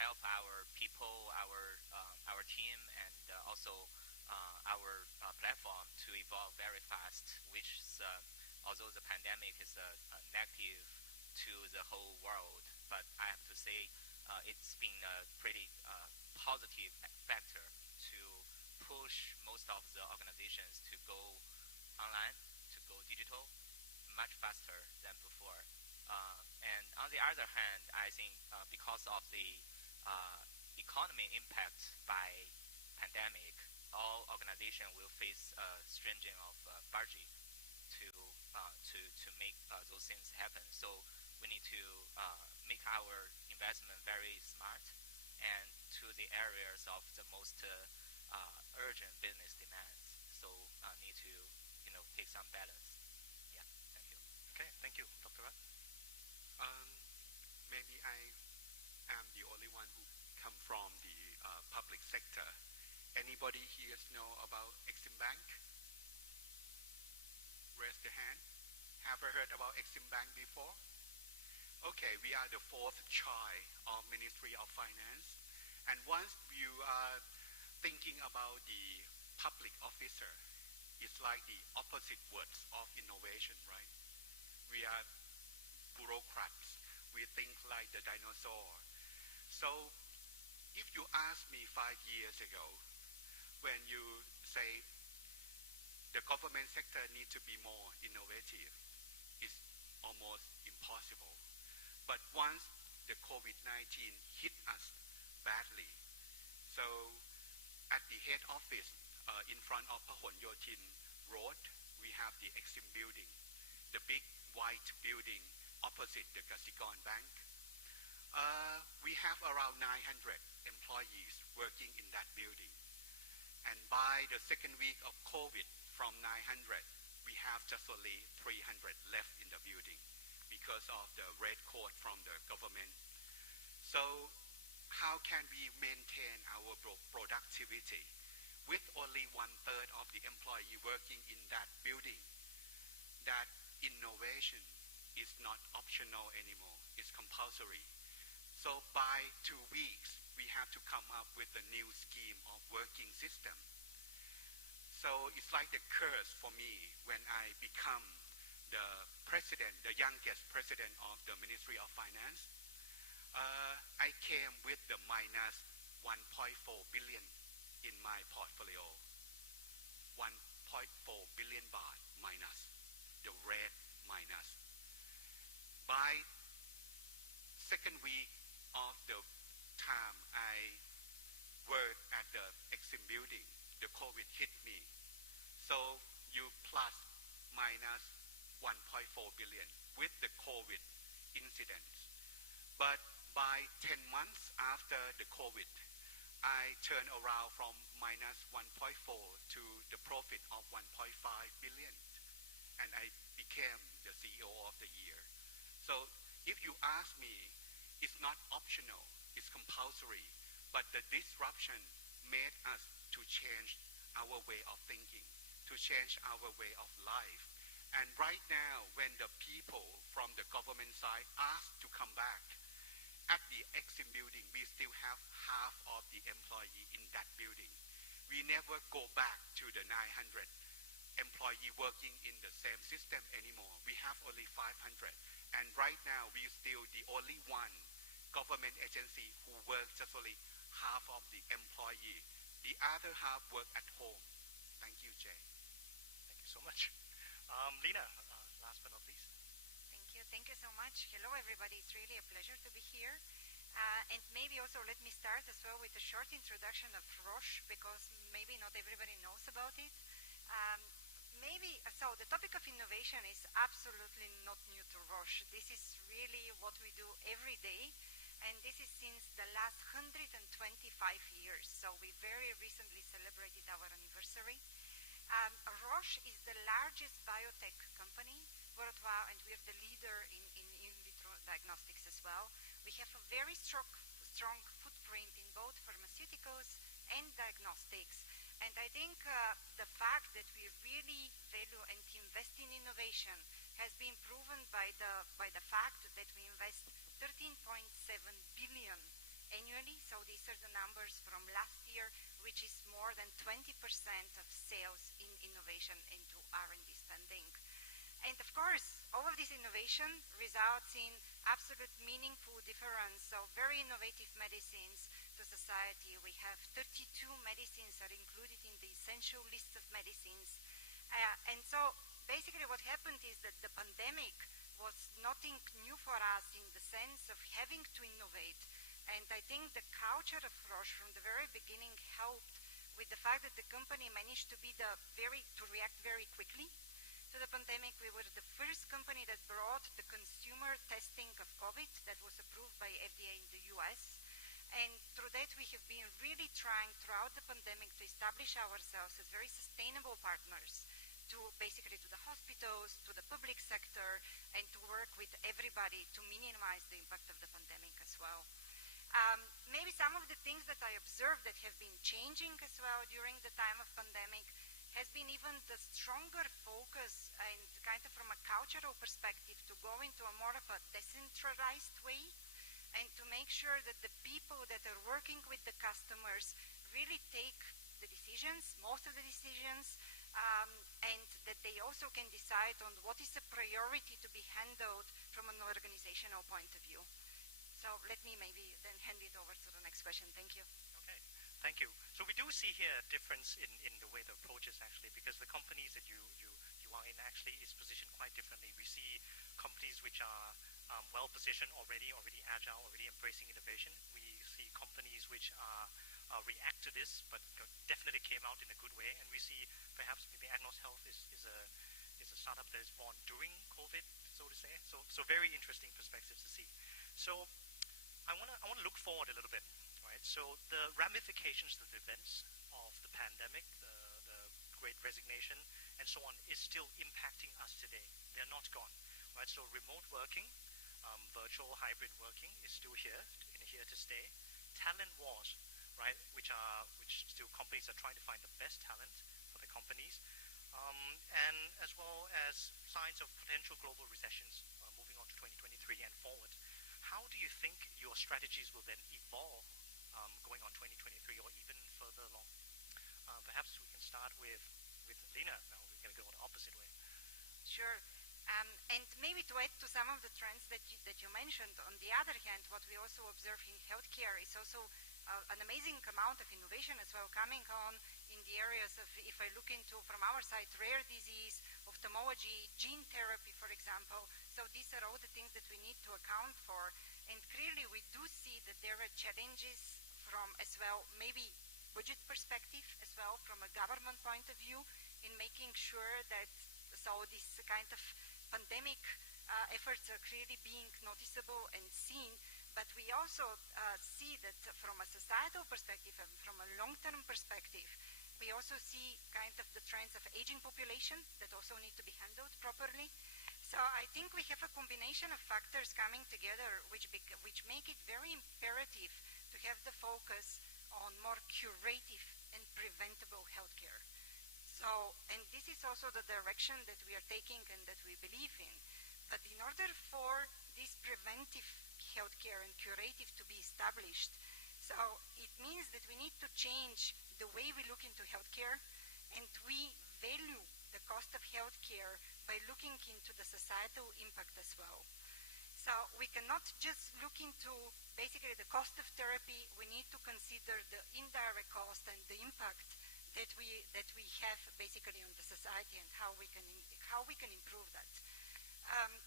help our people, our team, and also our platform to evolve very fast, which is, although the pandemic is a negative to the whole world, but I have to say it's been a pretty positive factor to push most of the organizations to go online, to go digital, much faster than before. And on the other hand, I think because of the economy impact by pandemic, all organizations will face stringent of budget to make those things happen. So we need to make our investment very smart and to the areas of the most urgent business demands. So need to take some balance. Yeah, thank you. Okay, thank you, Dr. Rat. Maybe I am the only one who come from the public sector. Anybody here know about Exim Bank? Raise the hand. Have you heard about Exim Bank before? Okay, we are the fourth child of Ministry of Finance. And once you are thinking about the public officer, it's like the opposite words of innovation, right? We are bureaucrats. We think like the dinosaur. So if you ask me 5 years ago, when you say the government sector needs to be more innovative, it's almost impossible. But once the COVID-19 hit us badly, so at the head office in front of Pahon Yotin Road, we have the Exim building, the big white building opposite the Kasikorn Bank. We have around 900 employees working in that building. And by the second week of COVID, from 900, we have just only 300 left in the building because of the red code from the government. So how can we maintain our productivity with only 1/3 of the employee working in that building? That innovation is not optional anymore, it's compulsory. So by 2 weeks, we have to come up with a new scheme of working system. So it's like the curse for me when I become the president, the youngest president of the Ministry of Finance. I came with the minus 1.4 billion in my portfolio. 1.4 billion baht minus, the red minus. By second week of the time I worked at the Exim building, the COVID hit me. So you plus minus 1.4 billion with the COVID incidents. But by 10 months after the COVID, I turned around from minus 1.4 to the profit of 1.5 billion. And I became the CEO of the year. So if you ask me, it's not optional, it's compulsory. But the disruption made us to change our way of thinking, to change our way of life. And right now, when the people from the government side ask to come back, at the Exim building, we still have half of the employee in that building. We never go back to the 900 employee working in the same system anymore. We have only 500. And right now, we're still the only one government agency who works just only half of the employee. The other half work at home. Thank you, Jay. Thank you so much. Lena, last but not least. Thank you so much. Hello, everybody. It's really a pleasure to be here. And maybe also let me start as well with a short introduction of Roche, because maybe not everybody knows about it. So the topic of innovation is absolutely not new to Roche. This is really what we do every day. And this is since the last 125 years. So we very recently celebrated our anniversary. Roche is the largest biotech company worldwide, and we're the leader in vitro diagnostics as well. We have a very strong footprint in both pharmaceuticals and diagnostics. And I think the fact that we really value and invest in innovation has been proven by the fact that we invest 13.7 billion annually. So these are the numbers from last year, which is more than 20% of sales in innovation into R&D spending. And of course, all of this innovation results in absolute meaningful difference. So very innovative medicines to society. We have 32 medicines that are included in the essential list of medicines. And so basically what happened is that the pandemic was nothing new for us in the sense of having to innovate. And I think the culture of Roche from the very beginning helped with the fact that the company managed to react very quickly to the pandemic. We were the first company that brought the consumer testing of COVID that was approved by FDA in the US. And through that, we have been really trying throughout the pandemic to establish ourselves as very sustainable partners to basically to the hospitals, to the public sector, and to work with everybody to minimize the impact of the pandemic as well. Maybe some of the things that I observed that have been changing as well during the time of pandemic has been even the stronger focus and kind of from a cultural perspective to go into a more of a decentralized way and to make sure that the people that are working with the customers really take the decisions, most of the decisions, and that they also can decide on what is a priority to be handled from an organizational point of view. So let me maybe then hand it over to the next question. Thank you. Okay, thank you. So we do see here a difference in the way the approach is actually, because the companies that you are in actually is positioned quite differently. We see companies which are well positioned already agile, already embracing innovation. We see companies which react to this, but definitely came out in a good way. And we see perhaps maybe Agnos Health is a startup that is born during COVID, so to say. So very interesting perspectives to see. So I want to look forward a little bit, right? So the ramifications of the events of the pandemic, the Great Resignation, and so on is still impacting us today. They're not gone, right? So remote working, virtual hybrid working is still here to stay. Talent wars, right? Which still companies are trying to find the best talent for their companies, and as well as signs of potential global recessions moving on to 2023 and forward. How do you think your strategies will then evolve going on 2023 or even further along? Perhaps we can start with Lina. Now we're going to go the opposite way. Sure. And maybe to add to some of the trends that you mentioned, on the other hand, what we also observe in healthcare is also an amazing amount of innovation as well coming on in the areas of, if I look into from our side, rare disease, ophthalmology, gene therapy, for example. So these are all the things that we need to account for. And clearly we do see that there are challenges from as well, maybe budget perspective as well, from a government point of view, in making sure that so this kind of pandemic efforts are clearly being noticeable and seen. But we also see that from a societal perspective and from a long-term perspective, we also see kind of the trends of aging population that also need to be handled properly. So I think we have a combination of factors coming together which make it very imperative to have the focus on more curative and preventable healthcare. So, and this is also the direction that we are taking and that we believe in. But in order for this preventive healthcare and curative to be established, so it means that we need to change the way we look into healthcare, and we value the cost of healthcare by looking into the societal impact as well. So we cannot just look into basically the cost of therapy. We need to consider the indirect cost and the impact that we have basically on the society and how we can improve that.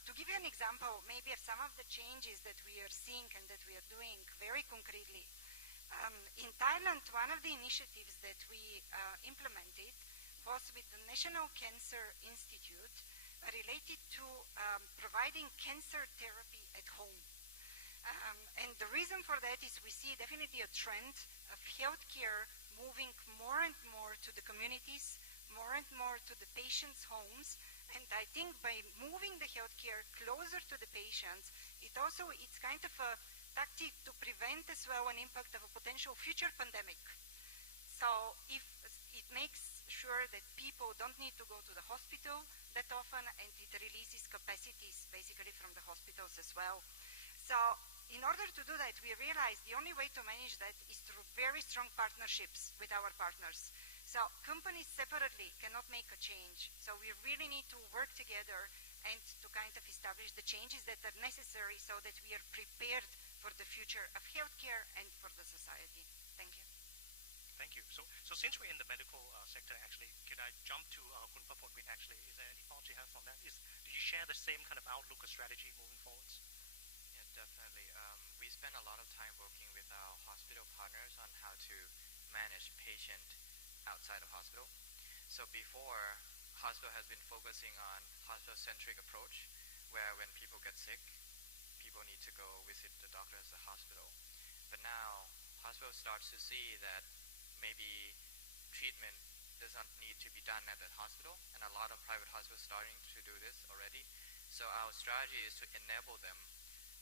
To give you an example, maybe of some of the changes that we are seeing and that we are doing very concretely. In Thailand, one of the initiatives that we implemented was with the National Cancer Institute related to providing cancer therapy at home. And the reason for that is we see definitely a trend of healthcare moving more and more to the communities, more and more to the patients' homes. And I think by moving the healthcare closer to the patients, it's kind of a tactic to prevent as well an impact of a potential future pandemic. So if it makes sure that people don't need to go to the hospital that often, and it releases capacities basically from the hospitals as well. So in order to do that, we realized the only way to manage that is through very strong partnerships with our partners. So companies separately cannot make a change. So we really need to work together and to kind of establish the changes that are necessary so that we are prepared for the future of healthcare and for the society. Thank you. Thank you. So since we're in the medical sector, actually, could I jump to Khun Papon? Actually, is there any thoughts you have on that? Do you share the same kind of outlook or strategy moving forwards? Yeah, definitely. We spend a lot of time working with our hospital partners on how to manage patient outside of hospital. So before, hospital has been focusing on hospital-centric approach, where when people get sick, people need to go visit the doctor at the hospital. But now, hospital starts to see that maybe treatment does not need to be done at the hospital, and a lot of private hospitals starting to do this already. So our strategy is to enable them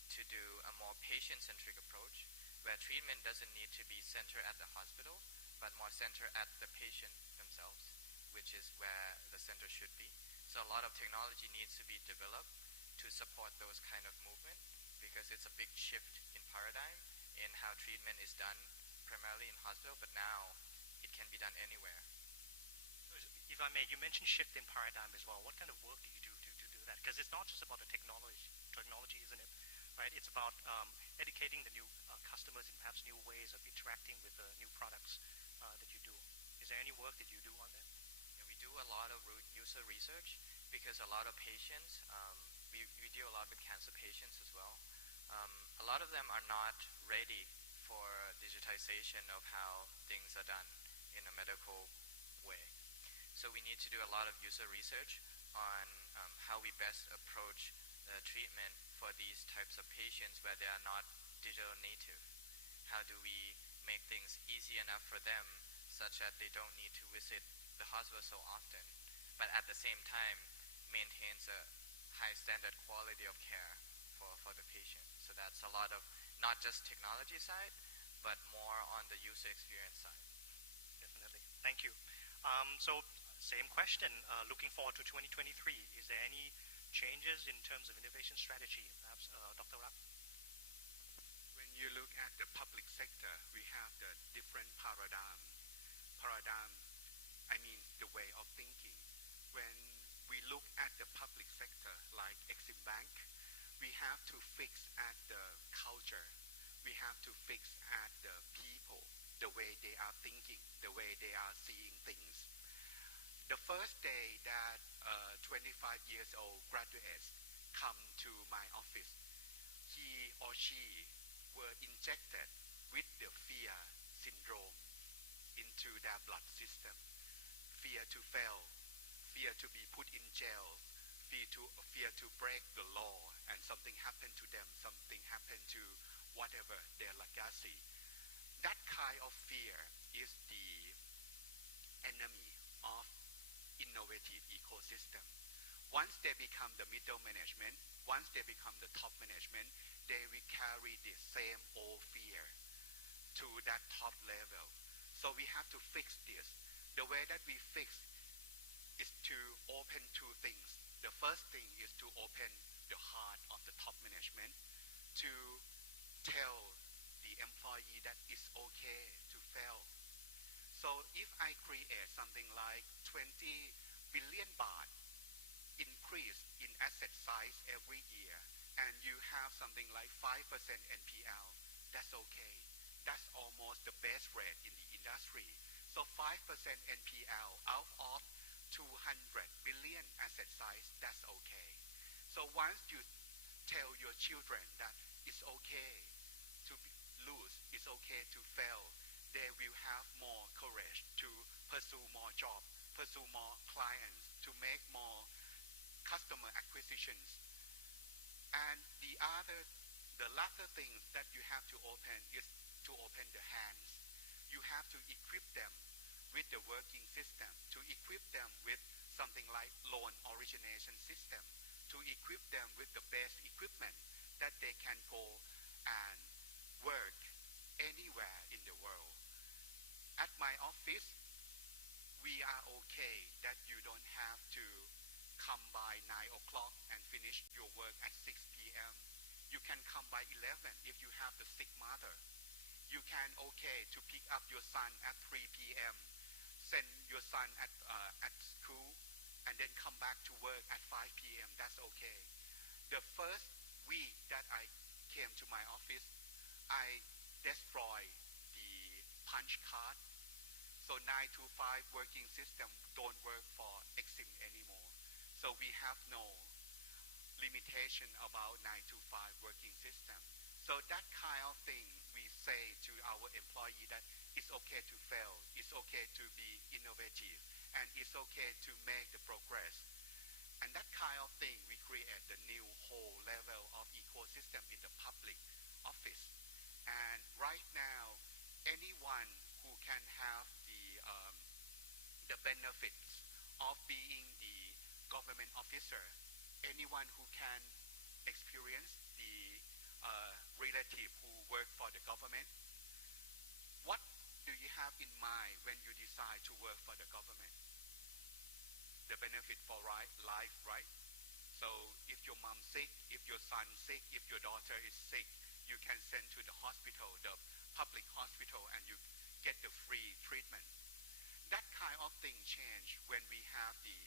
to do a more patient-centric approach, where treatment doesn't need to be centered at the hospital, but more centered at the patient themselves, which is where the center should be. So a lot of technology needs to be developed to support those kind of movement, because it's a big shift in paradigm in how treatment is done primarily in hospital, but now it can be done anywhere. If I may, you mentioned shift in paradigm as well. What kind of work do you do to do that? Because it's not just about the technology, isn't it? Right? It's about educating the new customers in perhaps new ways of interacting with the new products that you do. Is there any work that you do on that? Yeah, we do a lot of user research, because a lot of patients, we deal a lot with cancer patients as well. A lot of them are not ready for digitization of how things are done in a medical way. So we need to do a lot of user research on how we best approach the treatment for these types of patients where they are not digital native. How do we make things easy enough for them such that they don't need to visit the hospital so often, but at the same time maintains a high standard quality of care for the patient. So that's a lot of not just technology side, but more on the user experience side. Definitely. Thank you. So same question, looking forward to 2023, is there any changes in terms of innovation strategy? Perhaps Dr. Rap? When you look at the public sector, we have the different paradigm. Paradigm, I mean the way of thinking. When we look at the public sector like Exim Bank, we have to fix at the culture. We have to fix at the people, the way they are thinking, the way they are seeing things. The first day that 25 years old graduates come to my office, he or she were injected with the fear syndrome into their blood system. Fear to fail, fear to be put in jail, fear to break the law and something happened to them, something happened to whatever their legacy. That kind of fear is the enemy of innovative ecosystem. Once they become the middle management, once they become the top management, they will carry the same old fear to that top level. So we have to fix this. The way that we fix is to open two things. The first thing is to open the heart of the top management to tell the employee that it's okay to fail. So if I create something like 20 billion baht increase in asset size every year, and you have something like 5% NPL, that's okay. That's almost the best rate in the industry. So 5% NPL out of 200 billion asset size, that's okay. So once you tell your children that it's okay to lose, it's okay to fail, they will have more courage to pursue more jobs, pursue more clients, to make more customer acquisitions. And the latter thing that you have to open is to open the hands. You have to equip them with the working system, to equip them with something like loan origination system, to equip them with the best equipment that they can go and work anywhere in the world. At my office, we are okay that you don't have to come by 9 o'clock and finish your work at 6 p.m. You can come by 11 if you have the sick mother. You can okay to pick up your son at 3 p.m., send your son at school, and then come back to work at 5 p.m. That's okay. The first week that I came to my office, I destroyed the punch card. So 9 to 5 working system don't work for Exim anymore. So we have no limitation about 9 to 5 working system. So that kind of thing we say to our employee that it's okay to fail, it's okay to be innovative, and it's okay to make the progress. And that kind of thing we create the new whole level of ecosystem in the public office. And right now, anyone who can have the benefits of being the government officer, anyone who can experience the relative who work for the government, what do you have in mind when you decide to work for the government? The benefit for life, right? So if your mom sick, if your son sick, if your daughter is sick, you can send to the hospital, the public hospital, and you get the free treatment. That kind of thing change when we have the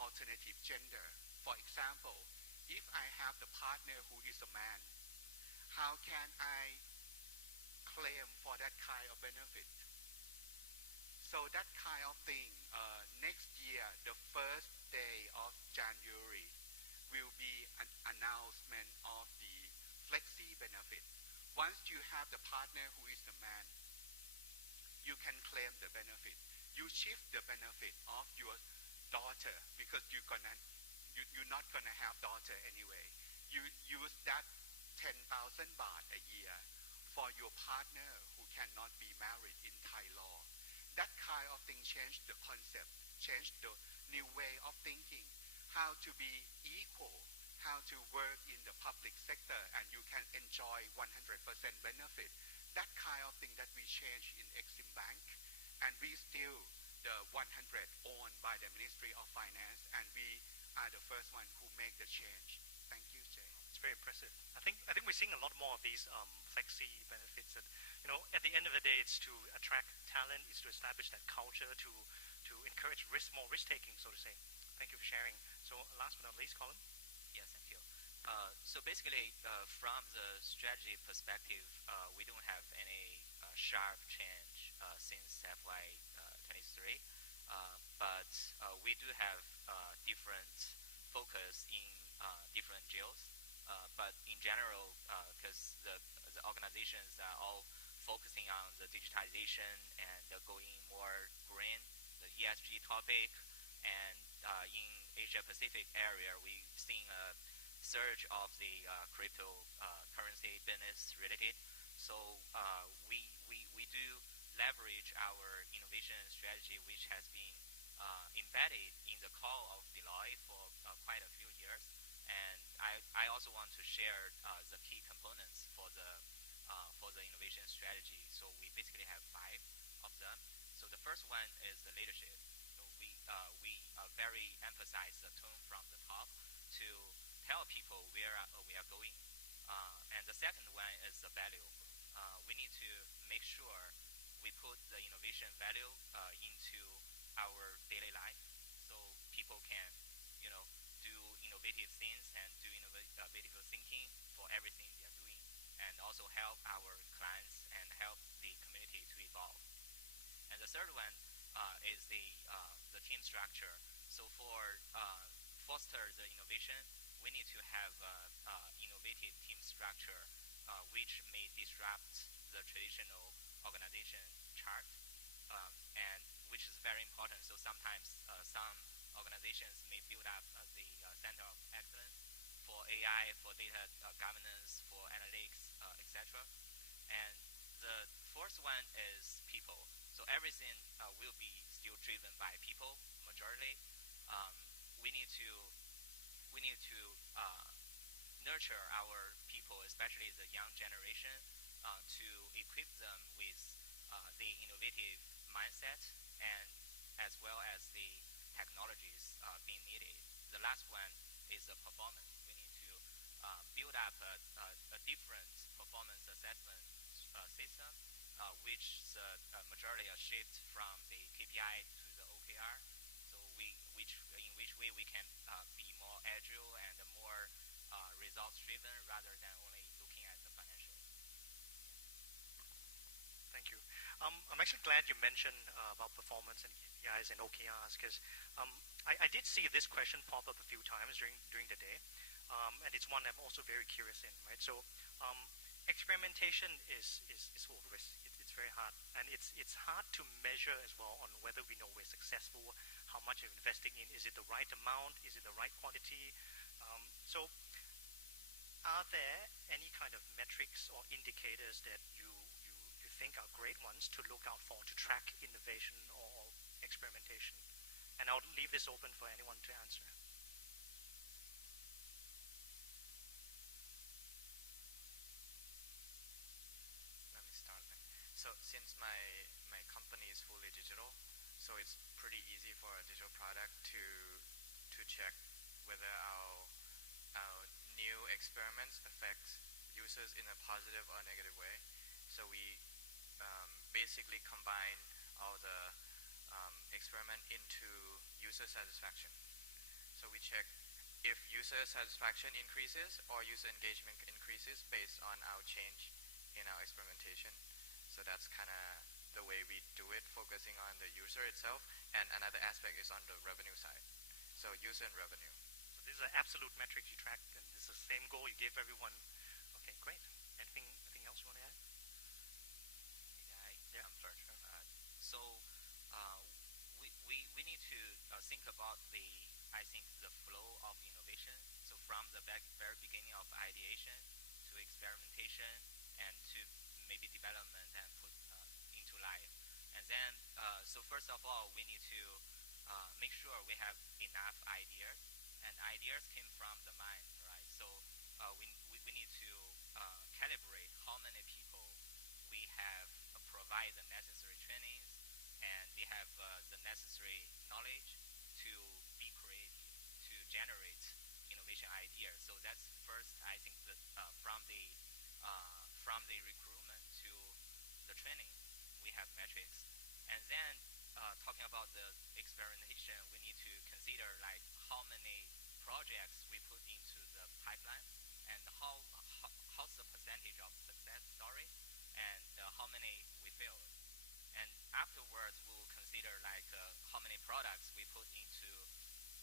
alternative gender. For example, if I have the partner who is a man, how can I claim for that kind of benefit? So that kind of thing, next year, the first day of January, will be an announcement of the flexi benefit. Once you have the partner who is the man, you can claim the benefit. You shift the benefit of your daughter because you're not gonna have daughter anyway. You use that 10,000 baht a year for your partner who cannot be married in Thai law. That kind of thing changed the concept, changed the new way of thinking, how to be equal, how to work in the public sector and you can enjoy 100% benefit. That kind of thing that we change in Exim Bank, and we still the 100 owned by the Ministry of Finance, and we are the first one who make the change. Thank you, Jay. It's very impressive. I think we're seeing a lot more of these flexi benefits. That at the end of the day, it's to attract talent, it's to establish that culture, to encourage more risk taking, so to say. Thank you for sharing. So last but not least, Colin. Yes, thank you. So basically, from the strategy perspective, we don't have any sharp change since FY23, but we do have different focus in different geos. But in general, because the organizations are all focusing on the digitization and going more green, the ESG topic, and in Asia Pacific area, we've seen a surge of the cryptocurrency business related. So we do leverage our innovation strategy, which has been embedded in the core of Deloitte for quite a few years. And I also want to share the key components for the innovation strategy. So we basically have 5 of them. So the first one is the leadership. So we very emphasize the tone from the top to tell people where we are going. And the second one is the value. We need to make sure we put the innovation value into our daily life, so people can, do innovative things and do innovative thinking for everything they are doing, and also help our clients and help the community to evolve. And the third one is the team structure. So for foster the innovation, we need to have innovative team structure, which may disrupt the traditional organization chart, and which is very important. So sometimes some organizations may build up the center of excellence for AI, for data governance, for analytics, etc. And the fourth one is people. So everything will be still driven by people majority. We need to nurture our people, especially the young generation, to equip them with the innovative mindset and as well as the technologies being needed. The last one is the performance. We need to build up a different performance assessment system, which the majority are shift from the KPI to the OKR. So in which way we can be more agile and more results driven rather than only looking at the financial. Thank you. I'm actually glad you mentioned about performance and KPIs and OKRs, because I did see this question pop up a few times during the day, and it's one I'm also very curious in, right? So experimentation is full of risk. It's very hard, and it's hard to measure as well on whether we know we're successful, how much we're investing in, is it the right amount, is it the right quantity? So are there any kind of metrics or indicators that you think are great ones to look out for to track innovation or experimentation? And I'll leave this open for anyone to answer. Let me start. So since my company is fully digital, so it's pretty easy for a digital product to check whether our new experiments affect users in a positive or negative way. So we basically combine all the experiment into user satisfaction. So we check if user satisfaction increases or user engagement increases based on our change in our experimentation. So that's kind of the way we do it, focusing on the user itself. And another aspect is on the revenue side. So user and revenue. So these are absolute metrics you track, and this is the same goal you give everyone. Okay, great. Anything else you want to add? Yeah, I'm sorry. So we need to think about the flow of innovation. So from the very beginning of ideation to experimentation and to maybe development and put into life. And then, so first of all, we need to make sure we have enough ideas, and ideas came from the mind, right? So we need to calibrate how many people we have provide the necessary trainings, and they have the necessary knowledge to be creative, to generate innovation ideas. So that's first, I think, that from the recruitment to the training, we have metrics. And then talking about the experimentation, we need to consider like how many projects we put into the pipeline, and how's the percentage of success story, and how many we failed. And afterwards, we will consider like how many products we put into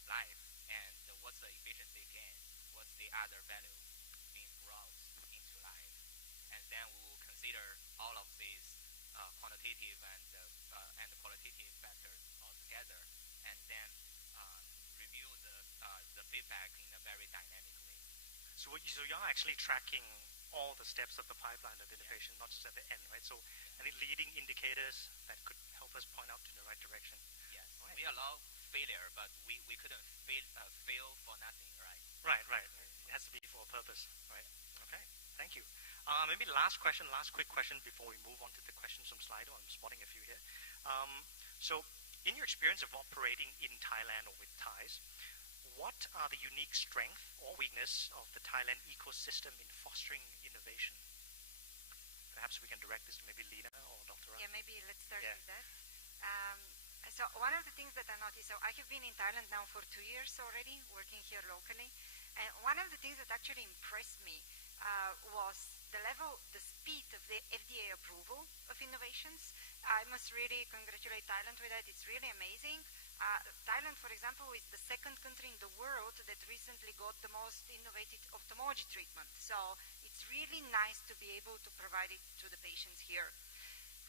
life, and what's the efficiency gain, what's the other value being brought into life. And then we will consider all of these quantitative and qualitative factors all together, and then review the feedback in a very dynamic way. So you're actually tracking all the steps of the pipeline of innovation, not just at the end, right? So any leading indicators that could help us point out to the right direction. Yes, right. We allow failure, but we couldn't fail for nothing, right? Right. It has to be for a purpose, right? Okay, thank you. Maybe last quick question before we move on to the questions from Slido. I'm spotting a few here. So in your experience of operating in Thailand or with Thais, what are the unique strength or weakness of the Thailand ecosystem in fostering innovation? Perhaps we can direct this to maybe Lina or Dr. Ram. Yeah, maybe let's start with that. So one of the things that I noticed, so I have been in Thailand now for 2 years already, working here locally. And one of the things that actually impressed me was the speed of the FDA approval of innovations. I must really congratulate Thailand with that. It's really amazing. Thailand, for example, is the second country in the world that recently got the most innovative ophthalmology treatment. So it's really nice to be able to provide it to the patients here.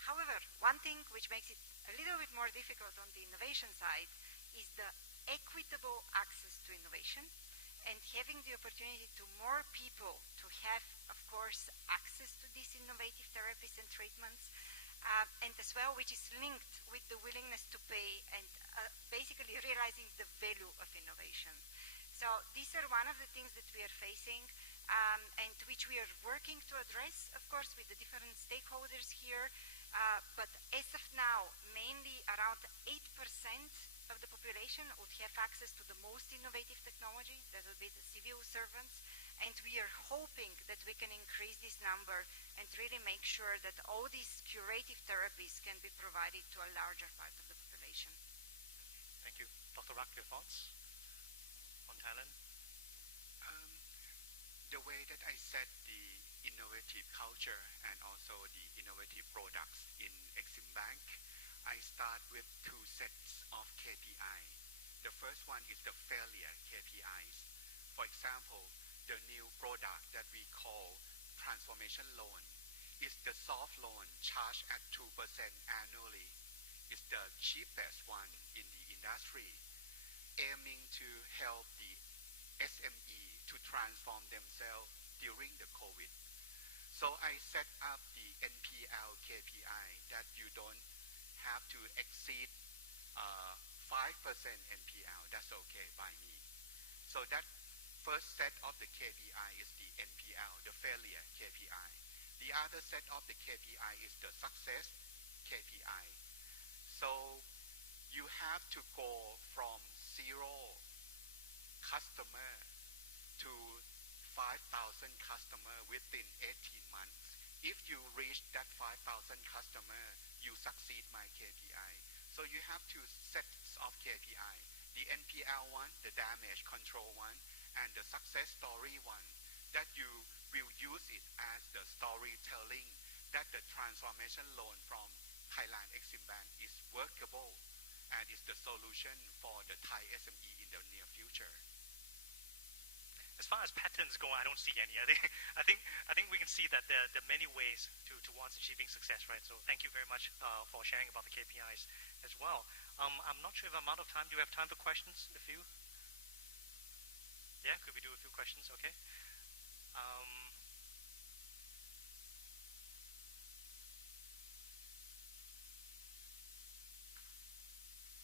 However, one thing which makes it a little bit more difficult on the innovation side is the equitable access to innovation, and having the opportunity to more people to have, of course, access to these innovative therapies and treatments, and as well, which is linked with the willingness to pay and basically realizing the value of innovation. So these are one of the things that we are facing, and which we are working to address, of course, with the different stakeholders here. But as of now, mainly around 8% of the population would have access to the most innovative technology. That would be the civil servants. And we are hoping that we can increase this number and really make sure that all these curative therapies can be provided to a larger part of the population. Thank you. Dr. Rak, your thoughts on Thailand? The way that I set the innovative culture and also the innovative products in Exim Bank, I start with 2 sets of KPI. The first one is the failure KPIs. For example, the new product that we call transformation loan is the soft loan charged at 2% annually. It's the cheapest one in the industry, aiming to help the SME to transform themselves during the COVID. So I set up the NPL KPI that you don't have to exceed 5% NPL. That's okay by me. So that first set of the KPI is the NPL, the failure KPI. The other set of the KPI is the success KPI. So you have to go from 0 customer to 5,000 customer within 18 months. If you reach that 5,000 customer, you succeed my KPI. So you have 2 sets of KPI. The NPL one, the damage control one, and the success story one, that you will use it as the storytelling that the transformation loan from Thailand Exim Bank is workable and is the solution for the Thai SME in the near future. As far as patterns go, I don't see any. I think we can see that there are many ways towards achieving success, right? So thank you very much for sharing about the KPIs as well. I'm not sure if I'm out of time. Do we have time for questions? A few? Yeah, could we do a few questions? Okay.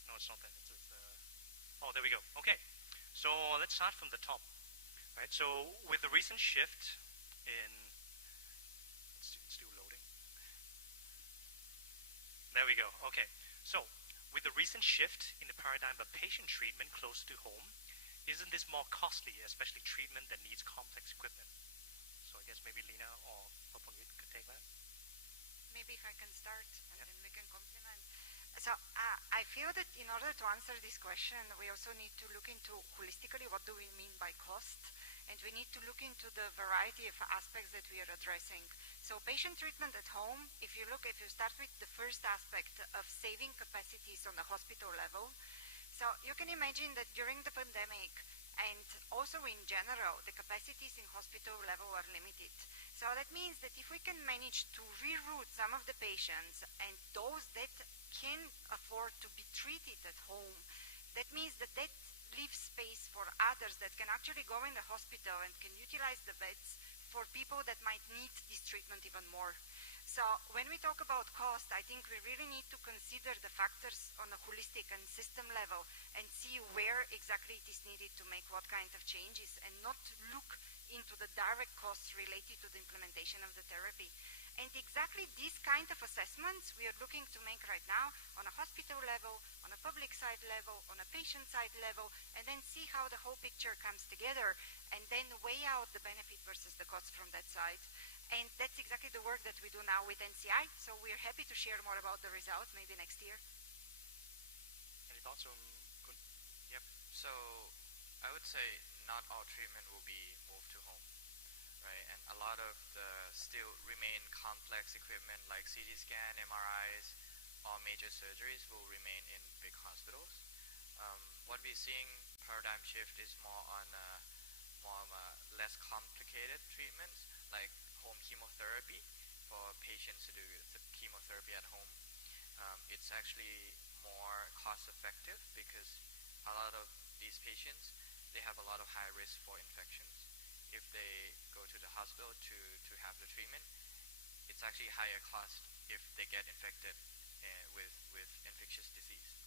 No, it's not that. It's Oh, there we go. Okay. So let's start from the top. Right. So with the recent shift in, it's still loading. There we go. Okay. So with the recent shift in the paradigm of patient treatment close to home, isn't this more costly, especially treatment that needs complex equipment? So I guess maybe Lina or Papunwit could take that. Maybe if I can start and then we can complement. So I feel that in order to answer this question, we also need to look into holistically what do we mean by cost, and we need to look into the variety of aspects that we are addressing. So patient treatment at home, if you start with the first aspect of saving capacities on the hospital level, so you can imagine that during the pandemic and also in general, the capacities in hospital level are limited. So that means that if we can manage to reroute some of the patients and those that can afford to be treated at home, that means that leaves space for others that can actually go in the hospital and can utilize the beds for people that might need this treatment even more. So when we talk about cost, I think we really need to consider the factors on a holistic and system level and see where exactly it is needed to make what kind of changes, and not look into the direct costs related to the implementation of the therapy. And exactly these kind of assessments we are looking to make right now on a hospital level, on a public side level, on a patient side level, and then see how the whole picture comes together, and then weigh out the benefit versus the cost from that side. And that's exactly the work that we do now with NCI, so we're happy to share more about the results maybe next year. Any thoughts on Kun? Yep. So I would say not all treatment will be moved to home, right? And a lot of the still remain complex equipment like CT scan, MRIs, or major surgeries will remain in big hospitals. What we're seeing paradigm shift is more on less complicated treatments like home chemotherapy for patients to do chemotherapy at home. It's actually more cost effective because a lot of these patients, they have a lot of high risk for infections. If they go to the hospital to have the treatment, it's actually higher cost if they get infected with infectious disease.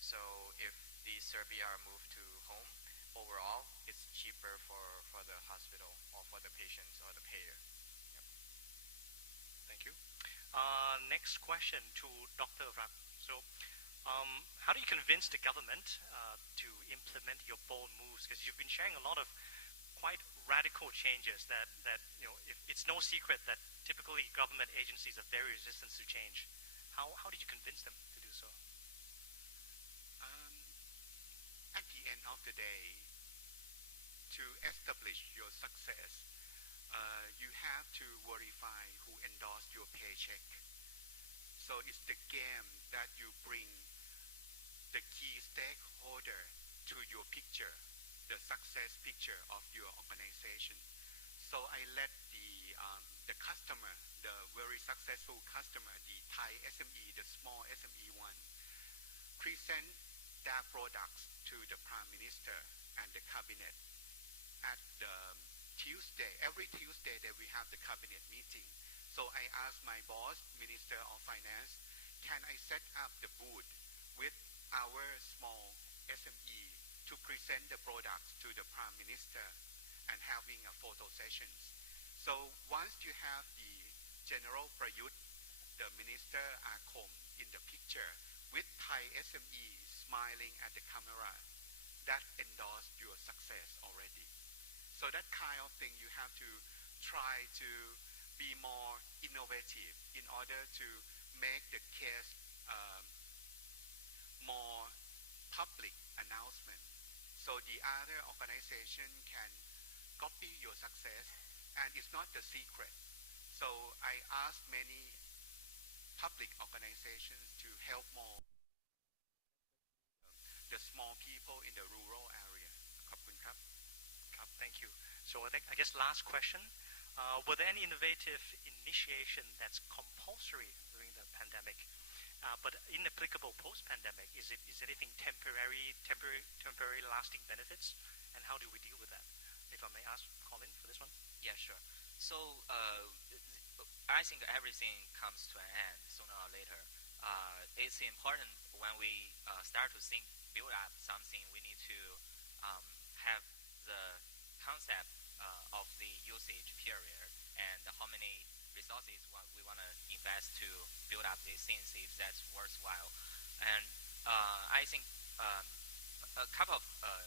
So if these therapy are moved to home, overall it's cheaper for the hospital or for the patients or the payer. Yep. Thank you. Next question to Dr. Ram. So how do you convince the government to implement your bold moves? Because you've been sharing a lot of quite radical changes that it's no secret that typically government agencies are very resistant to change. How did you convince them to do so? At the end of the day, to establish your success, you have to verify who endorsed your paycheck. So it's the game that you bring the key stakeholder to your picture, the success picture of your organization. So I let the customer, the very successful customer, the Thai SME, the small SME one, present their products to the Prime Minister and the Cabinet at the Tuesday. Every Tuesday that we have the Cabinet meeting. So I asked my boss, Minister of Finance, can I set up the booth with our small SME to present the products to the Prime Minister and having a photo sessions. So once you have the General Prayut, the Minister Akom in the picture with Thai SME smiling at the camera, that endorsed your success already. So that kind of thing you have to try to be more innovative in order to make the case more public announcement. So the other organization can copy your success, and it's not the secret. So I asked many public organizations to help more the small people in the rural area. Thank you. So I guess last question. Were there any innovative initiation that's compulsory during the pandemic, but inapplicable post-pandemic? Is it anything temporary lasting benefits? And how do we deal with that? If I may ask Colin for this one. Yeah, sure. So I think everything comes to an end sooner or later. It's important when we start to think build up something, we need to have the concept of the usage period and how many resources we want to invest to build up these things, if that's worthwhile. And I think a couple of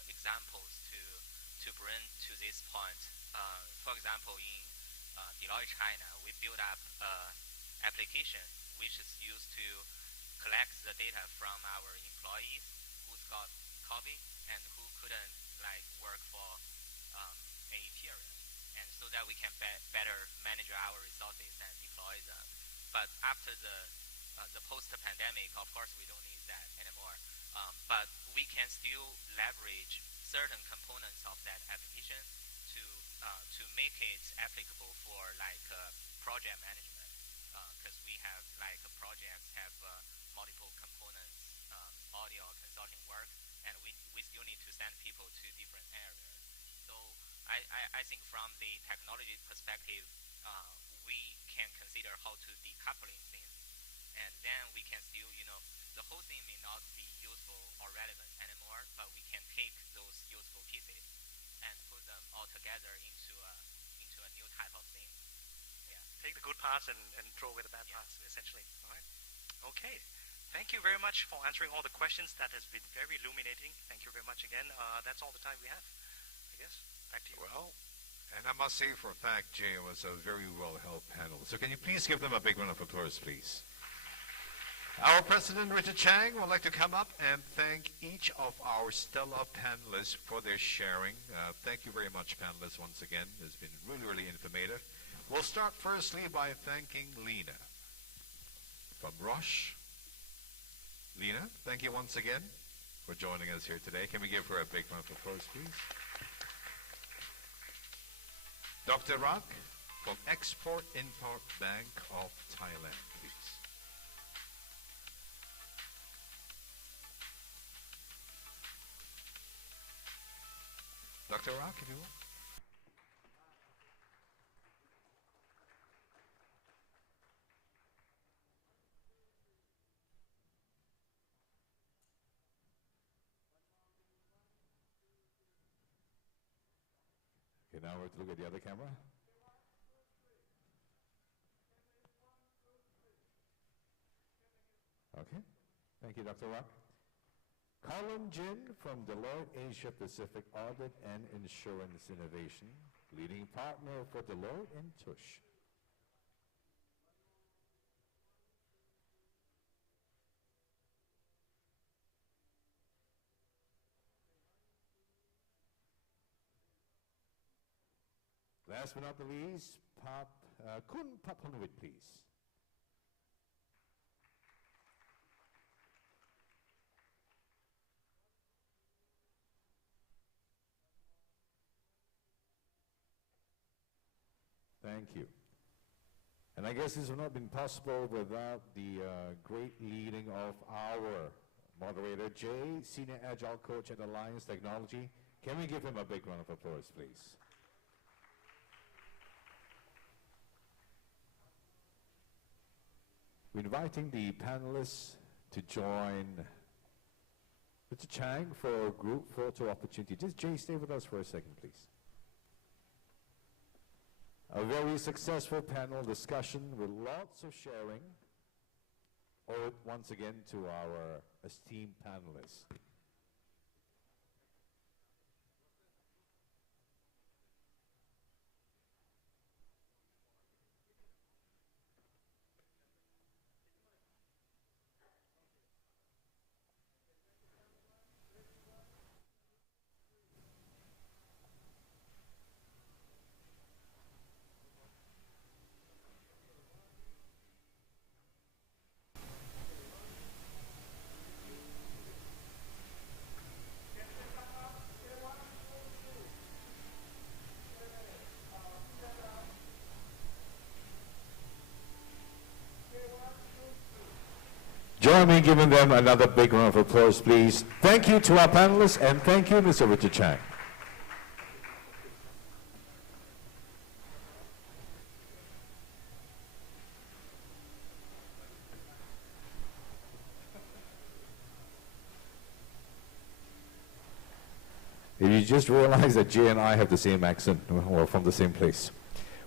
examples to bring to this point. For example, in Deloitte China, we built up an application which is used to collect the data from our employees who's got COVID and who couldn't work for a period, and so that we can better manage our resources and deploy them. But after the post-pandemic, of course, we don't need that anymore. But we can still leverage certain components of that application to make it applicable for project management, because we have projects have multiple components, audio consulting work, and we still need to send people to different areas. So I think from the technology perspective, we can consider how to decoupling things, and then we can still, the whole thing may not be useful or relevant anymore, but we can take those useful pieces and put them all together into a new type of thing. Yeah. Take the good parts and throw away the bad parts, essentially. All right. Okay. Thank you very much for answering all the questions. That has been very illuminating. Thank you very much again. That's all the time we have, I guess. Back to you. Well, and I must say for a fact, Jay, it was a very well-held panel. So can you please give them a big round of applause, please? Our President, Richard Chang, would like to come up and thank each of our stellar panelists for their sharing. Thank you very much, panelists, once again. It's been really, really informative. We'll start firstly by thanking Lena from Roche. Lena, thank you once again for joining us here today. Can we give her a big round of applause, please? Dr. Rak from Export-Import Bank of Thailand, please. Dr. Rak, if you will. Okay, now we're to look at the other camera. Okay, thank you, Dr. Rak. Colin Jin from Deloitte Asia Pacific Audit and Insurance Innovation, leading partner for Deloitte and Touche. Last but not the least, Kun Papanuit, please. Thank you. And I guess this would not have been possible without the great leading of our moderator, Jay, Senior Agile Coach at Alliance Technology. Can we give him a big round of applause, please? We're inviting the panelists to join Mr. Chang for a group photo opportunity. Just Jay, stay with us for a second, please. A very successful panel discussion with lots of sharing. Owed once again to our esteemed panelists. Join me in giving them another big round of applause, please. Thank you to our panelists, and thank you, Mr. Richard Chang. just realized that Jay and I have the same accent. We're from the same place.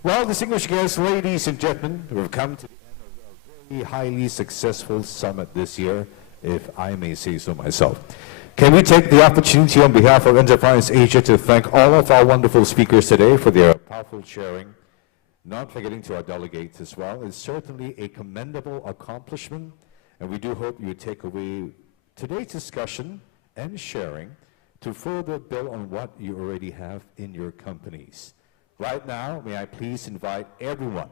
Well, distinguished guests, ladies and gentlemen, we've come to the end of a very highly successful summit this year, if I may say so myself. Can we take the opportunity on behalf of Enterprise Asia to thank all of our wonderful speakers today for their powerful sharing, not forgetting to our delegates as well. It's certainly a commendable accomplishment, and we do hope you take away today's discussion and sharing to further build on what you already have in your companies. Right now, may I please invite everyone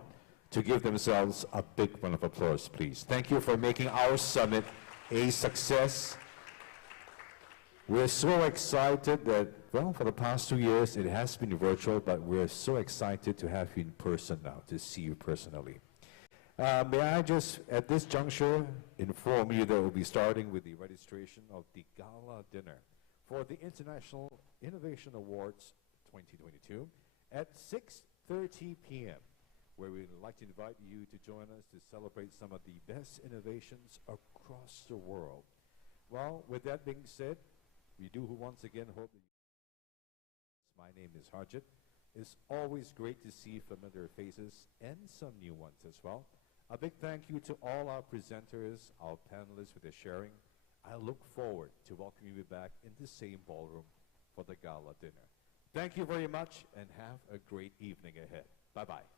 to give themselves a big round of applause, please. Thank you for making our summit a success. We're so excited that, well, for the past 2 years, it has been virtual, but we're so excited to have you in person now, to see you personally. May I just, at this juncture, inform you that we'll be starting with the registration of the gala dinner for the International Innovation Awards 2022 at 6:30 p.m., where we'd like to invite you to join us to celebrate some of the best innovations across the world. Well, with that being said, we do once again hope that my name is Harjit. It's always great to see familiar faces and some new ones as well. A big thank you to all our presenters, our panelists for their sharing. I look forward to welcoming you back in the same ballroom for the gala dinner. Thank you very much and have a great evening ahead. Bye-bye.